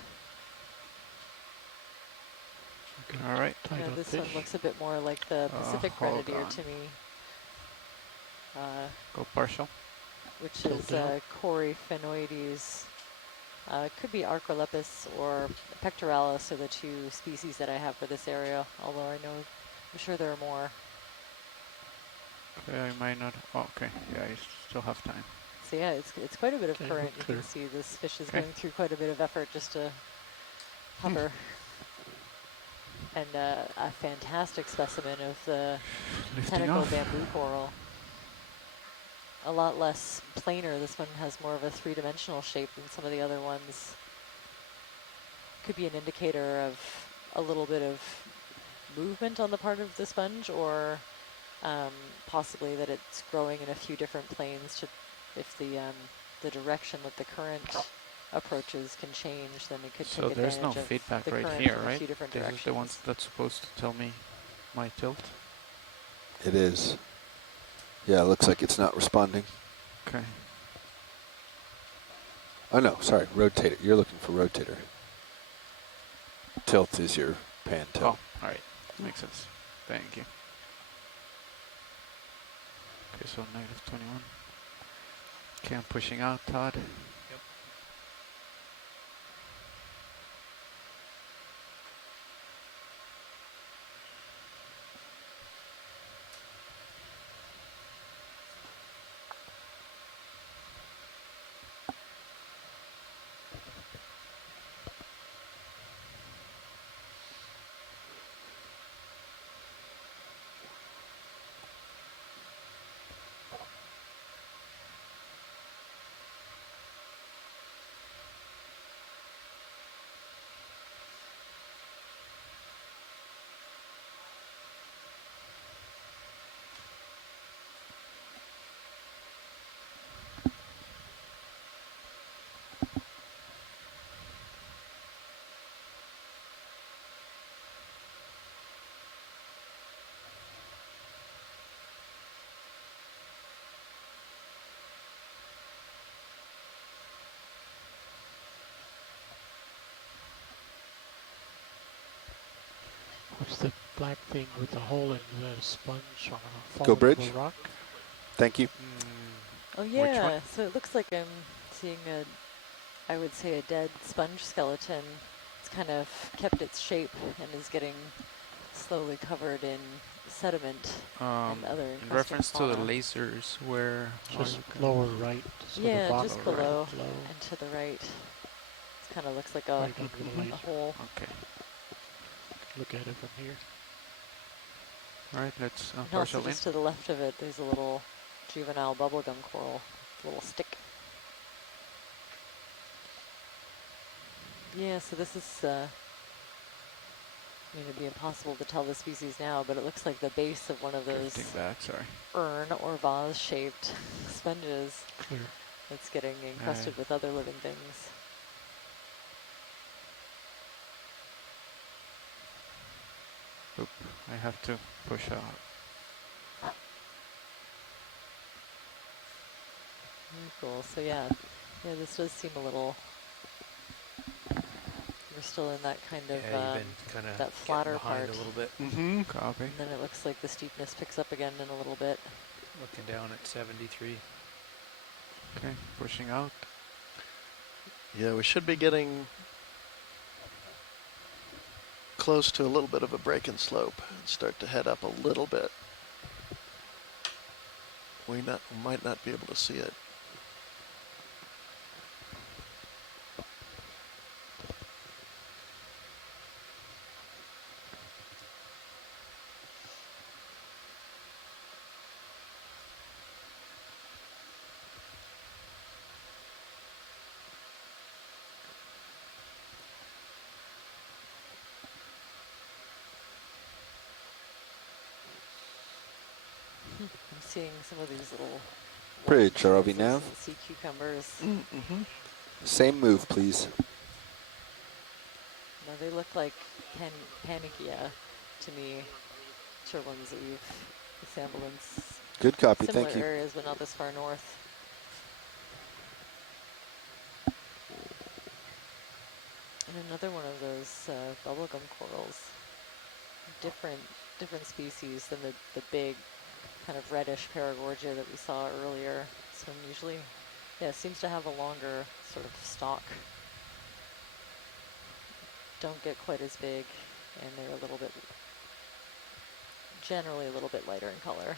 All right. Yeah, this one looks a bit more like the Pacific grenadier to me. Go partial. Which is Cory phenoides. Could be Archolepis or Pectoralis are the two species that I have for this area, although I'm sure there are more. Okay, I might not. Oh, okay, yeah, you still have time. So yeah, it's quite a bit of current. You can see this fish is going through quite a bit of effort just to hover. And a fantastic specimen of the tentacle bamboo coral. A lot less planar. This one has more of a three-dimensional shape than some of the other ones. Could be an indicator of a little bit of movement on the part of the sponge, or possibly that it's growing in a few different planes. If the direction that the current approaches can change, then it could take advantage of there's no feedback the right current here, from right? a few different This directions. is the ones that's supposed to tell me my tilt. It is. Yeah, it looks like it's not responding. Okay. Oh no, sorry, rotator. You're looking for rotator. Tilt is your pan tilt. Oh, all right, makes sense. Thank you. Okay, so -21. Okay, I'm pushing out, Todd. Yep. What's the black thing with the hole in the sponge on a Go fallen bridge. rock? Thank you. Oh yeah, so it looks like I'm seeing I would say a dead sponge skeleton. It's kind of kept its shape and is getting slowly covered in sediment and other in reference to the fauna. lasers, where just lower right. So yeah, the bottom just below right, and to the right. It kind of looks like right under the laser. a hole. Okay. Look at it from here. All right, let's And also partial in. just to the left of it, there's a little juvenile bubblegum coral, little stick. Yeah, so this is, I mean, it'd be impossible to tell the species now, but it looks like the base of one of those urn or vase-shaped sponges. Clear. That's getting encrusted with other living things. Oop, I have to push out. Very cool. So yeah, this does seem a little. We're still in that kind of that flatter part a little bit. Mm-hmm. Copy. And then it looks like the steepness picks up again in a little bit. Looking down at 73. Okay, pushing out. Yeah, we should be getting close to a little bit of a break and slope and start to head up a little bit. we might not be able to see it. I'm seeing some of these little Bridge, are we now? sea cucumbers. Mm-hmm. Same move, please. Now they look like panikia to me. Sure ones that we've sampled in Good copy, similar thank you. areas, but not this far north. And another one of those bubblegum corals. Different species than the big kind of reddish paragorgia that we saw earlier. This one usually, seems to have a longer sort of stalk. Don't get quite as big, and they're generally a little bit lighter in color.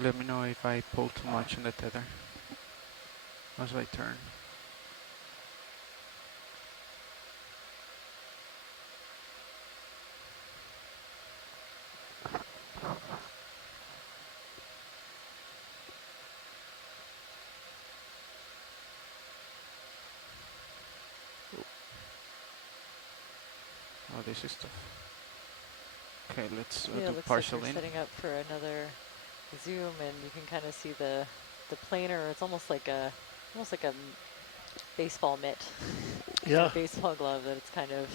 Let me know if I pull too much in the tether as I turn. Oh, this is tough. Okay, let's do Looks partial like we're in. setting up for another zoom, and you can kind of see the planer. It's almost like a baseball mitt, Yeah, a baseball glove that it's kind of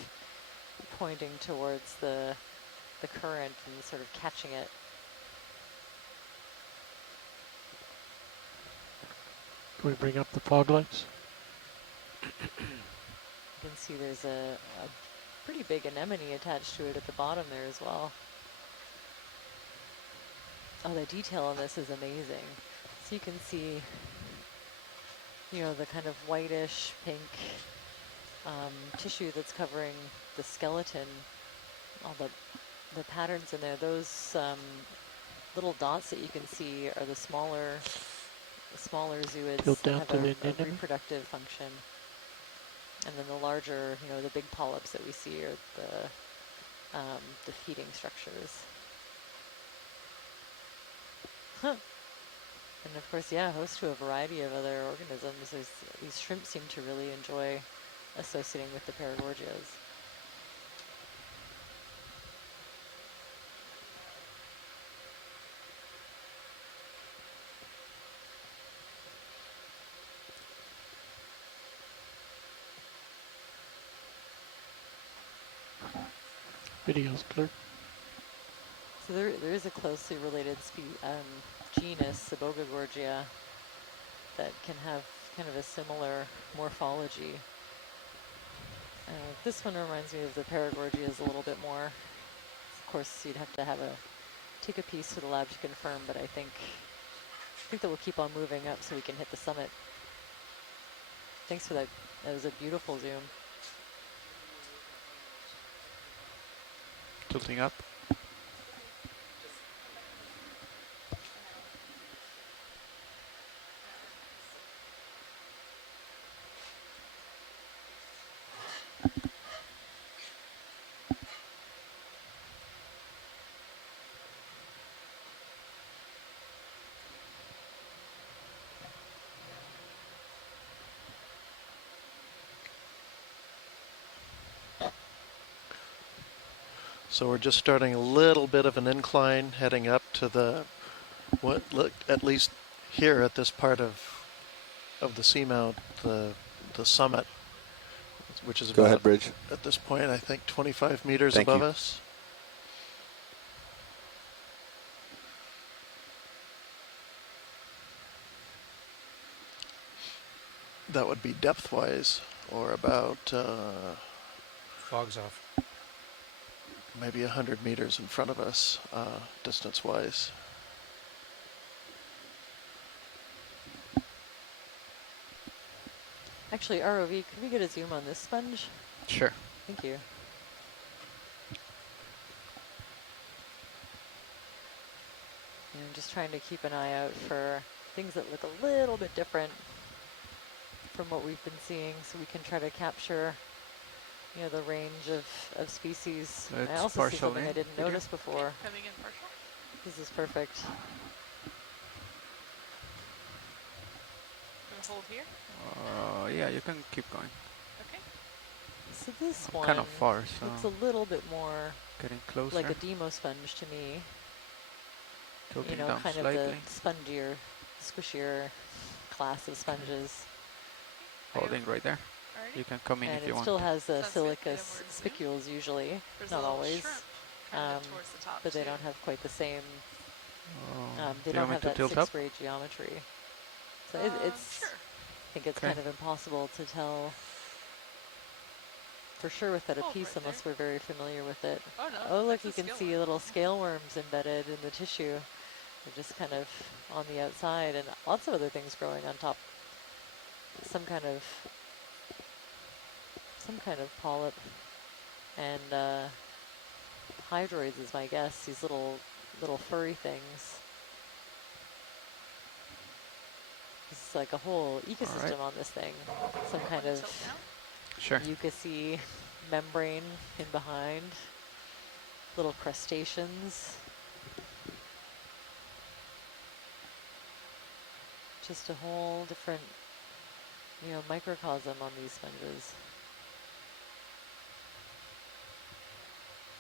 pointing towards the current and sort of catching it. Can we bring up the fog lights? You can see there's a pretty big anemone attached to it at the bottom there as well. Oh, the detail on this is amazing. So you can see, the kind of whitish pink tissue that's covering the skeleton, all the patterns in there. Those little dots that you can see are the smaller zooids Tilt that down have to the a anemone. reproductive function. And then the larger, the big polyps that we see are the feeding structures. Huh. And of course, host to a variety of other organisms. These shrimp seem to really enjoy associating with the paragorgias. Video's clear. So there is a closely related genus, Sabogagorgia, that can have kind of a similar morphology. This one reminds me of the paragorgias a little bit more. Of course, you'd have to take a piece to the lab to confirm, but I think that we'll keep on moving up so we can hit the summit. Thanks for that. That was a beautiful zoom. Tilting up. so we're just starting a little bit of an incline heading up to at least here at this part of the seamount, the summit, which is Go about, ahead, Bridge. at this point, I think 25 meters Thank above you. us. That would be depth-wise, or about Fog's off. maybe 100 meters in front of us, distance-wise. Actually, ROV, could we get a zoom on this sponge? Sure. Thank you. trying to keep an eye out for things that look a little bit different from what we've been seeing, so we can try to capture, you know, the range of species. I also see something I didn't notice before. Coming in partial. This is perfect. Gonna hold here. Yeah, you can keep going. Okay. So this one kind of far, so looks a little bit more getting closer. like a demo sponge to me. Tilting you know, down kind slightly. of the spongier, squishier class of sponges. Holding right there. Alrighty. You can come in And if you it want. still has Sounds silica good. Get 'em where to zoom. spicules usually, There's not a little always, shrimp kind of towards the top but they too. don't have quite the same. do They you don't want me have to that tilt up? 6-grade geometry. So it's. Sure. I think it's Okay. kind of impossible to tell for sure without a Hold piece right unless there. we're very familiar with it. Oh no. Oh, look, that's you a can scale see worm. little scale worms embedded in the tissue. They're just kind of on the outside, and lots of other things growing on top. Some kind of polyp, and hydroids is my guess. These little furry things. It's like a whole ecosystem on this thing. Some kind of Sure. mucousy membrane in behind. Little crustaceans. Just a whole different, you know, microcosm on these sponges.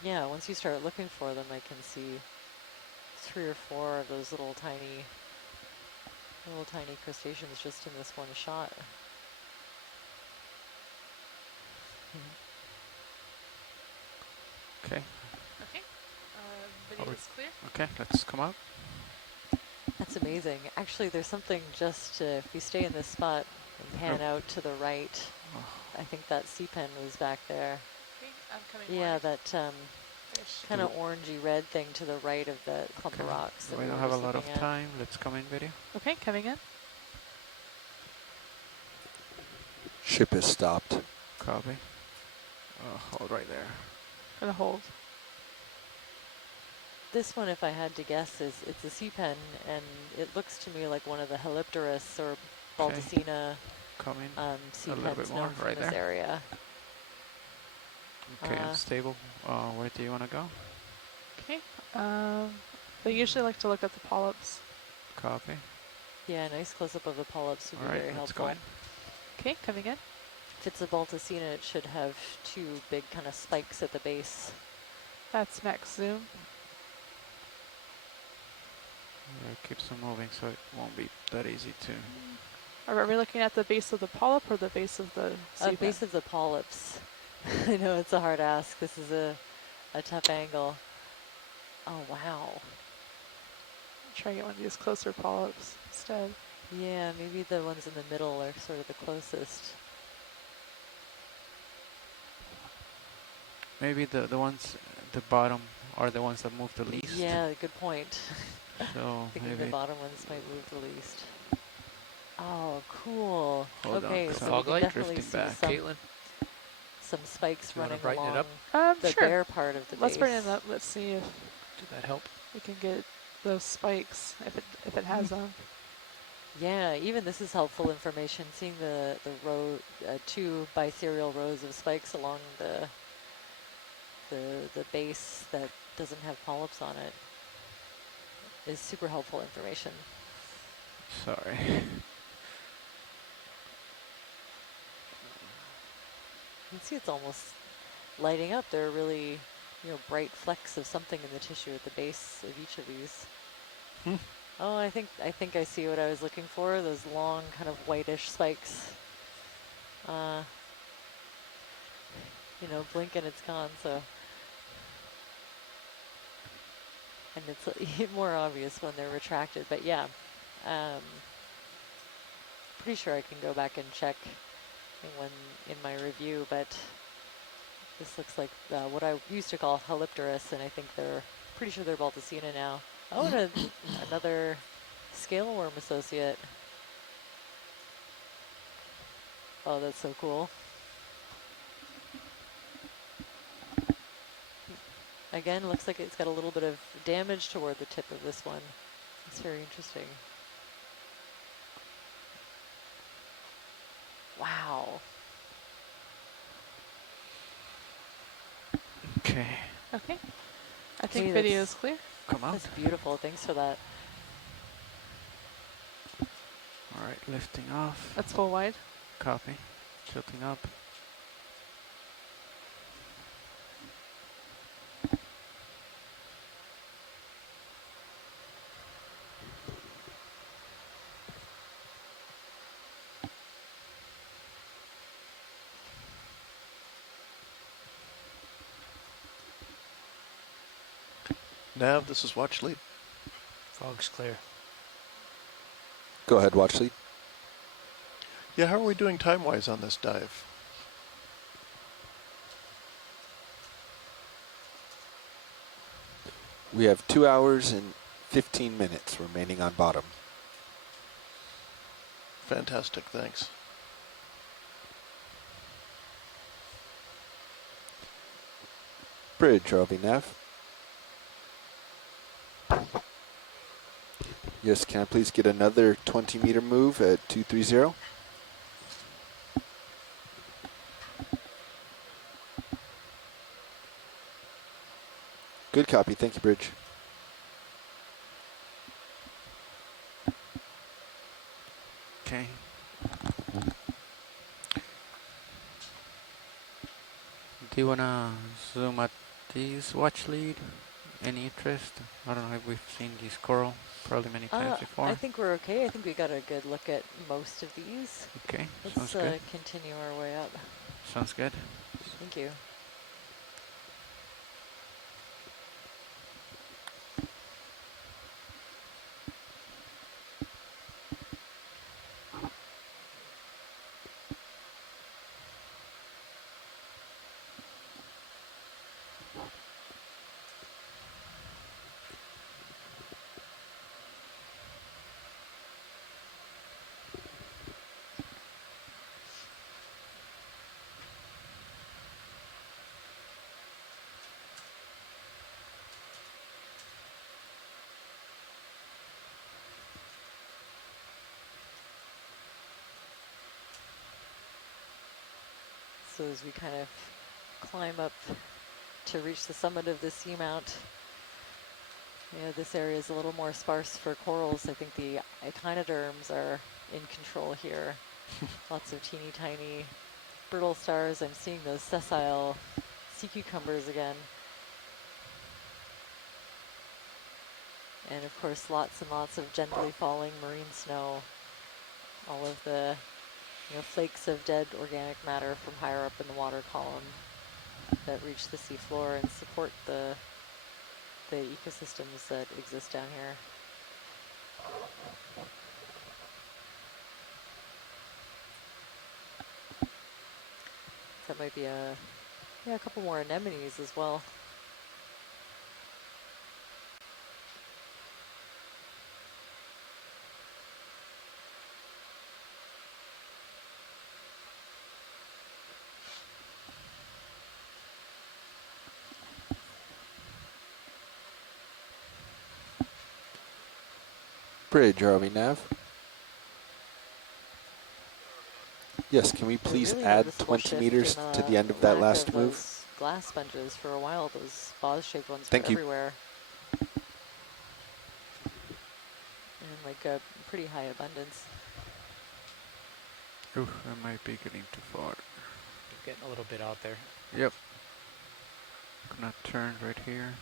Yeah, once you start looking for them, I can see 3 or 4 of those little tiny crustaceans just in this one shot. Okay. Okay. Video is clear. Okay, let's come out. That's amazing. Actually, there's something just if we stay in this spot and pan out to the right. I think that sea pen was back there. Okay, I'm coming Yeah, wide. that kind of orangey red thing to the right of the clump of rocks. That We we don't were have a just lot of looking at. time. Let's come in video. Okay, coming in. Ship is stopped. Copy. Hold right there. Gonna hold. This one, if I had to guess, it's a sea pen, and it looks to me like one of the Helipterus or Baldacina Coming sea a little pens bit more known from right this there. area. Okay, unstable. Where do you want to go? Okay. They usually like to look at the polyps. Copy. Yeah, nice close-up of the polyps would be Alright, very let's helpful. go in. Okay, coming in. If it's a Baldacina, it should have 2 big kind of spikes at the base. That's max zoom. Yeah, it keeps on moving, so it won't be that easy to. Are we looking at the base of the polyp or the base of the sea Base of the polyps. I know it's a hard ask. This is a tough angle. Oh, wow. Try to get one of these closer polyps instead. Yeah, maybe the ones in the middle are sort of the closest. Maybe the ones at the bottom are the ones that move the least. Yeah, good point. So Thinking maybe the bottom ones might move the least. Oh, cool. Hold okay, on, so fog we can light definitely drifting see back. Caitlin, some spikes do you wanna running brighten it along up? the Sure. bare part of the Let's base. bring it up. Let's see if Did that help? we can get those spikes if it has them. Yeah, even this is helpful information. Seeing the row, 2 biserial rows of spikes along the base that doesn't have polyps on it is super helpful information. Sorry. You can see it's almost lighting up. There are really, you know, bright flecks of something in the tissue at the base of each of these. Oh, I think I see what I was looking for. Those long, kind of whitish spikes. You know, blink and it's gone. So, and it's more obvious when they're retracted. But yeah, pretty sure I can go back and check in my review. But this looks like what I used to call Helipterus, and I think they're pretty sure they're Baldacina now. Oh, and another scale worm associate. Oh, that's so cool. Again, looks like it's got a little bit of damage toward the tip of this one. That's very interesting. Wow. Okay. Okay. I think Hey, video is clear. Come on. That's beautiful. Thanks for that. All right, lifting off. That's full wide. Copy. Tilting up. Nav, this is watch lead. Fog's clear. Go ahead, watch lead. Yeah, how are we doing time-wise on this dive? We have 2 hours and 15 minutes remaining on bottom. Fantastic, thanks. Bridge, ROV nav. Yes, can I please get another 20-meter move at 230? Good copy, thank you, Bridge. Okay. Do you wanna zoom at these watch lead? Any interest? I don't know if we've seen these coral probably many times before. I think we're okay. I think we got a good look at most of these. Okay, Let's sounds good. continue our way up. Sounds good. Thank you. So as we kind of climb up to reach the summit of the seamount, you know, this area is a little more sparse for corals. I think the echinoderms are in control here. Lots of teeny tiny brittle stars. I'm seeing those sessile sea cucumbers again. And of course, lots and lots of gently falling marine snow. All of the flakes of dead organic matter from higher up in the water column that reach the seafloor and support the ecosystems that exist down here. That might be a couple more anemones as well. Bridge, ROV nav. Yes, can we please really add noticeable 20 shift meters in to the end of that lack last of move? those glass sponges for a while. Those vase-shaped ones Thank were you. everywhere. And like a pretty high abundance. Ooh, I might be getting too far. Getting a little bit out there. Yep. Gonna turn right here.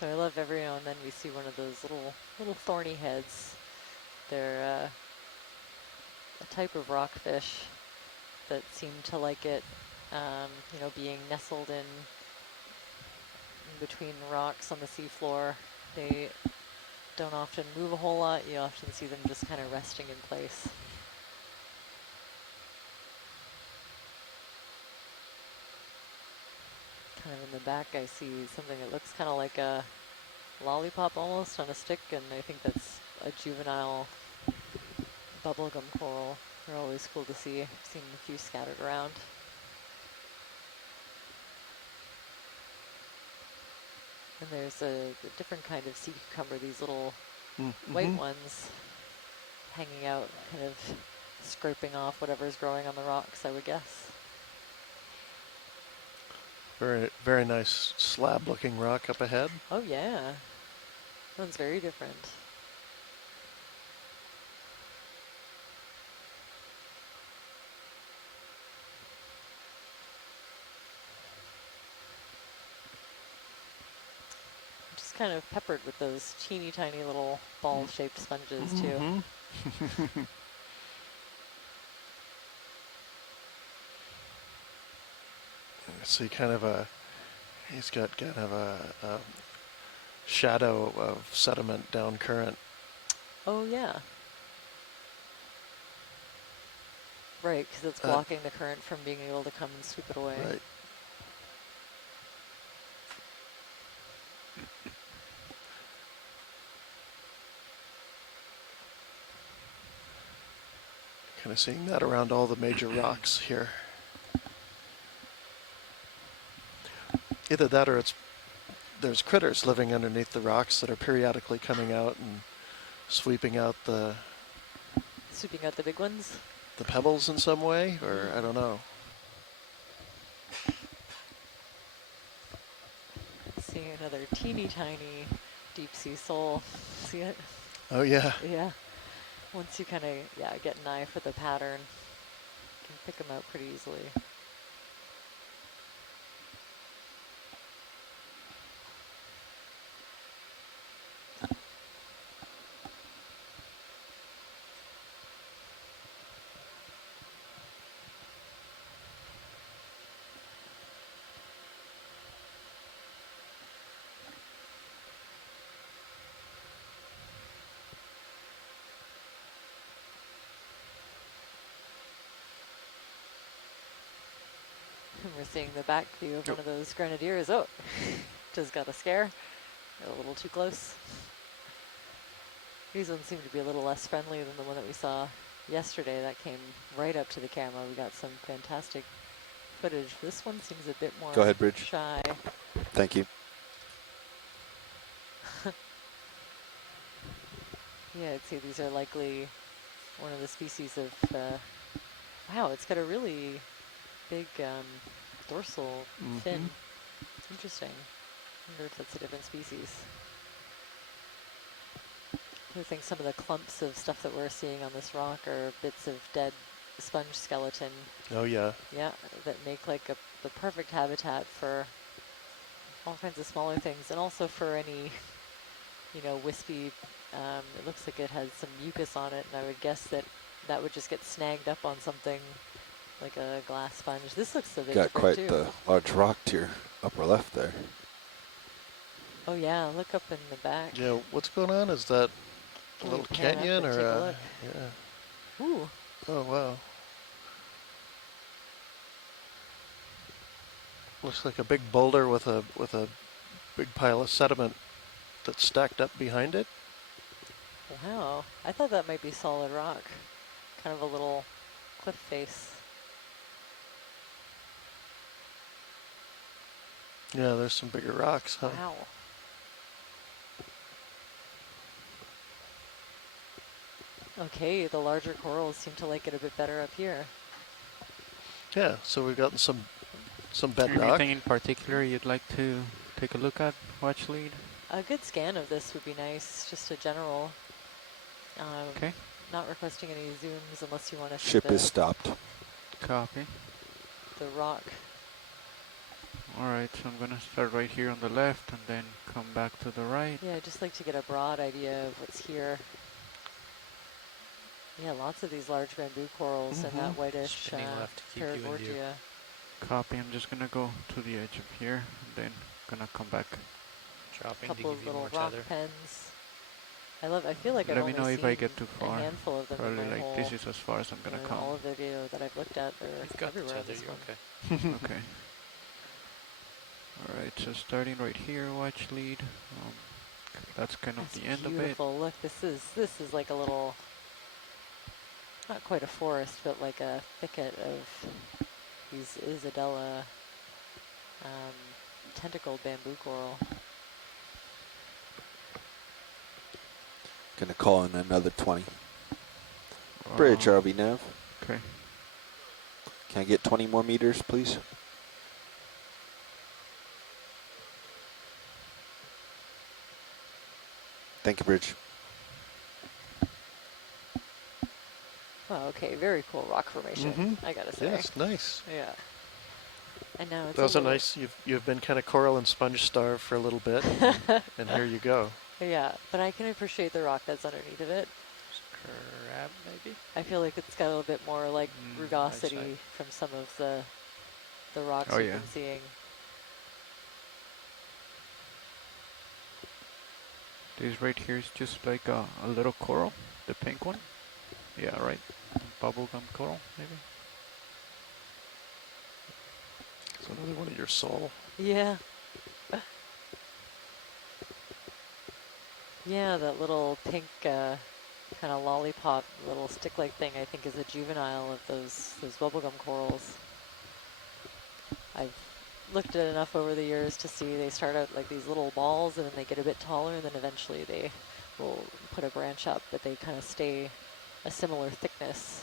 So I love every now and then we see one of those little thorny heads. They're a type of rockfish that seem to like it, you know, being nestled in between rocks on the seafloor. They don't often move a whole lot. You often see them just kind of resting in place. Kind of in the back, I see something that looks kind of like a lollipop almost on a stick, and I think that's a juvenile bubblegum coral. They're always cool to see. I've seen a few scattered around. And there's a different kind of sea cucumber, these little white ones hanging out, kind of scraping off whatever's growing on the rocks, I would guess. Very, very nice slab-looking rock up ahead. Oh yeah, that one's very different. Just kind of peppered with those teeny tiny little ball-shaped sponges too. See kind of he's got kind of a shadow of sediment down current. Oh yeah. Right, because it's blocking the current from being able to come and sweep it away. Right. Kind of seeing that around all the major rocks here. Either that or there's critters living underneath the rocks that are periodically coming out and sweeping out the big ones? The pebbles in some way, or I don't know. Seeing another teeny tiny deep sea sole. See it? Oh yeah. Yeah. Once you kind of get an eye for the pattern, you can pick them out pretty easily. We're seeing the back view of one of those grenadiers. Oh, just got a scare. Got a little too close. These ones seem to be a little less friendly than the one that we saw yesterday. That came right up to the camera. We got some fantastic footage. This one seems a bit more Go ahead, Bridge. shy. Thank you. Yeah, I'd say these are likely one of the species of, wow, it's got a really big dorsal fin. Interesting. I wonder if that's a different species. I think some of the clumps of stuff that we're seeing on this rock are bits of dead sponge skeleton. Oh yeah. Yeah, that make like the perfect habitat for all kinds of smaller things, and also for any, you know, wispy. It looks like it has some mucus on it, and I would guess that would just get snagged up on something like a glass sponge. This looks a bit Got different quite too. the large rock to your upper left there. Oh yeah, look up in the back. Yeah, what's going on? Is that a little canyon or take a look. yeah? Ooh. Oh wow. Looks like a big boulder with a big pile of sediment that's stacked up behind it. Wow, I thought that might be solid rock. Kind of a little cliff face. Yeah, there's some bigger rocks, huh? Wow. Okay, the larger corals seem to like it a bit better up here. Yeah, so we've gotten some bedrock. Anything in particular you'd like to take a look at, watch lead? A good scan of this would be nice, just a general. Okay. Not requesting any zooms unless you want to see Ship is stopped. Copy. the rock. Alright, so I'm gonna start right here on the left and then come back to the right. Yeah, I'd just like to get a broad idea of what's here. Yeah, lots of these large bamboo corals and that whitish Paragorgia. Copy, I'm just gonna go to the edge of here and then gonna come back. Dropping Couple to of give you little more rock tether. pens. I feel like I've Let me only know seen if I get too a far. handful of them Probably in my like whole, this is as far as I'm gonna in come. all of the video that I've looked at. They're You've got the everywhere in tether, this you're one. okay. Okay. Alright, so starting right here, watch lead. That's kind of That's the end of it. beautiful. Look, this is like a little, not quite a forest, but like a thicket of these Isabella tentacled bamboo coral. Gonna call in another 20. Bridge, RV Nav. Okay. Can I get 20 more meters, please? Thank you, Bridge. Wow, okay, very cool rock formation, I gotta say. Yes, nice. Yeah. And now it's Those are nice. You've been kind of coral and sponge starved for a little bit, and here you go. Yeah, but I can appreciate the rock that's underneath of it. Crab, maybe? I feel like it's got a little bit more like rugosity from some of the rocks we've been seeing. This right here is just like a little coral, the pink one. Yeah, right. Bubblegum coral, maybe. It's another one of your soul. Yeah. Yeah, that little pink kind of lollipop little stick-like thing I think is a juvenile of those bubblegum corals. I've looked at enough over the years to see they start out like these little balls and then they get a bit taller and then eventually they will put a branch up, but they kind of stay a similar thickness.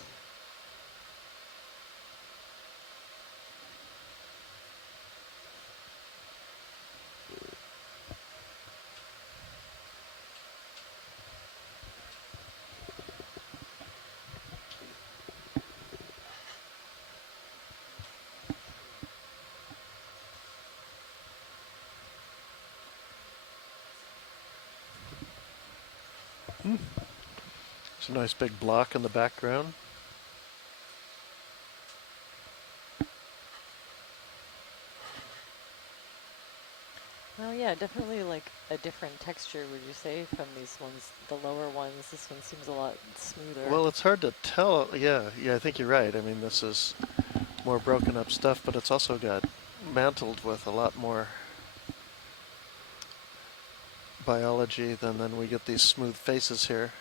It's a nice big block in the background. Oh yeah, definitely like a different texture, would you say, from these ones, the lower ones? This one seems a lot smoother. Well, it's hard to tell. Yeah, I think you're right. I mean, this is more broken up stuff, but it's also got mantled with a lot more biology than then we get these smooth faces here.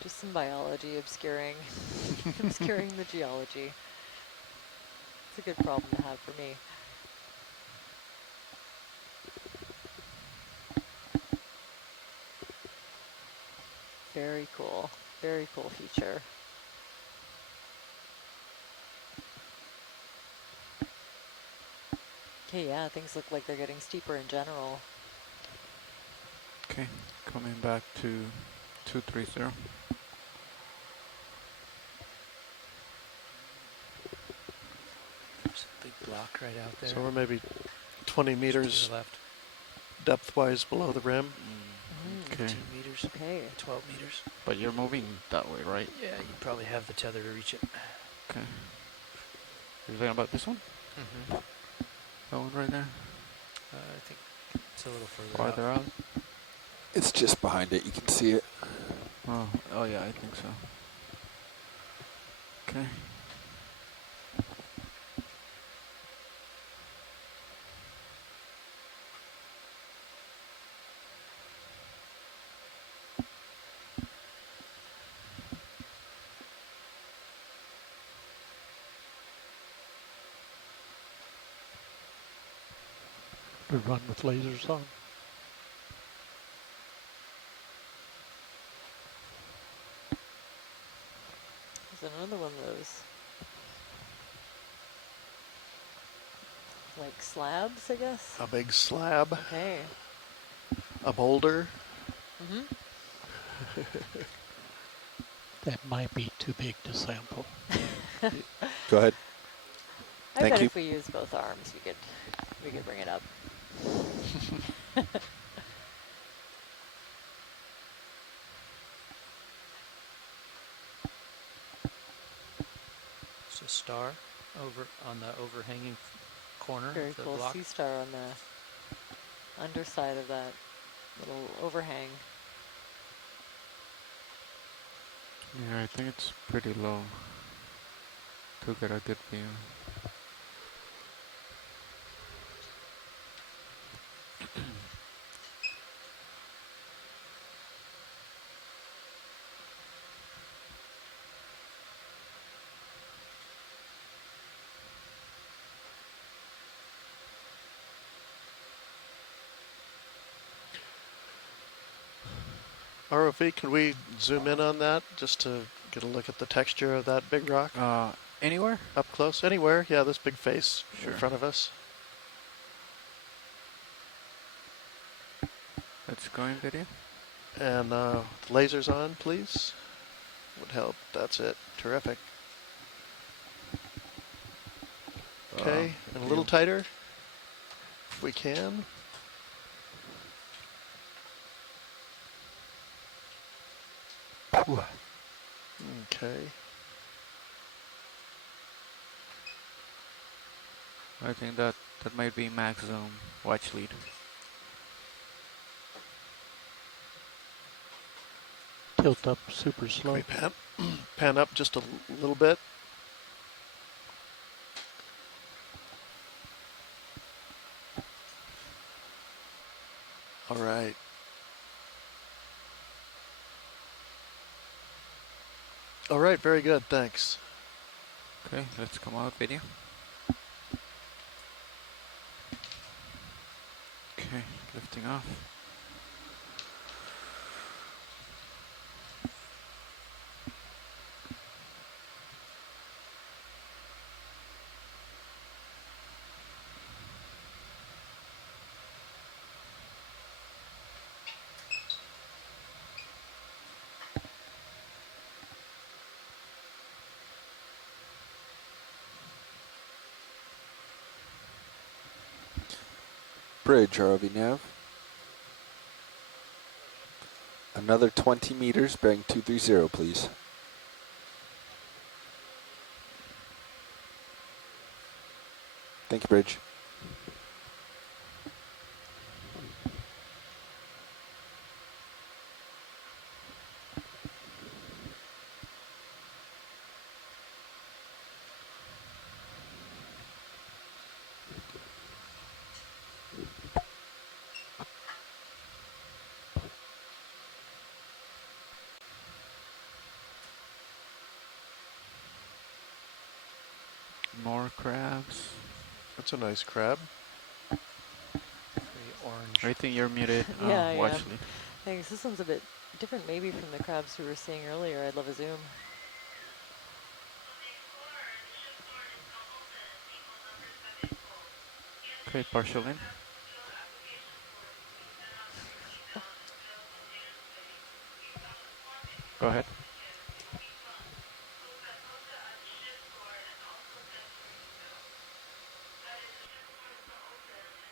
Just some biology obscuring obscuring the geology. It's a good problem to have for me. Very cool feature. Okay, yeah, things look like they're getting steeper in general. Okay, coming back to 230. There's a big block right out there. So we're maybe 20 meters depth-wise below the rim. Okay. 2 meters. Okay. 12 meters. But you're moving that way, right? Yeah, you probably have the tether to reach it. Okay. You're talking about this one? That one right there? I think it's a little further Farther out? It's just behind it. You can see it. Oh yeah, I think so. Okay. We run with lasers on. There's another one of those, like slabs, I guess? A big slab. Okay. A boulder. That might be too big to sample. Go ahead. I Thank bet you. if we use both arms, we could bring it up. It's a star over on the overhanging corner Very of the cool block. sea star on the underside of that little overhang. Yeah, I think it's pretty low to get a good view. ROV, can we zoom in on that just to get a look at the texture of that big rock? Anywhere? Up close? Anywhere. Yeah, this big face Sure. in front of us. Let's go in video. And lasers on, please. Would help. That's it. Terrific. Okay, and a little tighter, if we can. Okay. I think that might be max zoom watch lead. Tilt up super slow. Can we pan up just a little bit? All right. All right, very good, thanks. Okay, let's come out video. Okay, lifting off. Bridge, ROV nav. Another 20 meters, bearing 230, please. Thank you, Bridge. More crabs. That's a nice crab. Pretty orange. I think you're muted. Yeah, watch yeah. lead. Thanks. This one's a bit different maybe from the crabs we were seeing earlier. I'd love a zoom. Okay, partial in. Go ahead.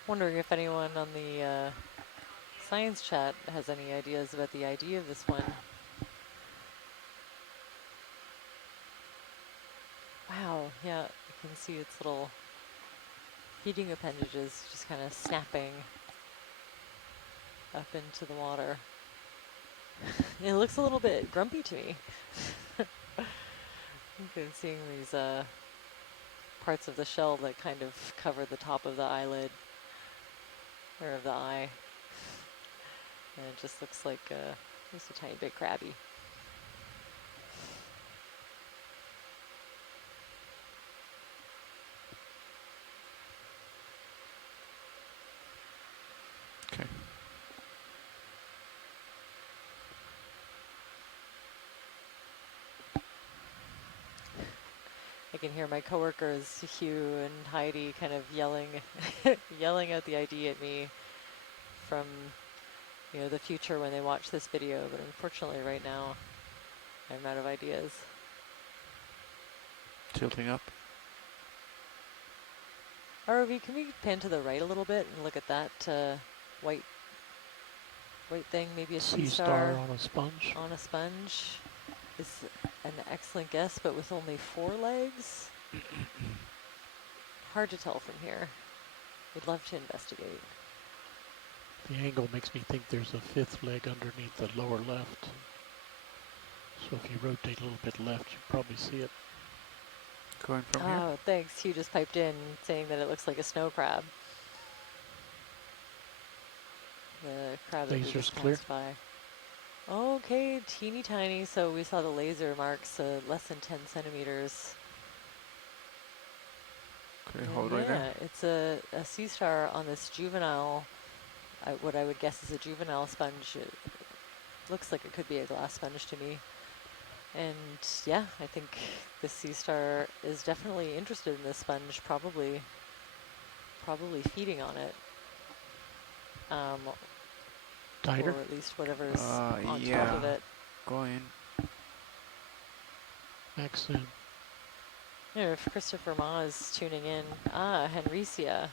Wondering if anyone on the science chat has any ideas about the idea of this one. Wow, yeah, you can see its little heating appendages just kind of snapping up into the water. It looks a little bit grumpy to me. I'm seeing these parts of the shell that kind of cover the top of the eyelid or of the eye. And it just looks like just a tiny bit crabby. Okay. I can hear my coworkers, Hugh and Heidi, kind of yelling, yelling out the idea at me from you know, the future when they watch this video, but unfortunately right now I'm out of ideas. Tilting up. ROV, can we pan to the right a little bit and look at that white thing? Maybe a sea star on a sponge. On a sponge is an excellent guess, but with only 4 legs. Hard to tell from here. We'd love to investigate. The angle makes me think there's a 5th leg underneath the lower left. So if you rotate a little bit left, you probably see it. Going from here. Oh, thanks. Hugh just piped in saying that it looks like a snow crab. The crab that we just passed by. Okay, teeny tiny. So we saw the laser marks, less than 10 centimeters. Okay, hold right there. It's a sea star on this juvenile, what I would guess is a juvenile sponge. It looks like it could be a glass sponge to me. And yeah, I think the sea star is definitely interested in this sponge, probably feeding on it. Tighter? Or at least whatever's on top of it. Going. Max zoom. Yeah, if Christopher Ma is tuning in. Ah, Henricia.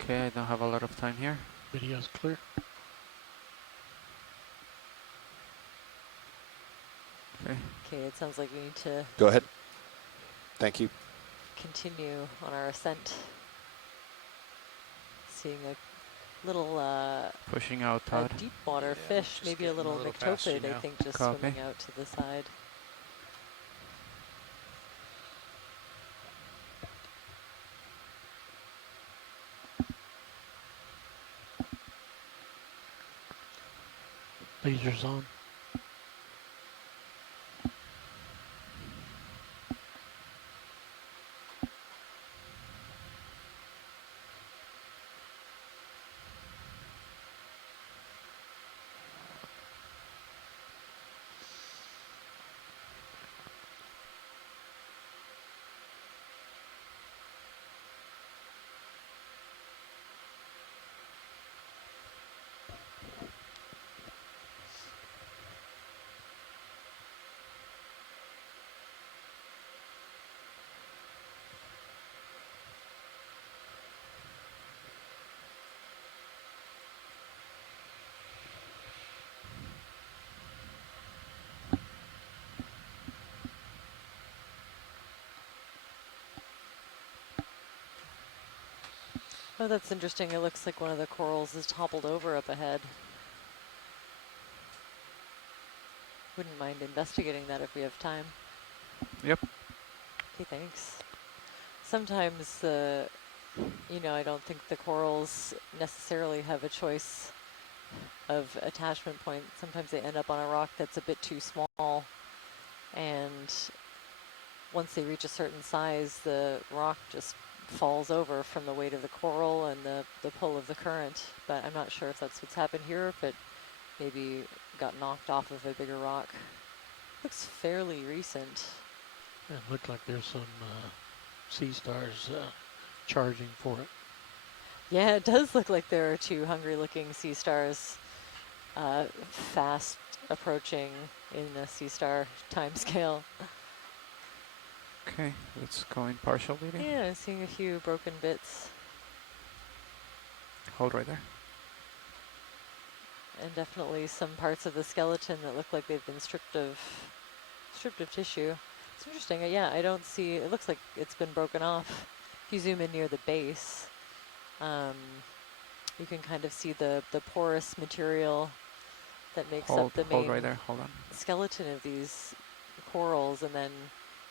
Okay, I don't have a lot of time here. Video's clear. Okay, it sounds like we need to Go ahead. Thank you. continue on our ascent. Seeing a little pushing out, Todd. deep water fish, maybe a little myctophid, I think, just Copy. swimming out to the side. Lasers on. Oh, that's interesting. It looks like one of the corals is toppled over up ahead. Wouldn't mind investigating that if we have time. Yep. Okay, thanks. Sometimes, you know, I don't think the corals necessarily have a choice of attachment point. Sometimes they end up on a rock that's a bit too small, and once they reach a certain size, the rock just falls over from the weight of the coral and the pull of the current. But I'm not sure if that's what's happened here, or if it maybe got knocked off of a bigger rock. Looks fairly recent. Yeah, it looked like there's some sea stars charging for it. Yeah, it does look like there are 2 hungry-looking sea stars fast approaching in a sea star time scale. Okay, let's go in partial leading. Yeah, I'm seeing a few broken bits. Hold right there. And definitely some parts of the skeleton that look like they've been stripped of tissue. It's interesting. Yeah, I don't see. It looks like it's been broken off. If you zoom in near the base, you can kind of see the porous material that makes up the main right there. Hold on. skeleton of these corals, and then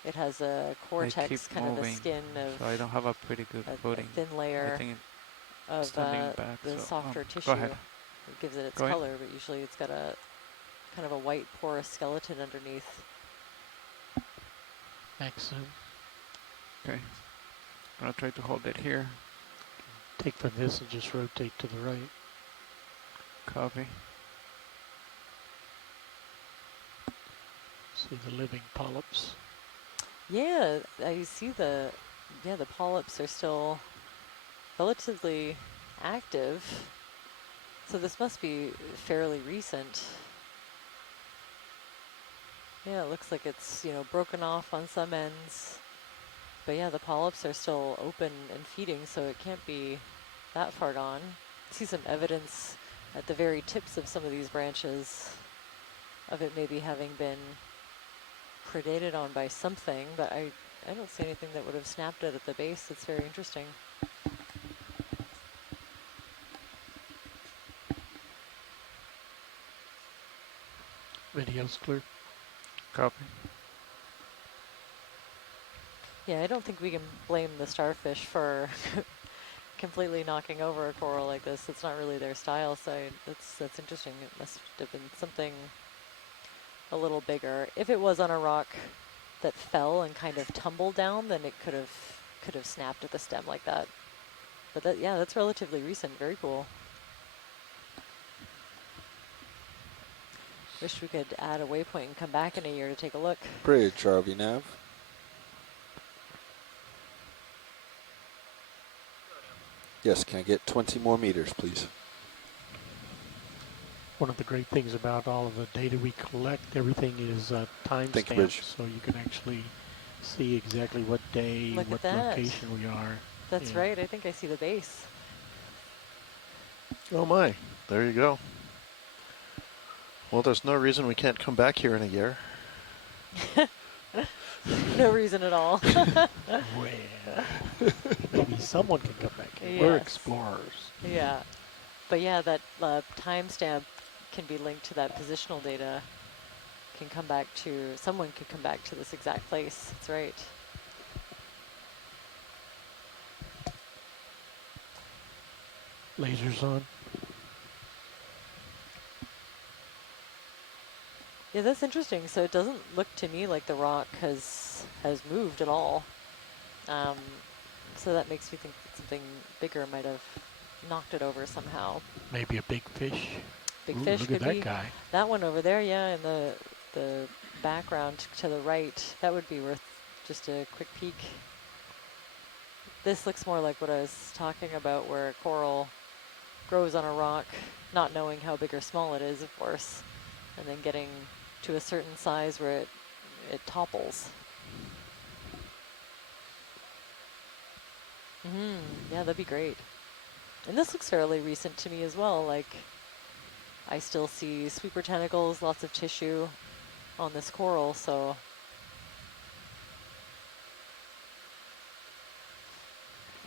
it has a cortex, kind of a skin of. So I don't have a pretty good footing. A thin layer I think of back, the so softer tissue. Go ahead. It gives it its Go color, but usually it's got a kind of a white porous skeleton underneath. Max zoom. Okay. I'm gonna try to hold it here. Take from this and just rotate to the right. Copy. See the living polyps. Yeah, I see the polyps are still relatively active. So this must be fairly recent. Yeah, it looks like it's, you know, broken off on some ends. But yeah, the polyps are still open and feeding, so it can't be that far gone. See some evidence at the very tips of some of these branches of it maybe having been predated on by something, but I don't see anything that would have snapped it at the base. It's very interesting. Video's clear. Copy. Yeah, I don't think we can blame the starfish for completely knocking over a coral like this. It's not really their style, so that's interesting. It must have been something a little bigger. If it was on a rock that fell and kind of tumbled down, then it could have snapped at the stem like that. But that, yeah, that's relatively recent. Very cool. Wish we could add a waypoint and come back in a year to take a look. Bridge, RV nav. Yes, can I get 20 more meters, please? One of the great things about all of the data we collect, everything is time-stamped, so you can actually see exactly what day, Look what at that. location we are. That's right. I think I see the base. Oh my, there you go. Well, there's no reason we can't come back here in a year. No reason at all. Well, maybe someone can come back here. Yes. We're explorers. Yeah. But yeah, that timestamp can be linked to that positional data. Can come back to, someone could come back to this exact place. That's right. Lasers on. Yeah, that's interesting. So it doesn't look to me like the rock has moved at all. So that makes me think that something bigger might have knocked it over somehow. Maybe a big fish. Big Ooh, fish look could at that be. guy. That one over there, yeah, in the background to the right. That would be worth just a quick peek. This looks more like what I was talking about, where a coral grows on a rock, not knowing how big or small it is, of course, and then getting to a certain size where it topples. Yeah, that'd be great. And this looks fairly recent to me as well. Like, I still see sweeper tentacles, lots of tissue on this coral, so.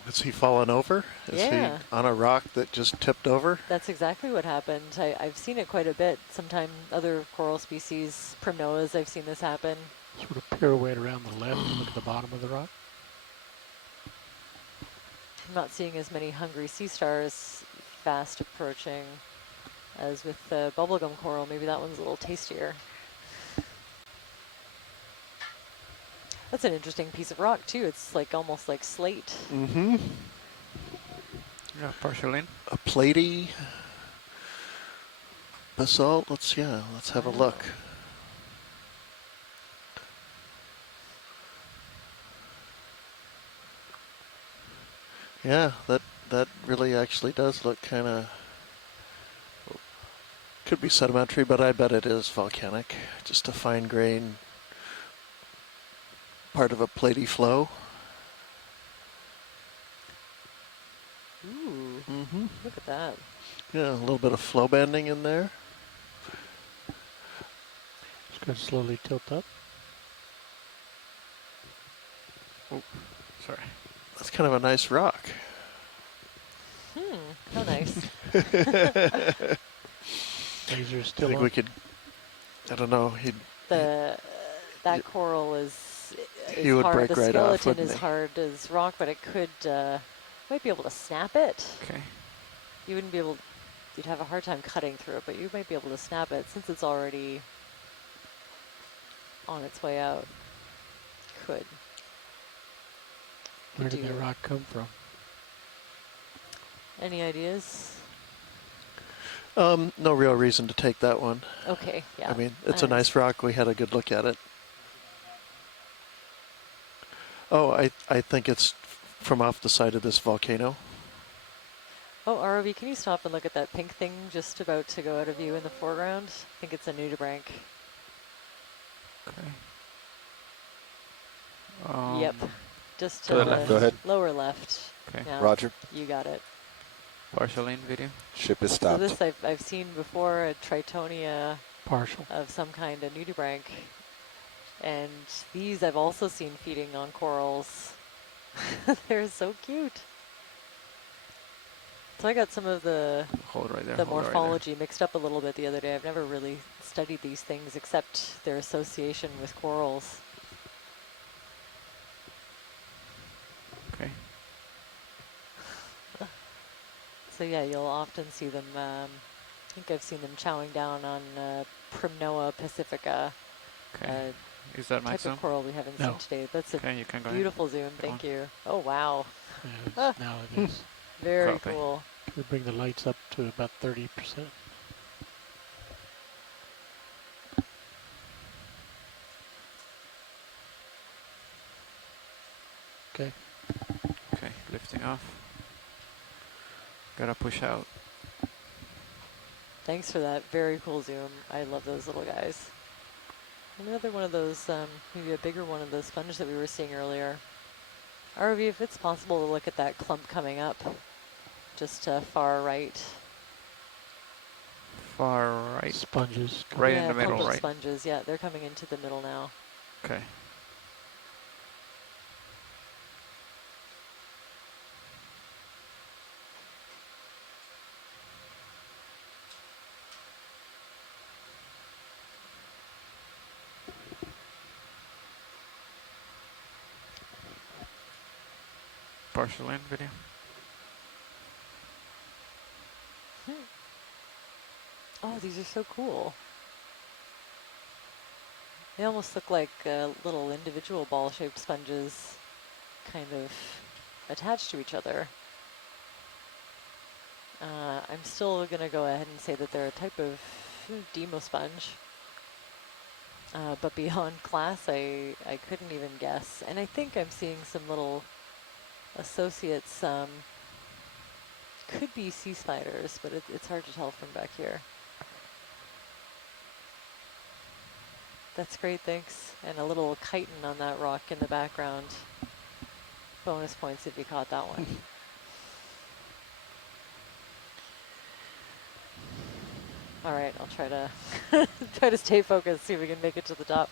Is he fallen over? Is he on a rock that just tipped over? That's exactly what happened. I've seen it quite a bit. Sometimes other coral species, primnoas, I've seen this happen. Sort of pirouette around the left and look at the bottom of the rock. I'm not seeing as many hungry sea stars fast approaching as with the bubblegum coral. Maybe that one's a little tastier. That's an interesting piece of rock too. It's like almost like slate. Mm-hmm. Yeah, porcelain. A platy basalt. Let's have a look. Yeah, that really actually does look kind of, could be sedimentary, but I bet it is volcanic. Just a fine grain part of a platy flow. Ooh, look at that. Yeah, a little bit of flow banding in there. Just going to slowly tilt up. Oh, sorry. That's kind of a nice rock. How nice. Laser still I think on. we could, I don't know, that coral is he would hard. break The right off, skeleton wouldn't is he? hard as rock, but it could, might be able to snap it. Okay. You wouldn't be able, you'd have a hard time cutting through it, but you might be able to snap it since it's already on its way out. Could. Where did that rock come from? Any ideas? No real reason to take that one. Okay, yeah. I mean, it's a nice rock. We had a good look at it. Oh, I think it's from off the side of this volcano. Oh, ROV, can you stop and look at that pink thing just about to go out of view in the foreground? I think it's a nudibranch. Okay. Yep. Just to to the the left. Go ahead. lower left. Okay. Yeah, Roger. you got it. Partial in video. Ship is So stopped. this I've seen before, a Tritonia Partial. of some kind, a nudibranch. And these I've also seen feeding on corals. They're so cute. So I got some of the Hold right there. the hold right morphology mixed up a little bit the other day. I've never really studied these things except their association with corals. Okay. So yeah, you'll often see them, I think I've seen them chowing down on Primnoa pacifica. Okay. Is that my type zoom? of coral we haven't No. seen today. That's Okay, you can a go beautiful zoom. Go Thank on. you. Oh, wow. Yes, now it is. Very Copy. cool. Can we bring the lights up to about 30%? Okay. Okay, lifting off. Gotta push out. Thanks for that. Very cool zoom. I love those little guys. Another one of those, maybe a bigger one of the sponge that we were seeing earlier. RV, if it's possible to look at that clump coming up, just far right. Far right. Sponges. Right yeah, in the middle, clump of right? sponges. Yeah, they're coming into the middle now. Okay. Partial in video. Oh, these are so cool. They almost look like little individual ball-shaped sponges kind of attached to each other. I'm still going to go ahead and say that they're a type of demo sponge. But beyond class, I couldn't even guess. And I think I'm seeing some little associates, could be sea spiders, but it's hard to tell from back here. That's great, thanks. And a little chitin on that rock in the background. Bonus points if you caught that one. All right, I'll try to try to stay focused, see if we can make it to the top.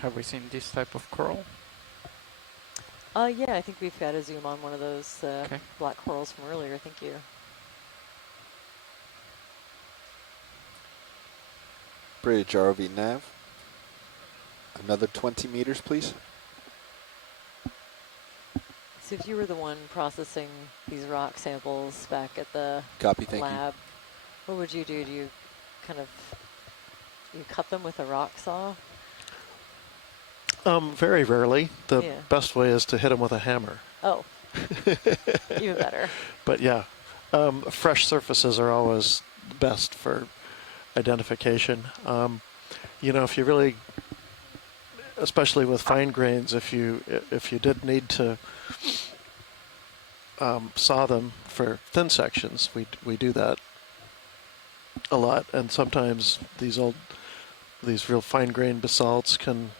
Have we seen this type of coral? Yeah, I think we've got a zoom on one of those black corals from earlier. Thank you. Bridge ROV nav. Another 20 meters, please. So if you were the one processing these rock samples back at the Copy, thank you. lab, what would you do? Do you kind of, you cut them with a rock saw? Very rarely. The Yeah. best way is to hit them with a hammer. Oh, even better. But yeah, fresh surfaces are always best for identification. You know, if you really, especially with fine grains, if you did need to saw them for thin sections, we do that a lot. And sometimes these real fine grained basalts can,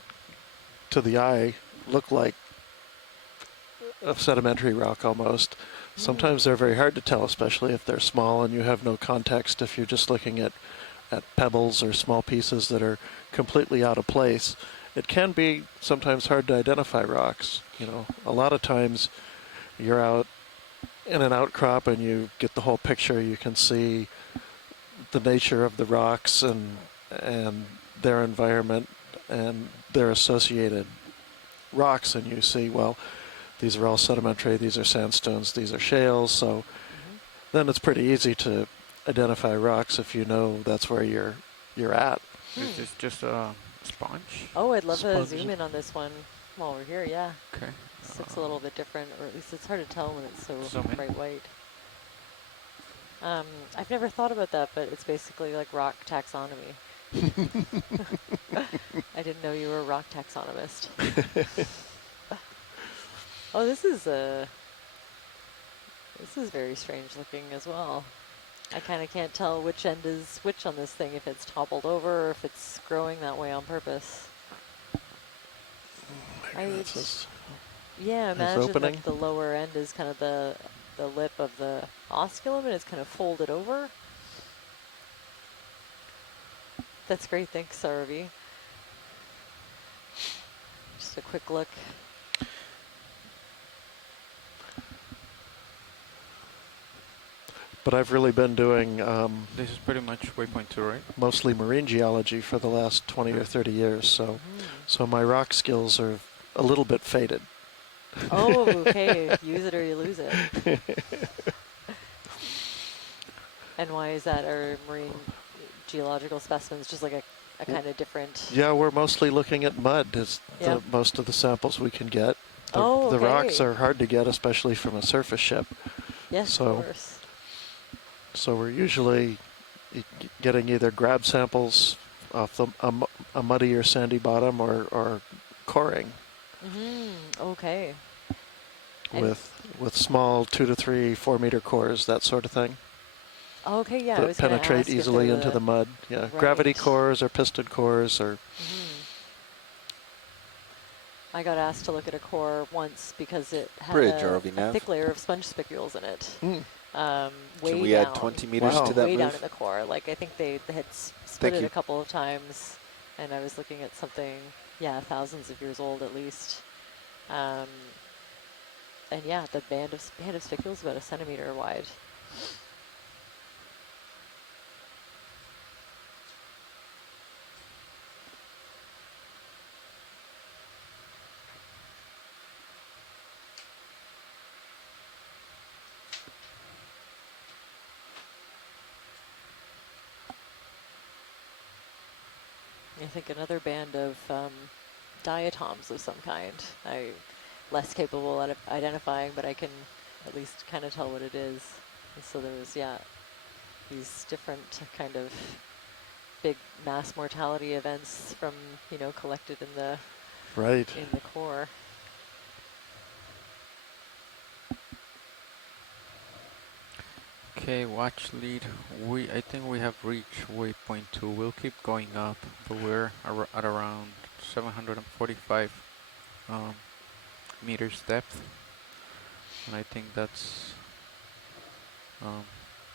to the eye, look like a sedimentary rock almost. Sometimes they're very hard to tell, especially if they're small and you have no context. If you're just looking at pebbles or small pieces that are completely out of place, it can be sometimes hard to identify rocks. You know, a lot of times you're out in an outcrop and you get the whole picture. You can see the nature of the rocks and their environment and their associated rocks, and you see, well, these are all sedimentary, these are sandstones, these are shales, so then it's pretty easy to identify rocks if you know that's where you're you're at. Is this just a sponge? Oh, I'd love to Sponge. zoom in on this one while we're here, yeah. Okay. This looks a little bit different, or at least it's hard to tell when it's so Zoom in. bright white. I've never thought about that, but it's basically like rock taxonomy. I didn't know you were a rock taxonomist. Oh, this is very strange looking as well. I kind of can't tell which end is which on this thing, if it's toppled over or if it's growing that way on purpose. Yeah, imagine that the lower end is kind of the lip of the osculum and it's kind of folded over. That's great, thanks, RV. Just a quick look. But I've really been doing this is pretty much waypoint 2, right? Mostly marine geology for the last 20 or 30 years, so my rock skills are a little bit faded. Oh, okay. Use it or you lose it. And why is that? Are marine geological specimens just like a kind of different? Yeah, we're mostly looking at mud as most of the samples we can get. The rocks are hard to get, especially from a surface ship. Yes, of course. So we're usually getting either grab samples off a muddy or sandy bottom or coring. Okay. With small 2 to 3, 4 meter cores, that sort of thing. Okay, yeah. That penetrate easily into the mud. Yeah, right. Gravity cores or piston cores or. I got asked to look at a core once because it had a thick layer of sponge spicules in it. Can we add 20 meters to that way move? Down in the core. Like I think they had split it a couple of times, and I was looking at something, thousands of years old at least. And yeah, the band of spicules about 1 centimeter wide. I think another band of diatoms of some kind. I'm less capable of identifying, but I can at least kind of tell what it is. And so there was, these different kind of big mass mortality events from, collected in the in the core. Okay, watch lead. I think we have reached waypoint 2. We'll keep going up, but we're at around 745 meters depth, and I think that's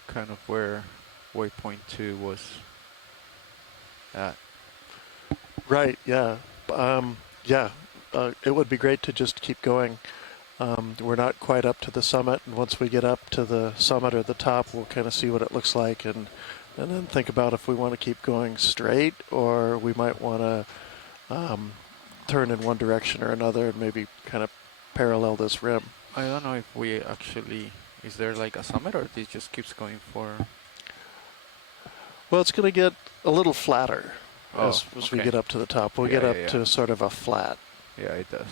kind of where waypoint 2 was at. Right. Yeah. It would be great to just keep going. We're not quite up to the summit, and once we get up to the summit or the top, we'll kind of see what it looks like, and then think about if we want to keep going straight or we might want to turn in one direction or another and maybe kind of parallel this rim. I don't know if we actually, is there like a summit or this just keeps going for? Well, it's going to get a little flatter as we get up to the top. We'll get up to sort of a flat. Yeah, it does.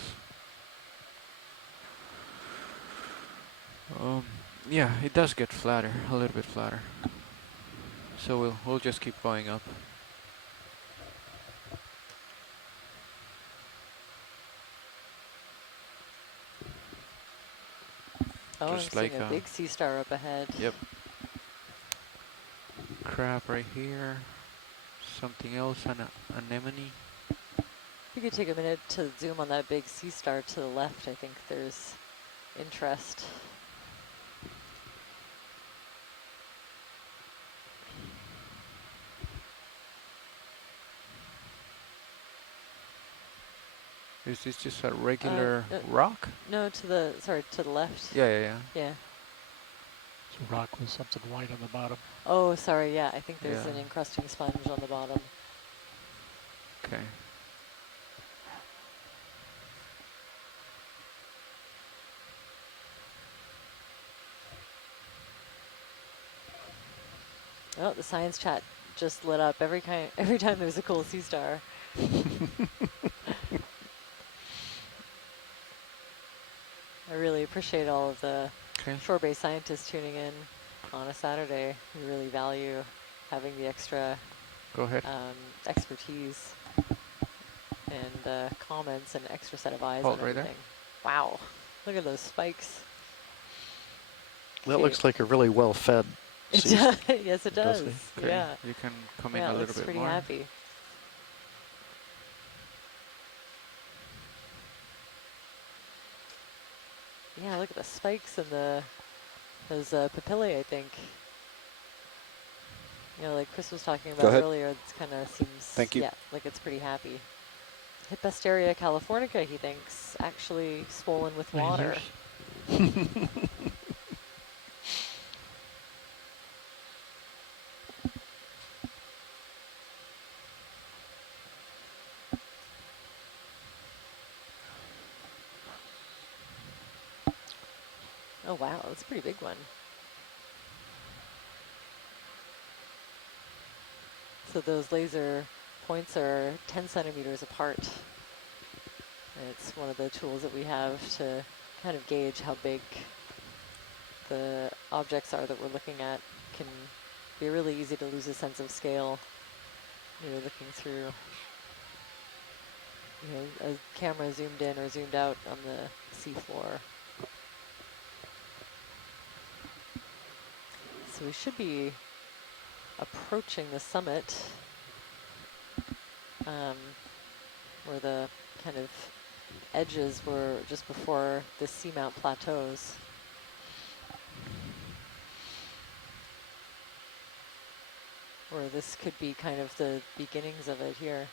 Yeah, it does get flatter, a little bit flatter. So we'll just keep going up. Oh, I'm seeing a big sea star up ahead. Yep. Crab right here. Something else, an anemone. We could take a minute to zoom on that big sea star to the left. I think there's interest. Is this just a regular rock? No, to the left. Yeah. Yeah. It's a rock with something white on the bottom. Oh, sorry. Yeah, I think there's an encrusting sponge on the bottom. Okay. Oh, the science chat just lit up every time there's a cool sea star. I really appreciate all of the shore-based scientists tuning in on a Saturday. We really value having the extra expertise and comments and extra set of eyes on everything. Wow, look at those spikes. That looks like a really well-fed sea. Yes, it does. Okay. Yeah. You can come in a little bit pretty more. Happy. Yeah, look at the spikes and those papillae, I think. You know, like Chris was talking about earlier, it kind of seems, yeah, like it's pretty happy. Hippasteria californica, he thinks, actually swollen with water. Oh wow, that's a pretty big one. So those laser points are 10 centimeters apart. And it's one of the tools that we have to kind of gauge how big the objects are that we're looking at. Can be really easy to lose a sense of scale. You're looking through, you know, a camera zoomed in or zoomed out on the seafloor. So we should be approaching the summit, where the kind of edges were just before the Seamount plateaus. Or this could be kind of the beginnings of it here.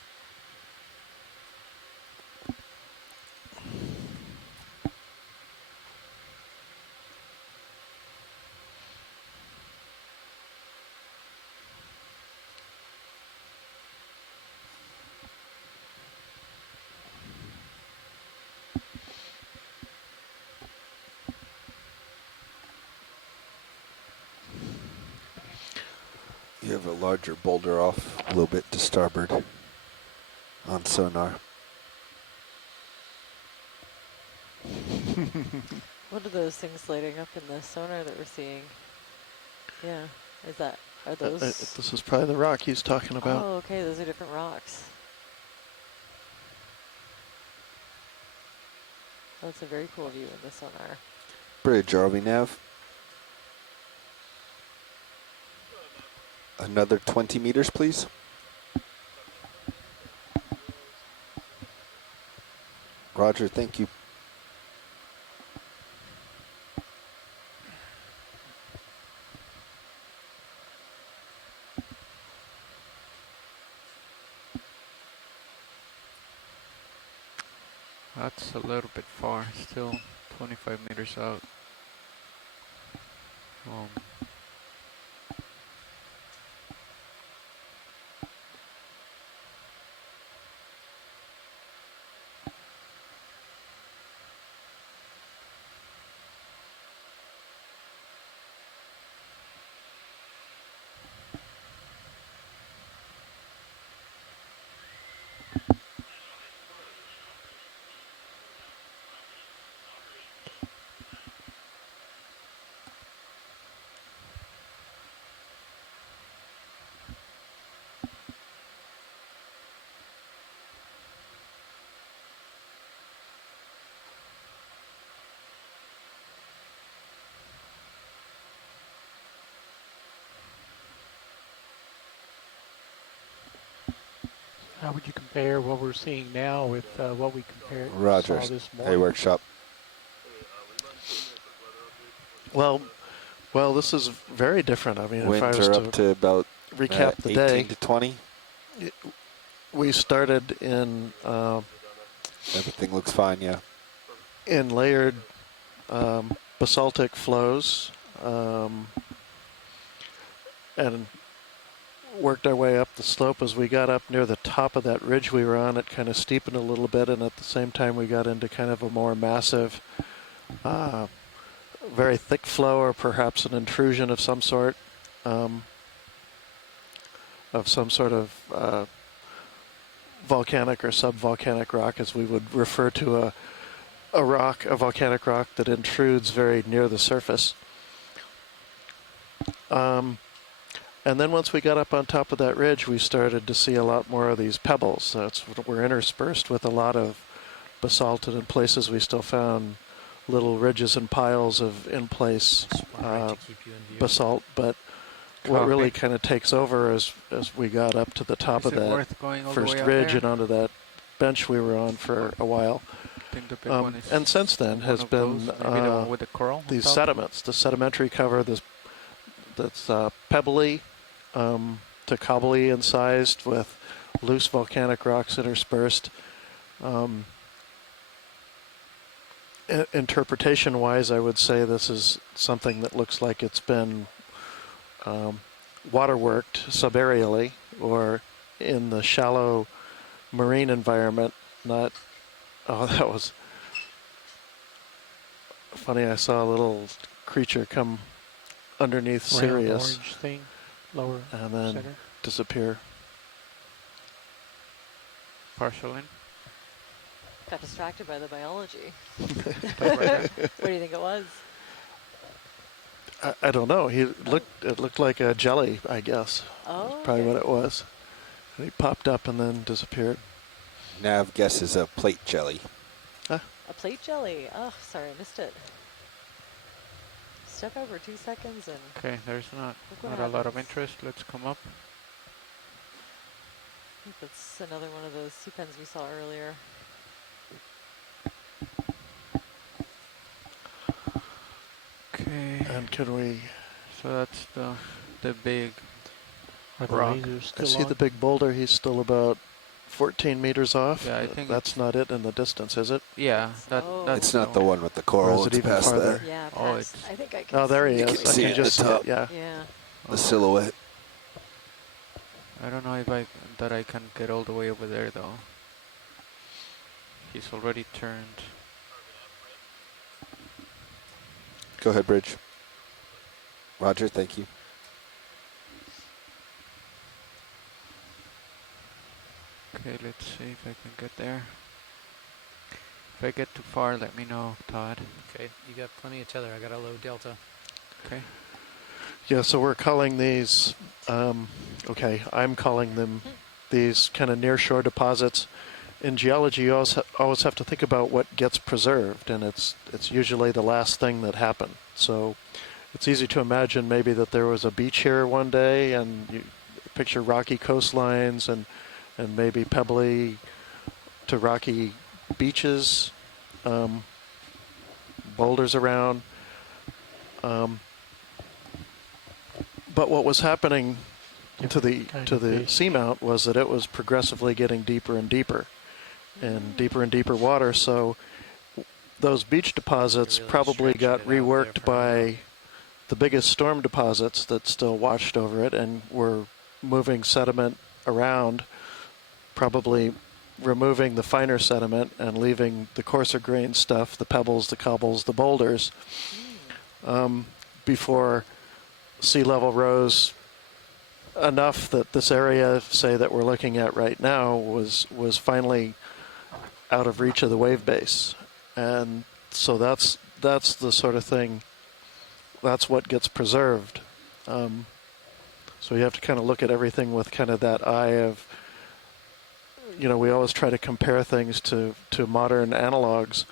You have a larger boulder off a little bit to starboard on sonar. What are those things lighting up in the sonar that we're seeing? Yeah, are those? This is probably the rock he's talking about. Oh, okay, those are different rocks. That's a very cool view in the sonar. Bridge, are we nav? Another 20 meters, please. Roger, thank you. That's a little bit far, still 25 meters out. How would you compare what we're seeing now with what we Roger. saw this morning? Hey, workshop. Well, this is very different. I mean, Winds if I was are up to about recap the 18 day, to 20. We started in Everything looks fine, yeah. In layered basaltic flows, and worked our way up the slope. As we got up near the top of that ridge we were on, it kind of steepened a little bit, and at the same time we got into kind of a more massive, very thick flow, or perhaps an intrusion of some sort. of some sort of volcanic or subvolcanic rock, as we would refer to a volcanic rock that intrudes very near the surface. And then once we got up on top of that ridge, we started to see a lot more of these pebbles. We're interspersed with a lot of basalt, and in places we still found little ridges and piles of in-place basalt. But what really kind of takes over as we got up to the top of that first ridge and onto that bench we were on for a while. And since then has been these sediments, the sedimentary cover that's pebbly to cobbly incised with loose volcanic rocks interspersed. Interpretation-wise, I would say this is something that looks like it's been water-worked subaerially or in the shallow marine environment. Not, oh, that was funny. I saw a little creature come underneath Sirius orange thing, lower and then center. Disappear. Partial in. Got distracted by the biology. What do you think it was? I don't know. It looked like a jelly, I guess. Oh, that's probably what it was. And he popped up and then disappeared. Nav guesses a plate jelly. Huh? A plate jelly. Oh, sorry, I missed it. Step over 2 seconds and... Okay, there's not a lot of interest. Let's come up. I think that's another one of those sea pens we saw earlier. Okay. And can we... So that's the big rock. I see the big boulder. He's still about 14 meters off. Yeah, I think that's not it in the distance, is it? Yeah, that's it's not the one with the coral. Or is it it's even past farther? that. Yeah, Oh, past. I think I can Oh, there he You is. can see I it just at the top. yeah. Yeah. The silhouette. I don't know if I can get all the way over there though. He's already turned. Go ahead, Bridge. Roger, thank you. Okay, let's see if I can get there. If I get too far, let me know, Todd. Okay, you got plenty of tether. I got a low delta. Okay. Yeah, so we're calling these, okay, I'm calling them these kind of near-shore deposits. In geology, you always have to think about what gets preserved, and it's usually the last thing that happened. So it's easy to imagine maybe that there was a beach here one day, and you picture rocky coastlines and maybe pebbly to rocky beaches, boulders around. But what was happening to the seamount was that it was progressively getting deeper and deeper, and deeper water. So those beach deposits probably got reworked by the biggest storm deposits that still washed over it and were moving sediment around, probably removing the finer sediment and leaving the coarser grained stuff, the pebbles, the cobbles, the boulders, before sea level rose enough that this area, say, that we're looking at right now was finally out of reach of the wave base. And so that's the sort of thing, that's what gets preserved. So you have to kind of look at everything with kind of that eye of, you know, we always try to compare things to modern analogs,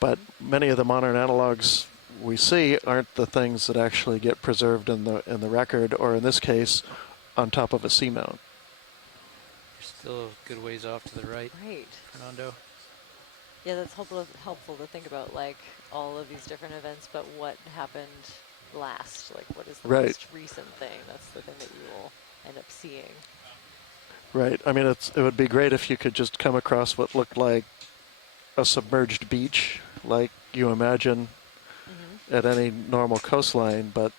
but many of the modern analogs we see aren't the things that actually get preserved in the record, or in this case, on top of a seamount. You're still a good ways off to the right. Right. Fernando. Yeah, that's helpful to think about, like, all of these different events, but what happened last? Like, what is the most recent thing? That's the thing that you will end up seeing. Right. I mean, it would be great if you could just come across what looked like a submerged beach, like you imagine at any normal coastline, but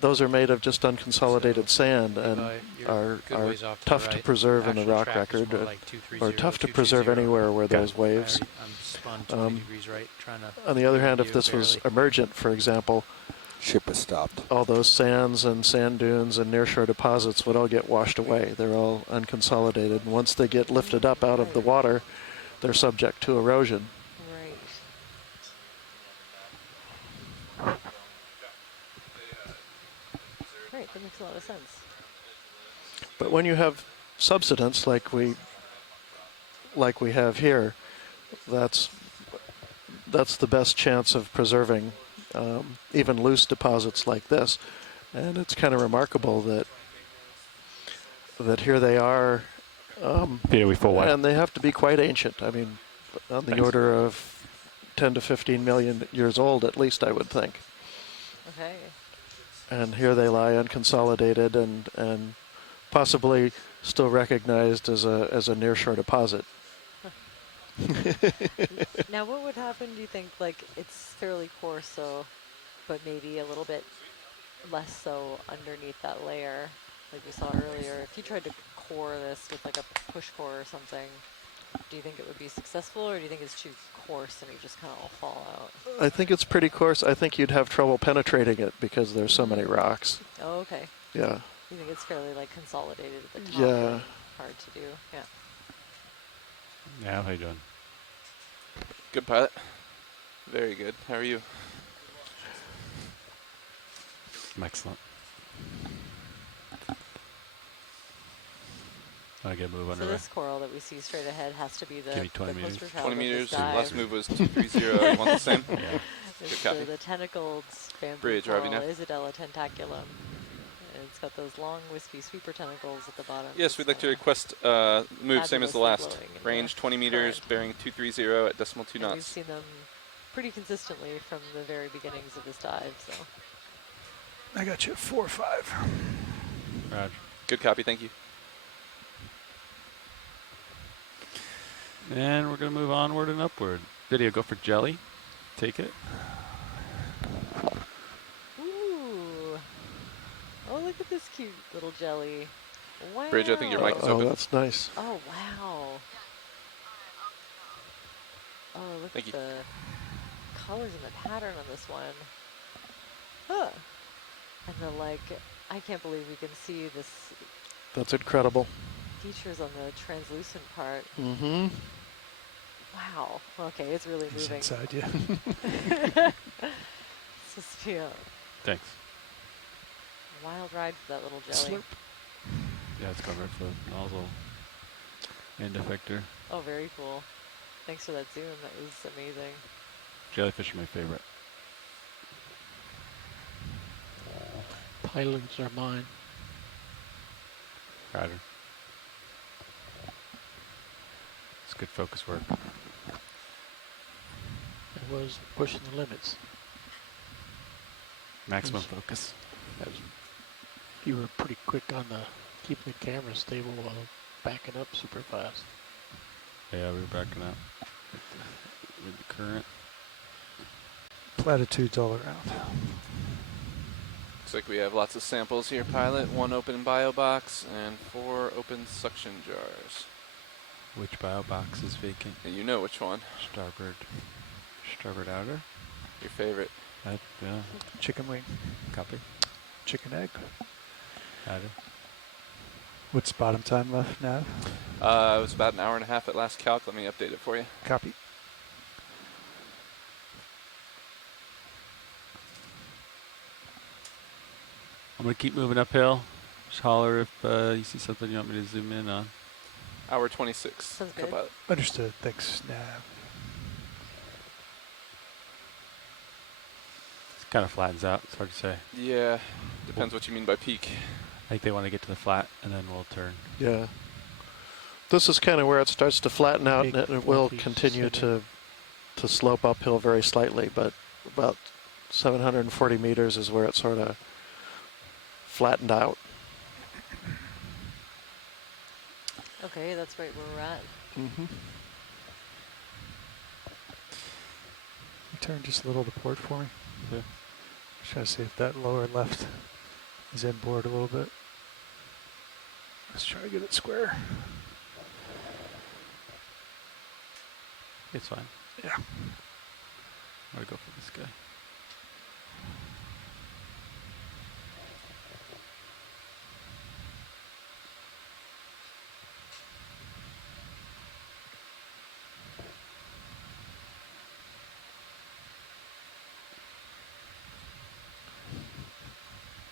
those are made of just unconsolidated sand and are tough to preserve in the rock record, or tough to preserve anywhere where there's waves. I'm spun 20 degrees right, trying to On the other hand, if this was emergent, for example, ship was stopped. all those sands and sand dunes and nearshore deposits would all get washed away. They're all unconsolidated. And once they get lifted up out of the water, they're subject to erosion. Right. Right, that makes a lot of sense. But when you have subsidence like we have here, that's the best chance of preserving even loose deposits like this. And it's kind of remarkable that here they are, and they have to be quite ancient. I mean, on the order of 10 to 15 million years old, at least, I would think. Okay. And here they lie unconsolidated and possibly still recognized as a nearshore deposit. Now, what would happen, do you think? Like, it's fairly coarse, so, but maybe a little bit less so underneath that layer, like we saw earlier. If you tried to core this with like a push core or something, do you think it would be successful, or do you think it's too coarse and it just kind of all fall out? I think it's pretty coarse. I think you'd have trouble penetrating it because there's so many rocks. Oh, okay. Yeah. You think it's fairly like consolidated at the top? Yeah. Hard to do. Yeah. Yeah, how you doing? Good, pilot. Very good. How are you? I'm excellent. I get a move So underway. this coral that we see straight ahead has to be the, Give me 20 the meters. poster child 20 of this meters. dive. Last move was 230. You want the same? Yeah. Good copy. The tentacled bamboo Bridge, coral, Ravina. Isidella tentaculum. It's got those long, wispy sweeper tentacles at the bottom. Yes, we'd like to request move same as the fabulously last. glowing in Range the 20 meters, current. bearing 230 at decimal 2 And we've knots. seen them pretty consistently from the very beginnings of this dive. So I got you at 4-5. Roger. Good copy, thank you. And we're going to move onward and upward. Video, go for jelly. Take it. ooh, oh look at this cute little jelly. Wow. Bridge, I think your mic is open. Oh, that's nice. Oh wow. Oh, look Thank at you. the colors and the pattern on this one. Huh. And the like, I can't believe we can see this That's incredible. features on the translucent part. Mm-hmm. Wow. Okay, it's really He's moving. inside you. It's just be a Thanks. wild ride for that little jelly. Slurp. Yeah, it's covered for the nozzle and effector. Oh, very cool. Thanks for that zoom. That was amazing. Jellyfish are my favorite. Pilings are mine. Roger. It's good focus work. It was pushing the limits. Maximum Yes. focus. You were pretty quick on the keeping the camera stable while backing up super fast. Yeah, we were backing up with the current. Platitudes all around. Looks like we have lots of samples here, pilot. 1 open bio box and 4 open suction jars. Which bio box is vacant? And you know which one. Starboard outer. Your favorite. Yeah. Chicken wing. Copy. Chicken egg. Outer. What's bottom time left now? It was about an hour and a half at last calc. Let me update it for you. Copy. I'm going to keep moving uphill. Just holler if you see something you want me to zoom in on. Hour 26. Sounds good. Co-pilot. Understood. Thanks, Nav. It kind of flattens out. It's hard to say. Yeah, depends what you mean by peak. I think they want to get to the flat, and then we'll turn. Yeah. This is kind of where it starts to flatten out, and it will Big continue center. to slope uphill very slightly, but about 740 meters is where it sort of flattened out. Okay, that's right where we're at. Mm-hmm. Turn just a little to port for me. Yeah. Try to see if that lower left is inboard a little bit. Let's try to get it square. It's fine. Yeah. I'm going to go for this guy.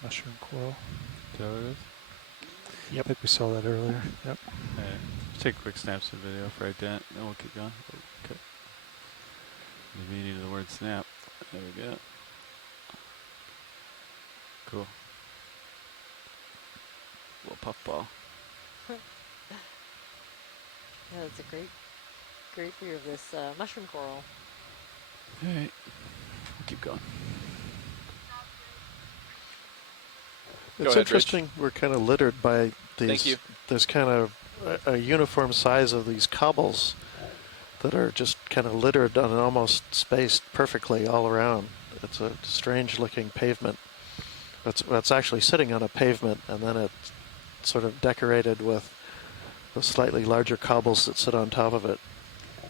Mushroom coral. Is that what it is? Yep. I think we saw that earlier. Yep. Alright. Just take a quick snapshot video for right that, and we'll keep going. Okay. The meaning of the word snap. There we go. Cool. Little puffball. Yeah, that's a great view of this mushroom coral. Alright. We'll keep going. It's interesting. We're kind of littered by these. Thank you. There's kind of a uniform size of these cobbles that are just kind of littered on and almost spaced perfectly all around. It's a strange-looking pavement. It's actually sitting on a pavement, and then it's sort of decorated with the slightly larger cobbles that sit on top of it.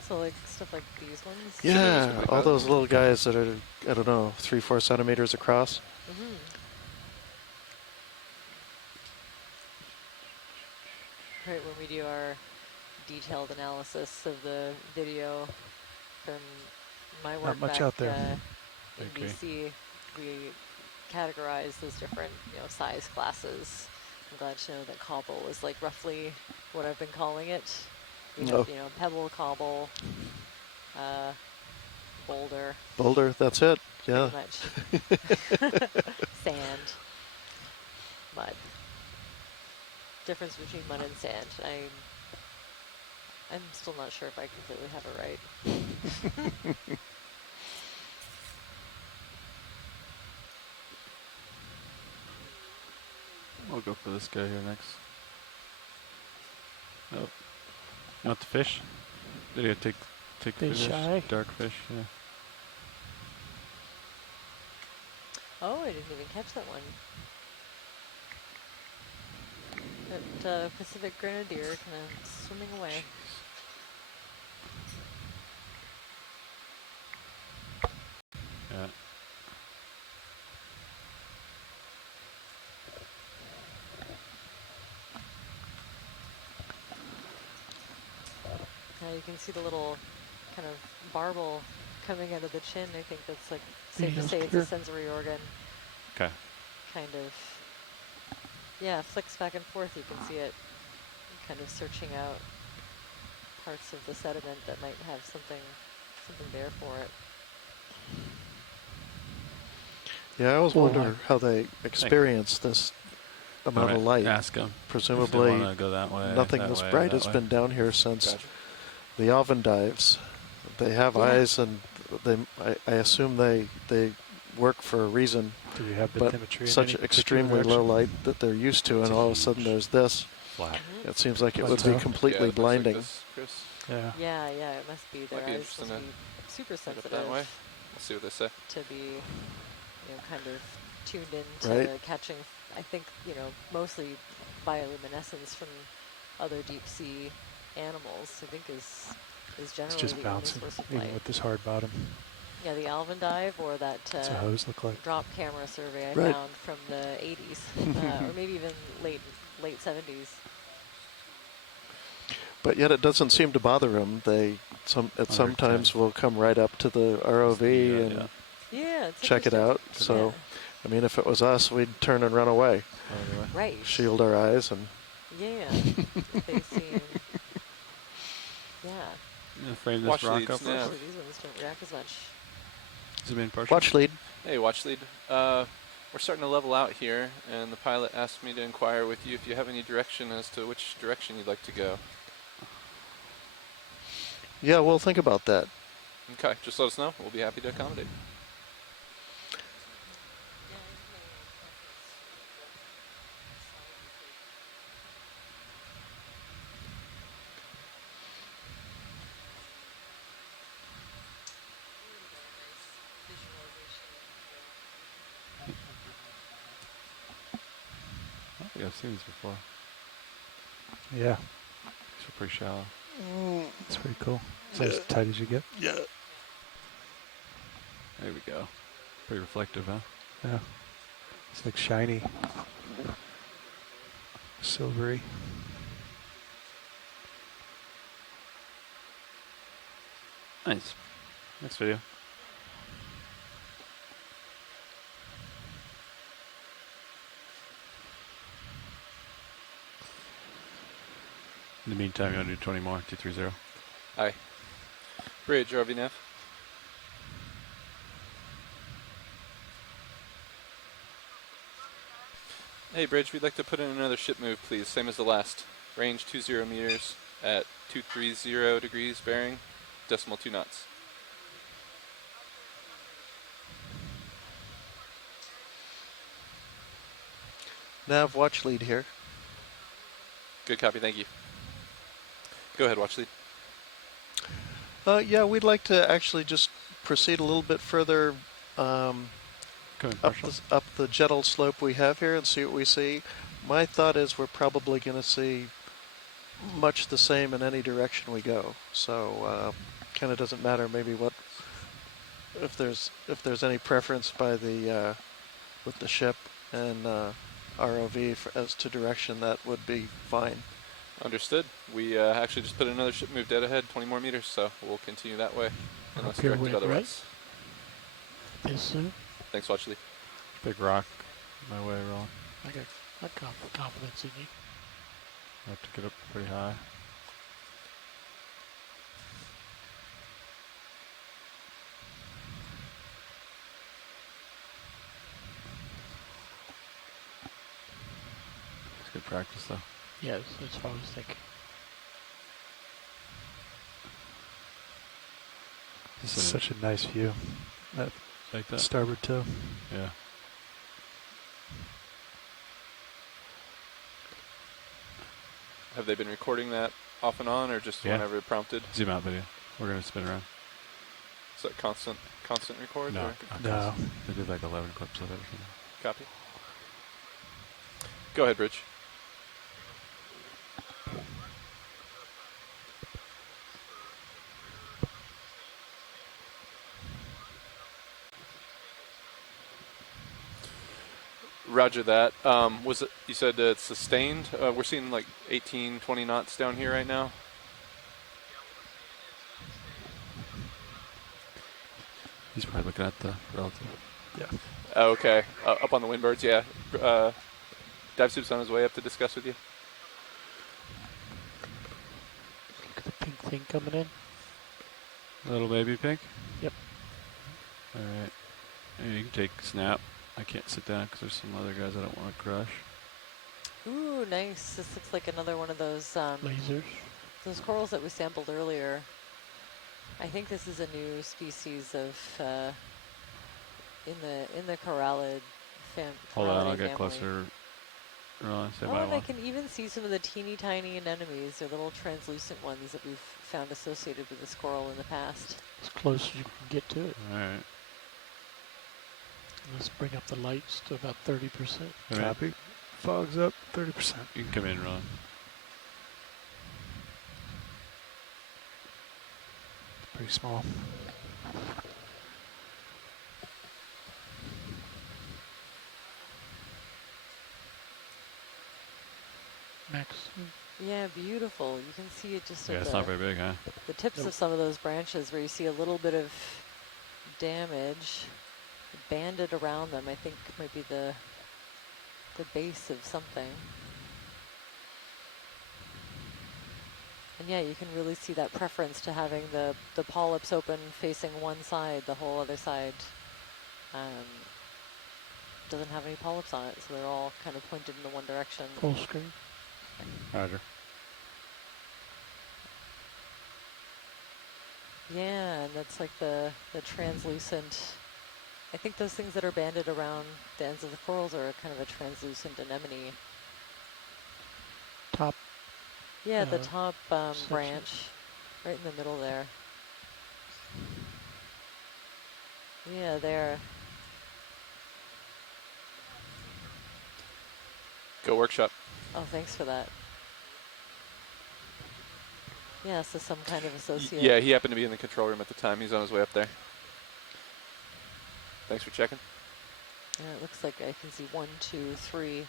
So like stuff like these ones? Yeah, all those little guys that are, I don't know, 3-4 centimeters across. Mm-hmm. Right, when we do our detailed analysis of the video from my work Not much back out there. in Okay. BC, we categorize those different, size classes. I'm glad to know that cobble is like roughly what I've been calling it. We have, pebble, cobble, boulder. Boulder, that's it. Yeah. Pretty much. Sand, mud. Difference between mud and sand. I'm still not sure if I completely have it right. We'll go for this guy here next. Oh. You want the fish? Did you take Fish fish? eye? Dark fish, yeah. Oh, I didn't even catch that one. That Pacific Grenadier kind of swimming away. Yeah. You can see the little kind of barbel coming out of the chin. I think that's like safe to say it's a sensory organ. Okay. Kind of, yeah, flicks back and forth. You can see it kind of searching out parts of the sediment that might have something there for it. Yeah, I always wonder how they experience this amount of light. Ask them. Presumably, go that way, nothing this bright has been down here since the Alvin dives. They have eyes, and I assume they work for a reason. Do we have but bathymetry in such any extremely particular low light that they're used to, and all of a sudden there's this. Flat. It seems like it would be completely blinding. Like this, Chris. Yeah. Yeah, it must be. Their Might be eyes must interesting be super to sensitive. look at that way. We'll see what they say. To be, kind of tuned into catching, I think, mostly bioluminescence from other deep sea animals. I think is generally It's just the bouncing, only source of even light. with this hard bottom. Yeah, the Alvin dive or that What's a hose look like? drop camera survey I found from the 80s, or maybe even late 70s. But yet it doesn't seem to bother them. They sometimes will come right up to the ROV and check it out. So, I mean, if it was us, we'd turn and run away. Right. Shield our eyes and. Yeah. They seem. Yeah. Frame this rock up. These ones don't react as much. Zoom in partial. Watch lead. Hey, watch lead. We're starting to level out here, and the pilot asked me to inquire with you if you have any direction as to which direction you'd like to go. Yeah, we'll think about that. Okay, just let us know. We'll be happy to accommodate. I think I've seen this before. Yeah. These are pretty shallow. It's pretty cool. It's as tight as you get. Yeah. There we go. Pretty reflective, huh? Yeah. It's like shiny. Silvery. Nice. Next video. In the meantime, you want to do 20 more, 230. Aye. Bridge, RVNAV. Hey, Bridge, we'd like to put in another ship move, please, same as the last. Range 20 meters at 230 degrees bearing, decimal 2 knots. Nav watch lead here. Good copy, thank you. Go ahead, watch lead. Yeah, we'd like to actually just proceed a little bit further up the gentle slope we have here and see what we see. My thought is we're probably going to see much the same in any direction we go. So kind of doesn't matter maybe what if there's any preference by the with the ship and ROV as to direction, that would be fine. Understood. We actually just put another ship move dead ahead, 20 more meters, so we'll continue that way unless directed otherwise. Yes, sir. Thanks, watch lead. Big rock my way, rolling. I got confidence in you. I have to get up pretty high. It's good practice, though. Yes, that's what I was thinking. This is such a nice view. That like that starboard toe. Yeah. Have they been recording that off and on, or just whenever prompted? Zoom out video. We're gonna spin around. Is that constant record? No, or? No. They did like 11 clips of it or something. Copy. Go ahead, Bridge. Roger that. Was it? You said it's sustained. We're seeing like 18, 20 knots down here right now. He's probably looking at the relative. Yeah. Oh, okay. Up on the windbirds, yeah. Dive Soup's on his way up to discuss with you. Look at the pink thing coming in. Little baby pink? Yep. All right. Hey, you can take snap. I can't sit down because there's some other guys I don't want to crush. Ooh, nice. This looks like another one of those lasers. Those corals that we sampled earlier. I think this is a new species of in the corallid family. Hold on, I'll get closer. And I can even see some of the teeny tiny anemones. They're little translucent ones that we've found associated with this coral in the past. As close as you can get to it. All right. Let's bring up the lights to about 30%. Copy. Fog's up 30%. You can come in, Ron. Pretty small. Max. Yeah, beautiful. You can see it just yeah, at it's not very big, huh? The tips of some of those branches where you see a little bit of damage banded around them. I think might be the base of something. And yeah, you can really see that preference to having the polyps open facing one side. The whole other side doesn't have any polyps on it, so they're all kind of pointed in the one direction. Full screen. Roger. Yeah, and that's like the translucent. I think those things that are banded around the ends of the corals are kind of a translucent anemone. Top. Yeah, the top branch, right in the middle there. Yeah, there. Go workshop. Oh, thanks for that. Yeah, so some kind of associate. Yeah, he happened to be in the control room at the time. He's on his way up there. Thanks for checking. Yeah, it looks like I can see 1, 2, 3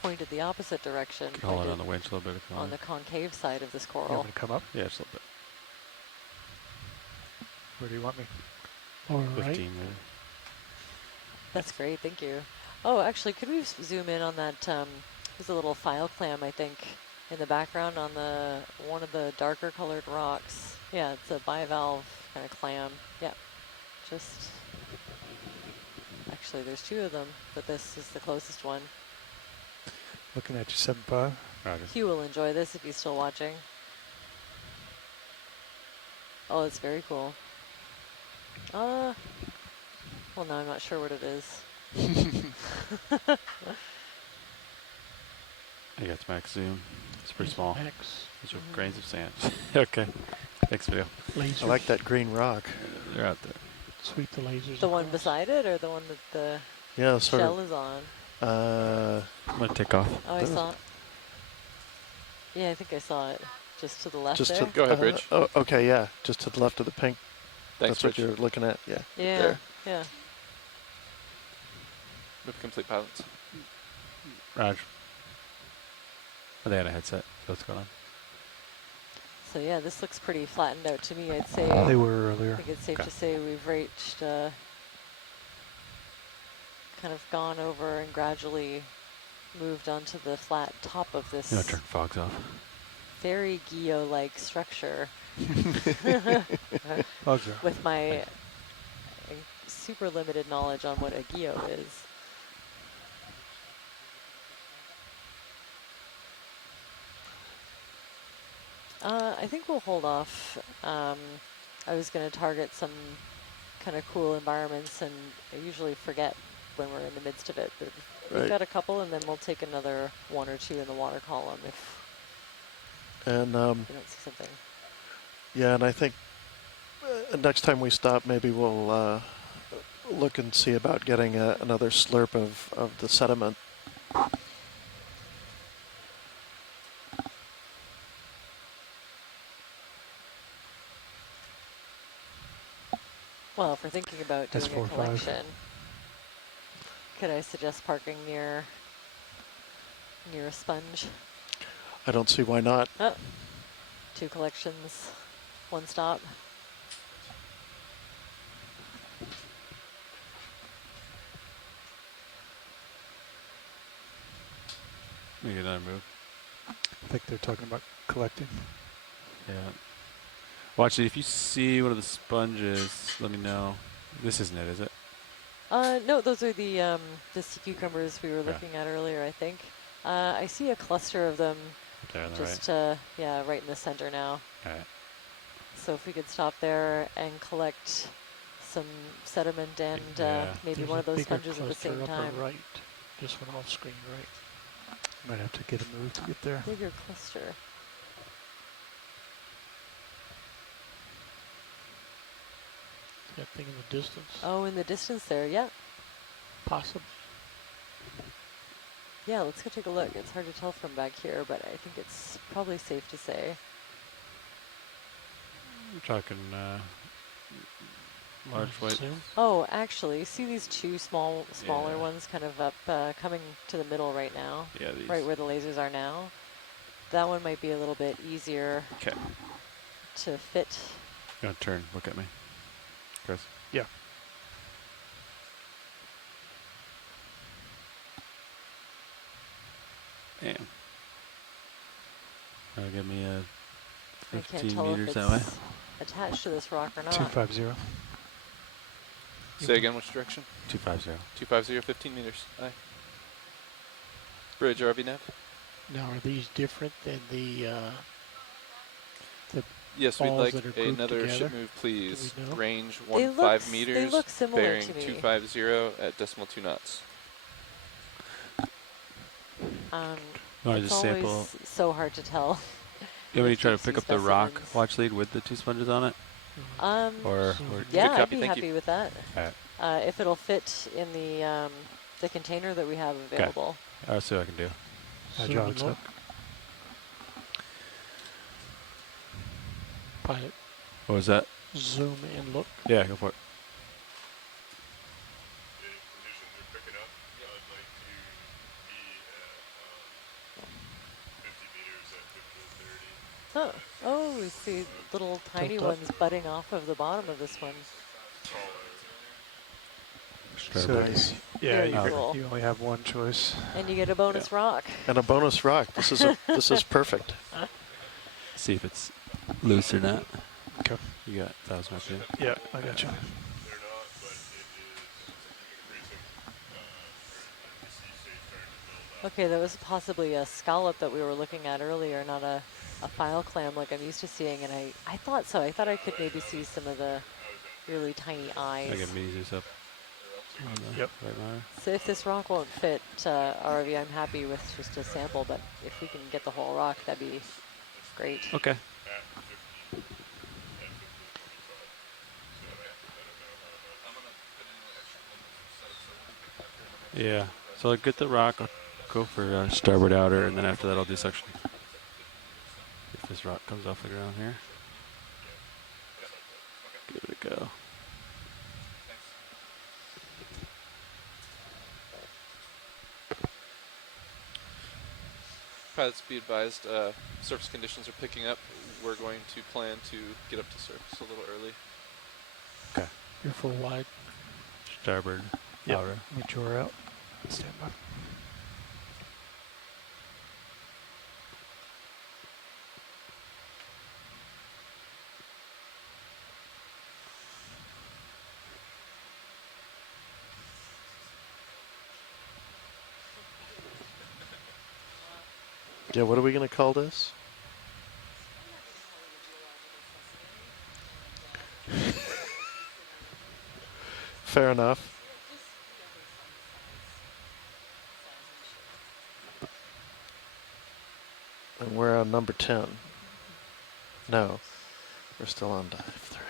pointed the opposite direction. Hold it on the winch a little bit. On the concave side of this coral. You want me to come up? Yeah, just a little bit. Where do you want me? All 15 right. maybe. That's great, thank you. Oh, actually, could we zoom in on that? There's a little file clam, I think, in the background on the one of the darker colored rocks. Yeah, it's a bivalve kind of clam. Yeah, just actually there's two of them, but this is the closest one. Looking at you, 7.5. Hugh will enjoy this if he's still watching. Oh, it's very cool. Well, no, I'm not sure what it is. I got max zoom. It's pretty small. Max. Those are grains of sand. Okay. Thanks, video. I like that green rock. They're out there. Sweep the lasers. The one beside it, or the one that the shell is on? I'm gonna take off. Oh, I saw it. Yeah, I think I saw it. Just to the left Just there? Go ahead, Bridge. Oh, okay, yeah. Just to the left of the pink. Thanks, That's what Bridge. you're looking at, yeah. Yeah, There. yeah. Move complete pilots. Raj. Oh, they had a headset. What's going on? So yeah, this looks pretty flattened out to me, I'd say. They were earlier. I think it's safe to say we've reached, kind of gone over and gradually moved onto the flat top of this Turn fogs off. very Geo-like structure. Fogs are off. With my super limited knowledge on what a Geo is. I think we'll hold off. I was going to target some kind of cool environments, and I usually forget when we're in the midst of it. But we've got a couple, and then we'll take another one or two in the water column if And we don't see something. yeah, and I think next time we stop, maybe we'll look and see about getting another slurp of the sediment. Well, if we're thinking about doing a S45. collection, could I suggest parking near a sponge? I don't see why not. Oh, 2 collections, 1 stop. Make another move. I think they're talking about collecting. Yeah. Watch it. If you see one of the sponges, let me know. This isn't it, is it? No, those are the sea cucumbers we were looking at earlier, I think. I see a cluster of them There on the just, right. yeah, right in the center now. All right. So if we could stop there and collect some sediment and maybe There's one a of those bigger sponges at the cluster same upper time. right. Just went off screen right. Might have to get a move to get there. Bigger cluster. That thing in the distance. Oh, in the distance there, yeah. Possible. Yeah, let's go take a look. It's hard to tell from back here, but I think it's probably safe to say. We're talking large white. Oh, actually, see these 2 smaller ones kind of up, coming to the middle right now? Yeah, these. Right where the lasers are now. That one might be a little bit easier to fit. Gonna turn. Look at me, Chris. Yeah. Damn. That'll give me a I can't 15 tell meters if that way. it's attached to this rock or not. 250. Say again, which direction? 250. 250, 15 meters. Aye. Bridge, RV nav? Now, are these different than the Yes, we'd balls like that are grouped another ship together? move, please. Do we know? Range They 15 meters. they look similar bearing to me. 250 at decimal 2 knots. No, It's just sample. always so hard to tell. Yeah, when you with try to deep pick sea up the rock specimens. watch lead with the 2 sponges on it? Or yeah, Good I'd copy, be thank happy you. with that. Alright. If it'll fit in the container that we have available. I'll see what I can do. Zoom Jogs and up. look. Pilot, What was that? zoom and look. Yeah, go for it. Conditions are picking up. I'd like to be at 50 meters at 1530. Oh, we see little tiny Tilt up. ones budding off of the bottom of this one. Starboard. Nice. Yeah, Very cool. you only have one choice. And you get a bonus rock. And a bonus rock. This is this is perfect. See if it's loose or not. Okay. You got 1,000 RPM. Yeah, I got you. They're not, but it is increasing. We see stage starting to build up. Okay, that was possibly a scallop that we were looking at earlier, not a file clam like I'm used to seeing, and I thought so. I thought I could maybe see some of the really tiny eyes. I got minis up. Yep. Right now. So if this rock won't fit RV, I'm happy with just a sample, but if we can get the whole rock, that'd be great. Okay. Yeah. So I'll get the rock. I'll go for starboard outer, and then after that I'll do suction. If this rock comes off the ground here. Give it a go. Pilots, be advised, surface conditions are picking up. We're going to plan to get up to surface a little early. Okay. You're full wide. Starboard Yep. outer. Let me draw her out. Stand by. Yeah, what are we going to call this? Fair enough. And we're on number 10. No, we're still on dive 3.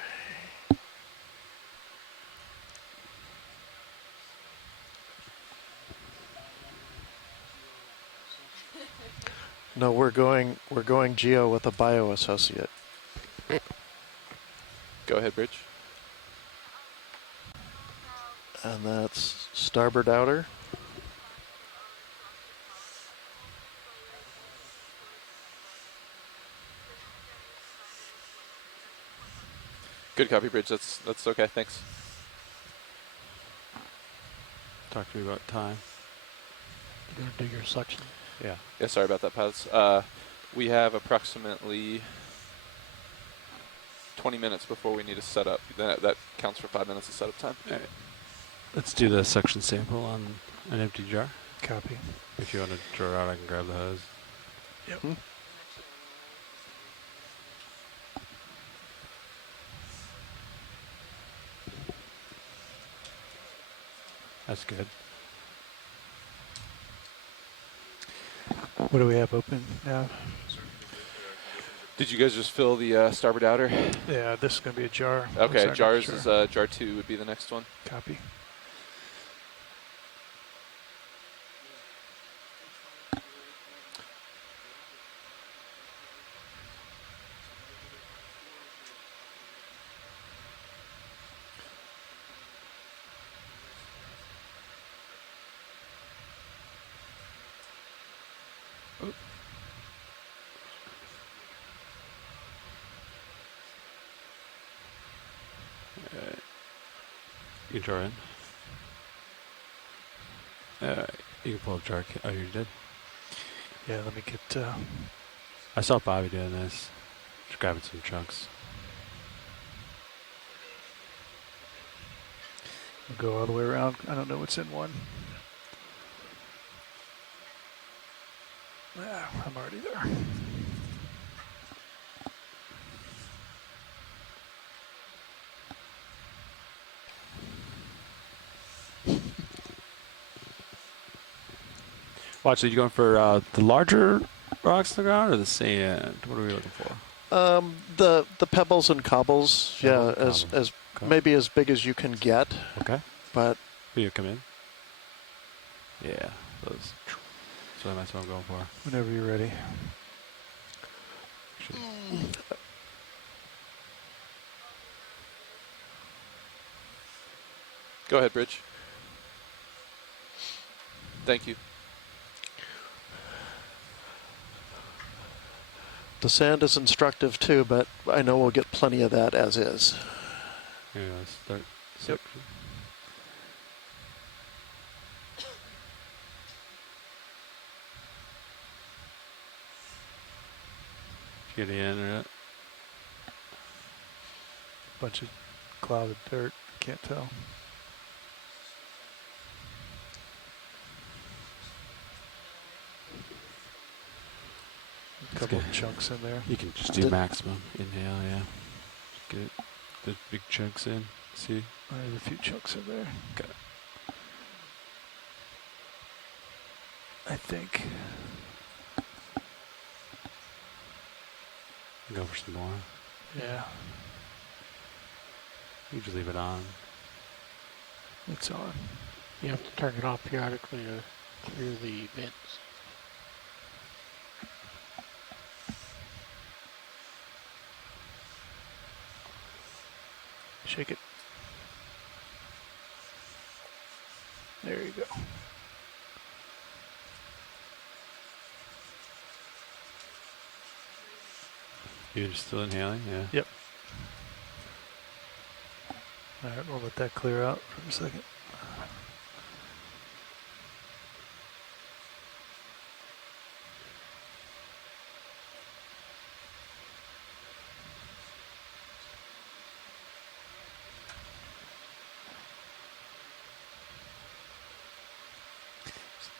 No, we're going geo with a bio associate. Go ahead, Bridge. And that's starboard outer. Good copy, Bridge. That's okay. Thanks. Talk to me about time. You're going to do your suction. Yeah. Yeah, sorry about that, pilots. We have approximately 20 minutes before we need to set up. That counts for 5 minutes of setup time. All right. Let's do the suction sample on an empty jar. Copy. If you want to draw out, I can grab the hose. Yep. That's good. What do we have open now? Did you guys just fill the starboard outer? Yeah, this is going to be a jar. Okay, What's our jars next is jar? jar 2 would be the next one. Copy. You can draw in. You can pull up jar. Oh, you did? Yeah, let me get. I saw Bobby doing this. Just grabbing some chunks. We'll go all the way around. I don't know what's in one. I'm already there. Watch, are you going for the larger rocks on the ground or the sand? What are we looking for? The pebbles and cobbles, yeah, as Okay. maybe as big as you can get. Okay. But Will you come in? Yeah, those. That's what I'm going for. Whenever you're ready. Go ahead, Bridge. Thank you. the sand is instructive too, but I know we'll get plenty of that as is. Yeah, start Yep. section. Skiddy in. Bunch of clouded dirt. Can't tell. A couple of chunks in there. You can just do maximum inhale, yeah. Get the big chunks in. See? There's a few chunks in there. Okay. I think. Go for some more. Yeah. You just leave it on. It's on. You have to turn it off periodically to clear the vents. Shake it. There you go. You're still inhaling? Yeah. Yep. All right, we'll let that clear out for a second.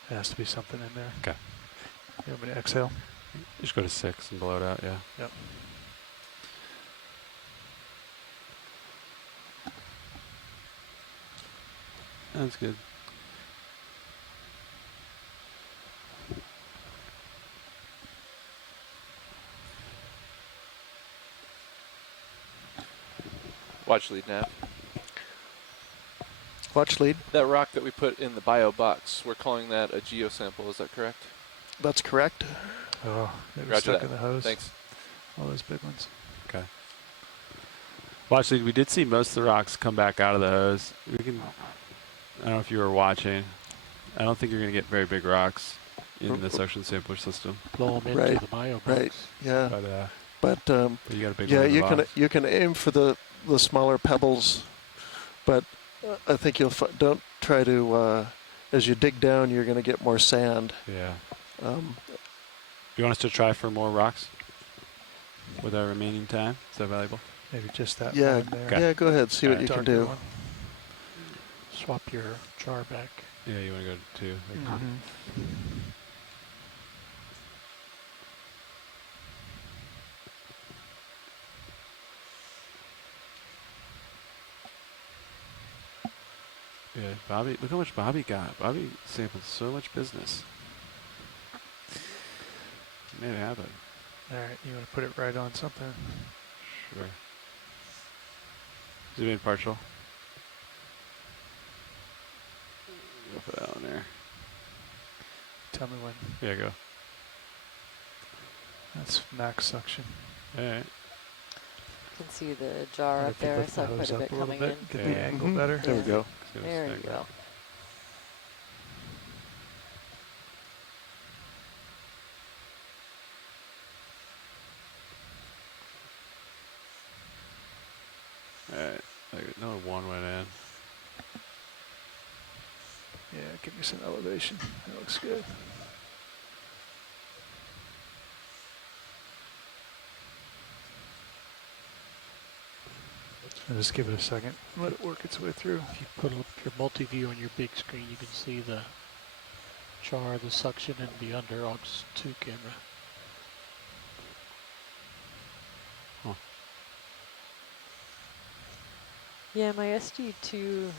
There has to be something in there. Okay. You want me to exhale? Just go to 6 and blow it out, yeah. Yep. That's good. Watch lead, Nav. Watch lead. That rock that we put in the bio box, we're calling that a geosample, is that correct? That's correct. Oh, they were Roger stuck that. in the hose. Thanks. All those big ones. Okay. Well, actually, we did see most of the rocks come back out of the hose. We can. I don't know if you were watching. I don't think you're going to get very big rocks in the suction sampler system. Blow them into the bio box. Right. Yeah. But you got a big one in the box. you can aim for the smaller pebbles, but I think you'll don't try to as you dig down, you're going to get more sand. Yeah. You want us to try for more rocks with our remaining time? Is that valuable? Maybe just that Yeah. one there. Okay. Yeah. Go ahead. See what you can do. One. Swap your jar back. Yeah, you want to go to 2. Yeah, Bobby, look how much Bobby got. Bobby sampled so much business. He made it happen. All right, you want to put it right on something? Sure. Zoom in partial. Go for that one there. Tell me when. Yeah, go. That's max suction. All right. You can see the jar up there. I saw quite a bit coming in. Get the angle better. There we go. There you go. Alright, another one went in. Yeah, give me some elevation. That looks good. And just give it a second. Let it work its way through. If you put up your multi-view on your big screen, you can see the jar, the suction, and the under AUX 2 camera. Huh. Yeah, my SD2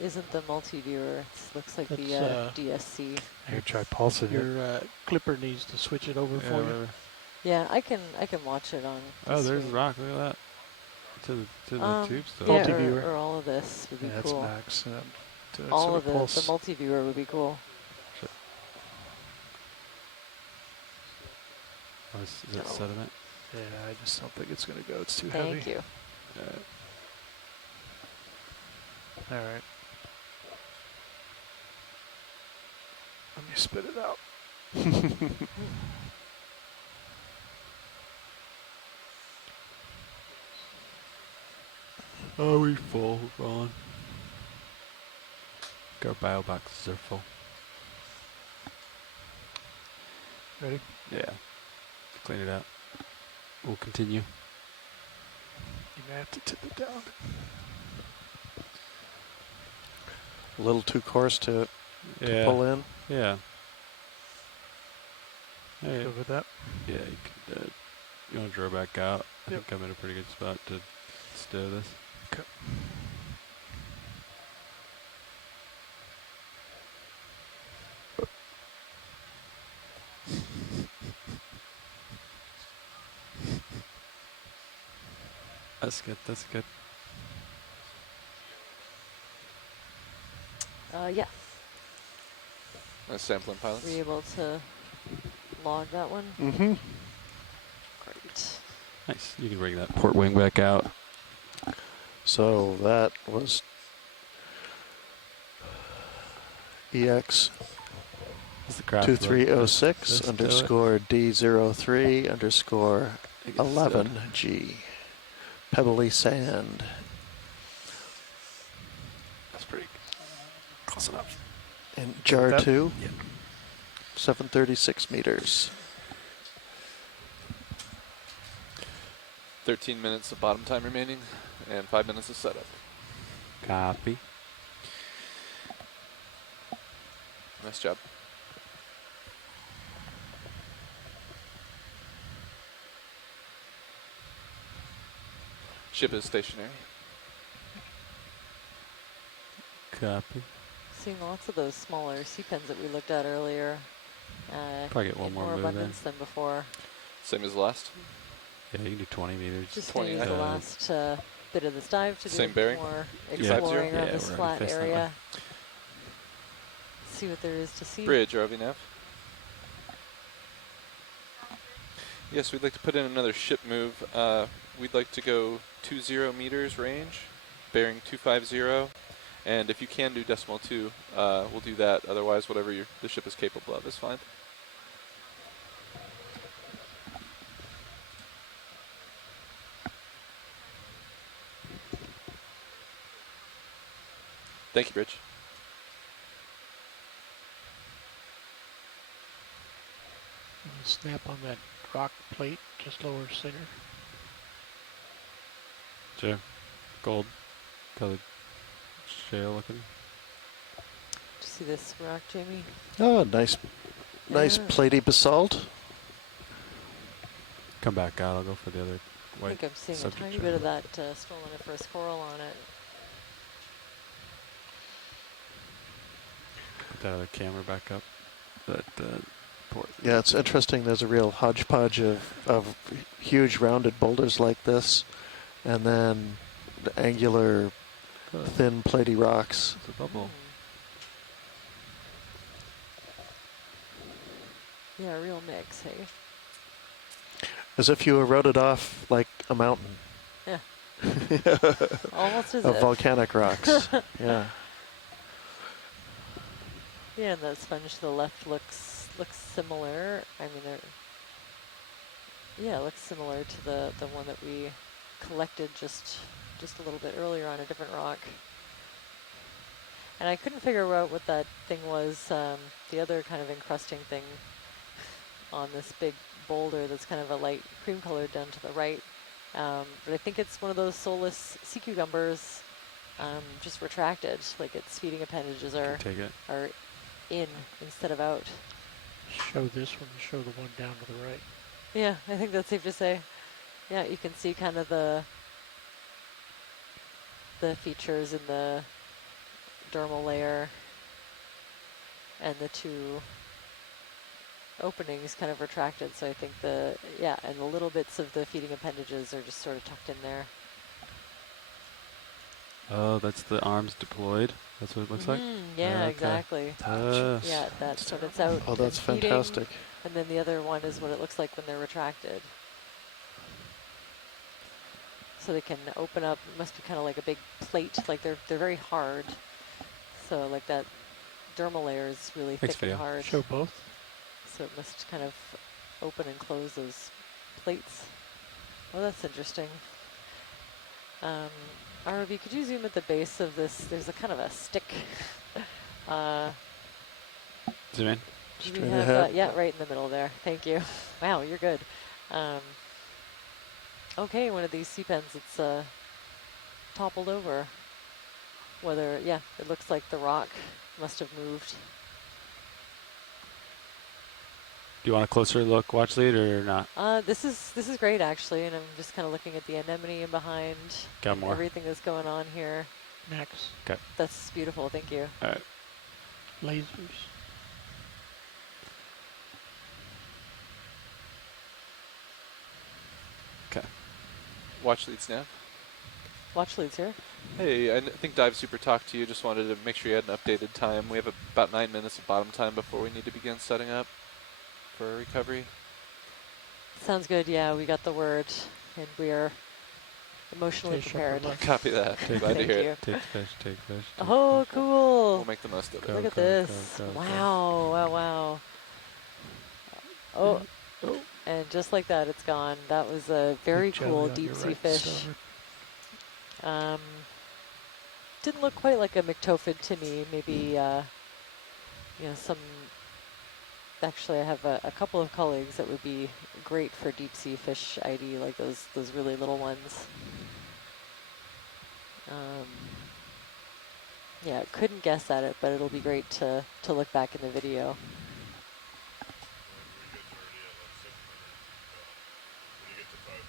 isn't the multi-viewer. It looks like That's, the DSC. Here, try pulsing it. Your clipper needs to switch it over for you. Yeah, I can watch it on. Oh, there's the rock. Look at that. To the tube still. Yeah, multi-viewer. or all of this would be cool. That's max. All of the multi-viewer would be cool. Oh, is that sediment? Yeah, I just don't think it's going to go. It's too heavy. Thank you. All right. Let me spit it out. Are we full, Ron? Our bio boxes are full. Ready? Yeah. Clean it out. we'll continue. You may have to tip it down. A little too coarse to pull in. Yeah. Hey. Good with that? Yeah, you want to draw back out? I Yep. think I'm in a pretty good spot to stow this. Okay. That's good, that's good. Yeah. Nice sampling pilots. Were you able to log that one? Mm-hmm. Great. Nice. You can bring that port wing back out. So that was EX2306 underscore D03 underscore 11G. Pebbly sand. That's pretty close enough. And jar 2, 736 meters. 13 minutes of bottom time remaining and 5 minutes of setup. Copy. Nice job. Ship is stationary. Copy. Seeing lots of those smaller sea pens that we looked at earlier. Probably get one in more more move abundance than before. Same as the last? Yeah, you can do 20 meters. Just going to use the last bit of this dive to Same do bearing? more Yeah. exploring Yeah, around this we're flat facing that area. way. See what there is to see. Bridge, RV nav. Yes, we'd like to put in another ship move. We'd like to go 20 meters range, bearing 250. And if you can do decimal 2, we'll do that. Otherwise, whatever the ship is capable of is fine. Thank you, Bridge. Snap on that rock plate just lower center. Sure. Gold colored shale looking. Did you see this rock, Jamie? Oh, nice platy basalt. Come back out. I'll go for the other I white. think I'm seeing a subject tiny shale. bit of that stoloniferous coral on it. Put that other camera back up. That port. Yeah, it's interesting. There's a real hodgepodge of huge rounded boulders like this, and then the angular, thin, platy rocks. It's a bubble. Yeah, a real mix, hey? As if you eroded off like a mountain. Yeah. Almost as of if. volcanic rocks. Yeah. Yeah, and that sponge to the left looks similar. I mean, it looks similar to the one that we collected just a little bit earlier on a different rock. And I couldn't figure out what that thing was. The other kind of encrusting thing on this big boulder that's kind of a light cream color down to the right. But I think it's one of those soulless sea cucumbers, just retracted, like its feeding appendages are in instead of out. Show this one, show the one down to the right. Yeah, I think that's safe to say. Yeah, you can see kind of the features in the dermal layer and the two openings kind of retracted. So I think and the little bits of the feeding appendages are just sort of tucked in there. Oh, that's the arms deployed. That's what it looks like? Yeah, okay. exactly. Yeah, that's when it's out. Oh, that's and feeding, fantastic. And then the other one is what it looks like when they're retracted. So they can open up. It must be kind of like a big plate. Like they're very hard. So like that dermal layer is really thick and hard. Show both. So it must kind of open and close those plates. Oh, that's interesting. ROV, could you zoom at the base of this? There's a kind of a stick. Zoom in. Do we have, yeah, right in the middle there. Thank you. Wow, you're good. Okay, one of these sea pens, it's toppled over. Whether, yeah, it looks like the rock must have moved. Do you want a closer look, watch lead, or not? This is great actually, and I'm just kind of looking at the anemone in behind. Got and more. Everything that's going on here. Next. Okay. That's beautiful. Thank you. All right. Lasers. Okay. Watch lead snap. Watch leads here. Hey, I think Dive Super talked to you. Just wanted to make sure you had an updated time. We have about 9 minutes of bottom time before we need to begin setting up for recovery. Sounds good. Yeah, we got the word, and we are emotionally prepared. Copy that. Glad to hear it. Take fish, take fish. Oh, cool. We'll make the most of it. Look at this. Wow, wow, wow. Oh, and just like that, it's gone. That was a very cool deep sea fish. Didn't look quite like a myctophid to me. Maybe, you know, some. Actually, I have a couple of colleagues that would be great for deep sea fish ID, like those really little ones. Yeah, couldn't guess at it, but it'll be great to look back in the video.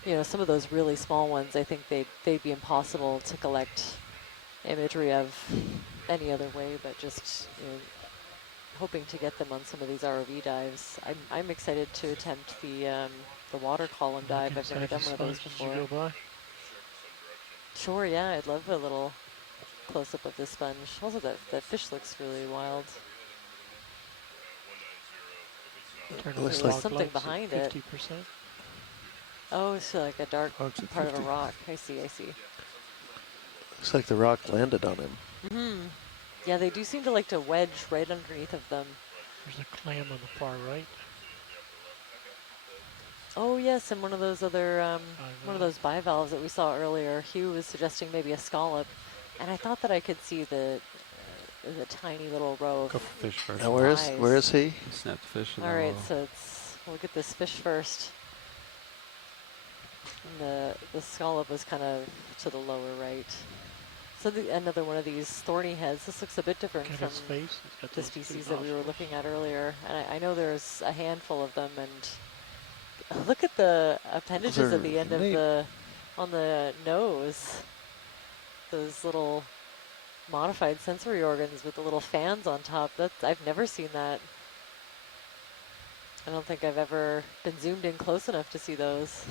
You know, some of those really small ones, I think they'd be impossible to collect imagery of any other way, but just, you know, hoping to get them on some of these ROV dives. I'm excited to attempt the water column dive. I've never done one of those before. Sure, yeah, I'd love a little close-up of this sponge. Also, that fish looks really wild. There's something behind it. 50%. Oh, it's like a dark part of a rock. I see, I see. Looks like the rock landed on him. Mm-hmm. Yeah, they do seem to like to wedge right underneath of them. There's a clam on the far right. Oh yes, and one of those other, one of those bivalves that we saw earlier. Hugh was suggesting maybe a scallop, and I thought that I could see the tiny little row of fish first. Now where is he? Snap the fish. All right, so we'll get this fish first. And the scallop was kind of to the lower right. So another one of these thorny heads. This looks a bit different from the species that we were looking at earlier. And I know there's a handful of them. And look at the appendages at the end of on the nose. Those little modified sensory organs with the little fans on top. I've never seen that. I don't think I've ever been zoomed in close enough to see those.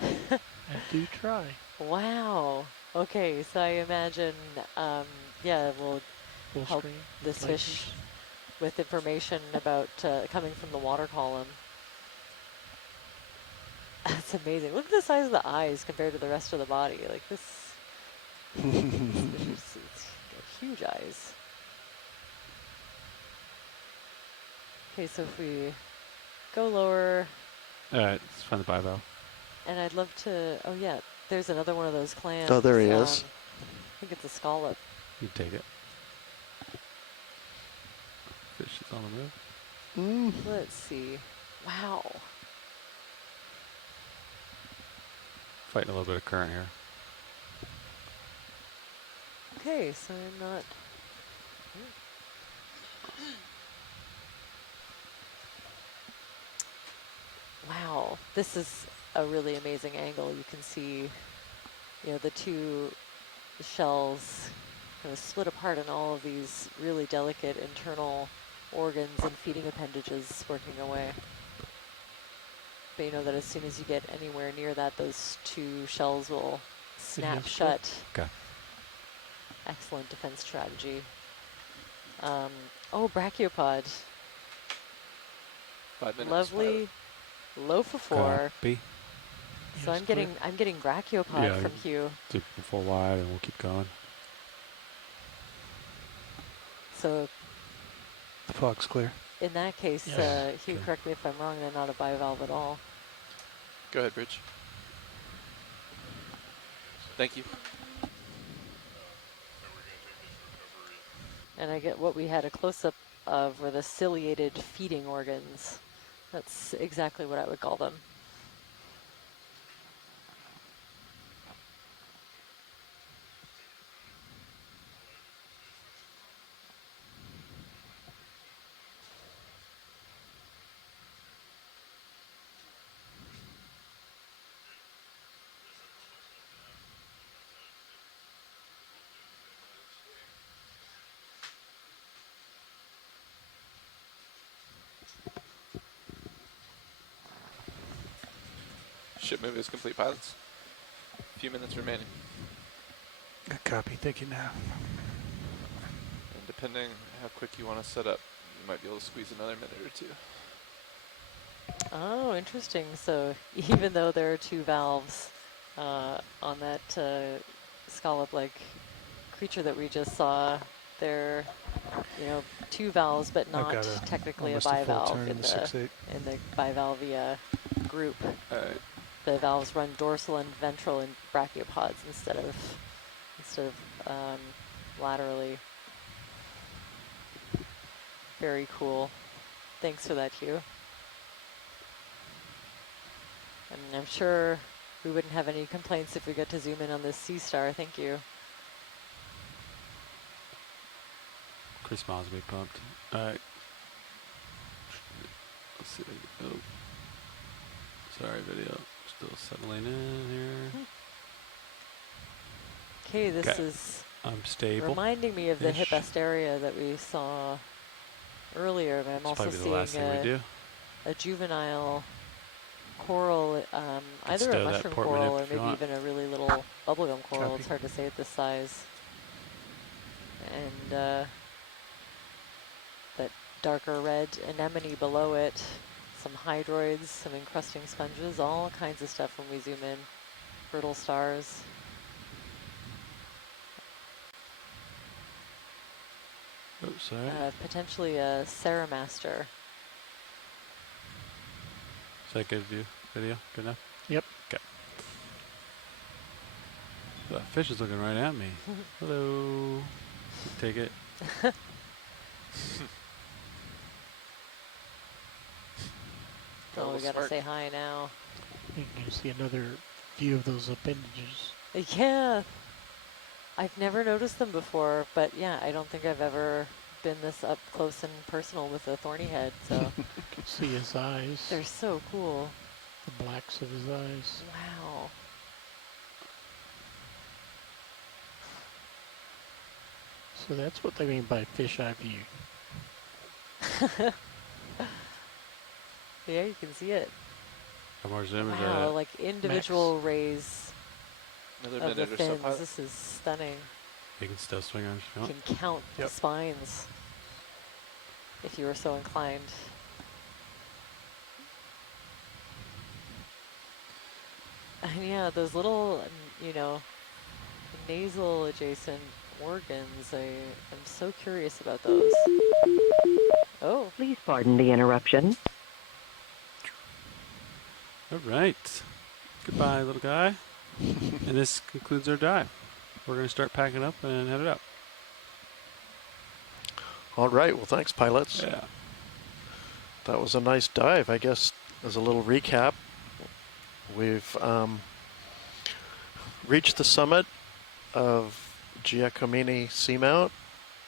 I do try. Wow. Okay, so I imagine, yeah, we'll help this fish with information about coming from the water column. That's amazing. Look at the size of the eyes compared to the rest of the body. Like this, it's got huge eyes. Okay, so if we go lower. All right, let's find the bivalve. And I'd love to, oh yeah, there's another one of those clams. Oh, there he is. I think it's a scallop. You take it. Fish is on the move. Let's see. Wow. Fighting a little bit of current here. Okay, so I'm not. Wow, this is a really amazing angle. You can see, you know, the two shells kind of split apart in all of these really delicate internal organs and feeding appendages working away. But you know that as soon as you get anywhere near that, those two shells will snap shut. Okay. Excellent defense strategy. Oh, brachiopod. 5 minutes. Lovely lophophore. B. So I'm getting brachiopod from Hugh. Do full wide, and we'll keep going. So the fog's clear. In that case, Hugh, correct me if I'm wrong, they're not a bivalve at all. Go ahead, Bridge. Thank you. And I get what we had a close-up of were the ciliated feeding organs. That's exactly what I would call them. Ship move is complete, pilots. A few minutes remaining. Good copy. Thank you, Nav. And depending how quick you want to set up, you might be able to squeeze another minute or two. Oh, interesting. So even though there are 2 valves on that scallop-like creature that we just saw, they're 2 valves, but not technically a bivalve in the bivalvia group. The valves run dorsal and ventral in brachiopods instead of laterally. Very cool. Thanks for that, Hugh. I mean, I'm sure we wouldn't have any complaints if we got to zoom in on this sea star. Thank you. Chris Miles will be pumped. All right. Let's see. Oh. Sorry, video. Still settling in here. Okay, this is stable. reminding me of the hip area that we saw earlier, but I'm also seeing a juvenile coral, either a mushroom coral or maybe even a really little bubblegum coral. It's hard to say at this size. And that darker red anemone below it, some hydroids, some encrusting sponges, all kinds of stuff when we zoom in. Brittle stars. Oh, sorry. Potentially a Ceramaster. Is that good view? Video? Good enough? Yep. Okay. The fish is looking right at me. Hello. Take it. Oh, we gotta say hi now. You can see another view of those appendages. Yeah. I've never noticed them before, but yeah, I don't think I've ever been this up close and personal with a thorny head, so. You can see his eyes. They're so cool. The blacks of his eyes. Wow. So that's what they mean by fisheye view. Yeah, you can see it. How more zoom is wow, like individual rays Another of the minute or so, fins. This is stunning. You can still swing arms if you You want. can count the spines if you were so inclined. And yeah, those little, nasal adjacent organs, I'm so curious about those. Oh. Please pardon the interruption. All right. Goodbye, little guy. And this concludes our dive. We're going to start packing up and head it up. All right. Well, thanks, pilots. Yeah. That was a nice dive. I guess as a little recap, we've reached the summit of Giacomini Seamount.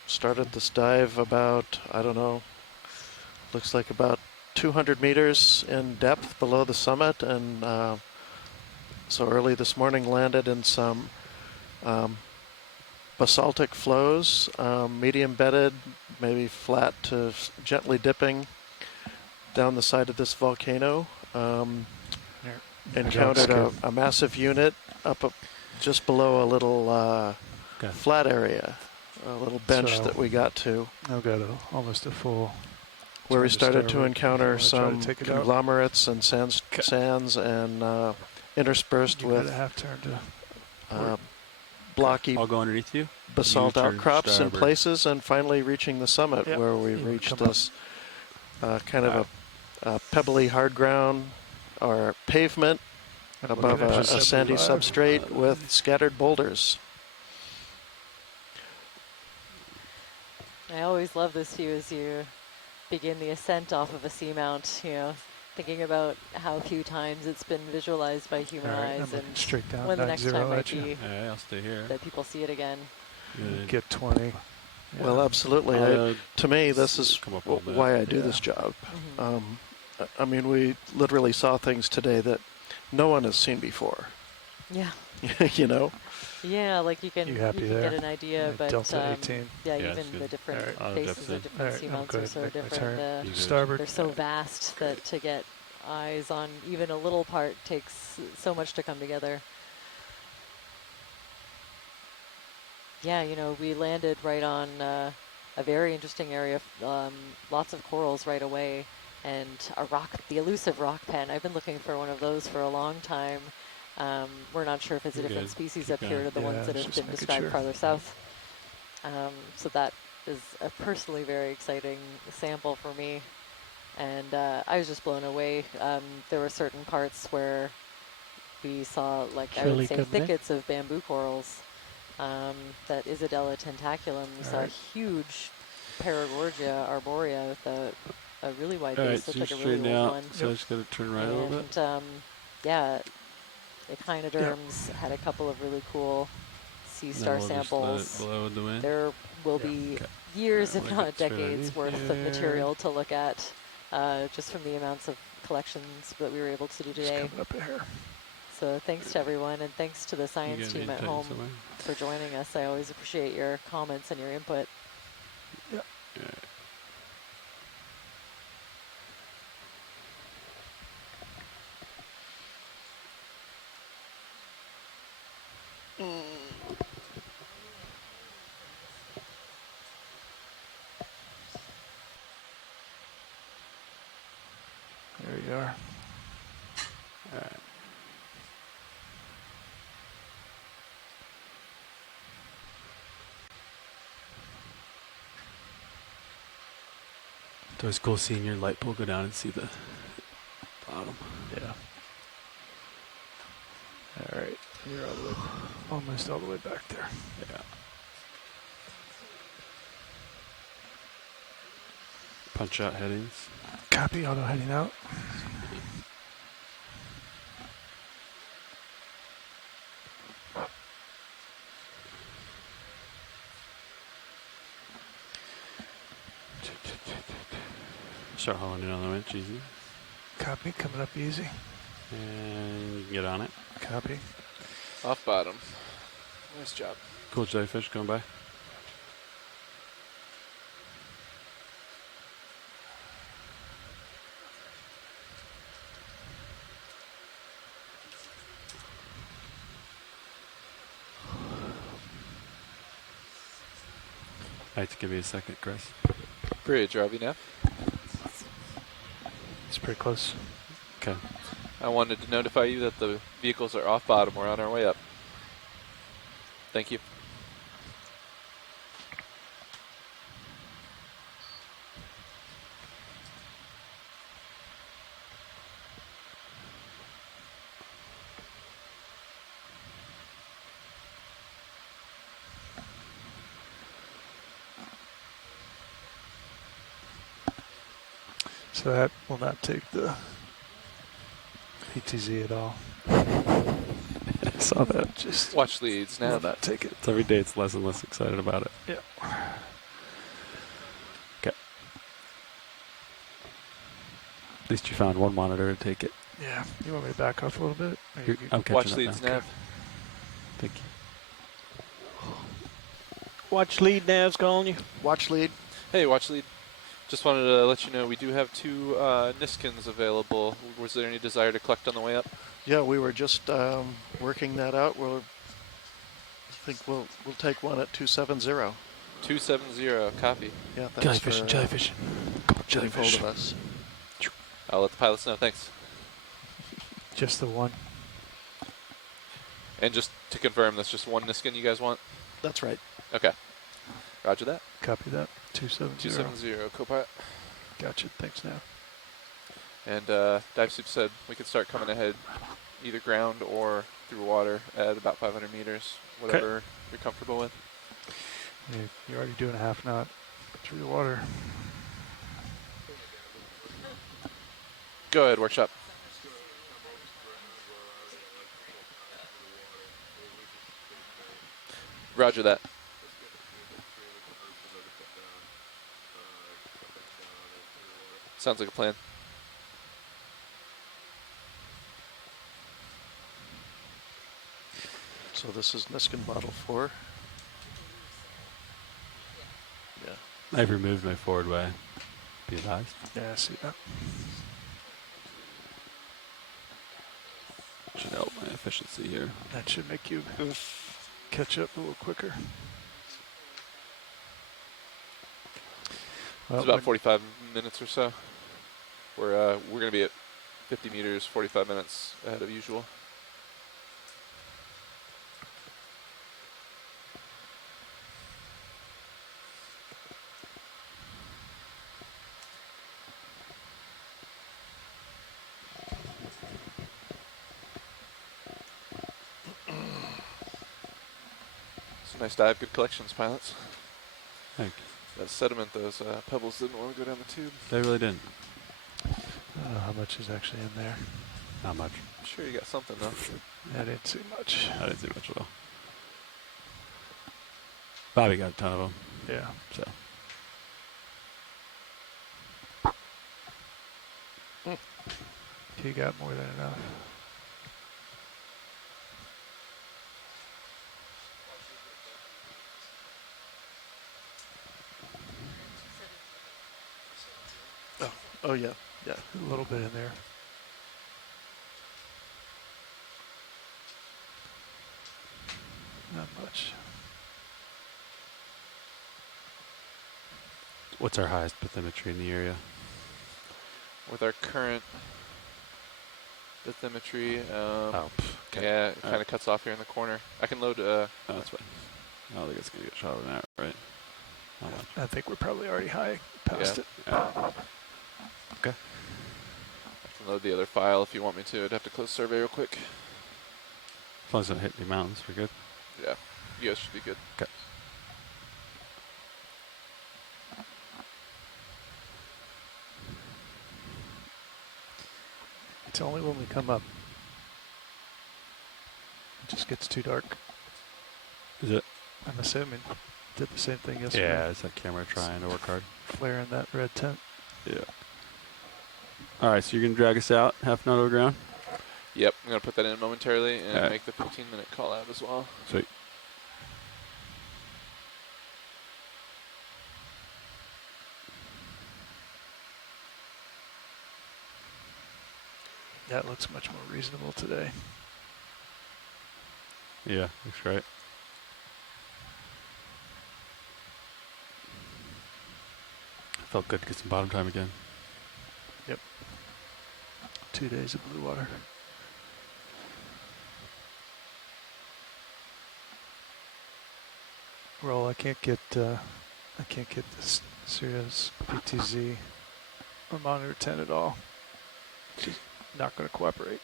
Started this dive about, I don't know, looks like about 200 meters in depth below the summit, and so early this morning landed in some basaltic flows, medium bedded, maybe flat to gently dipping down the side of this volcano. Encountered a massive unit up just below a little flat area, a little bench that we got to. I've got almost a full. Where we started to encounter some conglomerates and sands and interspersed with blocky I'll go underneath you. basalt outcrops in places, and finally reaching the summit where we reached this kind of a pebbly hard ground or pavement above a sandy substrate with scattered boulders. I always love this view as you begin the ascent off of a seamount, thinking about how few times it's been visualized by human eyes and straight down, when the next time might be yeah, I'll stay here. that people see it again. Get 20. Yeah. Well, absolutely. To me, this is why I do this job. I mean, we literally saw things today that no one has seen before. Yeah. Yeah, like you can get an idea, but Delta 18. yeah, even the different faces of different seamounts are so different. Starboard. They're so vast that to get eyes on even a little part takes so much to come together. Yeah, you know, we landed right on a very interesting area, lots of corals right away, and the elusive rock pen. I've been looking for one of those for a long time. We're not sure if it's a different species up here to the ones that have been described farther south. So that is a personally very exciting sample for me. And I was just blown away. There were certain parts where we saw, like, I would say, thickets of bamboo corals. That Isidella tentaculum, we saw a huge Paragorgia arborea with a really wide base, looked like a really old one. So I just got to turn right a little bit. Yeah, Echinoderms had a couple of really cool sea star samples. There will be years, if not decades, worth of material to look at, just from the amounts of collections that we were able to do today. Coming up here. So thanks to everyone, and thanks to the science team at home for joining us. I always appreciate your comments and your input. Yeah. There you are. All right. It's always cool seeing your light pole go down and see the bottom. Yeah. All right. You're all the way, almost all the way back there. Yeah. Punch out headings. Copy, auto heading out. Start hauling it on the winch, easy. Copy, coming up easy. And you can get on it. Copy. Off bottom. Nice job. Cool jellyfish going by. I have to give you a second, Chris. Bridge, RV now. It's pretty close. Okay. I wanted to notify you that the vehicles are off bottom. We're on our way up. Thank you. So that will not take the ETZ at all. I saw that. Just watch leads now. Will not take it. It's every day it's less and less excited about it. Yeah. Okay. At least you found one monitor to take it. Yeah. You want me to back off a little bit? I'm catching watch up leads now. nav. Thank you. Watch lead, Nav's calling you. Watch lead. Hey, watch lead. Just wanted to let you know we do have 2 Niskins available. Was there any desire to collect on the way up? Yeah, we were just working that out. I think we'll take one at 270. 270, copy. Yeah, thanks Jellyfish, for jellyfish. getting hold of us. I'll let the pilots know. Thanks. Just the one. And just to confirm, that's just one Niskin you guys want? That's right. Okay. Roger that. Copy that. 270. 270, co-pilot. Gotcha. Thanks now. And Dive Soup said we could start coming ahead either ground or through water at about 500 meters, whatever you're comfortable with. Yeah, you're already doing a half knot through the water. Go ahead, workshop. Roger that. Sounds like a plan. So this is Niskin Model 4. Yeah. I've removed my forward way. Be advised. Yeah, I see that. Should help my efficiency here. That should make you catch up a little quicker. Well, It's about 45 minutes or so. We're going to be at 50 meters, 45 minutes ahead of usual. It's a nice dive, good collections, pilots. Thank you. That sediment, those pebbles didn't want to go down the tube. They really didn't. I don't know how much is actually in there. Not much. I'm sure you got something, though. I didn't see much. I didn't see much at all. Bobby got a ton of them. Yeah. So. He got more than enough. Oh yeah, yeah. A little bit in there. Not much. What's our highest bathymetry in the area? With our current bathymetry, okay. yeah, it kind of cuts off here in the corner. I can load. Oh, that's fine. I don't think it's going to get shot over that, right? Not much. I think we're probably already high past it. Okay. I can load the other file if you want me to. I'd have to close survey real quick. As long as it doesn't hit the mountains, we're good. Yeah, you guys should be good. Okay. It's only when we come up. It just gets too dark. Is it? I'm assuming. Did the same thing yesterday. Yeah, is that camera trying to work hard? Flaring that red tent. Yeah. All right, so you're going to drag us out, half knot over ground? Yep, I'm going to put that in momentarily and right. make the 15-minute call out as well. Sweet. That looks much more reasonable today. Yeah, looks great. Felt good to get some bottom time again. Yep. 2 days of blue water. Well, I can't get this Sirius PTZ or monitor 10 at all. It's just not going to cooperate.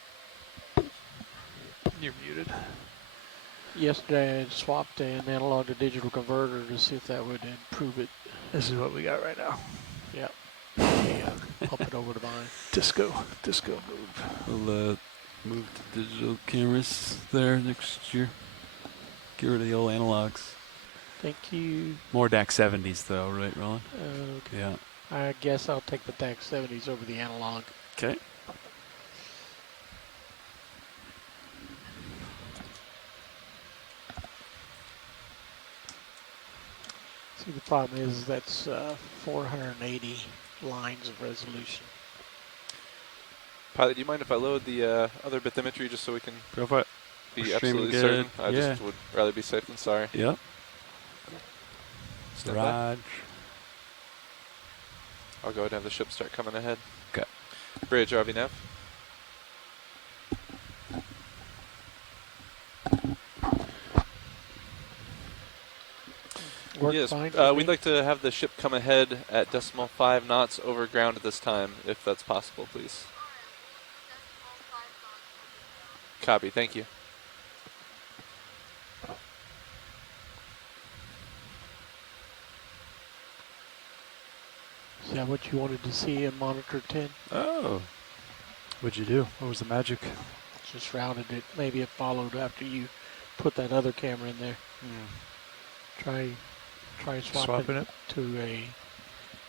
You're muted. Yesterday I swapped an analog to digital converter to see if that would improve it. This is what we got right now. Yep. Yeah. Pump it over to mine. Disco move. We'll move to digital cameras there next year. Get rid of the old analogs. Thank you. More DAC 70s though, right, Roland? Okay. Yeah. I guess I'll take the DAC 70s over the analog. Okay. See, the problem is that's 480 lines of resolution. Pilot, do you mind if I load the other bathymetry just so we can go for it. Be absolutely certain? I yeah. just would rather be safe than sorry. Yep. Stand by. Raj. I'll go ahead and have the ship start coming ahead. Okay. Bridge, RV nav. Yes, we'd like to have the ship come ahead at decimal 5 knots over ground at this time, if that's possible, please. Copy, thank you. Is that what you wanted to see in monitor 10? Oh. What'd you do? What was the magic? Just routed it. Maybe it followed after you put that other camera in there. Try swapping it to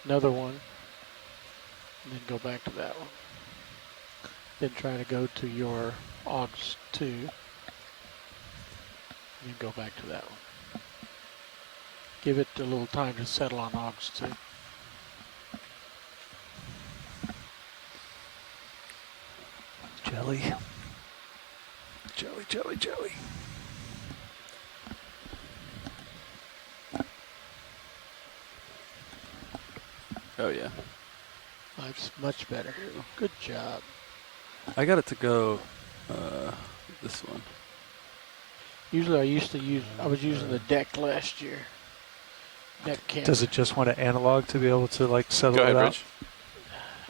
another one, and then go back to that one. Then try to go to your AUX 2, and then go back to that one. Give it a little time to settle on AUX 2. Jelly. jelly, jelly. Oh yeah. That's much better. Good job. I got it to go this one. Usually I was using the deck last year. Deck camera. Does it just want an analog to be able to like settle Go ahead, it out? Rich.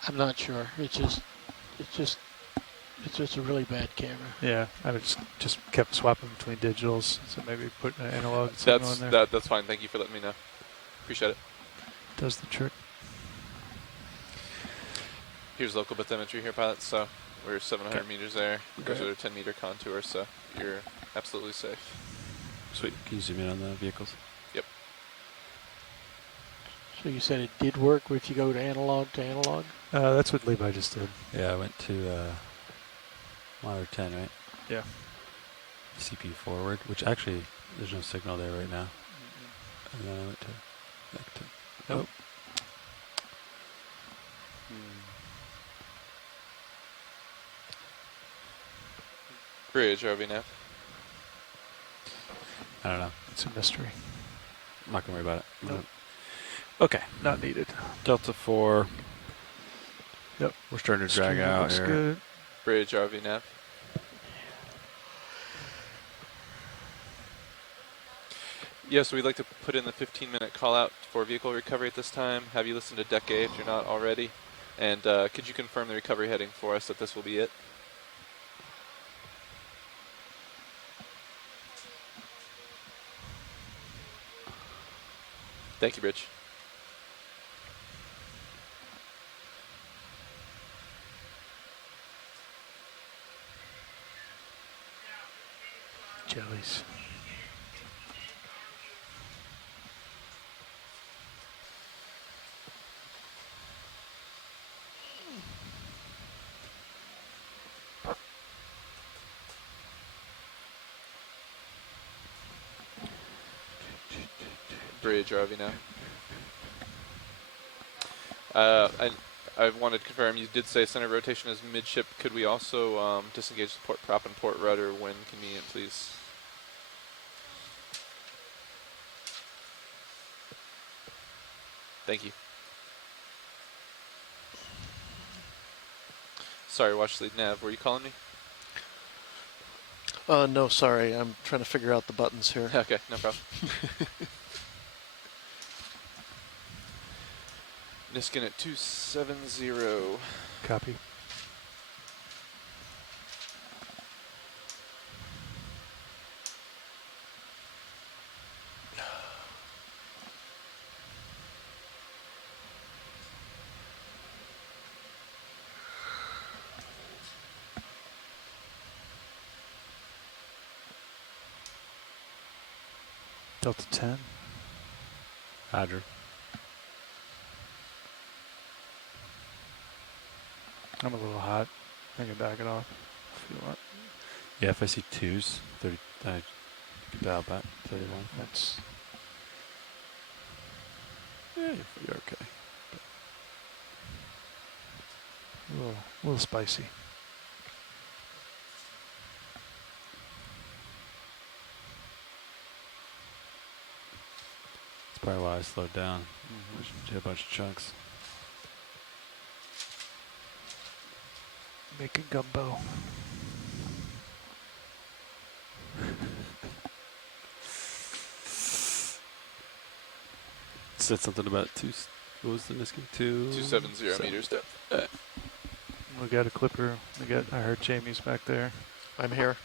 I'm not sure. It's just a really bad camera. Yeah, I would just kept swapping between digitals, so maybe put an analog signal in there. That's fine. Thank you for letting me know. Appreciate it. Does the trick. Here's local bathymetry here, pilot. So we're 700 meters there. Those Okay. are 10-meter contours, so you're absolutely safe. Sweet. Can you zoom in on the vehicles? Yep. So you said it did work if you go to analog to analog? That's what Levi just did. Yeah, I went to monitor 10, right? Yeah. CPU forward, which actually there's no signal there right now. And then I went to back to. Nope. Bridge, RV nav. I don't know. It's a mystery. I'm not gonna worry about it. Nope. Okay, not needed. Delta 4. Yep. We're starting to drag Stream out looks here. good. Bridge, RV nav. Yes, we'd like to put in the 15-minute call out for vehicle recovery at this time. Have you listened to Deck A if you're not already? And could you confirm the recovery heading for us that this will be it? Thank you, Rich. Jellies. Bridge, RV now. I wanted to confirm, you did say center rotation is midship. Could we also disengage the port prop and port rudder when convenient, please? Thank you. Sorry, watch lead nav. Were you calling me? No, sorry. I'm trying to figure out the buttons here. Okay, no problem. Niskin at 270. Copy. Delta 10. Roger. I'm a little hot. I can back it off if you want. Yeah, if I see 2s, 30, I can dial back 31. That's. Yeah, you're okay. A little spicy. That's probably why I slowed down. Just hit a bunch of chunks. Make a gumbo. Said something about what was the Niskin? 270 meters depth. We got a clipper. I heard Jamie's back there. I'm here.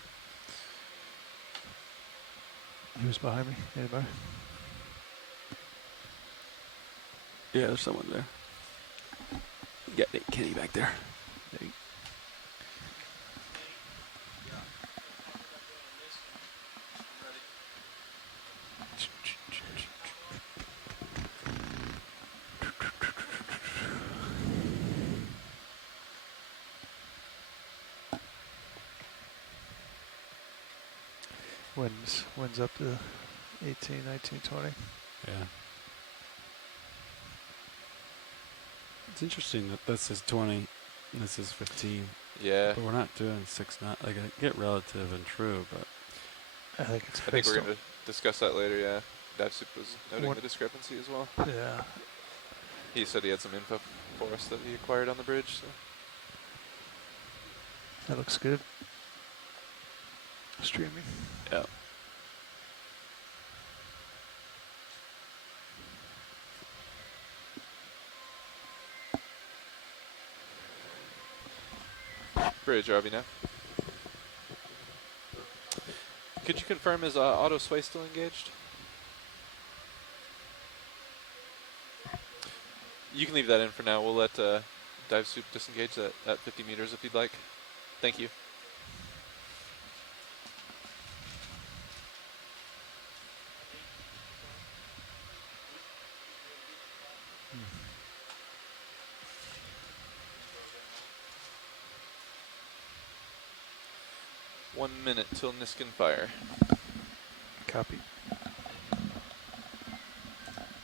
Who's behind me? Anybody? Yeah, there's someone there. You got Nate Kenny back there. Nate. Winds up to 18, 19, 20. Yeah. It's interesting that this is 20 and this is 15. Yeah. But we're not doing 6 knots. Like, I get relative and true, but I think it's I think we're going to discuss that later, yeah. Dive Soup was noting the discrepancy as well. Yeah. He said he had some info for us that he acquired on the bridge. So. That looks good. Streaming. Yeah. Bridge, RV now. Could you confirm is auto sway still engaged? You can leave that in for now. We'll let Dive Soup disengage that at 50 meters if you'd like. Thank you. Hmm. 1 minute till Niskin fire. Copy.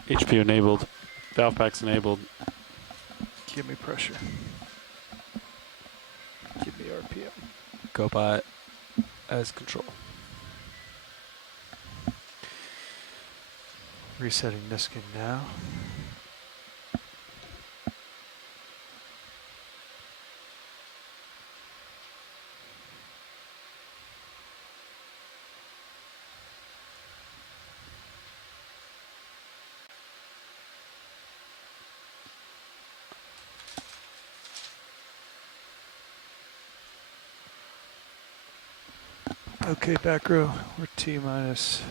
HP enabled. Valve packs enabled. Give me pressure. Give me RPM. Go by as control. Resetting Niskin now. Okay, back row, we're T minus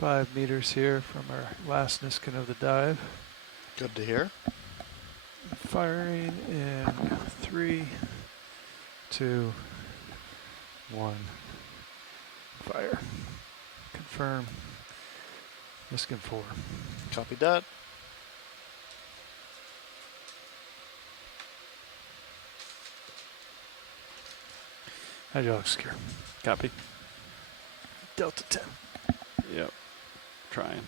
5 meters here from our last Niskin of the dive. Good to hear. Firing in 3, 2, 1. Fire. Confirm. Niskin 4. Copy that. Hydraulic secure. Copy. Delta 10. Yep. Trying.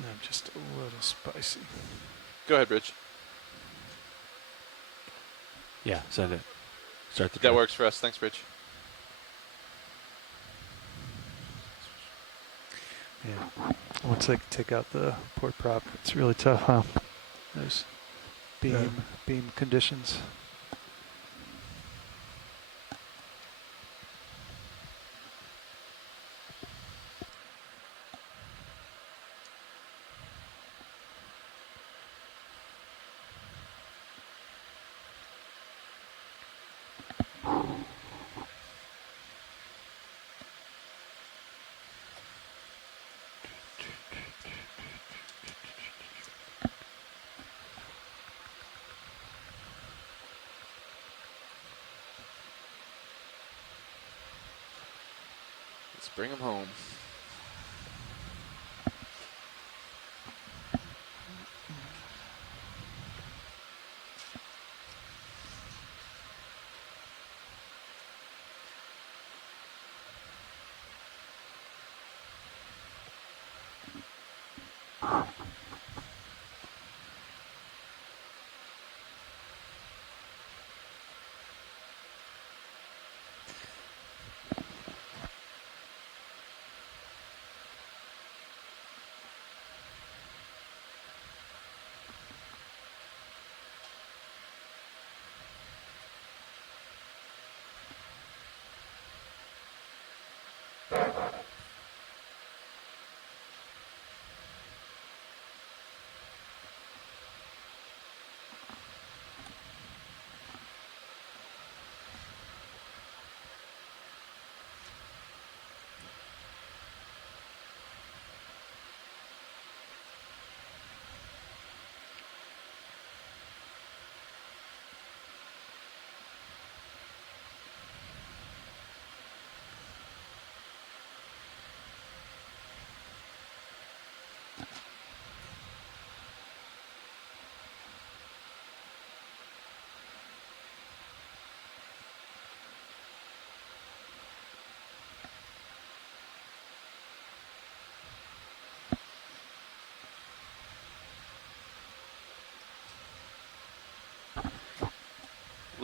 I'm just a little spicy. Go ahead, Bridge. Yeah, send it. Start the That drive. works for us. Thanks, Bridge. Yeah. Once I take out the port prop, it's really tough, huh? Those beam conditions. Let's bring him home.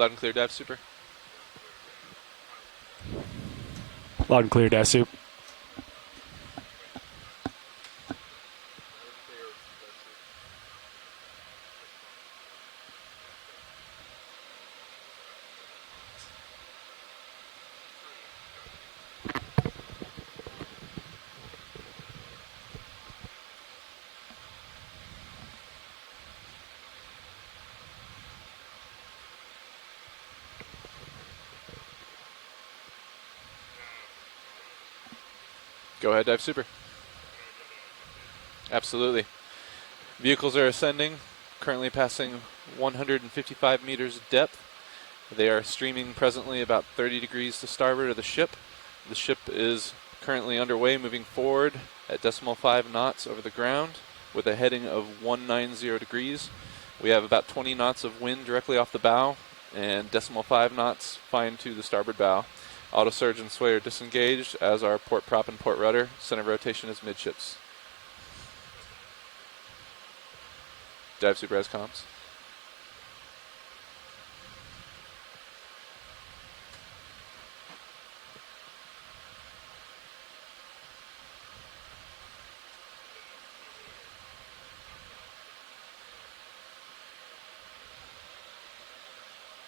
Loud and clear, dive super. Loud and clear, dive soup. Go ahead, dive super. Absolutely. Vehicles are ascending, currently passing 155 meters depth. They are streaming presently about 30 degrees to starboard of the ship. The ship is currently underway, moving forward at 0.5 knots over the ground with a heading of 190 degrees. We have about 20 knots of wind directly off the bow and 0.5 knots fine to the starboard bow. Auto surge and sway are disengaged, as are port prop and port rudder. Center of rotation is midships. Dive super has comms.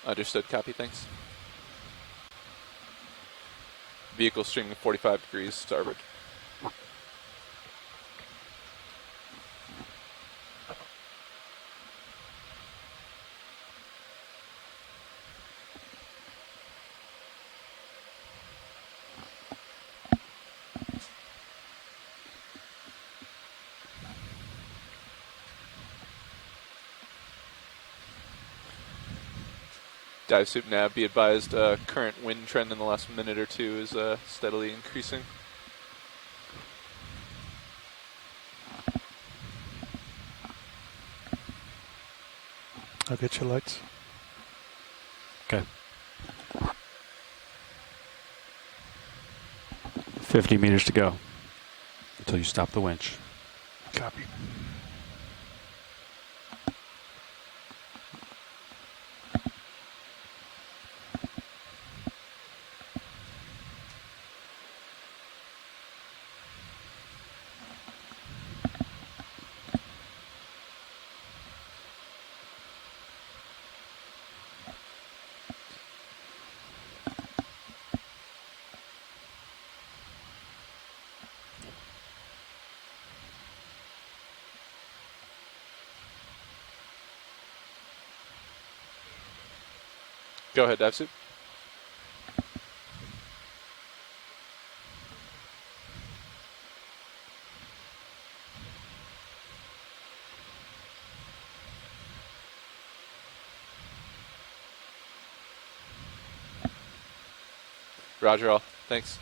Understood, copy, thanks. Vehicle streaming 45 degrees starboard. Dive soup nav, be advised, current wind trend in the last minute or two is steadily increasing. I'll get your lights. Okay. 50 meters to go until you stop the winch. Copy. Go ahead, dive soup. Roger all. Thanks.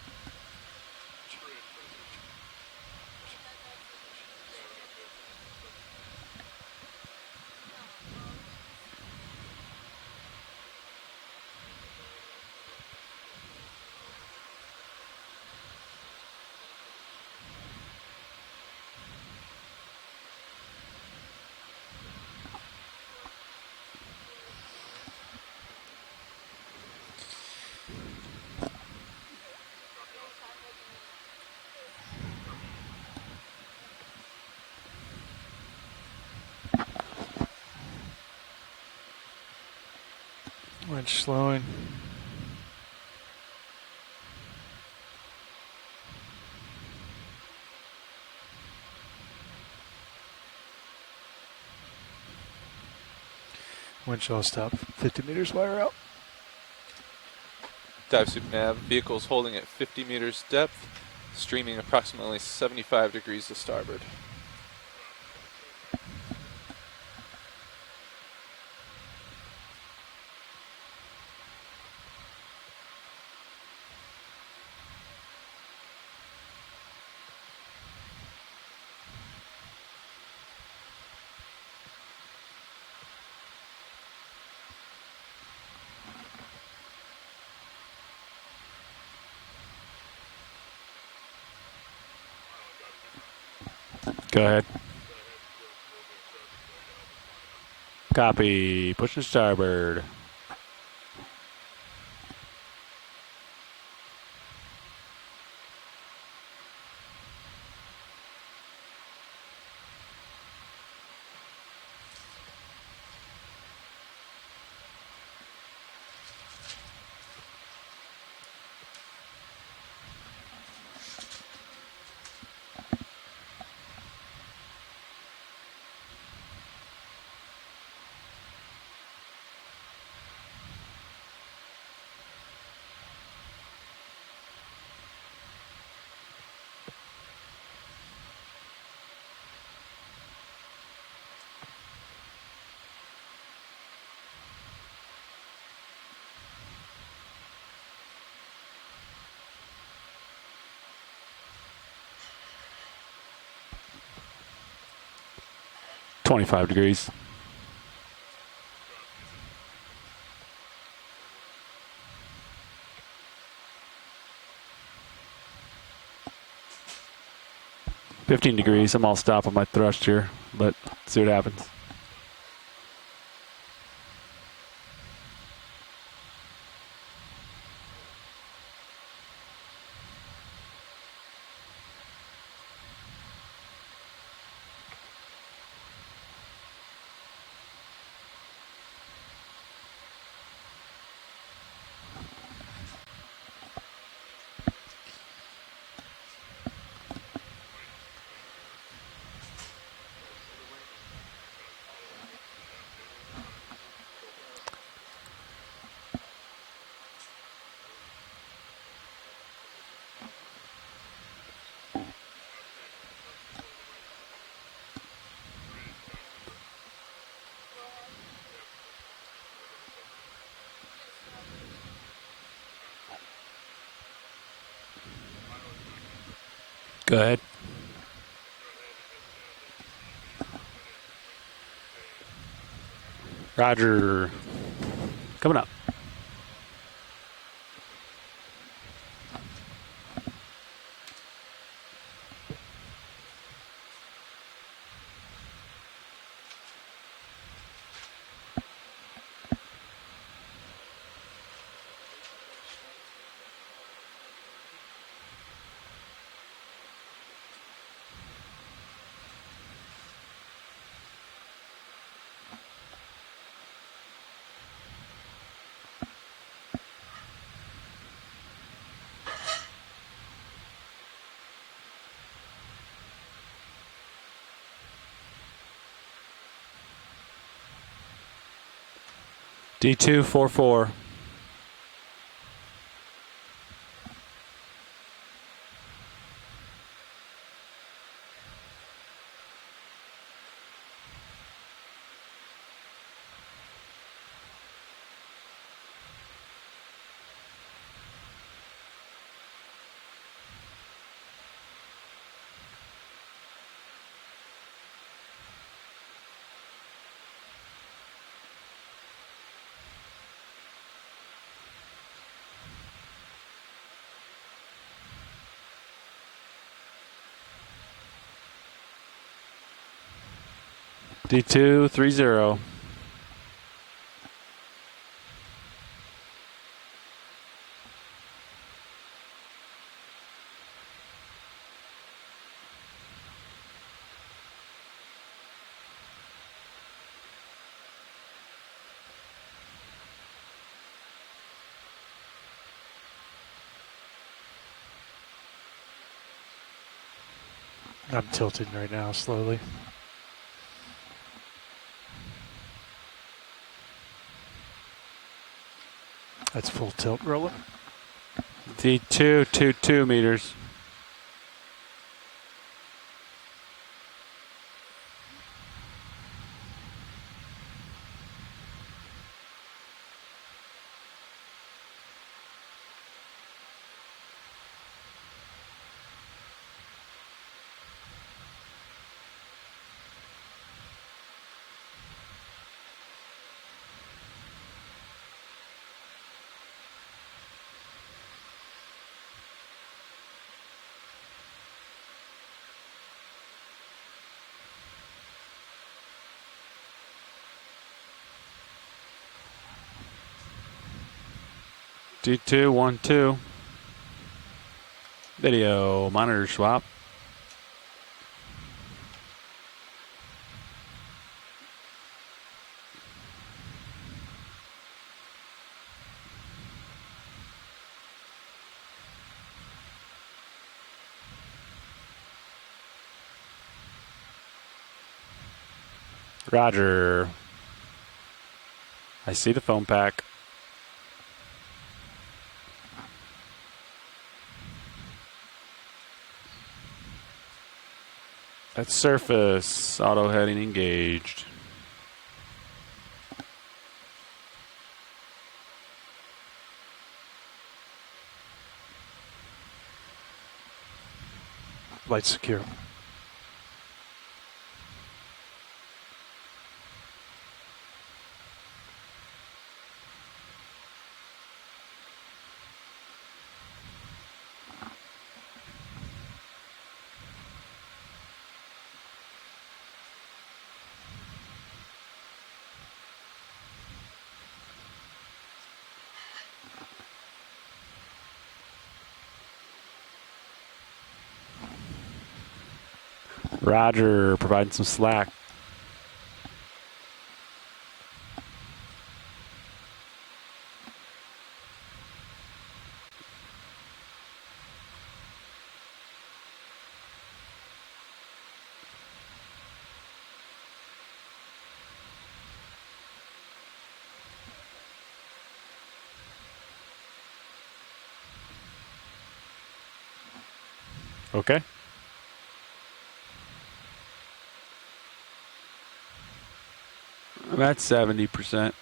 Winch slowing. Winch all stop. 50 meters wire out. Dive soup nav, vehicles holding at 50 meters depth, streaming approximately 75 degrees to starboard. Go ahead. Copy. Push to starboard. 25 degrees. $15 degrees. I'm all stop on my thrust here, but see what happens. Go ahead. Roger. Coming up. D244. D230. I'm tilting right now, slowly. That's full tilt rolling. D222 meters. D212. Video monitor swap. Roger. I see the foam pack. At surface, auto heading engaged. Light secure. Roger, providing some slack. Okay. That's 70%.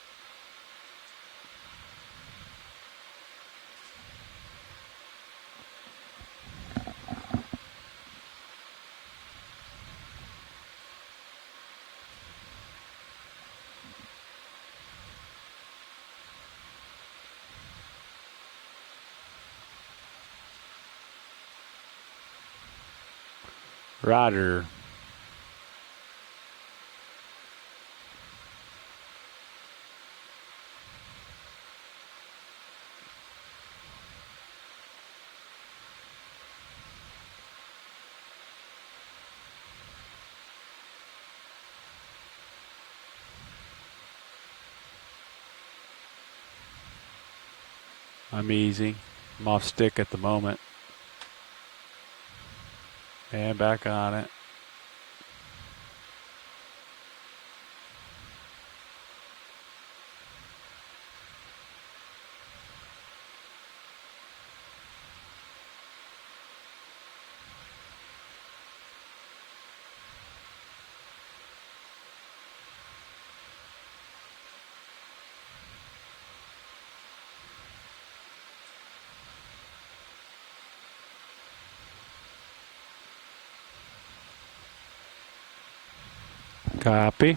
Roger. I'm easy. I'm off stick at the moment. And back on it. Copy.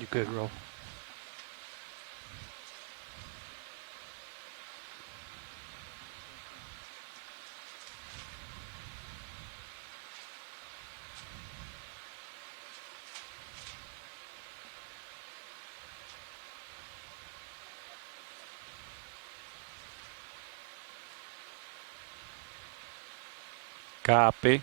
You good, roll. Copy.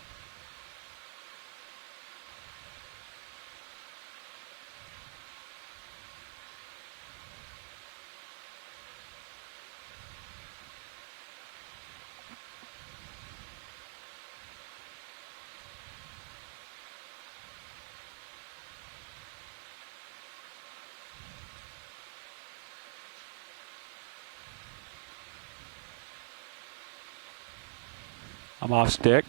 I'm off stick.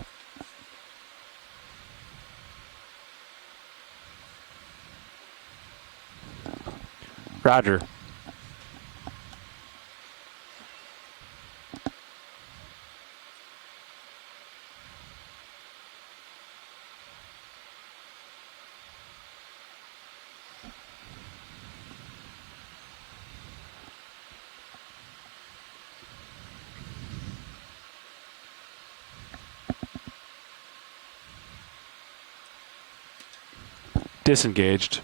Roger. Disengaged.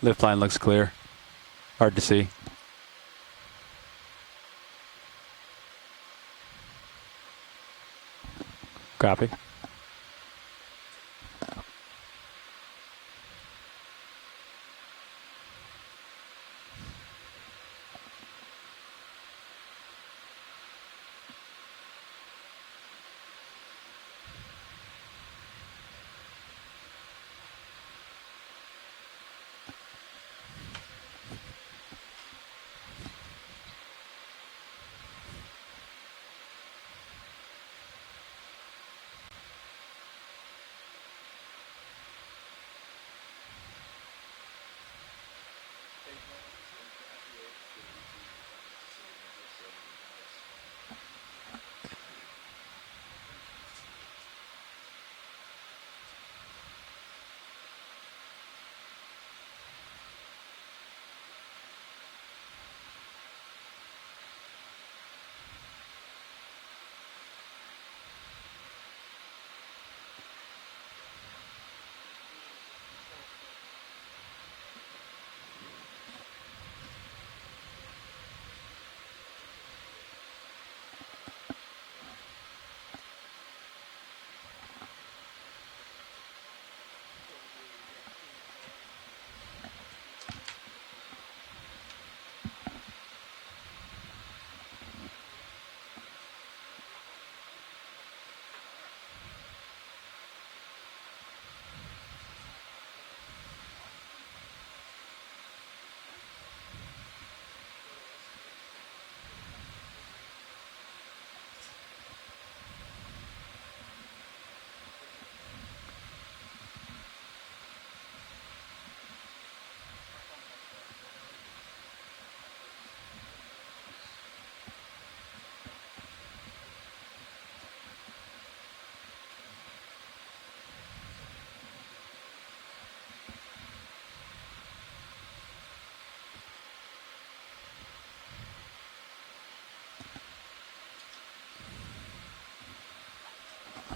Lift line looks clear. Hard to see. Copy.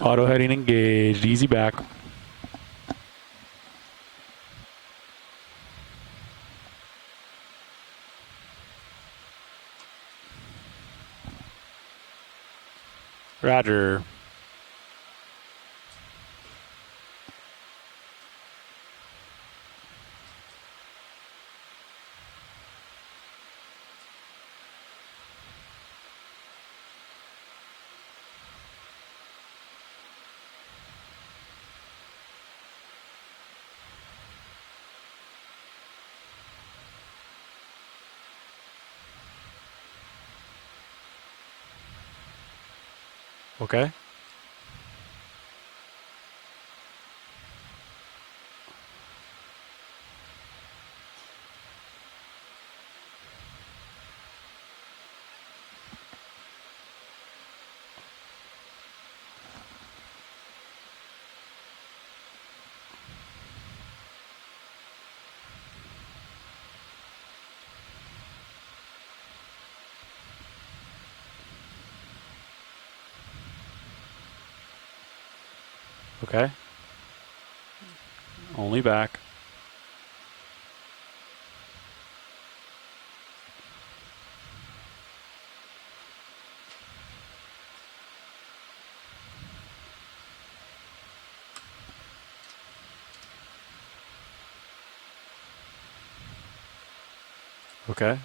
Auto heading engaged. Easy back. Roger. Okay. Okay. Only back. Okay.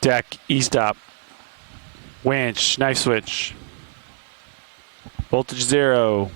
Deck, E-stop. Winch, knife switch. Voltage 0.